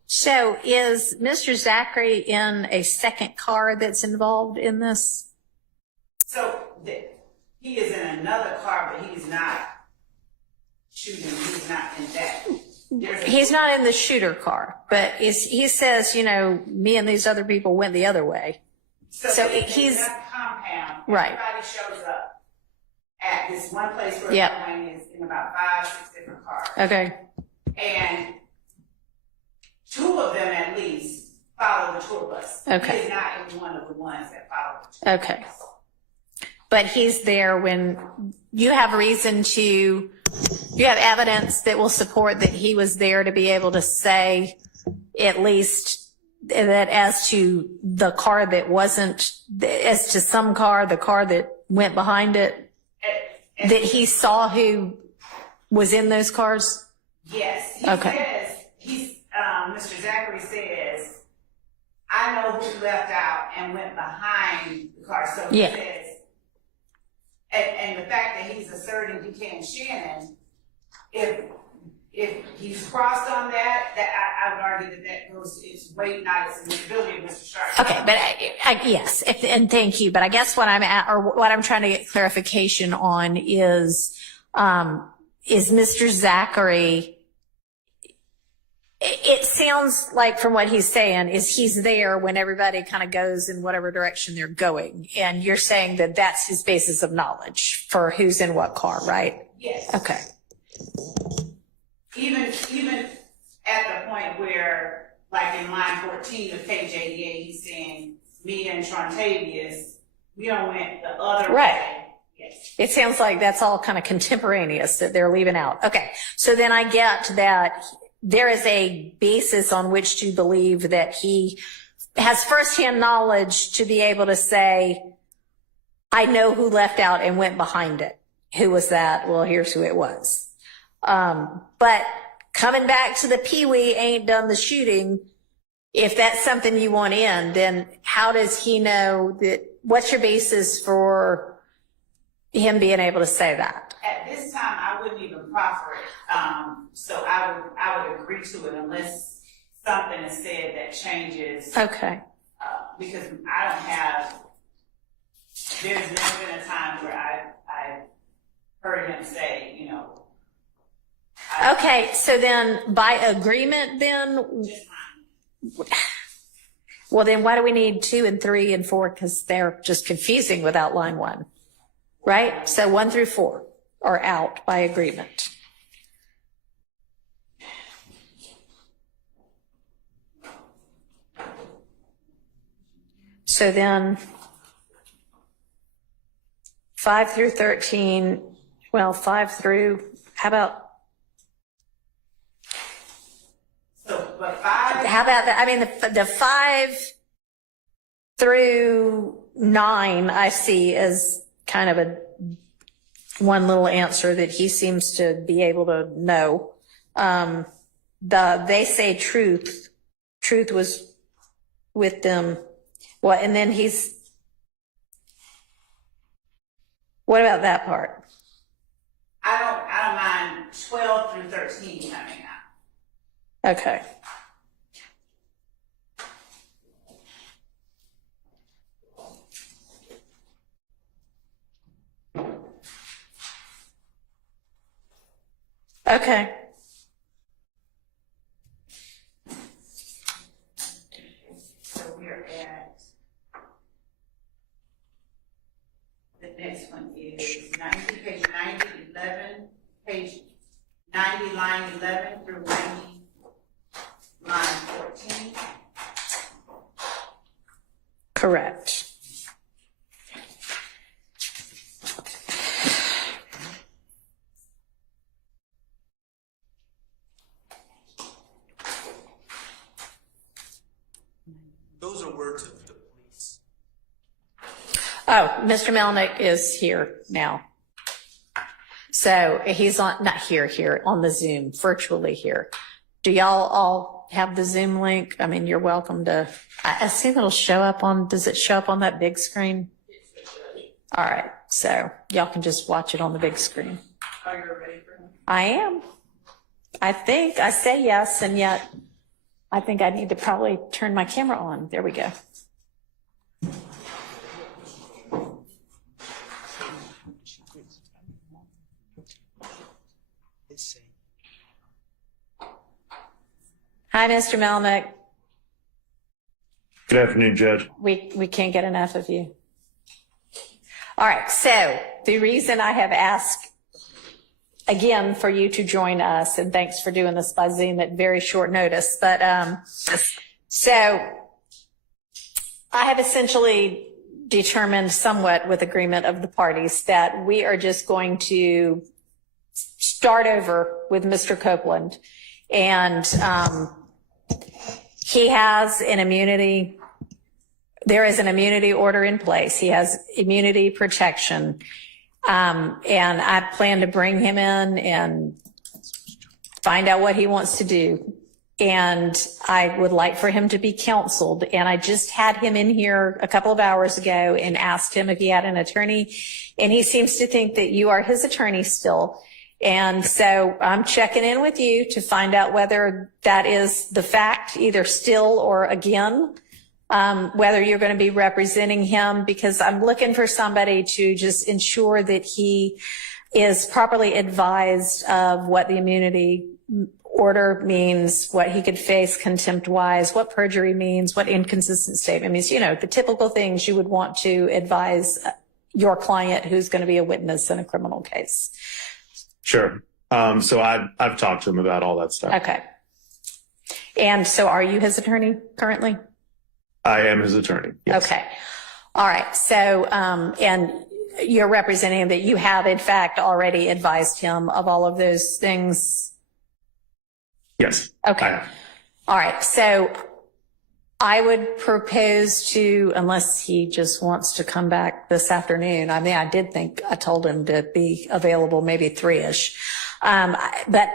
So is Mr. Zachary in a second car that's involved in this? So he is in another car, but he's not shooting. He's not in that. He's not in the shooter car, but he says, me and these other people went the other way. So he's in that compound. Right. Everybody shows up at this one place where Yep. the plane is in about 5-6 different cars. Okay. And 2 of them at least follow the tour bus. Okay. He is not in one of the ones that follow the tour bus. Okay. But he's there when you have reason to, you have evidence that will support that he was there to be able to say at least that as to the car that wasn't, as to some car, the car that went behind it, that he saw who was in those cars? Yes. He Okay. says, Mr. Zachary says, I know who left out and went behind the car. So he Yeah. says, and the fact that he's asserting DK and Shannon, if he's crossed on that I would argue that goes to its weight, not its admissibility of Mr. Sharp. Okay, but yes, and thank you. But I guess what I'm trying to get clarification on is Mr. Zachary. It sounds like from what he's saying is he's there when everybody kind of goes in whatever direction they're going, and you're saying that that's his basis of knowledge for who's in what car, right? Yes. Okay. even at the point where, like in line 14 of page 88, he's saying, me and Trontavious, we don't went the other Right. way. Yes. It sounds like that's all kind of contemporaneous that they're leaving out. Okay, so then I get that there is a basis on which to believe that he has firsthand knowledge to be able to say, I know who left out and went behind it. Who was that? Well, here's who it was. But coming back to the Pee-wee ain't done the shooting, if that's something you want in, then how does he know that? What's your basis for him being able to say that? At this time, I wouldn't even proffer it. So I would agree to it unless something is said that changes. Okay. Because I don't have, there's never been a time where I heard him say, you know. Okay, so then by agreement then, well then why do we need 2 and 3 and 4? Because they're just confusing without line 1, right? So 1 through 4 are out by agreement. So then 5 through 13, well, 5 through, how about, But 5. how about that? I mean, the 5 through 9 I see as kind of a one little answer that he seems to be able to know. They say truth was with them. What? And then what about that part? I don't mind 12 through 13 coming out. Okay. Okay. So we're at, the next one is 90, page 90, 11, page 90, line 11 through 90, line 14. Correct. Those are words of the police. Oh, Mr. Melnick is here now. So he's not here, on the Zoom, virtually here. Do y'all all have the Zoom link? I mean, you're welcome to, I assume it'll show up on, does it show up on that big screen? All right, so y'all can just watch it on the big screen. Are you ready for him? I am. I think, I say yes, and yet I think I need to probably turn my camera on. There we go. Hi, Mr. Melnick. Good afternoon, Judge. We can't get enough of you. All right, so the reason I have asked again for you to join us, and thanks for doing this by Zoom at very short notice, but so I have essentially determined somewhat with agreement of the parties that we are just going to start over with Mr. Copeland, and he has an immunity. There is an immunity order in place. He has immunity protection. And I plan to bring him in and find out what he wants to do. And I would like for him to be counseled. And I just had him in here a couple of hours ago and asked him if he had an attorney. And he seems to think that you are his attorney still. And so I'm checking in with you to find out whether that is the fact, either still or again. Whether you're going to be representing him, because I'm looking for somebody to just ensure that he is properly advised of what the immunity order means, what he could face contempt-wise, what perjury means, what inconsistent statement means, you know, the typical things you would want to advise your client who's going to be a witness in a criminal case. Sure. So I've talked to him about all that stuff. Okay. And so are you his attorney currently? I am his attorney. Yes. Okay. All right. So, and you're representing that you have in fact already advised him of all of those things? Yes. Okay. All right. So I would propose to, unless he just wants to come back this afternoon. I mean, I did think I told him to be available maybe 3-ish. But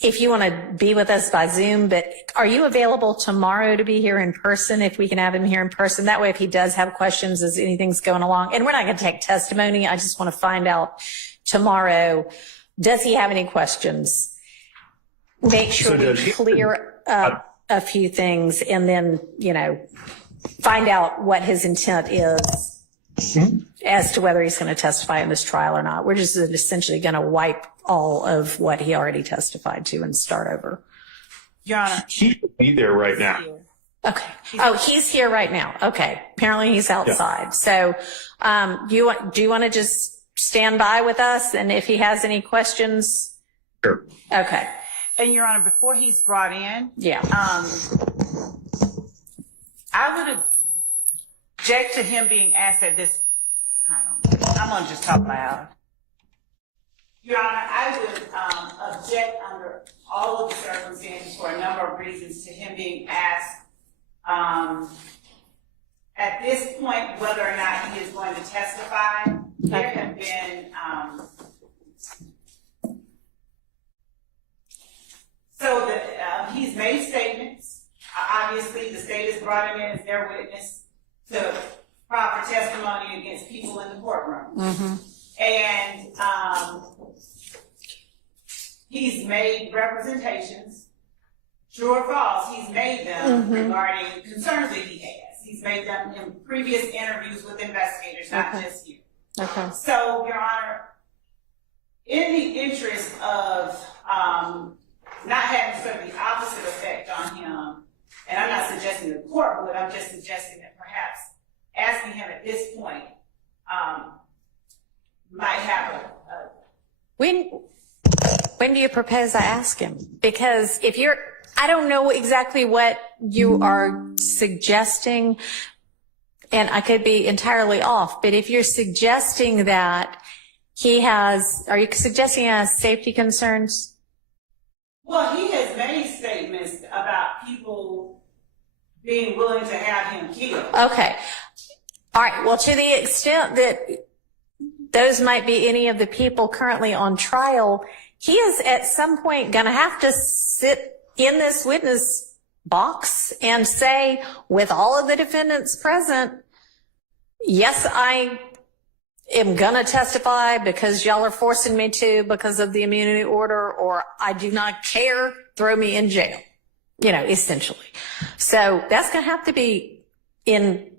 if you want to be with us by Zoom, but are you available tomorrow to be here in person if we can have him here in person? That way, if he does have questions as anything's going along, and we're not going to take testimony. I just want to find out tomorrow, does he have any questions? Make sure we clear up a few things and then, you know, find out what his intent is as to whether he's going to testify in this trial or not. We're just essentially going to wipe all of what he already testified to and start over. Your Honor. He will be there right now. Okay. Oh, he's here right now. Okay. Apparently he's outside. Yeah. So, do you want to just stand by with us? And if he has any questions? Sure. Okay. And Your Honor, before he's brought in, yeah, I would object to him being asked at this. I'm going to just talk loud. Your Honor, I would object under all of the circumstances for a number of reasons to him being asked at this point whether or not he is going to testify. There have been so that he's made statements. Obviously, the state has brought him in as their witness to proper testimony against people in the courtroom. Mm-hmm. And he's made representations, true or false, he's made them regarding concerns that he has. He's made them in previous interviews with investigators, not just you. Okay. So, Your Honor, in the interest of not having sort of the opposite effect on him, and I'm not suggesting the court would, I'm just suggesting that perhaps asking him at this point might have a When do you propose I ask him? Because if I don't know exactly what you are suggesting, and I could be entirely off, but if you're suggesting that are you suggesting he has safety concerns? Well, he has made statements about people being willing to have him killed. Okay. All right. Well, to the extent that those might be any of the people currently on trial, he is at some point going to have to sit in this witness box and say, with all of the defendants present, yes, I am going to testify because y'all are forcing me to because of the immunity order, or I do not care, throw me in jail, essentially. So that's going to have to be in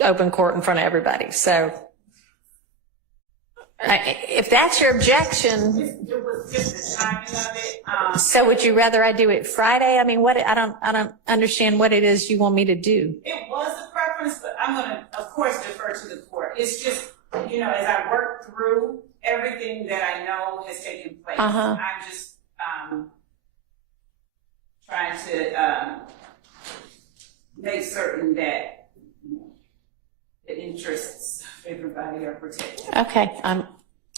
open court in front of everybody. So if that's your objection, it was just the timing of it. So would you rather I do it Friday? I mean, I don't understand what it is you want me to do. It was a preference, but I'm going to, of course, defer to the court. It's just, as I work through everything that I know has taken place, I'm just trying to make certain that the interests of everybody are protected. Okay. I'm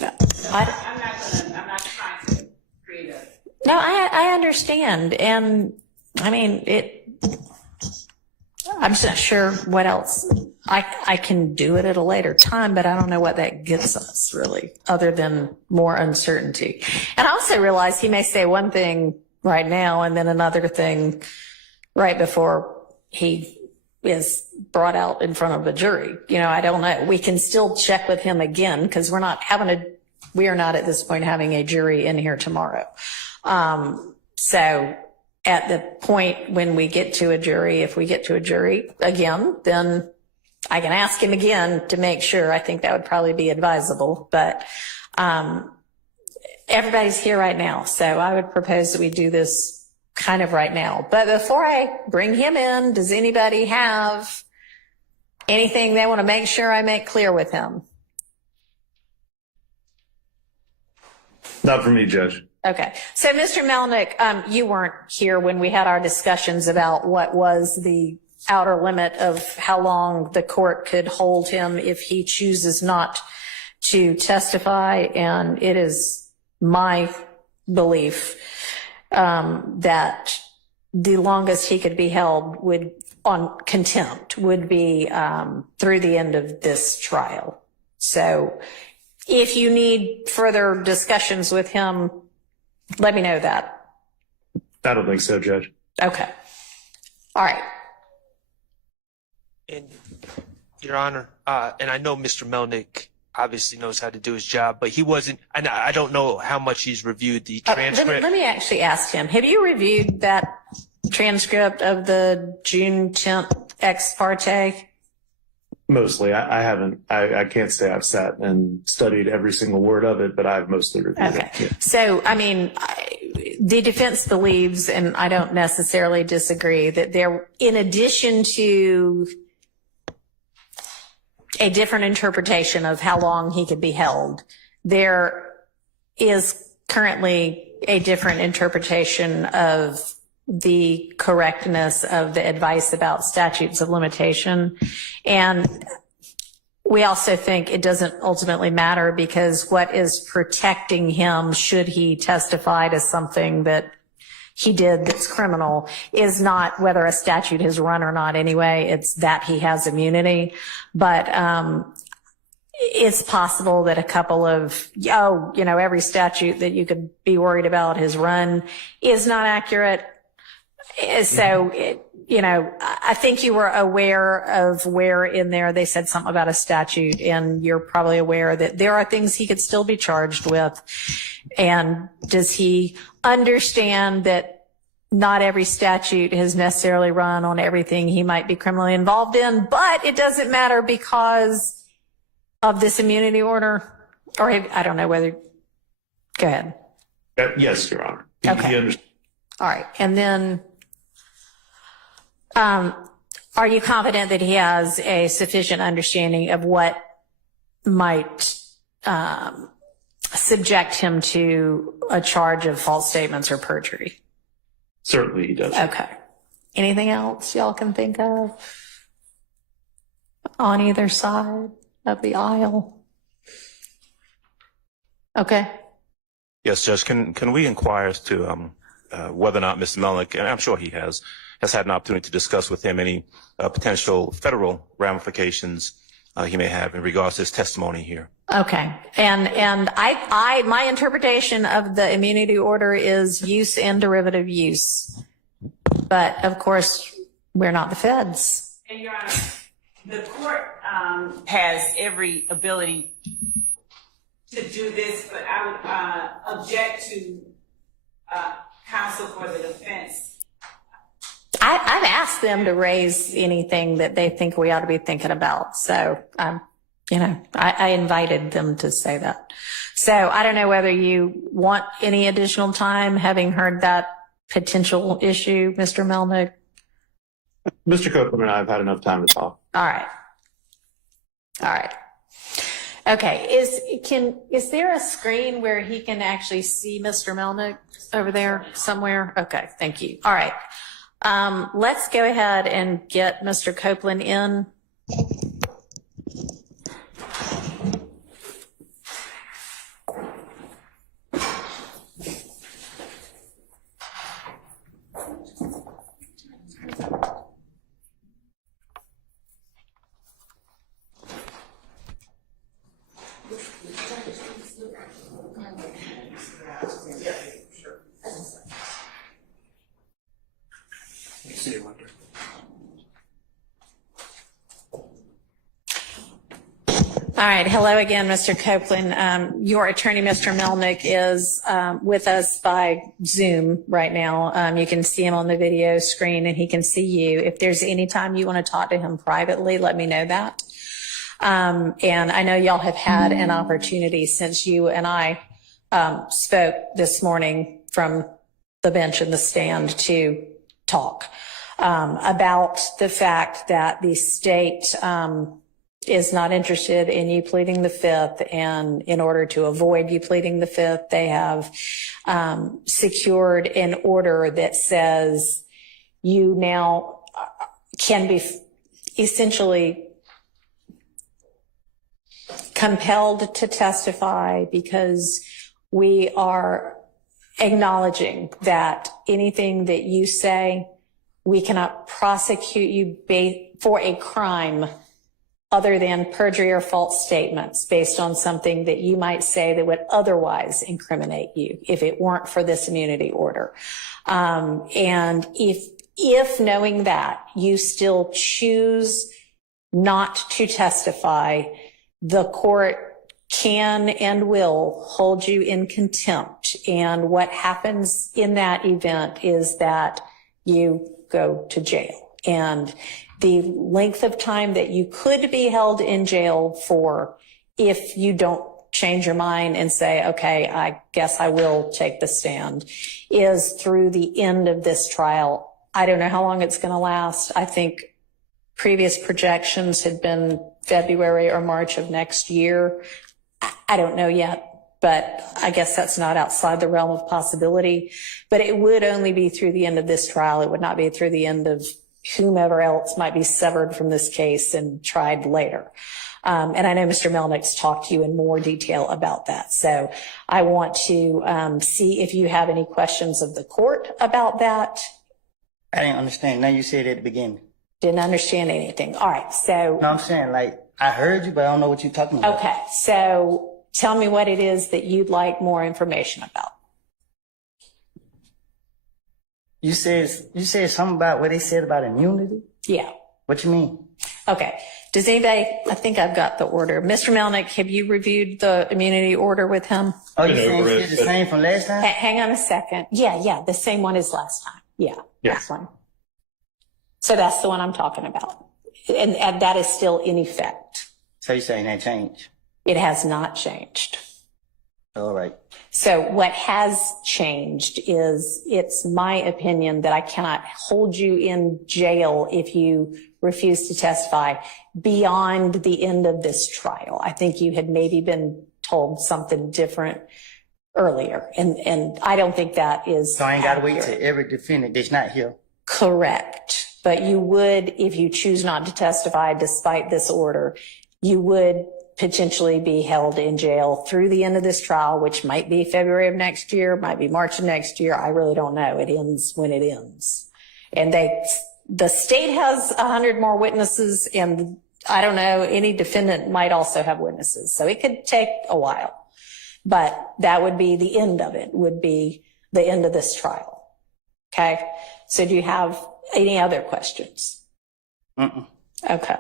not trying to create a. No, I understand. And I mean, I'm just not sure what else. I can do it at a later time, but I don't know what that gets us really, other than more uncertainty. And I also realize he may say one thing right now and then another thing right before he is brought out in front of a jury. I don't know. We can still check with him again because we are not at this point having a jury in here tomorrow. So at the point when we get to a jury, if we get to a jury again, then I can ask him again to make sure. I think that would probably be advisable, but, everybody's here right now. So I would propose that we do this kind of right now. But before I bring him in, does anybody have anything they want to make sure I make clear with him? Not for me, Judge. Okay. So, Mr. Melnick, you weren't here when we had our discussions about what was the outer limit of how long the court could hold him if he chooses not to testify. And it is my belief that the longest he could be held on contempt would be through the end of this trial. So if you need further discussions with him, let me know that. I don't think so, Judge. Okay. All right. And Your Honor, and I know Mr. Melnick obviously knows how to do his job, but he wasn't, and I don't know how much he's reviewed the transcript. Let me actually ask him, have you reviewed that transcript of the June 10th ex parte? Mostly. I haven't. I can't say I've sat and studied every single word of it, but I've mostly reviewed it. Yeah. So, I mean, the defense believes, and I don't necessarily disagree, that there, in addition to a different interpretation of how long he could be held, there is currently a different interpretation of the correctness of the advice about statutes of limitation. And we also think it doesn't ultimately matter, because what is protecting him, should he testify to something that he did that's criminal, is not whether a statute has run or not anyway. It's that he has immunity. But it's possible that a couple of, every statute that you could be worried about has run is not accurate. So, I think you were aware of where in there they said something about a statute, and you're probably aware that there are things he could still be charged with. And does he understand that not every statute has necessarily run on everything he might be criminally involved in, but it doesn't matter because of this immunity order? Or I don't know whether, go ahead. Yes, Your Honor. Okay. He understands. All right. And then, are you confident that he has a sufficient understanding of what might subject him to a charge of false statements or perjury? Certainly he does. Okay. Anything else y'all can think of on either side of the aisle? Okay. Yes, Judge, can we inquire as to whether or not Mr. Melnick, and I'm sure he has had an opportunity to discuss with him any potential federal ramifications he may have in regards to his testimony here? Okay. And my interpretation of the immunity order is use and derivative use. But of course, we're not the feds. And Your Honor, the court has every ability to do this, but I would object to counsel for the defense. I've asked them to raise anything that they think we ought to be thinking about. So, I invited them to say that. So I don't know whether you want any additional time, having heard that potential issue, Mr. Melnick. Mr. Copeland and I have had enough time to talk. All right. Okay. Is there a screen where he can actually see Mr. Melnick over there somewhere? Okay. Thank you. All right. Let's go ahead and get Mr. Copeland in. All right. Hello again, Mr. Copeland. Your attorney, Mr. Melnick, is with us by Zoom right now. You can see him on the video screen and he can see you. If there's any time you want to talk to him privately, let me know that. And I know y'all have had an opportunity since you and I spoke this morning from the bench and the stand to talk about the fact that the state is not interested in you pleading the fifth, and in order to avoid you pleading the fifth, they have secured an order that says you now can be essentially compelled to testify, because we are acknowledging that anything that you say, we cannot prosecute you for a crime other than perjury or false statements based on something that you might say that would otherwise incriminate you if it weren't for this immunity order. And if knowing that you still choose not to testify, the court can and will hold you in contempt. And what happens in that event is that you go to jail. And the length of time that you could be held in jail for, if you don't change your mind and say, okay, I guess I will take the stand, is through the end of this trial. I don't know how long it's going to last. I think previous projections had been February or March of next year. I don't know yet, but I guess that's not outside the realm of possibility. But it would only be through the end of this trial. It would not be through the end of whomever else might be severed from this case and tried later. And I know Mr. Melnick's talked to you in more detail about that. So I want to see if you have any questions of the court about that. I didn't understand. Now you said at the beginning. Didn't understand anything. All right. So. No, I'm saying, like, I heard you, but I don't know what you're talking about. Okay. So tell me what it is that you'd like more information about. You said something about what they said about immunity? Yeah. What you mean? Okay. Does anybody, I think I've got the order. Mr. Melnick, have you reviewed the immunity order with him? Oh, you saying it's the same from last time? Hang on a second. Yeah. The same one as last time. Yeah. This one. So that's the one I'm talking about. And that is still in effect. So you're saying that changed? It has not changed. All right. So what has changed is, it's my opinion that I cannot hold you in jail if you refuse to testify beyond the end of this trial. I think you had maybe been told something different earlier. And I don't think that is. So I ain't got to wait till every defendant that's not here. Correct. But you would, if you choose not to testify despite this order, you would potentially be held in jail through the end of this trial, which might be February of next year, might be March of next year. I really don't know. It ends when it ends. And the state has 100 more witnesses, and I don't know, any defendant might also have witnesses. So it could take a while, but that would be the end of it, would be the end of this trial. Okay. So do you have any other questions? Okay.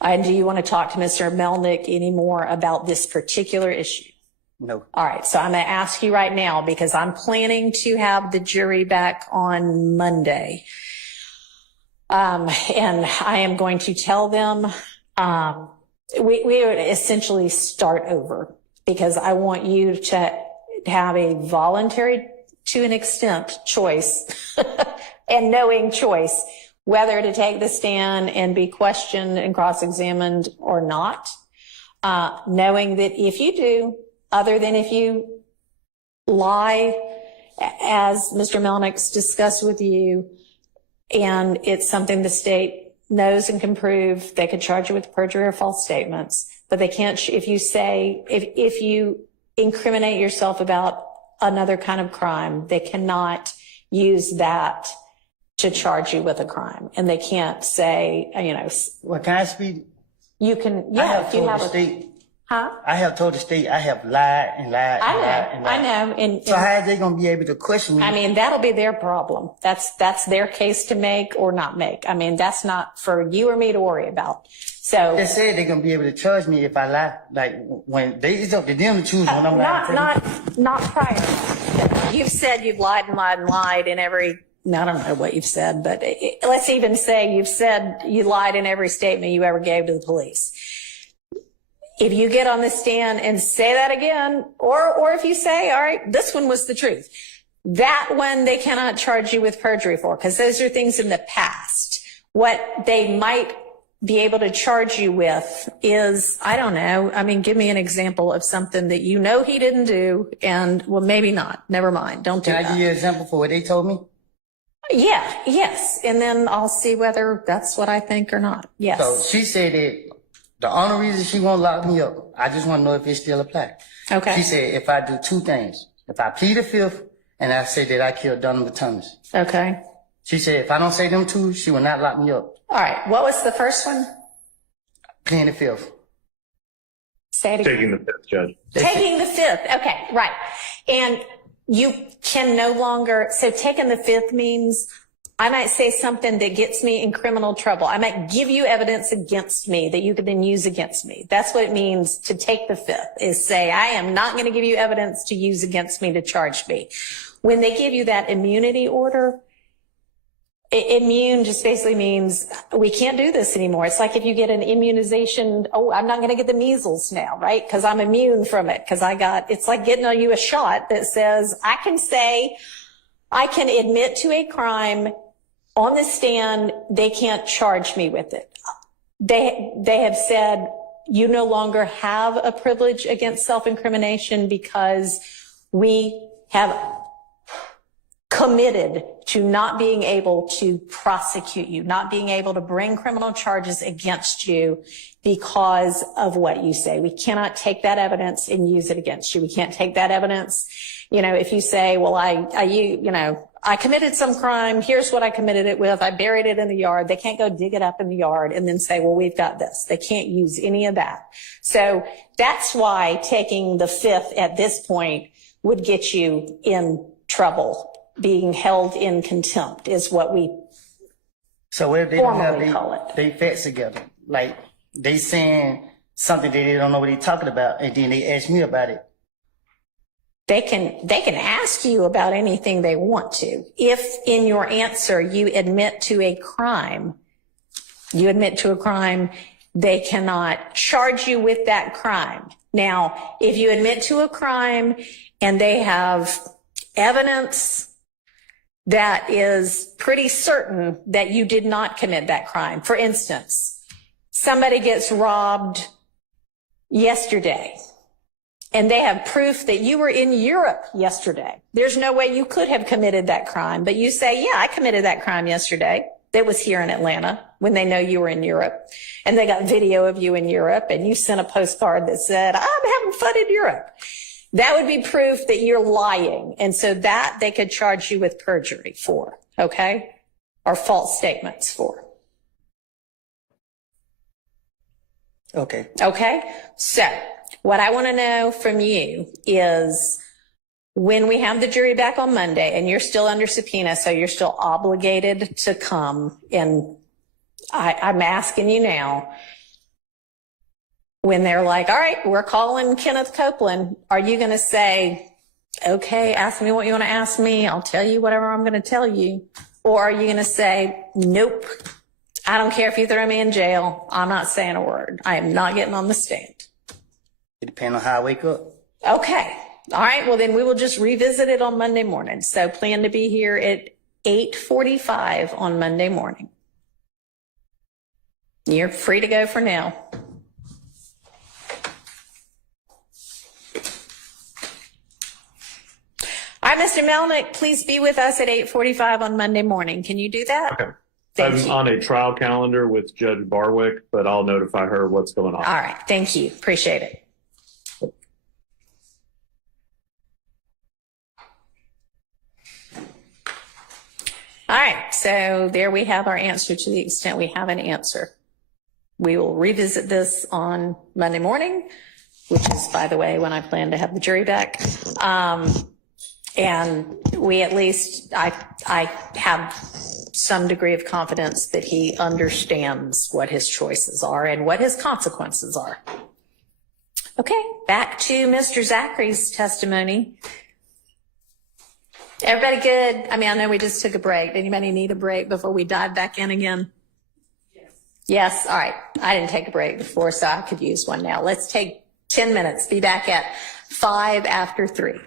And do you want to talk to Mr. Melnick any more about this particular issue? No. All right. So I'm going to ask you right now, because I'm planning to have the jury back on Monday. And I am going to tell them, we would essentially start over, because I want you to have a voluntary, to an extent, choice and knowing choice whether to take the stand and be questioned and cross-examined or not, knowing that if you do, other than if you lie, as Mr. Melnick's discussed with you, and it's something the state knows and can prove, they could charge you with perjury or false statements, but they can't, if you incriminate yourself about another kind of crime, they cannot use that to charge you with a crime. And they can't say, Well, can I speak? You can, yeah, if you have I have told the state I have lied and lied and lied and lied. I know. And so how are they going to be able to question me? I mean, that'll be their problem. That's their case to make or not make. I mean, that's not for you or me to worry about. So they said they're going to be able to charge me if I lie. Like, when it's up to them to choose when I'm lying. Not prior. You've said you've lied and lied and lied in every, I don't know what you've said, but let's even say you've said you lied in every statement you ever gave to the police. If you get on the stand and say that again, or if you say, all right, this one was the truth, that one they cannot charge you with perjury for, because those are things in the past. What they might be able to charge you with is, I don't know. I mean, give me an example of something that you know he didn't do, and well, maybe not. Never mind. Don't do Can I that. give you an example for what they told me? Yeah, yes. And then I'll see whether that's what I think or not. Yes. So she said that the only reason she won't lock me up, I just want to know if it still applies. Okay. She said if I do two things, if I plead the fifth and I say that I killed Donovan Thomas. Okay. She said if I don't say them two, she will not lock me up. All right. What was the first one? Pleading the fifth. Say it again. Taking the fifth, Judge. Taking the fifth. Okay, right. And you can no longer, so taking the fifth means I might say something that gets me in criminal trouble. I might give you evidence against me that you could then use against me. That's what it means to take the fifth, is say, I am not going to give you evidence to use against me to charge me. When they give you that immunity order, immune just basically means we can't do this anymore. It's like if you get an immunization, oh, I'm not going to get the measles now, right? Because I'm immune from it. Because it's like getting you a shot that says, I can admit to a crime on the stand, they can't charge me with it. They have said you no longer have a privilege against self-incrimination because we have committed to not being able to prosecute you, not being able to bring criminal charges against you because of what you say. We cannot take that evidence and use it against you. We can't take that evidence. If you say, well, I committed some crime. Here's what I committed it with. I buried it in the yard. They can't go dig it up in the yard and then say, well, we've got this. They can't use any of that. So that's why taking the fifth at this point would get you in trouble. Being held in contempt is what we So what if they don't formally have call it. they facts together? Like they saying something that they don't know what they're talking about, and then they ask me about it. They can ask you about anything they want to. If in your answer you admit to a crime, they cannot charge you with that crime. Now, if you admit to a crime and they have evidence that is pretty certain that you did not commit that crime. For instance, somebody gets robbed yesterday and they have proof that you were in Europe yesterday. There's no way you could have committed that crime, but you say, yeah, I committed that crime yesterday. That was here in Atlanta when they know you were in Europe, and they got video of you in Europe and you sent a postcard that said, I'm having fun in Europe. That would be proof that you're lying. And so that they could charge you with perjury for, okay? Or false statements for. Okay. Okay? So what I want to know from you is when we have the jury back on Monday and you're still under subpoena, so you're still obligated to come, and I'm asking you now, when they're like, all right, we're calling Kenneth Copeland, are you going to say, okay, ask me what you want to ask me. I'll tell you whatever I'm going to tell you. Or are you going to say, nope, I don't care if you throw me in jail. I'm not saying a word. I am not getting on the stand. It depends on how I wake up. Okay. All right. Well, then we will just revisit it on Monday morning. So plan to be here at 8:45 on Monday morning. You're free to go for now. All right, Mr. Melnick, please be with us at 8:45 on Monday morning. Can you do that? Okay. Thank I'm you. on a trial calendar with Judge Barwick, but I'll notify her what's going on. All right. Thank you. Appreciate it. All right. So there we have our answer to the extent we have an answer. We will revisit this on Monday morning, which is, by the way, when I plan to have the jury back. And we at least, I have some degree of confidence that he understands what his choices are and what his consequences are. Okay, back to Mr. Zachary's testimony. Everybody good? I mean, I know we just took a break. Anybody need a break before we dive back in again? Yes, all right. I didn't take a break before, so I could use one now. Let's take 10 minutes. Be back at 5 after 3.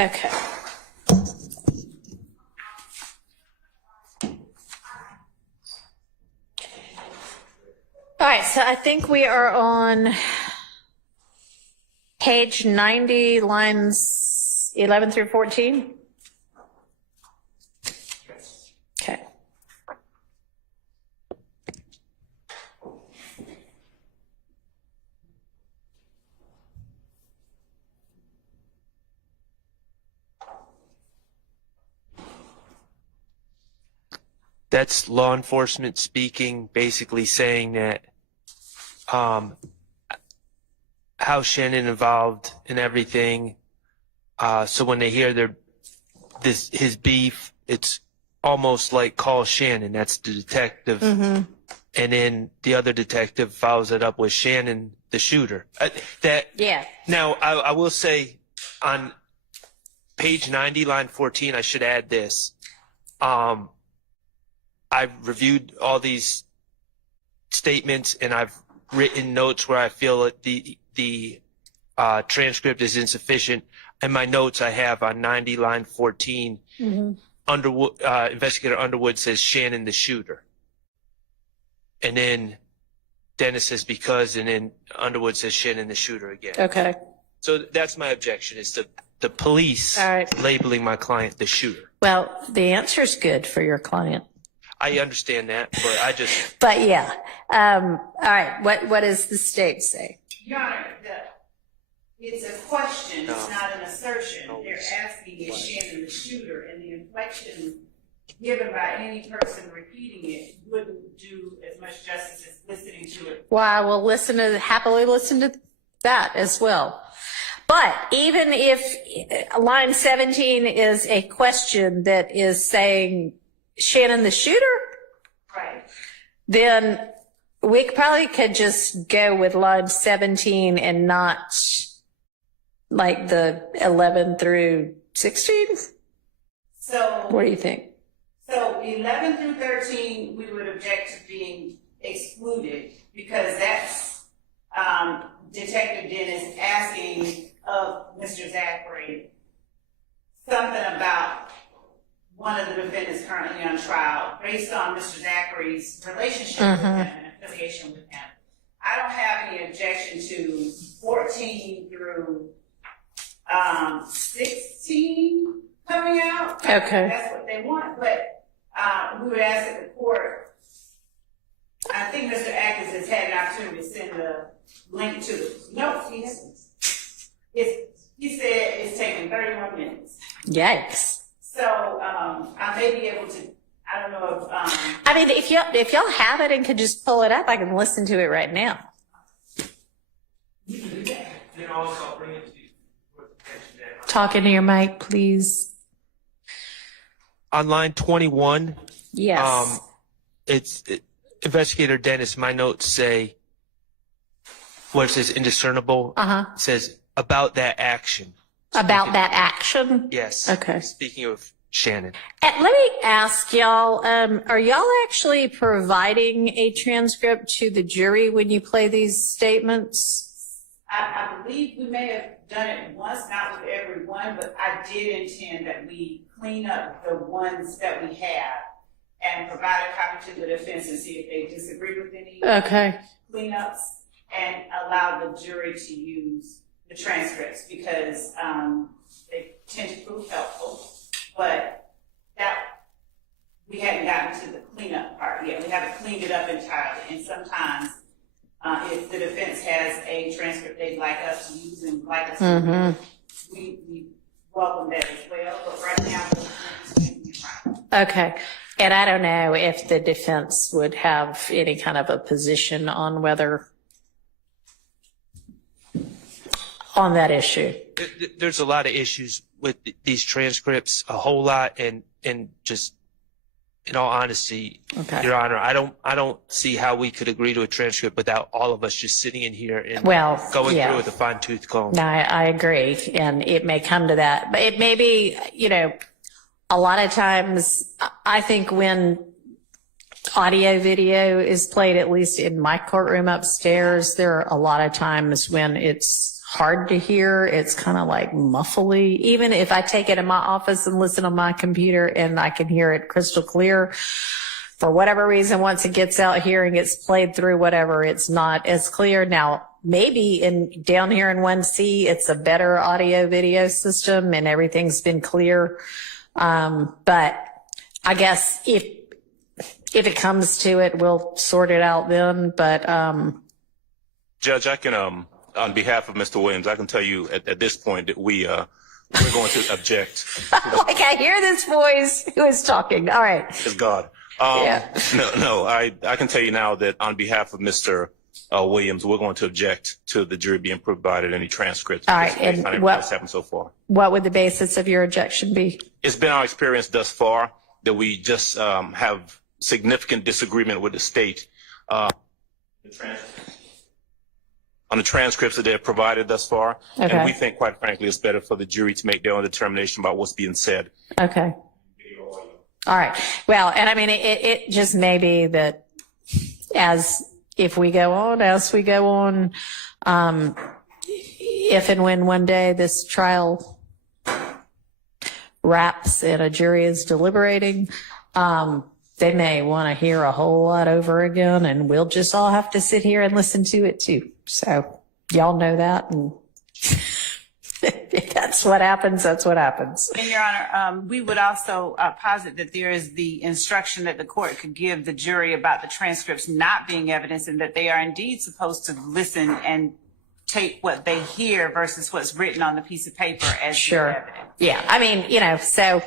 Okay. All right, so I think we are on page 90, lines 11 through 14. Okay. That's law enforcement speaking, basically saying that how Shannon involved in everything. So when they hear his beef, it's almost like call Shannon. That's the detective. And then the other detective follows it up with Shannon, the shooter. Yeah. Now, I will say on page 90, line 14, I should add this. I've reviewed all these statements and I've written notes where I feel that the transcript is insufficient. In my notes, I have on 90, line 14, Underwood, Investigator Underwood says Shannon the shooter. And then Dennis says because, and then Underwood says Shannon the shooter again. Okay. So that's my objection, is the police labeling my client the shooter. Well, the answer is good for your client. I understand that, but I just... But yeah. All right. What does the state say? Your Honor, it's a question, it's not an assertion. They're asking is Shannon the shooter, and the inflection given by any person repeating it wouldn't do as much justice as listening to it. Well, I will happily listen to that as well. But even if line 17 is a question that is saying Shannon the shooter, right, then we probably could just go with line 17 and not like the 11 through 16. So what do you think? So 11 through 13, we would object to being excluded because that's Detective Dennis asking of Mr. Zachary something about one of the defendants currently on trial based on Mr. Zachary's relationship with him and affiliation with him. I don't have any objection to 14 through 16 coming out. Okay. That's what they want, but we would ask that the court, I think Mr. Atkins has had an opportunity to send the link to the notes. He said it's taken 31 minutes. Yikes. So I may be able to, I don't know if... I mean, if y'all have it and could just pull it up, I can listen to it right now. You can do that. Then also I'll bring it to you. Talk into your mic, please. On line 21, yes. Investigator Dennis, my notes say, what it says, indiscernible, says about that action. About that action? Yes. Okay. Speaking of Shannon. Let me ask y'all, are y'all actually providing a transcript to the jury when you play these statements? I believe we may have done it once, not with everyone, but I did intend that we clean up the ones that we have and provide a copy to the defense and see if they disagree with any cleanups and allow the jury to use the transcripts because they tend to prove helpful, but that we hadn't gotten to the cleanup part yet. We haven't cleaned it up entirely, and sometimes if the defense has a transcript they'd like us to use and like us to we welcome that as well, but right now we're using it right. Okay. And I don't know if the defense would have any kind of a position on whether on that issue. There's a lot of issues with these transcripts, a whole lot, and just in all honesty, Your Honor, I don't see how we could agree to a transcript without all of us just sitting in here and going through with a fine-tooth comb. No, I agree, and it may come to that, but it may be, a lot of times, I think when audio video is played, at least in my courtroom upstairs, there are a lot of times when it's hard to hear. It's kind of like muffly. Even if I take it in my office and listen on my computer and I can hear it crystal clear, for whatever reason, once it gets out here and gets played through, whatever, it's not as clear. Now, maybe down here in 1C, it's a better audio video system and everything's been clear. But I guess if it comes to it, we'll sort it out then. But Judge, I can, on behalf of Mr. Williams, I can tell you at this point that we're going to object. Like I hear this voice who is talking. All right. It's God. No, I can tell you now that on behalf of Mr. Williams, we're going to object to the jury being provided any transcripts. All right. And what's happened so far? What would the basis of your objection be? It's been our experience thus far that we just have significant disagreement with the state on the transcripts that they've provided thus far. Okay. And we think, quite frankly, it's better for the jury to make their own determination about what's being said. Okay. All right. Well, and I mean, it just may be that as we go on, if and when one day this trial wraps and a jury is deliberating, they may want to hear a whole lot over again, and we'll just all have to sit here and listen to it too. So y'all know that, and if that's what happens, that's what happens. And Your Honor, we would also posit that there is the instruction that the court could give the jury about the transcripts not being evidence, and that they are indeed supposed to listen and take what they hear versus what's written on the piece of paper as their evidence. Yeah. I mean, so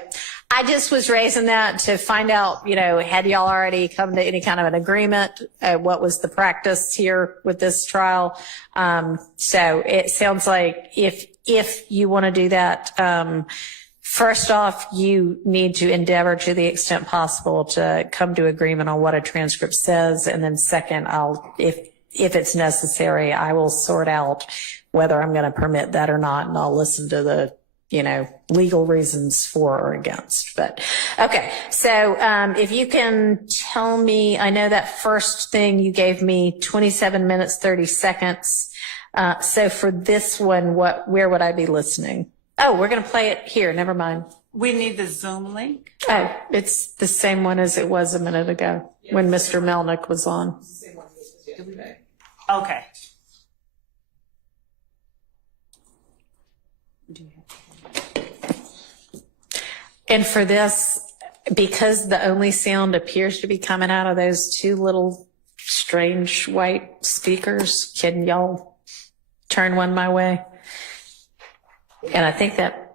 I just was raising that to find out, had y'all already come to any kind of an agreement? What was the practice here with this trial? So it sounds like if you want to do that, first off, you need to endeavor to the extent possible to come to agreement on what a transcript says. And then second, if it's necessary, I will sort out whether I'm going to permit that or not. And I'll listen to the, legal reasons for or against. But okay. So, if you can tell me, I know that first thing you gave me 27 minutes, 30 seconds. So for this one, where would I be listening? Oh, we're going to play it here. Never mind. We need the Zoom link. Oh, it's the same one as it was a minute ago when Mr. Melnick was on. Okay. And for this, because the only sound appears to be coming out of those two little strange white speakers, can y'all turn one my way? And I think that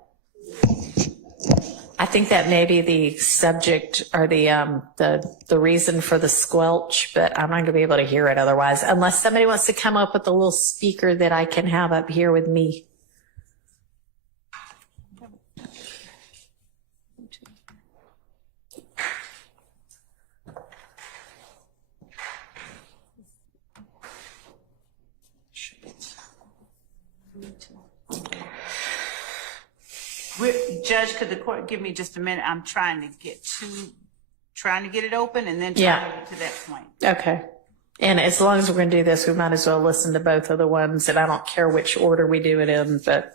may be the subject or the reason for the squelch, but I'm not going to be able to hear it otherwise, unless somebody wants to come up with a little speaker that I can have up here with me. Judge, could the court give me just a minute? I'm trying to get it open and then trying to get to that point. Okay. And as long as we're going to do this, we might as well listen to both of the ones, and I don't care which order we do it in, but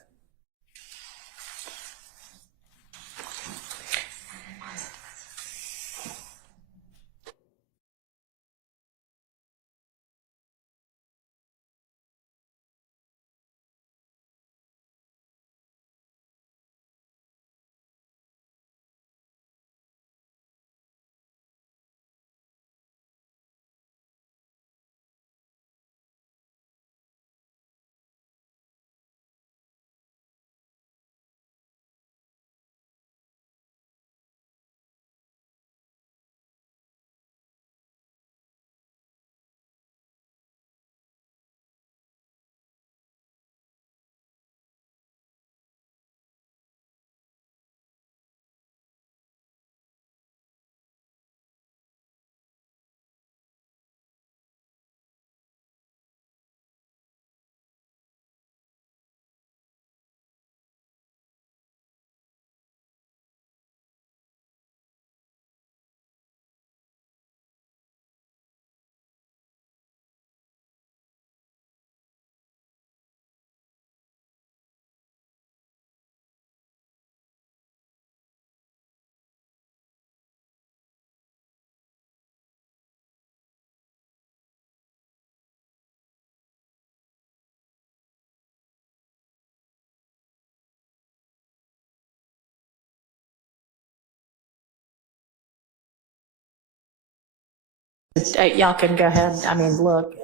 Y'all can go ahead. I mean, look,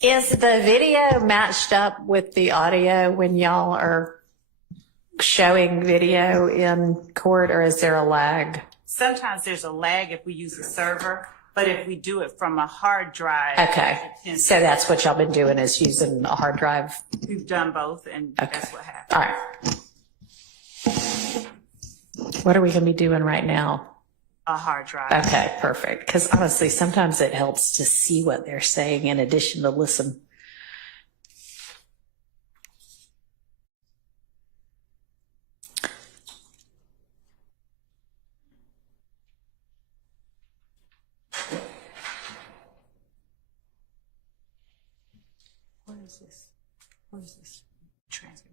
is the video matched up with the audio when y'all are showing video in court, or is there a lag? Sometimes there's a lag if we use a server, but if we do it from a hard drive. Okay, so that's what y'all been doing, is using a hard drive? We've done both, and that's what happened. All right. What are we going to be doing right now? A hard drive. Okay, perfect. Because honestly, sometimes it helps to see what they're saying in addition to listen. What is this? What is this? Transcript.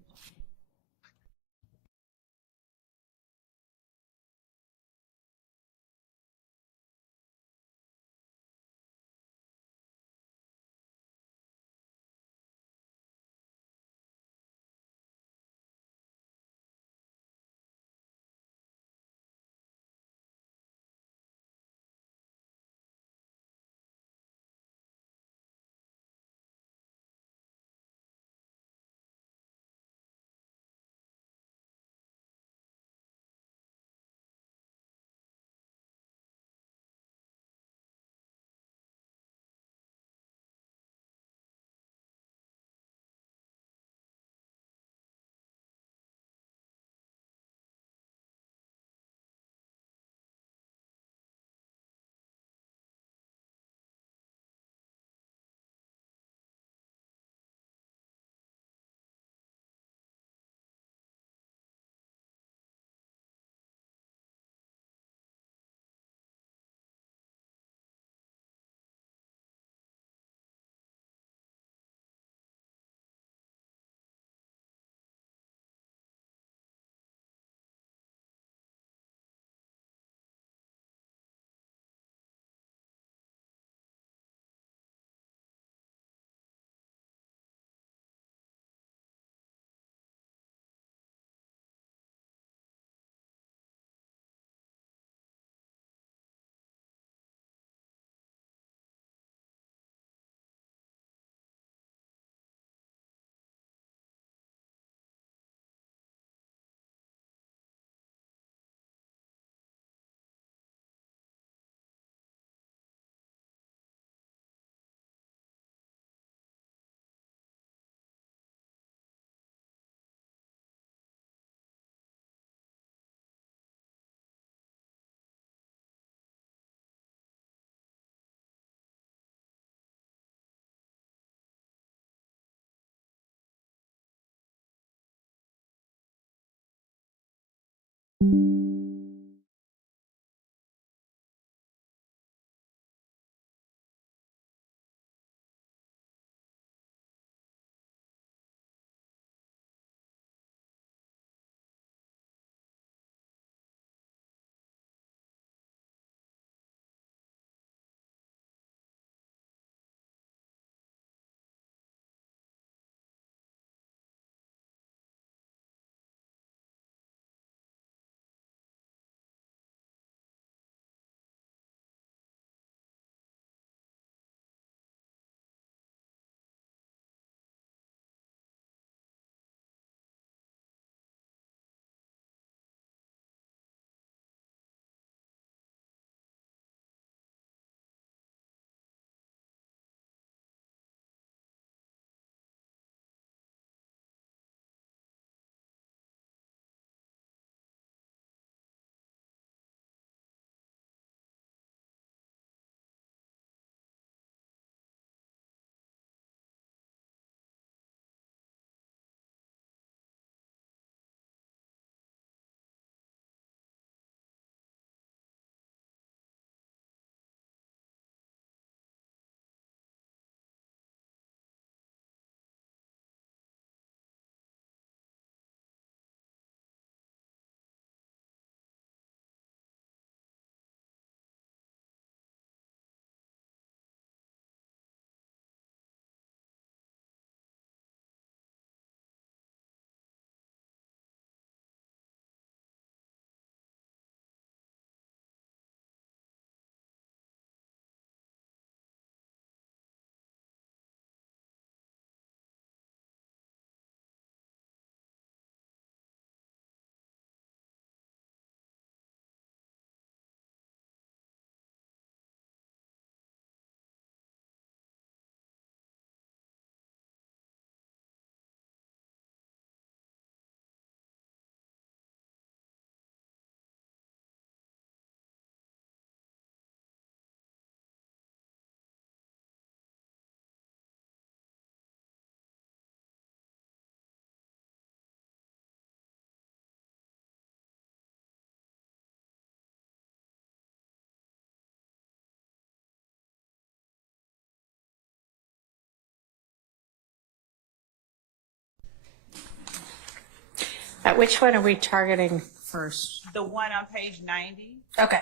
Which one are we targeting first? The one on page 90. Okay.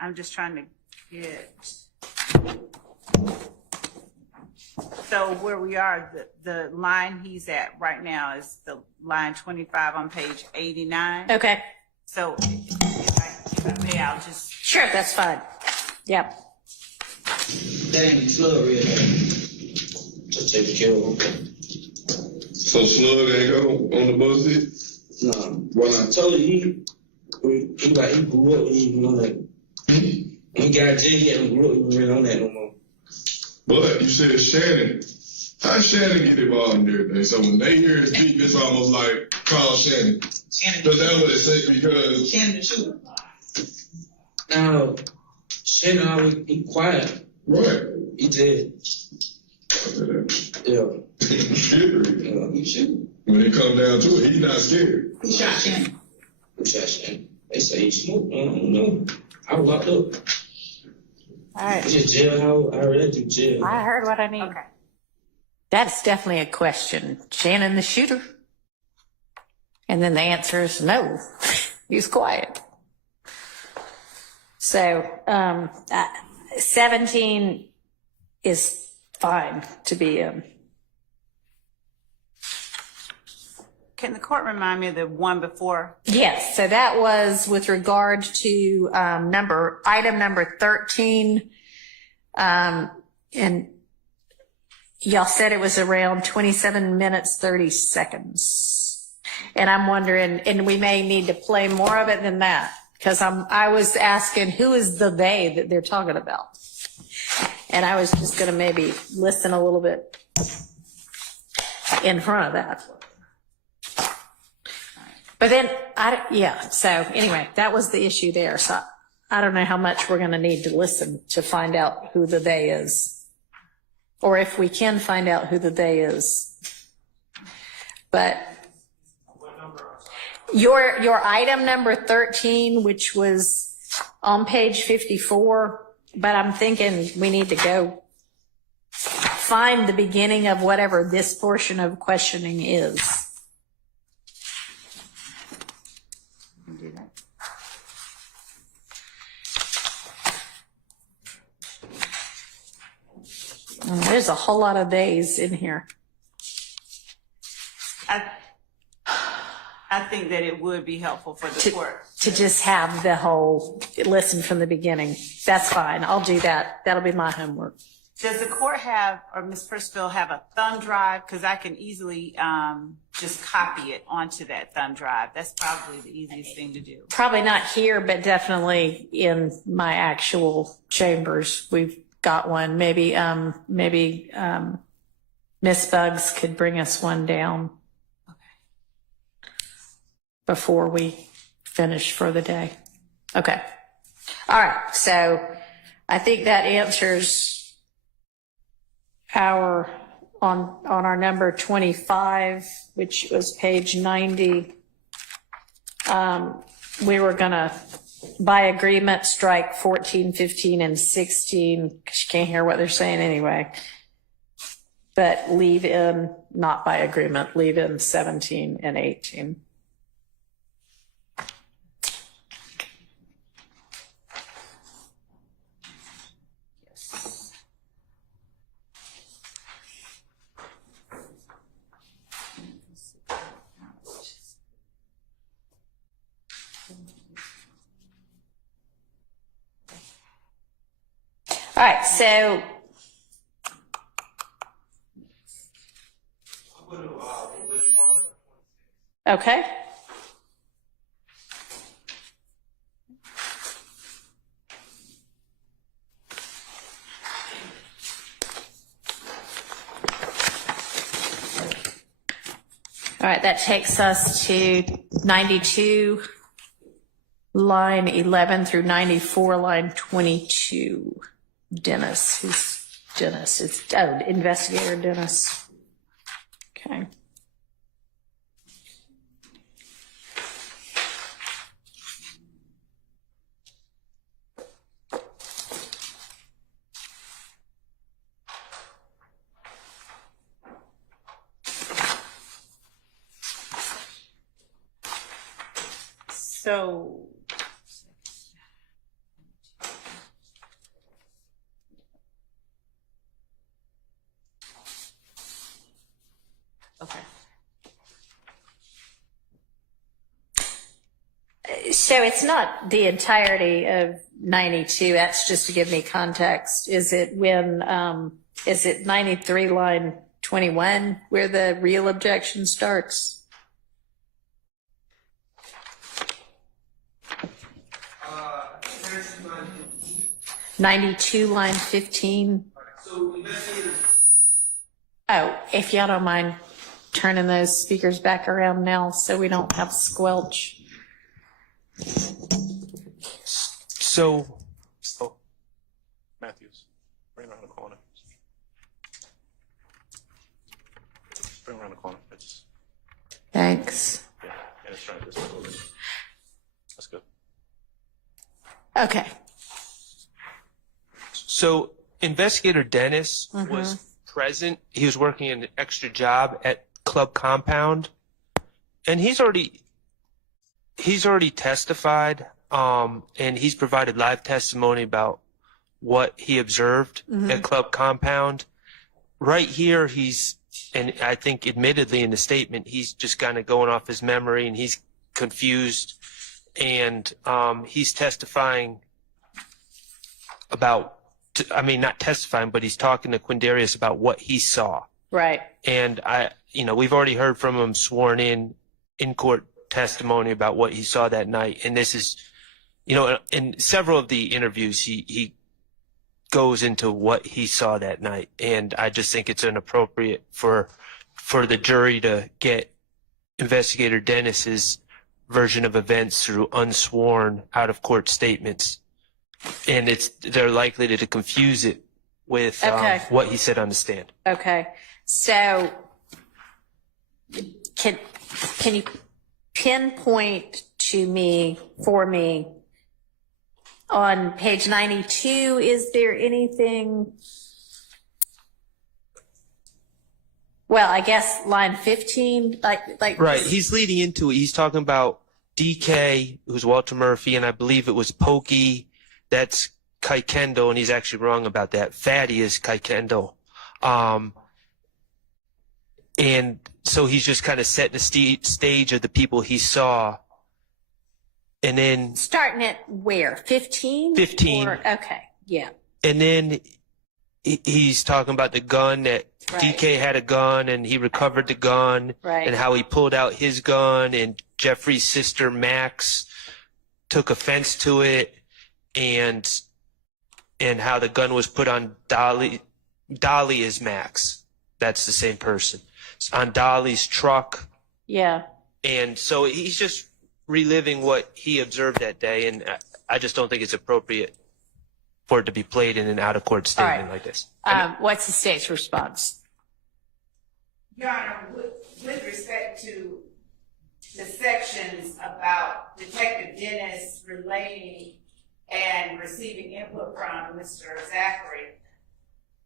I'm just trying to get. So where we are, the line he's at right now is the line 25 on page 89. Okay. So if I may, I'll just. Sure, that's fine. Yep. That ain't the slug real just take the care of him. So Slug ain't go on the bus yet? Nah, when I told you he grew up, he even on that. He got jail, he hadn't grew up, he wasn't really on that no more. But you said Shannon. How Shannon get involved in everything? So when they hear his beat, it's almost like call Shannon. Because that's what they say because Shannon the shooter. Now, Shannon always be quiet. Right. He did. Yeah. He shoot. When it comes down to it, he's not scared. Who shot Shannon? Who shot Shannon? They say he smoked. I don't know. I was locked up. All right. It's just jail. I heard that through jail. I heard what I need. Okay. That's definitely a question. Shannon the shooter? And then the answer is no. He's quiet. So 17 is fine to be Can the court remind me of the one before? Yes, so that was with regard to item number 13. And y'all said it was around 27 minutes, 30 seconds. And I'm wondering, and we may need to play more of it than that, because I was asking who is the they that they're talking about. And I was just going to maybe listen a little bit in front of that. But then, so anyway, that was the issue there. So I don't know how much we're going to need to listen to find out who the they is. Or if we can find out who the they is. But your item number 13, which was on page 54, but I'm thinking we need to go find the beginning of whatever this portion of questioning is. Do that. There's a whole lot of days in here. I think that it would be helpful for the court to just have the whole listen from the beginning. That's fine. I'll do that. That'll be my homework. Does the court have, or Ms. Percival, have a thumb drive? Because I can easily just copy it onto that thumb drive. That's probably the easiest thing to do. Probably not here, but definitely in my actual chambers. We've got one. Maybe Miss Bugs could bring us one down before we finish for the day. Okay. All right. So I think that answers on our number 25, which was page 90. We were going to, by agreement, strike 14, 15, and 16, because you can't hear what they're saying anyway. But leave in, not by agreement, leave in 17 and 18. All right, so okay. All right, that takes us to 92, line 11 through 94, line 22. Dennis, who's Dennis? It's Investigator Dennis. Okay. So, okay. So it's not the entirety of 92. That's just to give me context. Is it is it 93 line 21 where the real objection starts? 92 line 15. So investigators. Oh, if y'all don't mind turning those speakers back around now so we don't have squelch. So, Matthews, bring around the corner. Bring around the corner. Thanks. Yeah, and it's trying this way a little bit. That's good. Okay. So investigator Dennis was present. He was working an extra job at Club Compound, and he's already testified, and he's provided live testimony about what he observed at Club Compound. Right here, and I think admittedly in the statement, he's just kind of going off his memory, and he's confused, and he's testifying about, not testifying, but he's talking to Quindarius about what he saw. Right. And we've already heard from him sworn in court testimony about what he saw that night. And this is, in several of the interviews, he goes into what he saw that night. And I just think it's inappropriate for the jury to get Investigator Dennis's version of events through unsworn out of court statements. And they're likely to confuse it with what he said on the stand. Okay. So can you pinpoint for me on page 92, is there anything, well, I guess line 15, like right. He's leading into it. He's talking about DK, who's Walter Murphy, and I believe it was Pokey. That's Kai Kendall, and he's actually wrong about that. Fatty is Kai Kendall. And so he's just kind of setting the stage of the people he saw. And then starting at where? 15? 15. Okay, yeah. And then he's talking about the gun that DK had a gun, and he recovered the gun, and how he pulled out his gun, and Jeffrey's sister Max took offense to it, and how the gun was put on Dolly. Dolly is Max. That's the same person. It's on Dolly's truck. Yeah. And so he's just reliving what he observed that day, and I just don't think it's appropriate for it to be played in an out-of-court statement like this. What's the state's response? Your Honor, with respect to the sections about Detective Dennis relaying and receiving input from Mr. Zachary,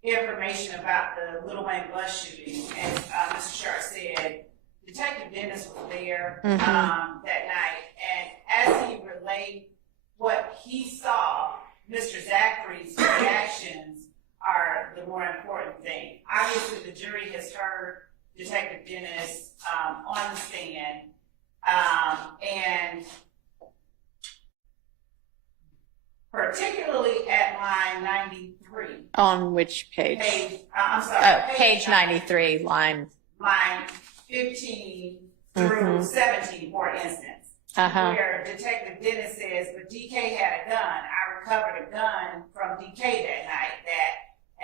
information about the Little Wayne bus shooting, as Mr. Sharp said, Detective Dennis was there that night, and as he relayed what he saw, Mr. Zachary's reactions are the more important thing. Obviously, the jury has heard Detective Dennis on the stand, and particularly at line 93. On which page? I'm sorry. Oh, page 93, line 15 through 17, for instance. Where Detective Dennis says, but DK had a gun. I recovered a gun from DK that night.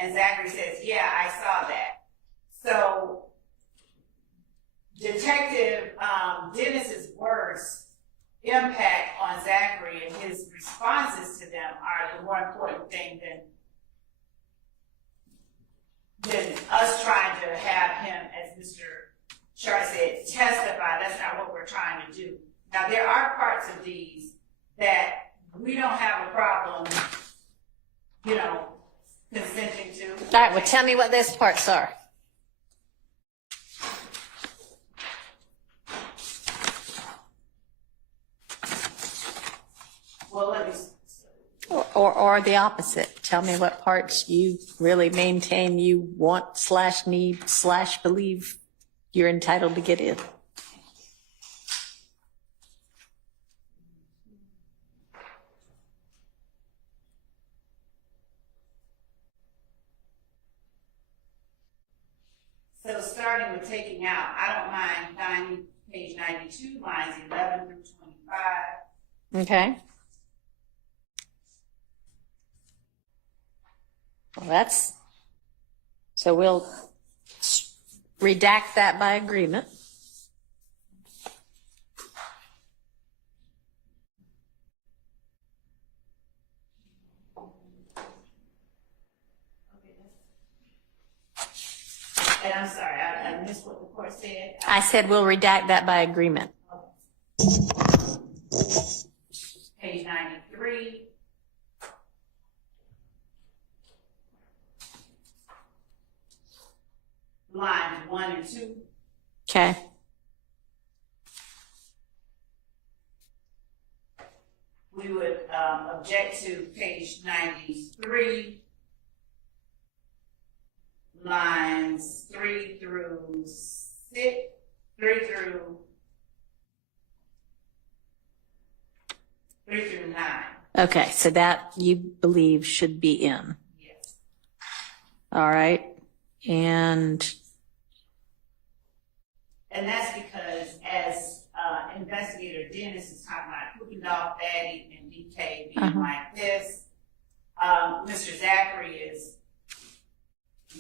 And Zachary says, yeah, I saw that. So Detective Dennis's words impact on Zachary and his responses to them are the more important thing than us trying to have him, as Mr. Sharp said, testify. That's not what we're trying to do. Now, there are parts of these that we don't have a problem, consenting to. All right, well, tell me what those parts are. or the opposite. Tell me what parts you really maintain you want / need / believe you're entitled to get in. So starting with taking out, I don't mind page 92, lines 11 through 25. Okay. Well, so we'll redact that by agreement. And I'm sorry, I missed what the court said. I said we'll redact that by agreement. Page 93. Lines 1 and 2. Okay. We would object to page 93, lines 3 through 9. Okay, so that you believe should be in. Yes. All right. And that's because as Investigator Dennis is talking about Cookie Dog Fatty and DK being like this, Mr. Zachary is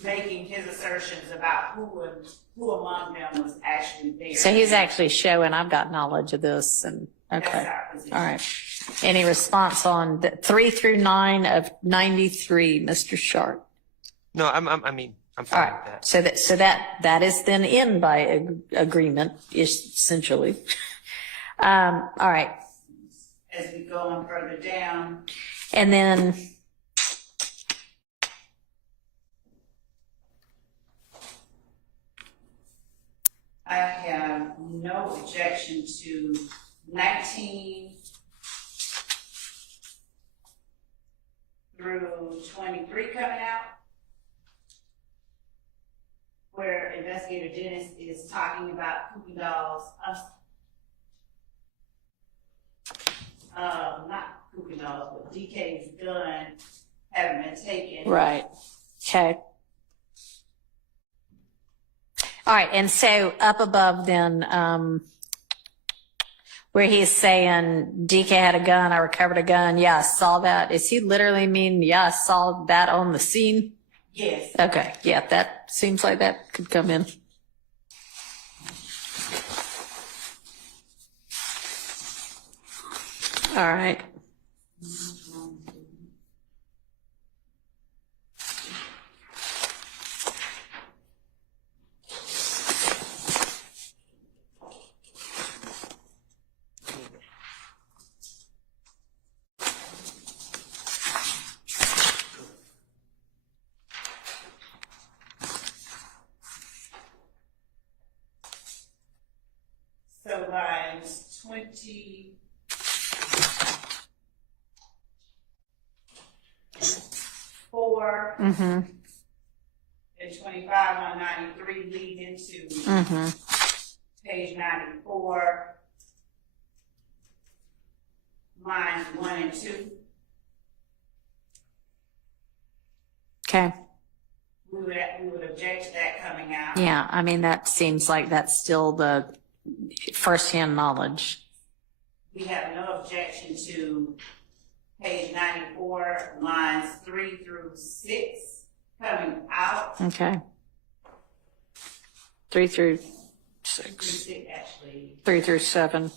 making his assertions about who among them was actually there. so he's actually showing I've got knowledge of this. And okay. That's our position. All right. Any response on 3 through 9 of 93, Mr. Sharp? No, I'm All fine with right. that. So that is then in by agreement, essentially. All right. As we go on further down. And then I have no objection to 19 through 23 coming out, where Investigator Dennis is talking about Cookie Doll's, not Cookie Doll's, but DK's gun having been taken. right. Okay. All right. And so up above then, where he's saying DK had a gun, I recovered a gun. Yeah, I saw that. Is he literally mean, yeah, I saw that on the scene? Yes. Okay. Yeah, that seems like that could come in. All right. So lines 20. Mm-hmm. And 25 on 93 lead into page 94, lines 1 and 2. Okay. We would object to that coming out. Yeah, I mean, that seems like that's still the firsthand knowledge. We have no objection to page 94, lines 3 through 6 coming out. Okay. 3 through 6. 3 through 7.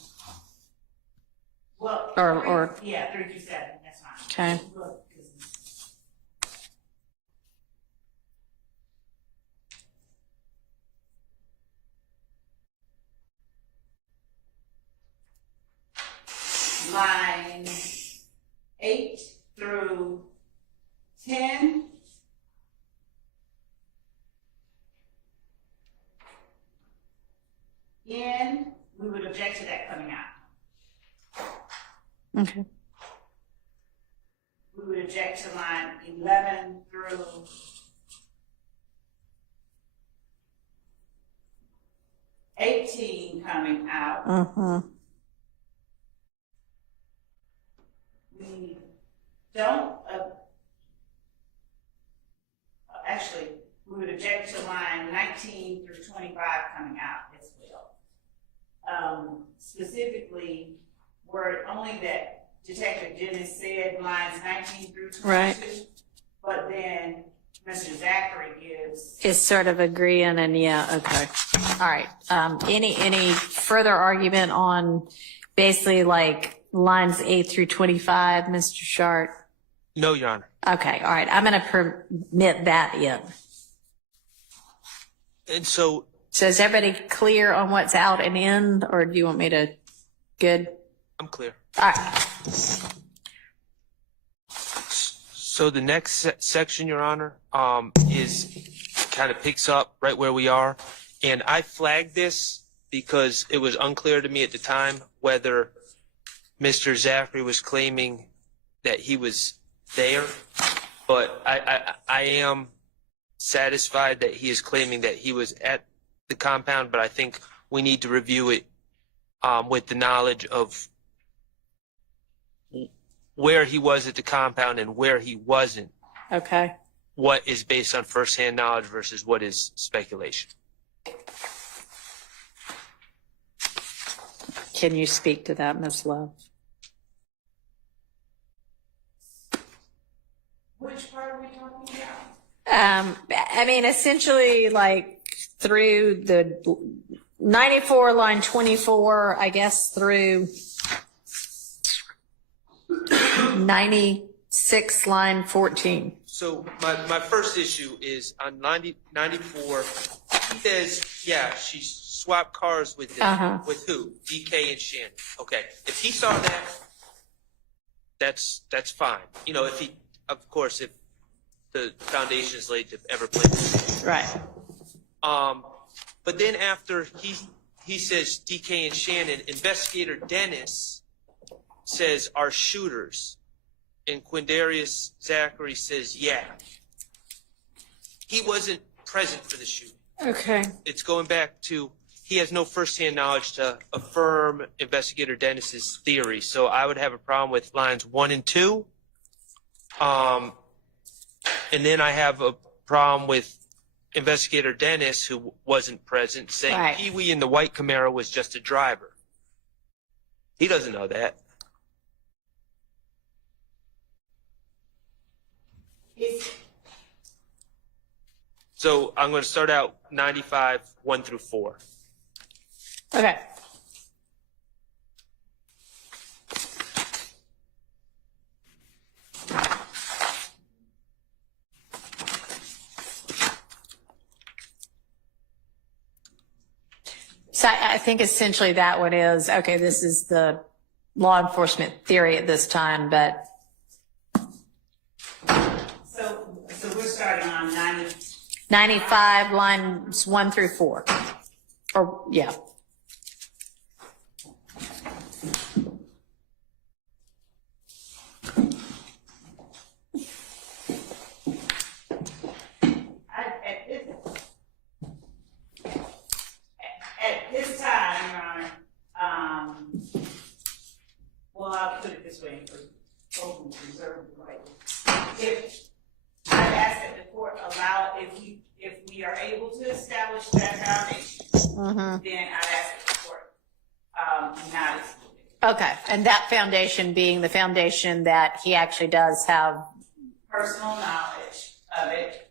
Well, Or 3 through 7. That's fine. Okay. Line 8 through 10. We would object to that coming out. Okay. We we would object to line 11 through 18 coming out. We don't, actually, we would object to line 19 through 25 coming out as well. Specifically, were only that Detective Dennis said lines 19 through 22, Right. but then Mr. Zachary gives. Is sort of agreeing and yeah, okay. All right. Any further argument on basically like lines 8 through 25, Mr. Shart? No, Your Honor. Okay, all right. I'm going to permit that in. And so is everybody clear on what's out and in, or do you want me to? Good. I'm clear. All right. So the next section, Your Honor, is kind of picks up right where we are. And I flagged this because it was unclear to me at the time whether Mr. Zachary was claiming that he was there, but I am satisfied that he is claiming that he was at the compound, but I think we need to review it with the knowledge of where he was at the compound and where he wasn't. Okay. What is based on firsthand knowledge versus what is speculation. Can you speak to that, Ms. Love? Which part are we talking about? I mean, essentially, like through the 94, line 24, I guess, through 96, line 14. So my first issue is on 94, he says, yeah, she swapped cars with them. With who? DK and Shannon. Okay. If he saw that, that's fine. You know, if he, of course, if the foundation is laid to ever play this. Right. But then after he says DK and Shannon, investigator Dennis says are shooters, and Quindarius Zachary says yeah. He wasn't present for the shooting. Okay. It's going back to he has no firsthand knowledge to affirm investigator Dennis's theory. So I would have a problem with lines 1 and 2. And then I have a problem with investigator Dennis, who wasn't present, saying Right. Pee-wee in the white Camaro was just a driver. He doesn't know that. So I'm going to start out 95, 1 through 4. Okay. So I think essentially that one is, okay, this is the law enforcement theory at this time, but. So we're starting on 95, lines 1 through 4. Or, yeah. At this time, Your Honor, well, I'll put it this way, for open reserve the right. If I ask that the court allow, if we are able to establish that foundation, then I'd ask that the court not exclude it. Okay, and that foundation being the foundation that he actually does have. Personal knowledge of it.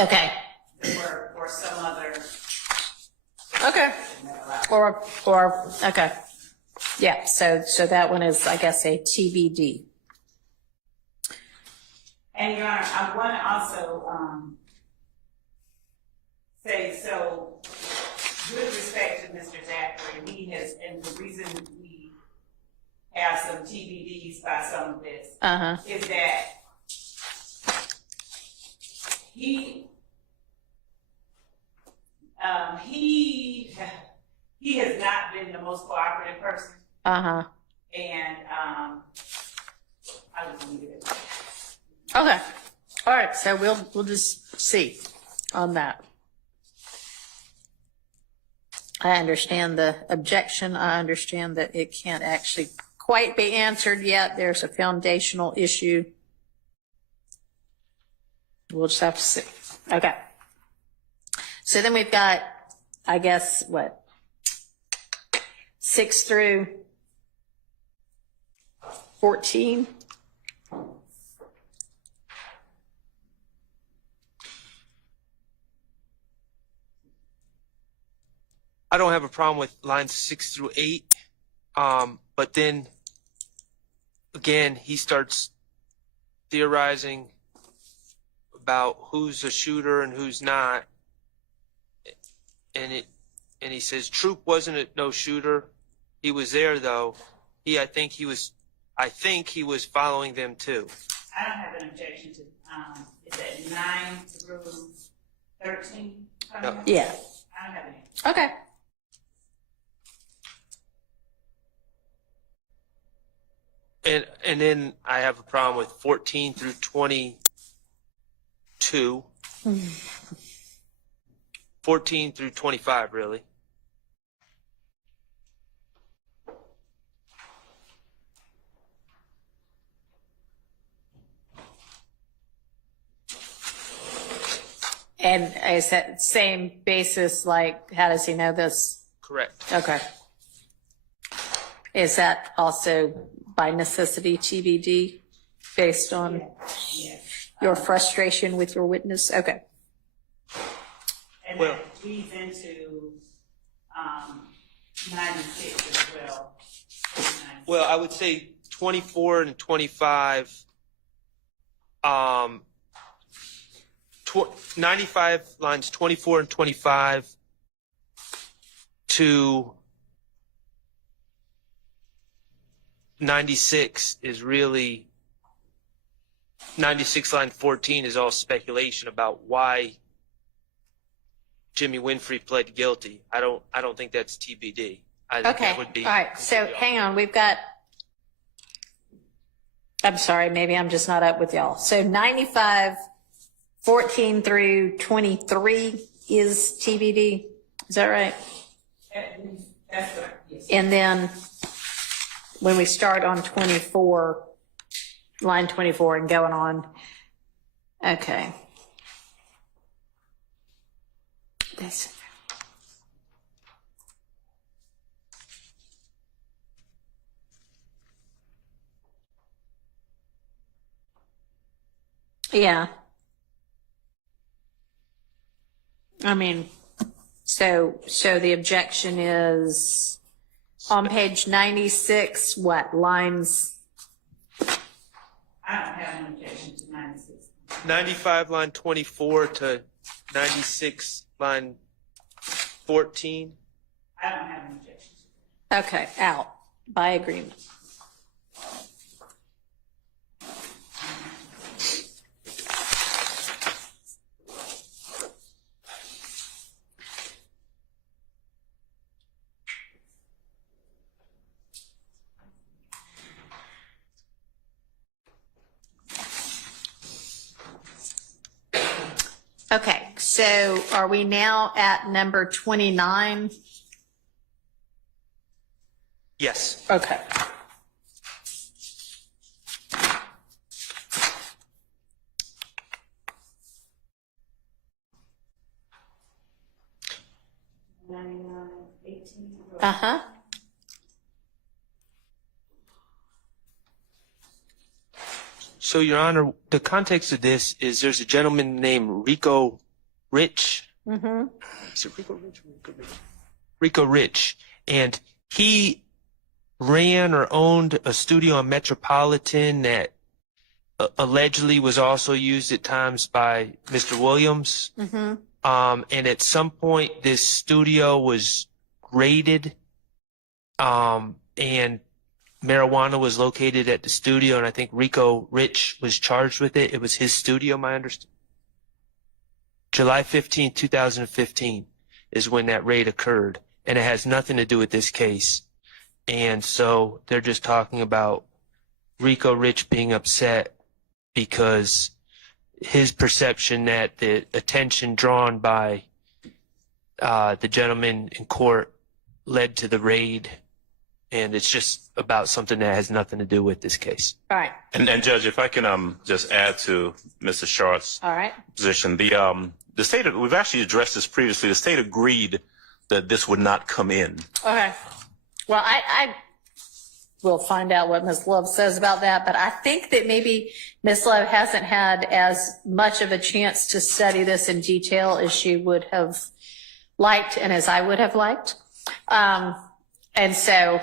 Okay. Or some other. Okay. Or, okay. Yeah, so that one is, I guess, a TBD. And Your Honor, I want to also say, so with respect to Mr. Zachary, he has, and the reason we have some TBDs by some of this is that he has not been the most cooperative person. And I just leave it. Okay. All right. So we'll just see on that. I understand the objection. I understand that it can't actually quite be answered yet. There's a foundational issue. We'll just have to see. Okay. So then we've got, I guess, what? 6 through 14. I don't have a problem with lines 6 through 8, but then again he starts theorizing about who's a shooter and who's not, and he says Troop wasn't a no shooter. He was there though. I think he was following them too. I don't have an objection to, is that 9 through 13? Yep. Yeah. I don't have any. Okay. And then I have a problem with 14 through 22. 14 through 25, really. And is that same basis, like, how does he know this? Correct. Okay. Is that also by necessity TBD based on your frustration with your witness? Okay. And that leads into 96 as well. Well, I would say 24 and 25, 95 lines 24 and 25 to 96 is really 96 line 14 is all speculation about why Jimmy Winfrey pled guilty. I don't think that's TBD. I think Okay. that would be. All right. So hang on. We've got, I'm sorry, maybe I'm just not up with y'all. So 95, 14 through 23 is TBD. Is that right? That's right. Yes. And then when we start on 24, line 24 and going on. Okay. This. Yeah. I mean, so the objection is on page 96, what, lines? I don't have an objection to 96. 95 line 24 to 96 line 14. I don't have an objection to Okay, out by agreement. Okay, so are we now at number 29? Yes. Okay. Uh-huh. So, Your Honor, the context of this is there's a gentleman named Rico Rich. Mm-hmm. Is it Rico Rich? Rico Rich. And he ran or owned a studio on Metropolitan that allegedly was also used at times by Mr. Williams. Mm-hmm. And at some point, this studio was raided, and marijuana was located at the studio, and I think Rico Rich was charged with it. It was his studio, my understanding. July 15, 2015 is when that raid occurred, and it has nothing to do with this case. And so they're just talking about Rico Rich being upset because his perception that the attention drawn by the gentleman in court led to the raid, and it's just about something that has nothing to do with this case. All right. And Judge, if I can just add to Mr. Sharp's All right. position, the state, we've actually addressed this previously. The state agreed that this would not come in. Okay. Well, I will find out what Ms. Love says about that, but I think that maybe Ms. Love hasn't had as much of a chance to study this in detail as she would have liked and as I would have liked. And so,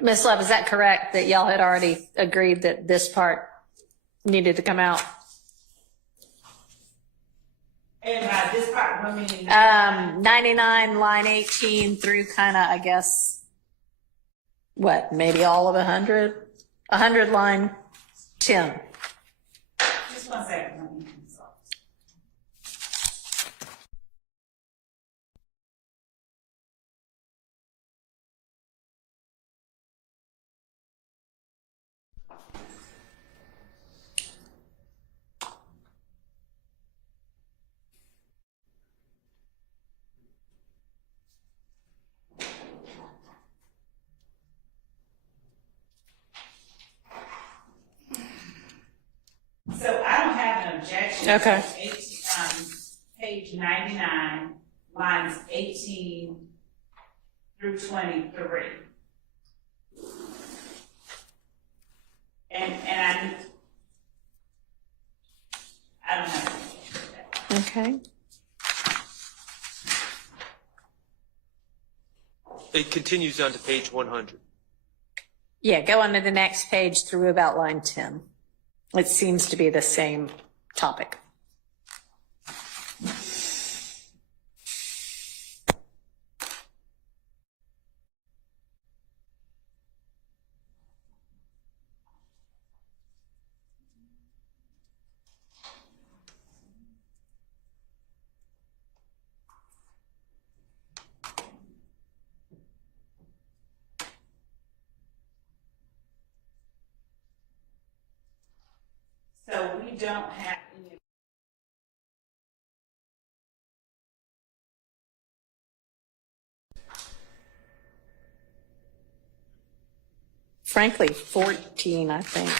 Ms. Love, is that correct, that y'all had already agreed that this part needed to come out? And by this part, what meaning? 99, line 18 through kind of, I guess, what, maybe all of 100? 100, line 10. Just 1 second. So I don't have an objection. Okay. Page 99, lines 18 through 23. And I don't have an objection with that. Okay. It continues on to page 100. Yeah, go on to the next page through about line 10. It seems to be the same topic. So we don't have any. Frankly, 14, I think,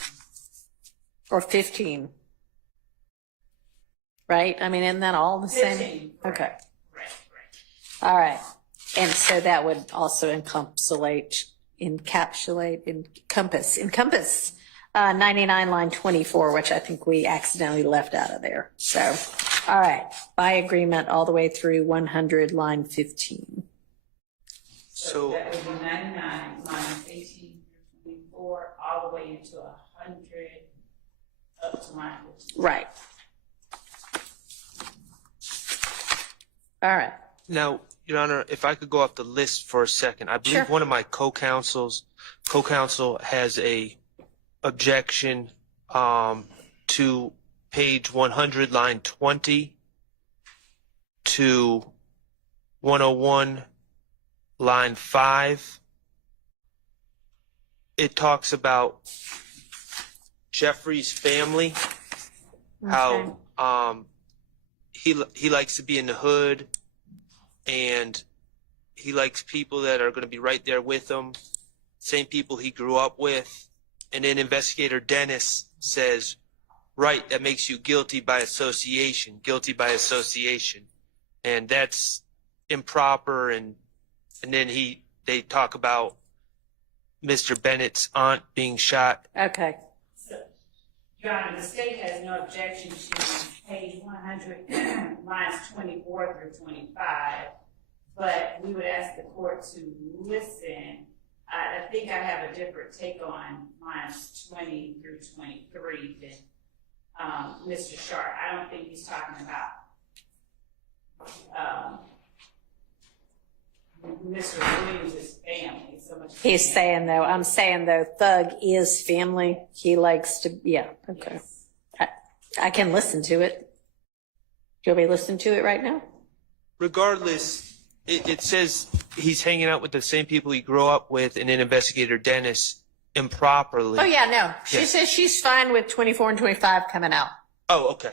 or 15. Right? I mean, isn't that all the same? 15. Okay. Right. All right. And so that would also encompass 99, line 24, which I think we accidentally left out of there. So, all right, by agreement, all the way through 100, line 15. So that would be 99, lines 18 through 24, all the way into 100, up to line 15. Right. All right. now, Your Honor, if I could go off the list for a second, I believe Sure. one of my co-counsel has a objection to page 100, line 20 to 101, line 5. It talks about Jeffrey's family, how he likes to be in the hood, and he likes people that are going to be right there with him, same people he grew up with. And then investigator Dennis says, right, that makes you guilty by association, and that's improper. And then they talk about Mr. Bennett's aunt being shot. Okay. So, Your Honor, the state has no objection to page 100, lines 24 through 25, but we would ask the court to listen. I think I have a different take on lines 20 through 23 than Mr. Sharp. I don't think he's talking about Mr. Williams' family so much. He's saying, though, I'm saying, though, Thug is family. He likes to, yeah, okay. Yes. I can listen to it. Do you want me to listen to it right now? Regardless, it says he's hanging out with the same people he grew up with, and then investigator Dennis improperly. Oh, yeah, no. She Yeah. says she's fine with 24 and 25 coming out. Oh, okay.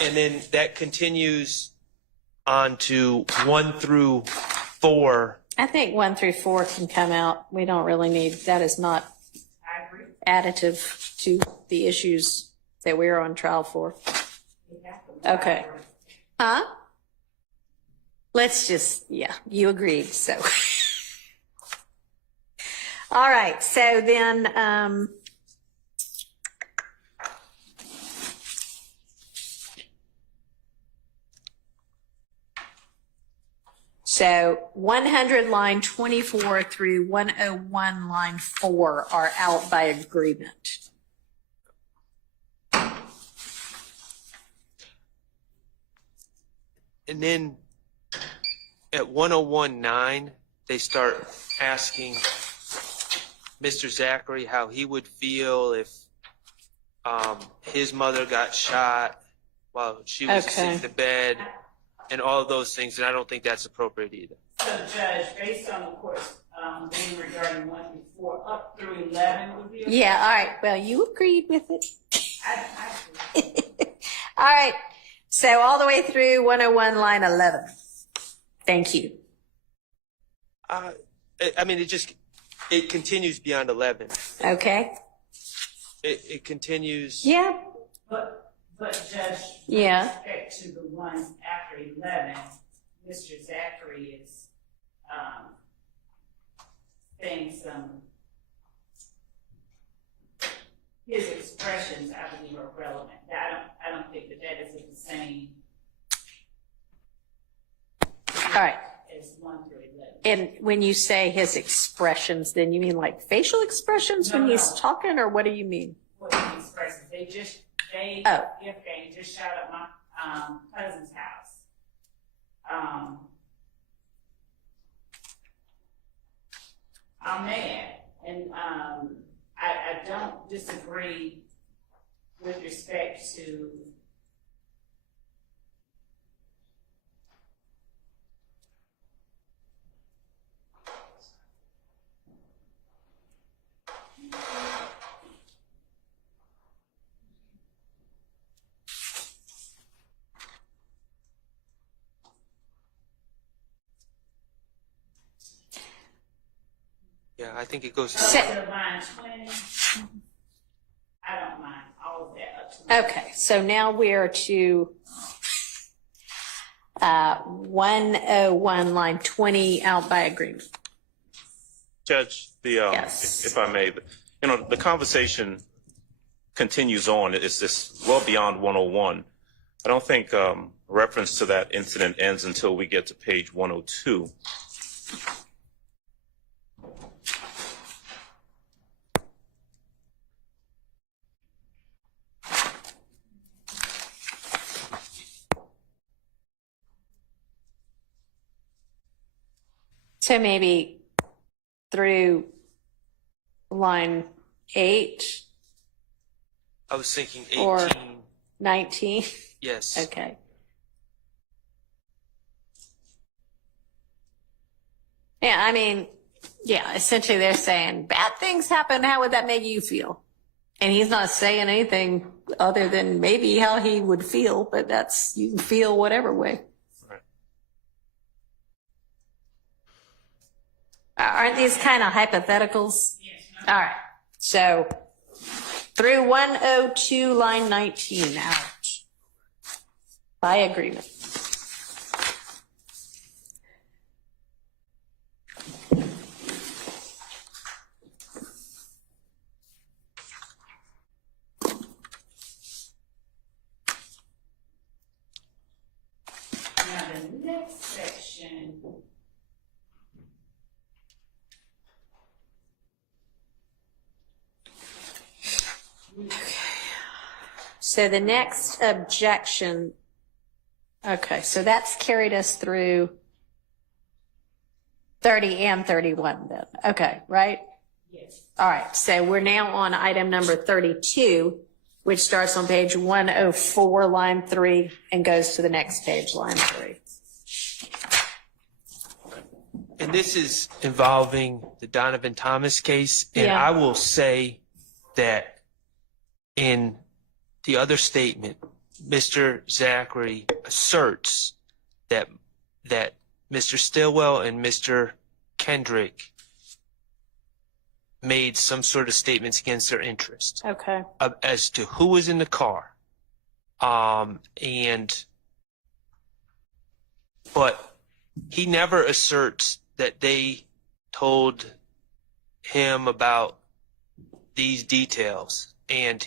And then that continues on to 1 through 4. I think 1 through 4 can come out. We don't really need, that is not additive to the issues that we're on trial for. Okay. Huh? Let's just, yeah, you agreed, so. All right, so then, so 100 line 24 through 101 line 4 are out by agreement. And then at 101.9, they start asking Mr. Zachary how he would feel if his mother got shot while she was asleep in the bed and all of those things, and I don't think that's appropriate either. So, Judge, based on the court's ruling regarding 1 through 4 up through 11 would be okay? Yeah, all right. Well, you agreed with it. All right. So all the way through 101 line 11. Thank you. I mean, it continues beyond 11. Okay. It continues. Yeah. But Judge, Yeah. with respect to the ones after 11, Mr. Zachary is saying his expressions, I believe, are relevant. I don't think that is the same All right. as 1 through 11. And when you say his expressions, then you mean like facial expressions when he's talking, or what do you mean? What he expresses, they just shot up my cousin's house. I'm mad, and I don't disagree with respect to Yeah, I think it goes. line 20. I don't mind all of that up to Okay. So now we're to 101 line 20 out by agreement. Judge, if I may, the conversation continues on. It's just well beyond 101. I don't think reference to that incident ends until we get to page 102. So maybe through line 8 I was thinking 18. or 19. Yes. Okay. Yeah, I mean, yeah, essentially they're saying bad things happen. How would that make you feel? And he's not saying anything other than maybe how he would feel, but that's, you can feel whatever way. Right. Aren't these kind of hypotheticals? All right. So through 102 line 19 out by agreement. Now, the next section. So the next objection, okay, so that's carried us through 30 and 31 then. Okay, right? Yes. All right, so we're now on item number 32, which starts on page 104, line 3, and goes to the next page, line 3. And this is involving the Donovan Thomas case. And Yeah. I will say that in the other statement, Mr. Zachary asserts that Mr. Stillwell and Mr. Kendrick made some sort of statements against their interest Okay. as to who was in the car. But he never asserts that they told him about these details. And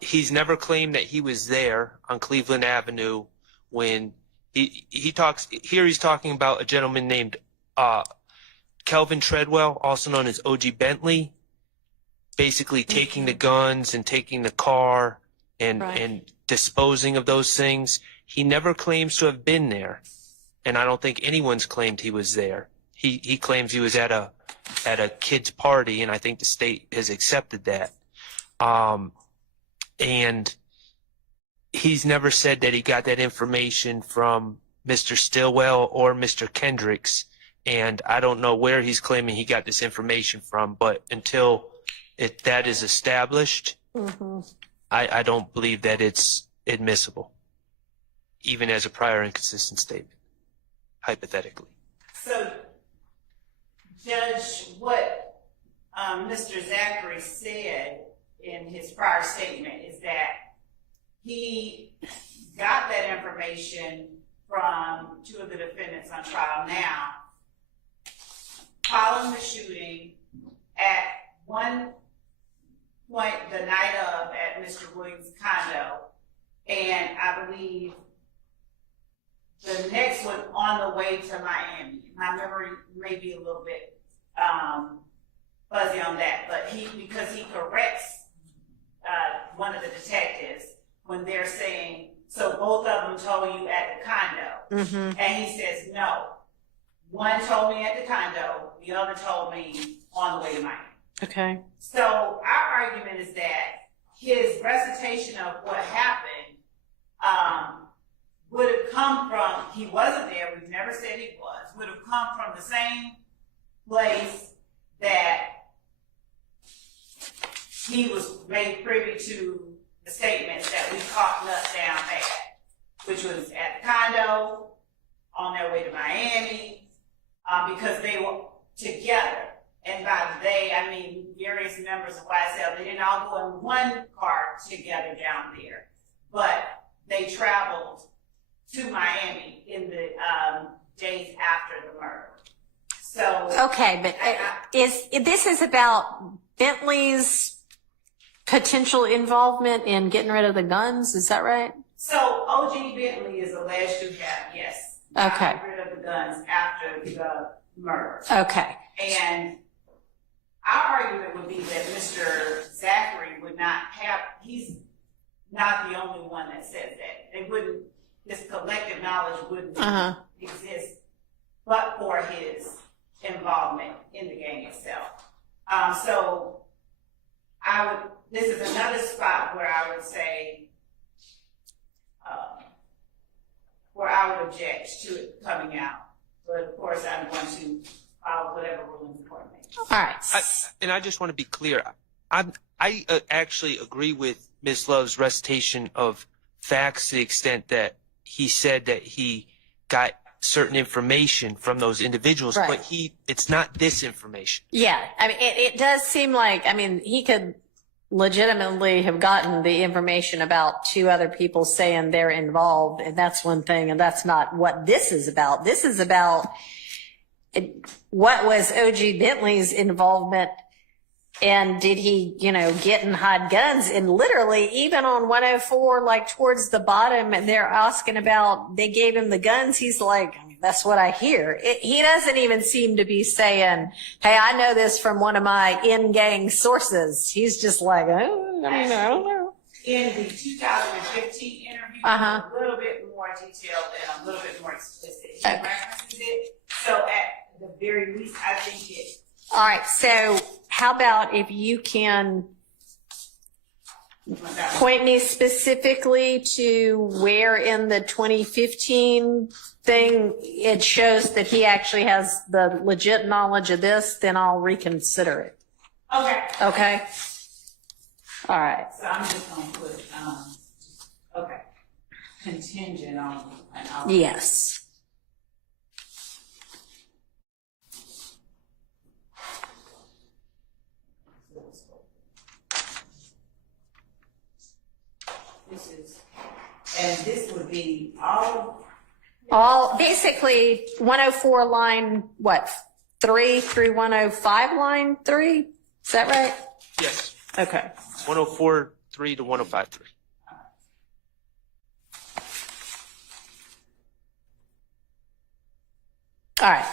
he's never claimed that he was there on Cleveland Avenue when he talks, here he's talking about a gentleman named Kelvin Treadwell, also known as O.G. Bentley, basically taking the guns and taking the car and disposing of those things. He never claims to have been there, and I don't think anyone's claimed he was there. He claims he was at a kid's party, and I think the state has accepted that. And he's never said that he got that information from Mr. Stillwell or Mr. Kendricks, and I don't know where he's claiming he got this information from, but until that is established, I don't believe that it's admissible, even as a prior inconsistent statement, hypothetically. So, Judge, what Mr. Zachary said in his prior statement is that he got that information from two of the defendants on trial now, following the shooting at one point the night of at Mr. Williams' condo, and I believe the next one on the way to Miami. My memory may be a little bit fuzzy on that, but because he corrects one of the detectives when they're saying, so both of them told you at the condo. And he says, no. One told me at the condo, the other told me on the way to Miami. Okay. So our argument is that his recitation of what happened would have come from, he wasn't there, we've never said he was, would have come from the same place that he was made privy to the statements that we caught nuts down at, which was at the condo, on their way to Miami, because they were together. And by they, I mean various members of YSL. They didn't all go in one car together down there, but they traveled to Miami in the days after the murder. So Okay, but this is about Bentley's potential involvement in getting rid of the guns? Is that right? So O.G. Bentley is alleged to have, yes, Okay. gotten rid of the guns after the murder. Okay. And our argument would be that Mr. Zachary would not have, he's not the only one that says that. They wouldn't, this collective knowledge wouldn't exist but for his involvement in the gang itself. So this is another spot where I would say, where I would object to it coming out. But of course, I'm going to follow whatever ruling the court makes. All right. And I just want to be clear. I actually agree with Ms. Love's recitation of facts to the extent that he said that he got certain information from those individuals, Right. but it's not this information. Yeah, I mean, it does seem like, I mean, he could legitimately have gotten the information about two other people saying they're involved, and that's one thing, and that's not what this is about. This is about what was O.G. Bentley's involvement, and did he, get and hide guns? And literally, even on 104, like towards the bottom, and they're asking about, they gave him the guns. He's like, that's what I hear. He doesn't even seem to be saying, hey, I know this from one of my in-gang sources. He's just like, oh, I don't know. In the 2015 interview, a little bit more detailed and a little bit more explicit. He references it. So at the very least, I think it. All right. So how about if you can point me specifically to where in the 2015 thing it shows that he actually has the legit knowledge of this, then I'll reconsider it. Okay. Okay? All right. So I'm just gonna put, okay, contingent on an offer. Yes. This is, and this would be All, basically, 104 line, what, 3 through 105 line 3? Is that right? Yes. Okay. 104.3 to 105.3. All right.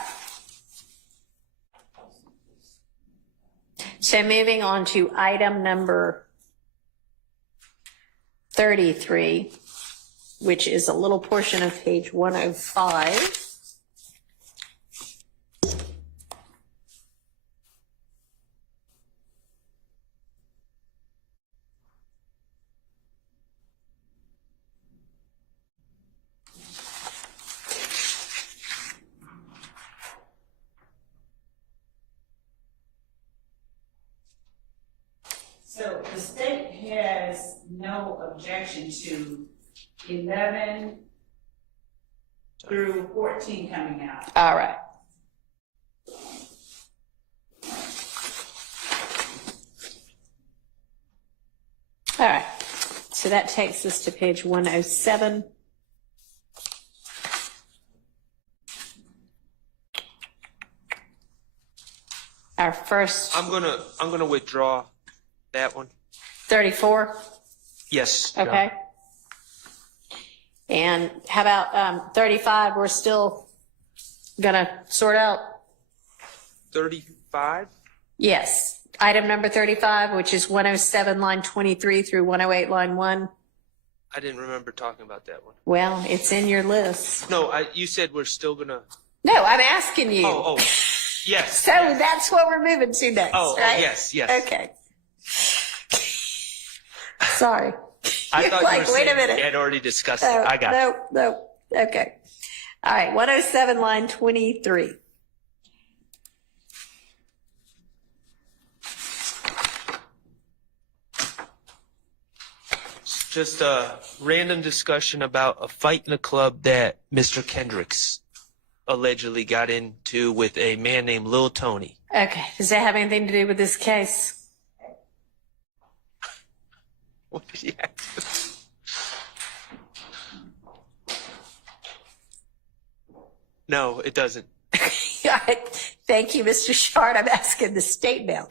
So moving on to item number 33, which is a little portion of page 105. So the state has no objection to 11 through 14 coming out. All right. All right. So that takes us to page 107. Our first I'm gonna withdraw that one. 34. Yes. Okay. And how about 35? We're still gonna sort out. 35? Yes. Item number 35, which is 107 line 23 through 108 line 1. I didn't remember talking about that one. Well, it's in your list. No, you said we're still gonna. No, I'm asking you. Oh, yes. So that's what we're moving to next, right? Yes, yes. Okay. Sorry. I thought like, you were wait a saying minute. we had already discussed it. I got it. No. Okay. All right. 107 line 23. Just a random discussion about a fight in a club that Mr. Kendricks allegedly got into with a man named Lil Tony. Okay. Does that have anything to do with this case? What did he ask? No, it doesn't. All right. Thank you, Mr. Shard. I'm asking the state now.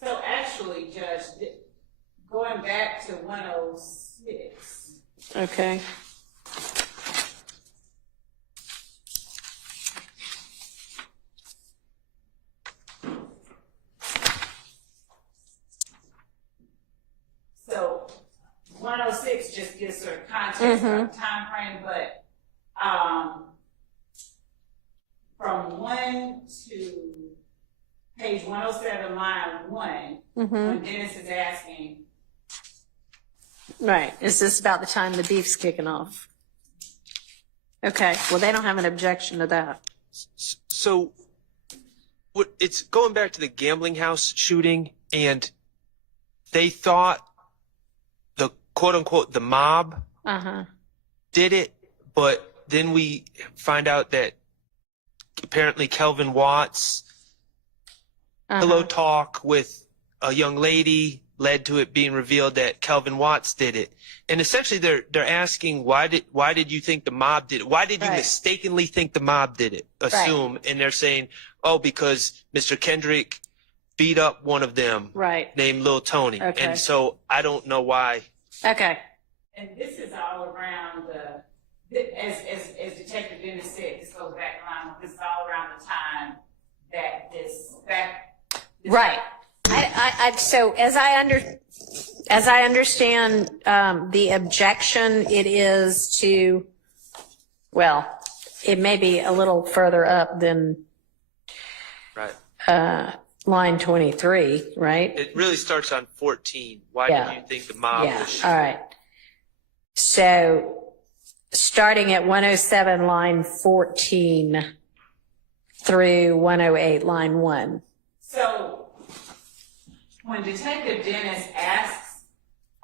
So actually, Judge, going back to 106. Okay. So 106 just gives her context of time frame, but from 1 to page 107, line 1, when Dennis is asking. Right. Is this about the time the beef's kicking off? Okay. Well, they don't have an objection to that. So it's going back to the gambling house shooting, and they thought the quote unquote the mob did it, but then we find out that apparently Kelvin Watts pillow talk with a young lady led to it being revealed that Kelvin Watts did it. And essentially they're asking, why did you think the mob did it? Why did you mistakenly think the mob did it? Assume. And they're saying, oh, because Mr. Kendrick beat up one of them named Lil Tony. Okay. And so I don't know why. Okay. And this is all around as Detective Dennis said, this goes back around, this is all around the time that Right. So as I understand the objection, it is to, well, it may be a little further up than Right. Line 23, right? It really starts on 14. Why Yeah. did you think the mob Yeah, was shooting? all right. So starting at 107, line 14 through 108, line 1. So when Detective Dennis asks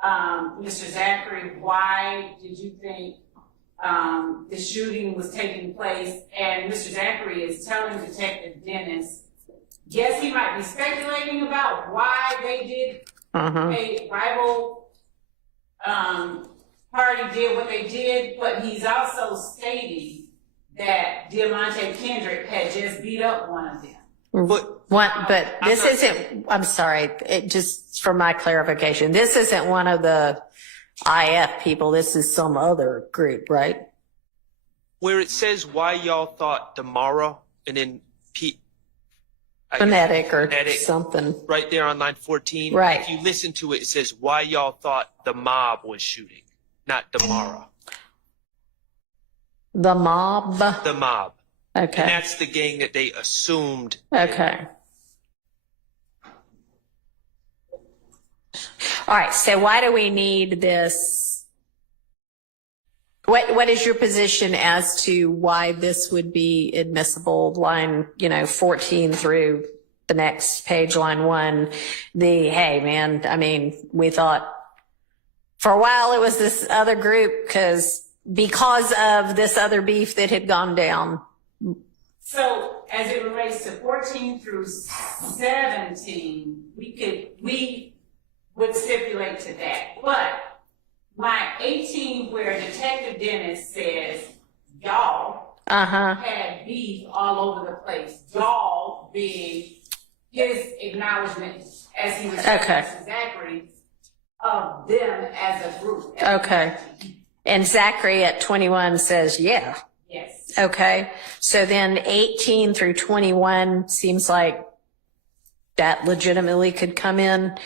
Mr. Zachary, why did you think the shooting was taking place? And Mr. Zachary is telling Detective Dennis, yes, he might be speculating about why they did a rival party did what they did, but he's also stating that Diamante Kendrick had just beat up one of them. But this isn't, I'm sorry, it just for my clarification, this isn't one of the IF people, this is some other group, right? Where it says why y'all thought Damara and then Phonetic or something. Right there on line 14. Right. If you listen to it, it says why y'all thought the mob was shooting, not Damara. The mob? The mob. Okay. And that's the gang that they assumed. Okay. All right, so why do we need this? What is your position as to why this would be admissible? Line, 14 through the next page, line 1. Hey man, I mean, we thought for a while it was this other group because of this other beef that had gone down. So as it relates to 14 through 17, we would stipulate to that. But line 18, where Detective Dennis says y'all had beef all over the place, y'all being his acknowledgement as he was telling Mr. Zachary of them as a group. Okay. And Zachary at 21 says, yeah. Yes. Okay. So then 18 through 21 seems like that legitimately could come in.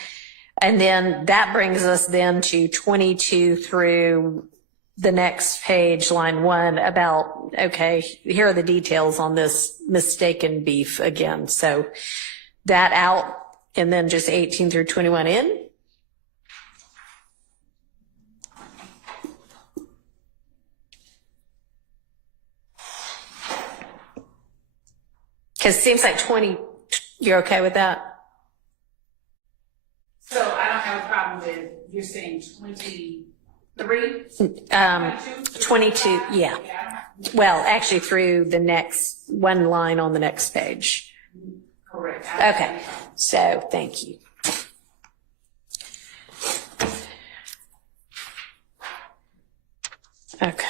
And then that brings us then to 22 through the next page, line 1, about, okay, here are the details on this mistaken beef again. So that out, and then just 18 through 21 in. Because it seems like 20, you're okay with that? So I don't have a problem with, you're saying 23? 22, yeah. Well, actually through the next one line on the next page. Correct. Okay, so thank you. Okay.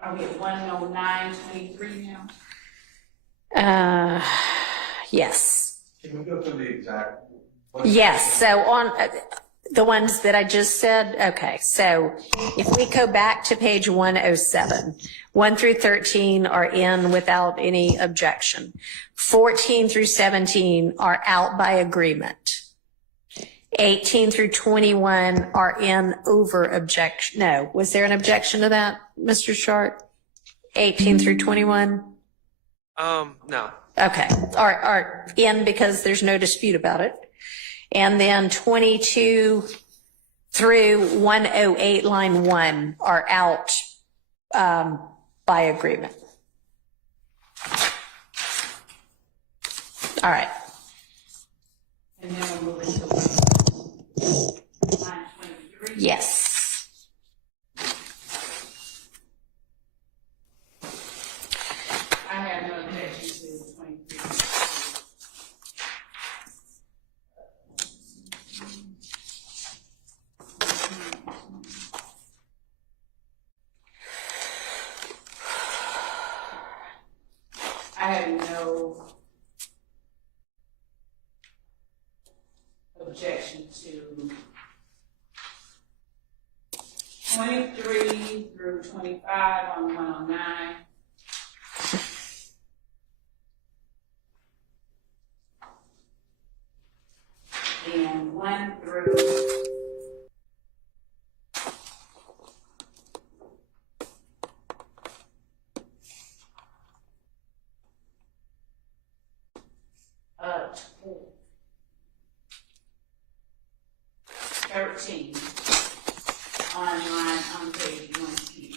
Are we at 109:23 now? Yes. Can we go through the exact? Yes, so on the ones that I just said, okay, so if we go back to page 107, 1 through 13 are in without any objection. 14 through 17 are out by agreement. 18 through 21 are in over objection. No, was there an objection to that, Mr. Sharp? 18 through 21? No. Okay, are in because there's no dispute about it. And then 22 through 108, line 1 are out by agreement. All right. And then we're moving to line 23. Yes. I have no objection to 23. I have no objection to 23 through 25 on 109. And 1 through 13 on page 110.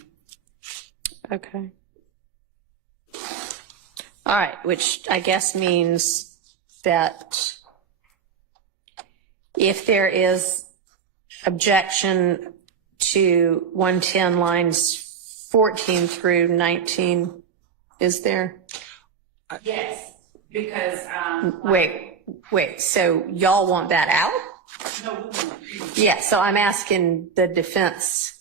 Okay. All right, which I guess means that if there is objection to 110 lines 14 through 19, is there? Yes, because Wait, so y'all want that out? no, we won't. Yeah, so I'm asking the defense.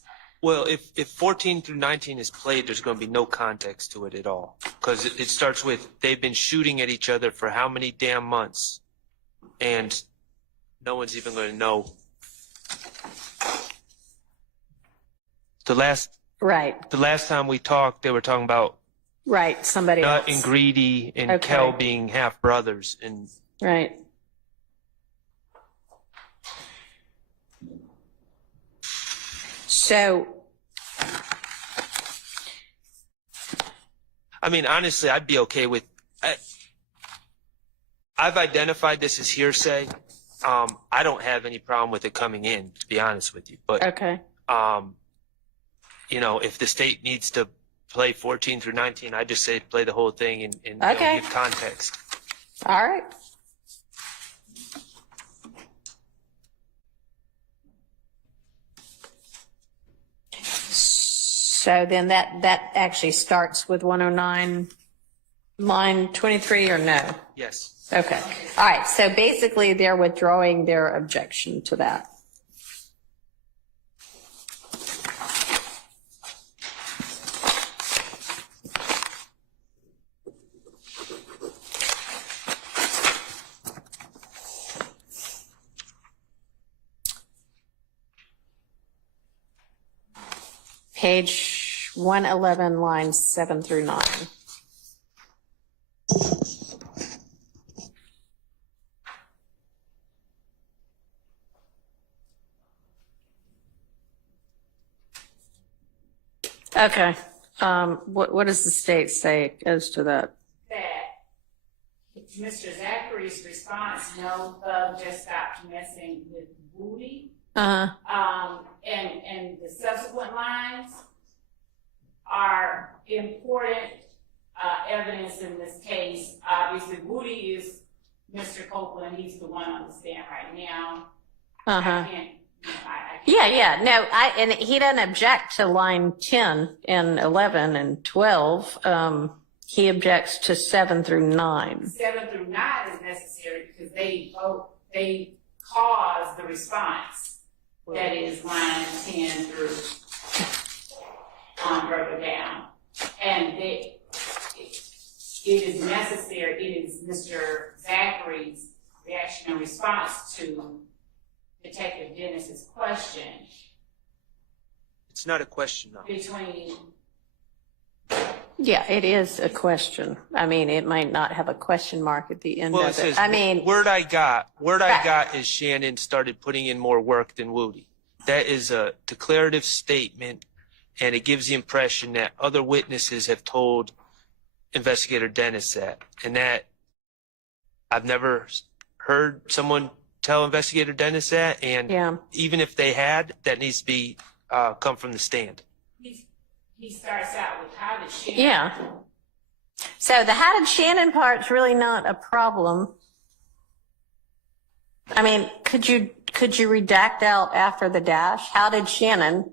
Well, if 14 through 19 is played, there's going to be no context to it at all. Because it starts with, they've been shooting at each other for how many damn months? And no one's even going to know. The last time we talked, they were talking about somebody Nut else. and Greedy and Okay. Kel being half brothers. And Right. So, I mean, honestly, I'd be okay with. I've identified this as hearsay. I don't have any problem with it coming in, to be honest with you. But okay. You know, if the state needs to play 14 through 19, I just say play the whole thing and Okay. give context. All right. So then that actually starts with 109 line 23 or no? Yes. Okay. All right. So basically they're withdrawing their objection to that. Page 111, lines 7 through 9. Okay. What does the state say as to that? That Mr. Zachary's response, no, Thug just stopped messing with Woody. And the subsequent lines are important evidence in this case. Obviously, Woody is Mr. Copeland. He's the one on the stand right now. I can't. Yeah. No, and he doesn't object to line 10 and 11 and 12. He objects to 7 through 9. 7 through 9 is necessary because they cause the response. That is line 10 through further down. And it is necessary, it is Mr. Zachary's reaction and response to Detective Dennis's question. It's not a question, though. Between. Yeah, it is a question. I mean, it might not have a question mark at the end Well, of it says, I mean, word I got is Shannon started putting in more work than Woody. That is a declarative statement, and it gives the impression that other witnesses have told Investigator Dennis that, and that I've never heard someone tell Investigator Dennis that, and even if they had, that needs to be come from the stand. He starts out with how did Shannon. Yeah. So the how did Shannon part's really not a problem. I mean, could you redact out after the dash? How did Shannon?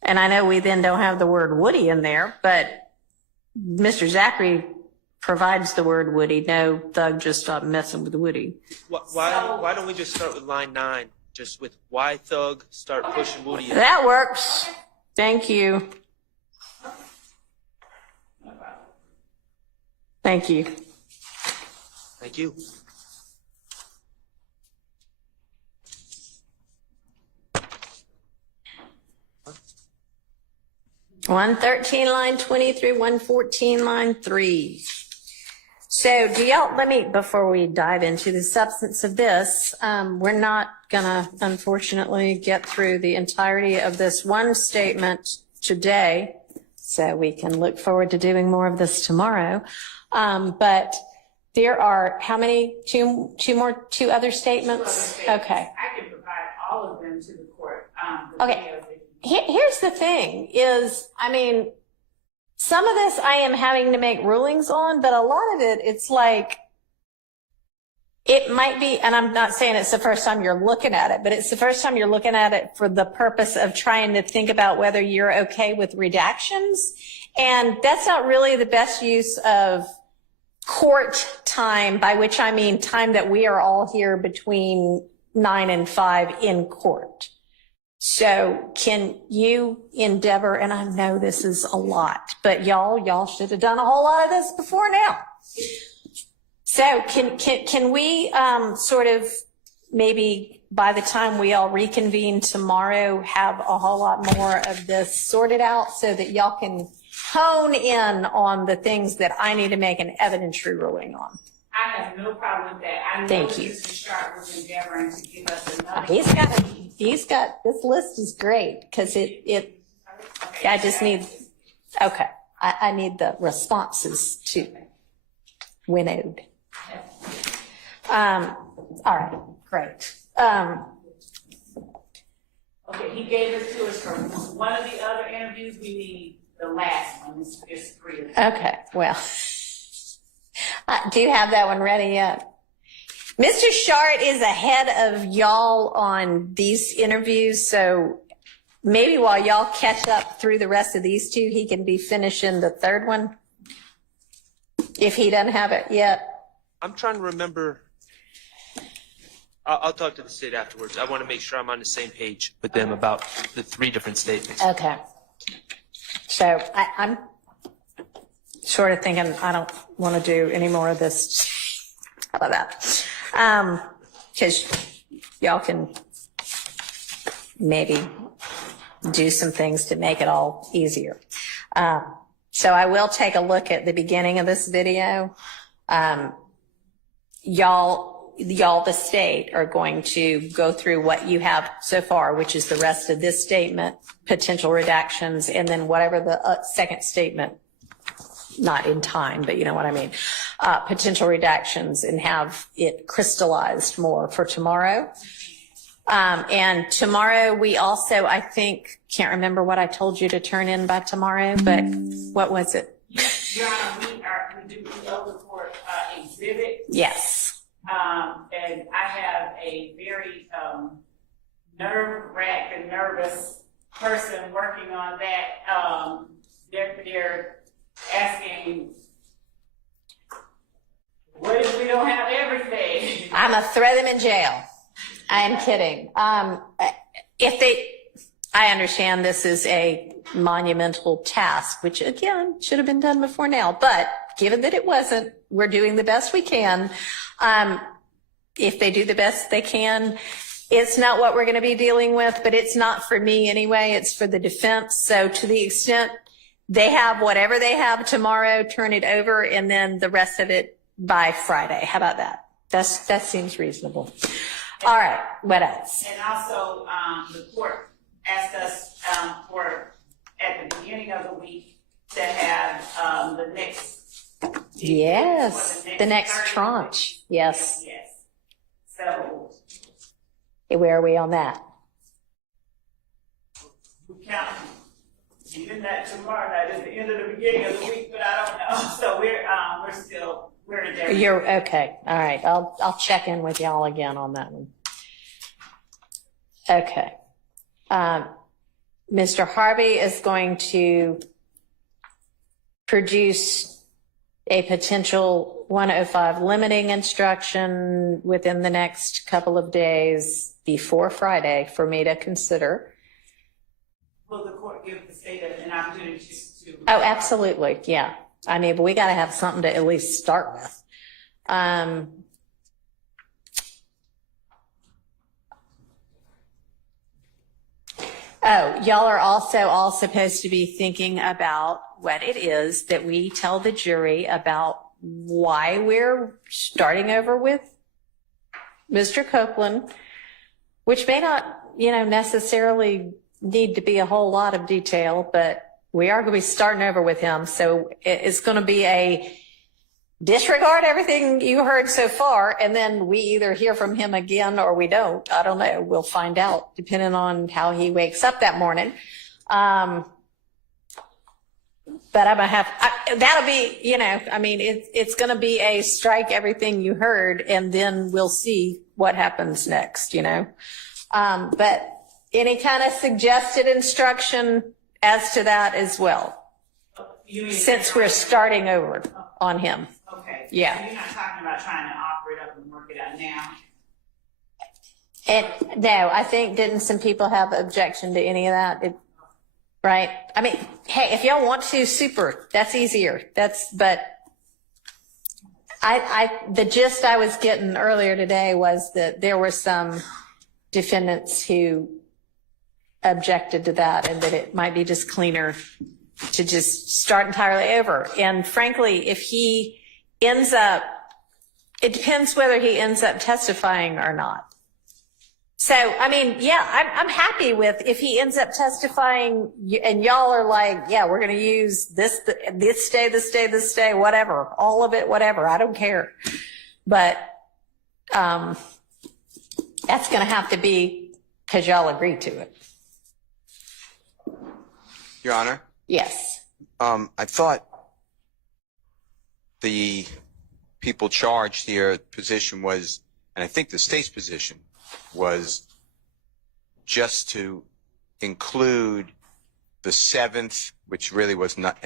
And I know we then don't have the word Woody in there, but Mr. Zachary provides the word Woody. No, Thug just stopped messing with Woody. Why don't we just start with line 9, just with why Thug start pushing Woody in? That works. Thank you. Thank you. Thank you. 113 line 20 through 114 line 3. So do y'all, before we dive into the substance of this, we're not gonna unfortunately get through the entirety of this one statement today, so we can look forward to doing more of this tomorrow. But there are, how many, two other statements? Okay. I can provide all of them to the court. Okay. Here's the thing is, some of this I am having to make rulings on, but a lot of it, it's like, it might be, and I'm not saying it's the first time you're looking at it, but it's the first time you're looking at it for the purpose of trying to think about whether you're okay with redactions. And that's not really the best use of court time, by which I mean time that we are all here between 9 and 5 in court. So can you endeavor, and I know this is a lot, but y'all should have done a whole lot of this before now. So can we sort of maybe by the time we all reconvene tomorrow have a whole lot more of this sorted out so that y'all can hone in on the things that I need to make an evidentiary ruling on? I have no problem with that. I know Thank you. Mr. Sharp was endeavoring to give us another. He's got, this list is great because I just need, okay. I need the responses to winnowed. All right, great. Okay, he gave it to us from one of the other interviews. We need the last one. There's 3 of them. Okay, well, do you have that one ready yet? Mr. Shart is ahead of y'all on these interviews, so maybe while y'all catch up through the rest of these 2, he can be finishing the 3rd one, if he doesn't have it yet. I'm trying to remember. I'll talk to the state afterwards. I want to make sure I'm on the same page with them about the 3 different statements. Okay. So I'm sort of thinking I don't want to do any more of this. How about that? Because y'all can maybe do some things to make it all easier. So I will take a look at the beginning of this video. Y'all, the state, are going to go through what you have so far, which is the rest of this statement, potential redactions, and then whatever the second statement, not in time, but you know what I mean, potential redactions, and have it crystallized more for tomorrow. And tomorrow we also, I think, can't remember what I told you to turn in by tomorrow, but what was it? Your Honor, we do the open court exhibit. Yes. And I have a very nerve-wracked and nervous person working on that. They're asking, what if we don't have everything? I'm gonna throw them in jail. I am kidding. I understand this is a monumental task, which again should have been done before now, but given that it wasn't, we're doing the best we can. If they do the best they can, it's not what we're going to be dealing with, but it's not for me anyway. It's for the defense. So to the extent they have whatever they have tomorrow, turn it over, and then the rest of it by Friday. How about that? That seems reasonable. All right. What else? And also, the court asked us at the beginning of the week to have the next. Yes, the next tranche. Yes. Yes. So where are we on that? we count even that tomorrow night is the end of the beginning of the week, but I don't know. So we're there. You're okay. All right. I'll check in with y'all again on that one. Okay. Mr. Harvey is going to produce a potential 105 limiting instruction within the next couple of days before Friday for me to consider. Will the court give the state an opportunity to? Oh, absolutely. Yeah. I mean, but we got to have something to at least start with. Oh, y'all are also all supposed to be thinking about what it is that we tell the jury about why we're starting over with Mr. Copeland, which may not, necessarily need to be a whole lot of detail, but we are going to be starting over with him. So it's going to be a disregard everything you heard so far, and then we either hear from him again or we don't. I don't know. We'll find out depending on how he wakes up that morning. But I'm going to have, that'll be, it's going to be a strike everything you heard, and then we'll see what happens next, But any kind of suggested instruction as to that as well, since we're starting over on him. Okay. Yeah. So you're not talking about trying to offer it up and work it out now? And no, I think, didn't some people have objection to any of that? Right? I mean, hey, if y'all want to, super, that's easier. But the gist I was getting earlier today was that there were some defendants who objected to that, and that it might be just cleaner to just start entirely over. And frankly, if he ends up, it depends whether he ends up testifying or not. So, I'm happy with if he ends up testifying and y'all are like, yeah, we're going to use this day, whatever, all of it, whatever. I don't care. But, that's going to have to be because y'all agree to it. Your Honor? Yes. I thought the people charged here position was, and I think the state's position was just to include the 7th, which really was not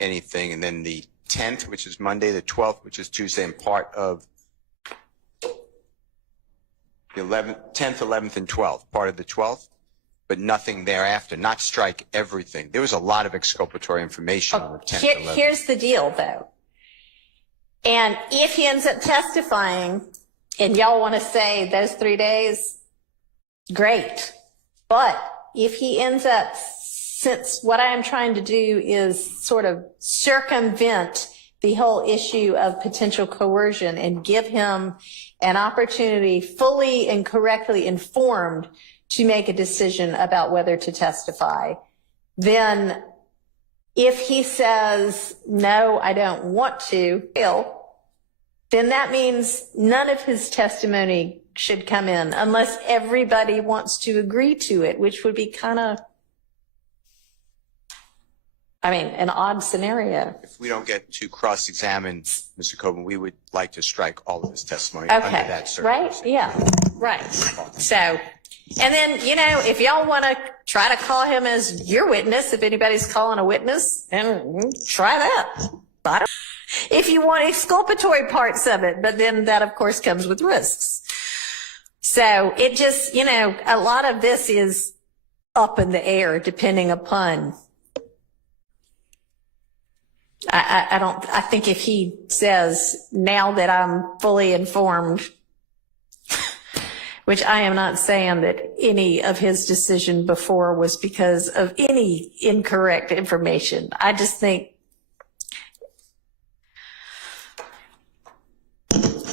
anything, and then the 10th, which is Monday, the 12th, which is Tuesday, and part of the 11th, 10th, 11th, and 12th, part of the 12th, but nothing thereafter, not strike everything. There was a lot of exculpatory information on the 10th, 11th. Here's the deal, though. And if he ends up testifying, and y'all want to say those 3 days, great. But if he ends up, since what I am trying to do is sort of circumvent the whole issue of potential coercion and give him an opportunity, fully and correctly informed, to make a decision about whether to testify, then if he says, no, I don't want to, then that means none of his testimony should come in unless everybody wants to agree to it, which would be kind of, an odd scenario. If we don't get to cross-examine Mr. Copeland, we would like to strike all of his testimony under that circumstance. Right? Yeah, right. So, and then, if y'all want to try to call him as your witness, if anybody's calling a witness, then try that. If you want exculpatory parts of it, but then that, of course, comes with risks. So it just, a lot of this is up in the air depending upon, I think if he says, now that I'm fully informed, which I am not saying that any of his decision before was because of any incorrect information. I just think,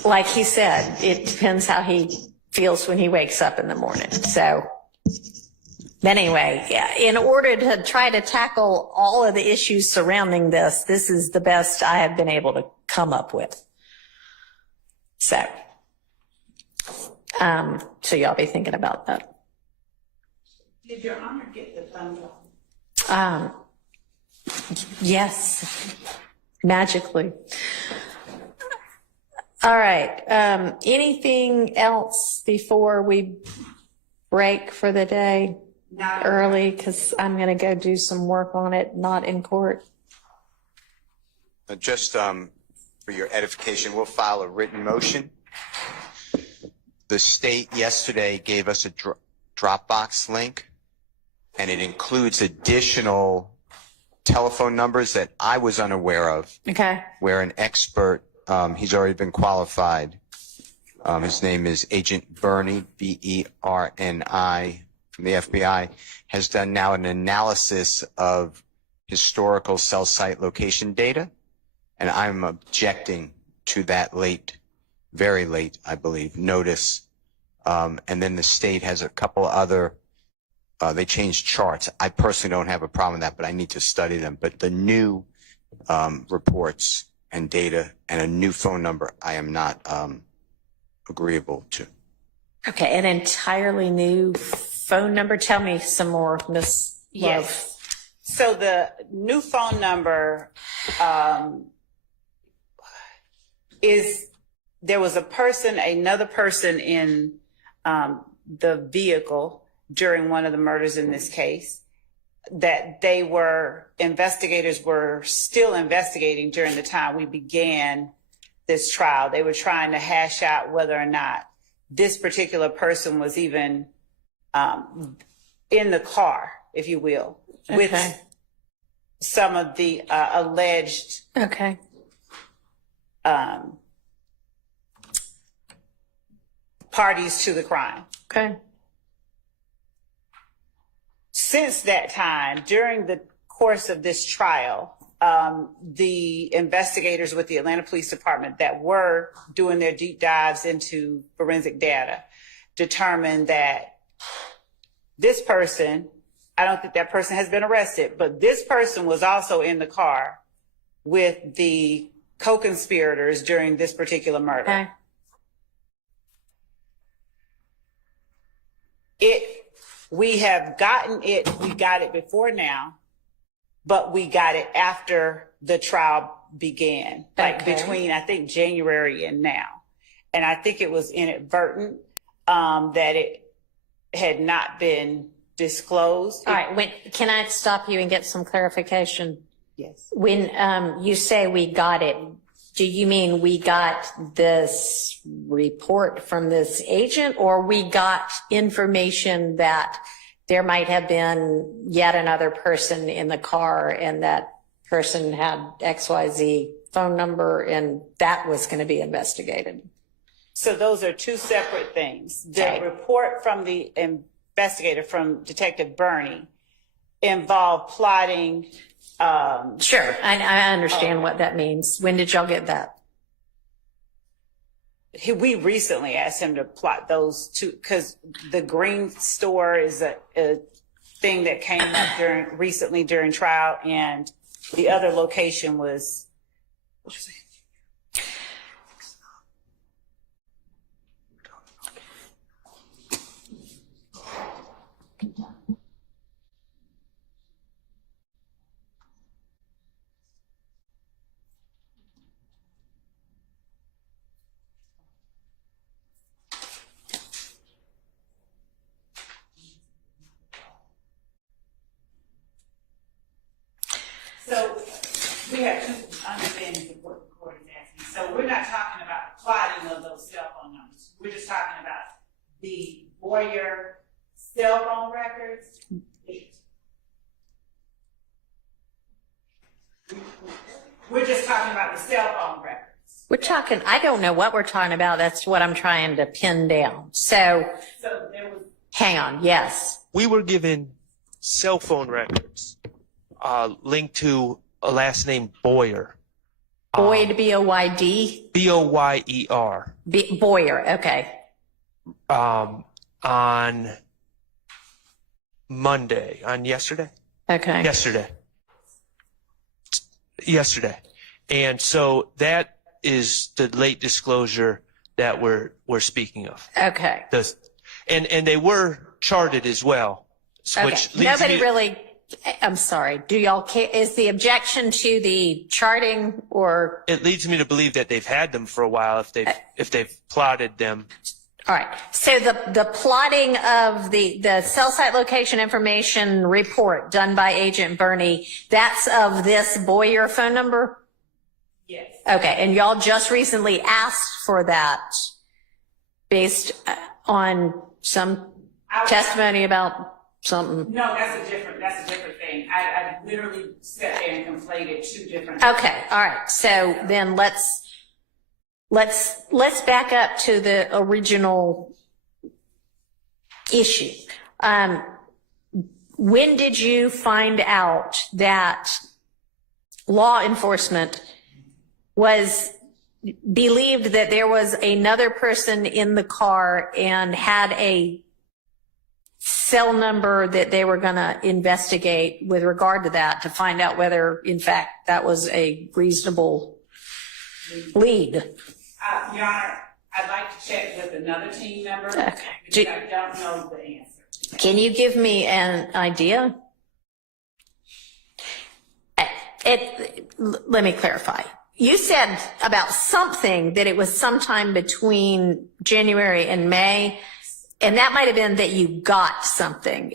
like he said, it depends how he feels when he wakes up in the morning. So, anyway, yeah, in order to try to tackle all of the issues surrounding this, this is the best I have been able to come up with. So y'all be thinking about that. Did Your Honor get the thumbs up? Yes, magically. All right. Anything else before we break for the day early? Because I'm going to go do some work on it, not in court. Just for your edification, we'll file a written motion. The state yesterday gave us a Dropbox link, and it includes additional telephone numbers that I was unaware of. Okay. Where an expert, he's already been qualified. His name is Agent Bernie, Berni, from the FBI has done now an analysis of historical cell site location data, and I'm objecting to that very late, I believe, notice. And then the state has a couple other, they changed charts. I personally don't have a problem with that, but I need to study them. But the new reports and data and a new phone number, I am not agreeable to. Okay, an entirely new phone number. Tell me some more, Ms. Love. Yes. So the new phone number there was another person in the vehicle during one of the murders in this case that investigators were still investigating during the time we began this trial. They were trying to hash out whether or not this particular person was even in the car, if you will, with some of the alleged parties to the crime. Okay. Since that time, during the course of this trial, the investigators with the Atlanta Police Department that were doing their deep dives into forensic data determined that this person, I don't think that person has been arrested, but this person was also in the car with the co-conspirators during this particular murder. We got it before now, but we got it after the trial began, like between, I think, January and now. And I think it was inadvertent that it had not been disclosed. All right, can I stop you and get some clarification? Yes. When you say we got it, do you mean we got this report from this agent, or we got information that there might have been yet another person in the car and that person had XYZ phone number and that was going to be investigated? So those are two separate things. The report from the investigator, from Detective Burney, involved plotting. Sure, I understand what that means. When did y'all get that? We recently asked him to plot those two, because the green store is a thing that came up recently during trial, and the other location was, what you say? So we have two understandings of what the court is asking. So we're not talking about plotting of those cell phone numbers. We're just talking about the Boyer cell phone records. We're just talking about the cell phone records. I don't know what we're talking about. That's what I'm trying to pin down. So there was, hang on, yes. We were given cell phone records linked to a last name Boyer. Boyd, B-O-Y-D? B-O-Y-E-R. Boyer, okay. On Monday, yesterday? Okay. Yesterday. And so that is the late disclosure that we're speaking of. Okay. And they were charted as well. Which Nobody really, I'm sorry, do y'all care? Is the objection to the charting, or? It leads me to believe that they've had them for a while if they've plotted them. All right. So the plotting of the cell site location information report done by Agent Burney, that's of this Boyer phone number? Yes. Okay. And y'all just recently asked for that based on some testimony about something? No, that's a different thing. I literally sat there and conflated two different. Okay. All right. So then let's back up to the original issue. When did you find out that law enforcement believed that there was another person in the car and had a cell number that they were going to investigate with regard to that to find out whether, in fact, that was a reasonable lead? Your Honor, I'd like to check with another team member because I don't know the answer. Can you give me an idea? Let me clarify. You said about something that it was sometime between January and May, and that might have been that you got something.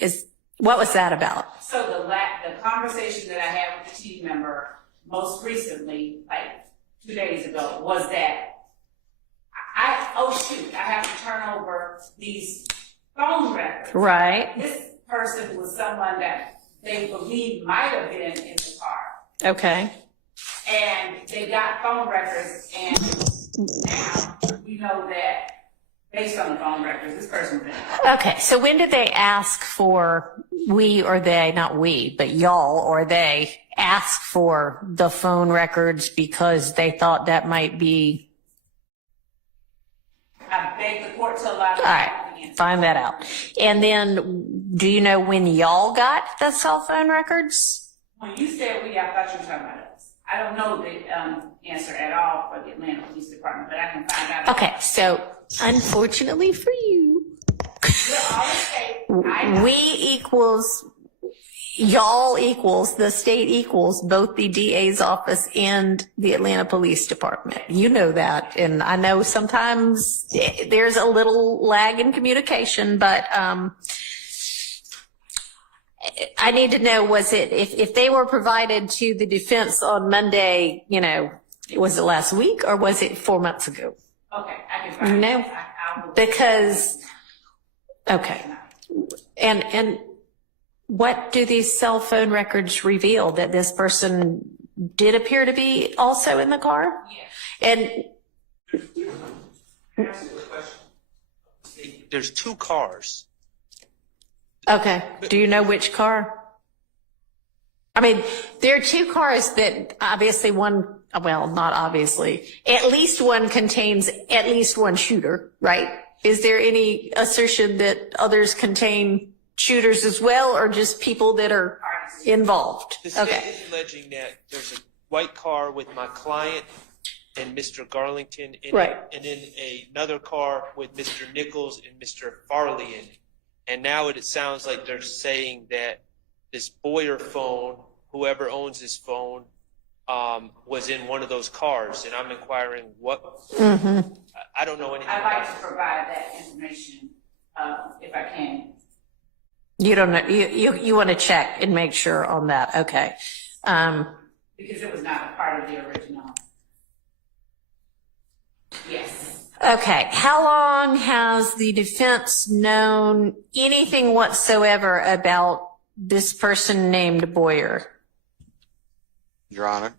What was that about? So the conversation that I had with the team member most recently, like 2 days ago, was that I have to turn over these phone records. Right. This person was someone that they believe might have been in the car. Okay. And they got phone records, and now we know that based on the phone records, this person was in the car. Okay, so when did they ask for, we or they, not we, but y'all or they, ask for the phone records because they thought that might be... I beg the court to allow me All right, find that out. And then, do you know when y'all got the cell phone records? When you said we, I thought you were talking about us. I don't know the answer at all for the Atlanta Police Department, but I can find out. Okay, so unfortunately for you, we equals, y'all equals, the state equals both the DA's office and the Atlanta Police Department. You know that, and I know sometimes there's a little lag in communication, but I need to know, was it, if they were provided to the defense on Monday, was it last week or was it 4 months ago? Okay, I can find No, because, okay. And what do these cell phone records reveal? That this person did appear to be also in the car? Yes. And There's 2 cars. okay, do you know which car? I mean, there are 2 cars that obviously one, well, not obviously, at least one contains at least one shooter, right? Is there any assertion that others contain shooters as well, or just people that are involved? The state Okay. is alleging that there's a white car with my client and Mr. Garlington in Right. it, and then another car with Mr. Nichols and Mr. Farley in it. And now it sounds like they're saying that this Boyer phone, whoever owns this phone, was in one of those cars. And I'm inquiring what, I don't know anything I'd about like to provide that information if I can. You don't know, you want to check and make sure on that, okay. Because it was not a part of the original. Yes. Okay, how long has the defense known anything whatsoever about this person named Boyer? Your Honor.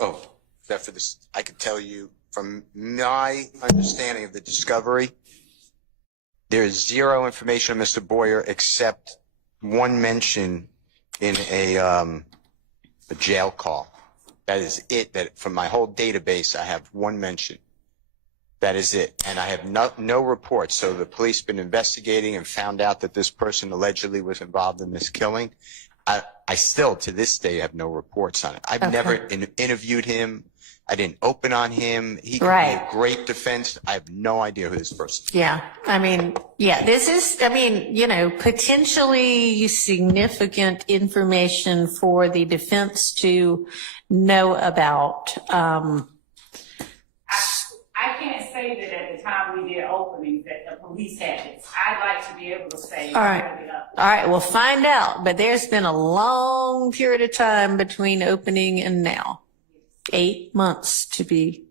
Oh, that for this, I could tell you from my understanding of the discovery, there is zero information on Mr. Boyer except one mention in a jail call. That is it. That from my whole database, I have one mention. That is it. And I have no reports. So the police been investigating and found out that this person allegedly was involved in this killing. I still, to this day, have no reports on it. I've never interviewed him. I didn't open on him. He could be a great defense. I have no idea who this person is. Yeah, I mean, yeah, this is, I mean, potentially significant information for the defense to know about. I can't say that at the time we did openings that the police had this. I'd like to be able to say. All right, we'll find out. But there's been a long period of time between opening and now. 8 months to be.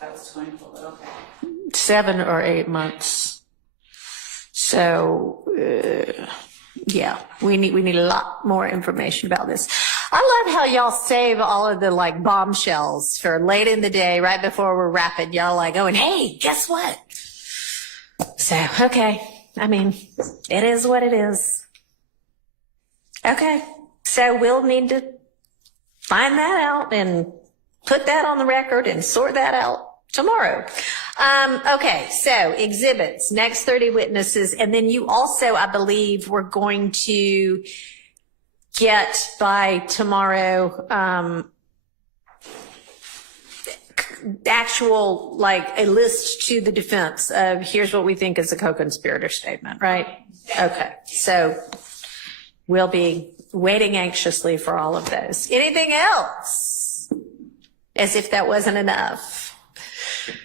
That was 24, okay. 7 or 8 months. So, yeah, we need a lot more information about this. I love how y'all save all of the bombshells for late in the day, right before we're wrapping. Y'all going, hey, guess what? So, okay. I mean, it is what it is. Okay, so we'll need to find that out and put that on the record and sort that out tomorrow. Okay, so exhibits, next 30 witnesses, and then you also, I believe, we're going to get by tomorrow actual, like, a list to the defense of here's what we think is a co-conspirator statement, right? Okay, so we'll be waiting anxiously for all of those. Anything else? As if that wasn't enough.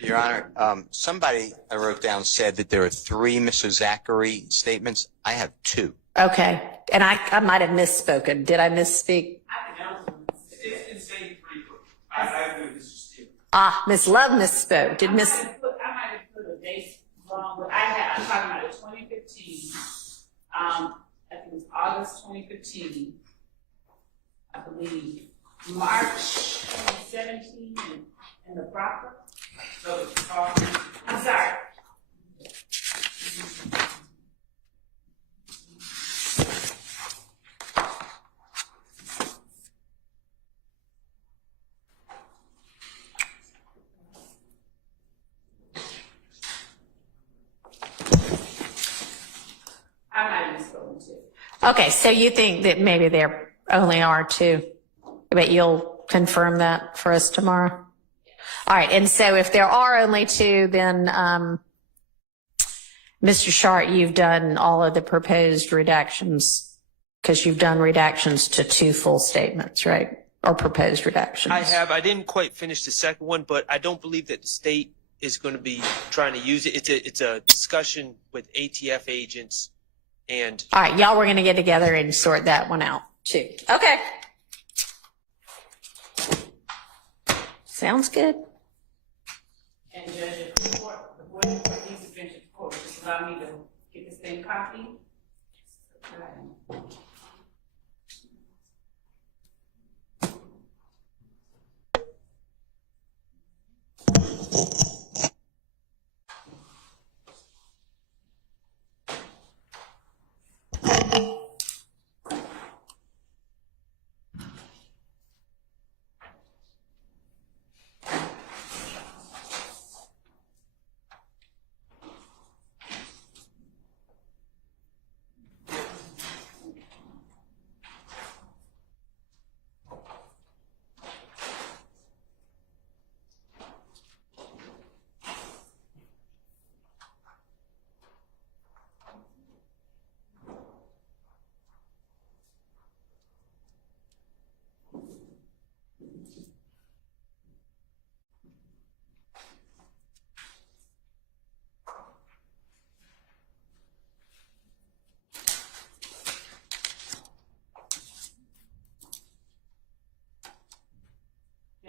Your Honor, somebody I wrote down said that there are 3 Mr. Zachary statements. I have 2. Okay, and I might have misspoken. Did I misspeak? It's saying 3. I agree with Mr. Steele. Miss Love misspoke. Did Miss? I might have put a date wrong, but I'm talking about 2015. I think it was August 2015. I believe March 2017 and the proper. So I'm sorry. I might have misspoken too. Okay, so you think that maybe there only are 2, but you'll confirm that for us tomorrow? All right, and so if there are only 2, then Mr. Shart, you've done all of the proposed redactions because you've done redactions to 2 full statements, right? Or proposed redactions. I have. I didn't quite finish the second one, but I don't believe that the state is going to be trying to use it. It's a discussion with ATF agents. And all right, y'all were going to get together and sort that one out too. Okay. Sounds good. And Judge, the board needs to finish the court. Just allow me to get this thing copied.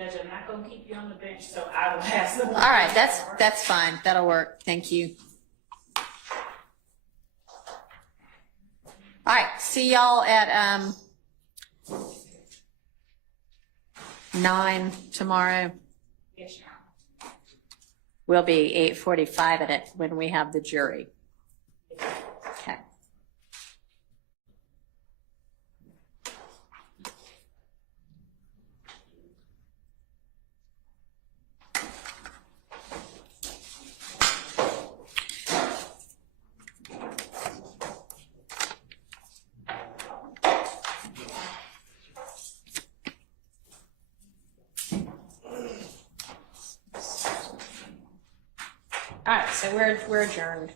Judge, I'm not going to keep you on the bench, so I will have some. All right, that's fine. That'll work. Thank you. All right, see y'all at 9 tomorrow. Yes, Your Honor. We'll be 8:45 at it when we have the jury. Okay. All right, so we're adjourned.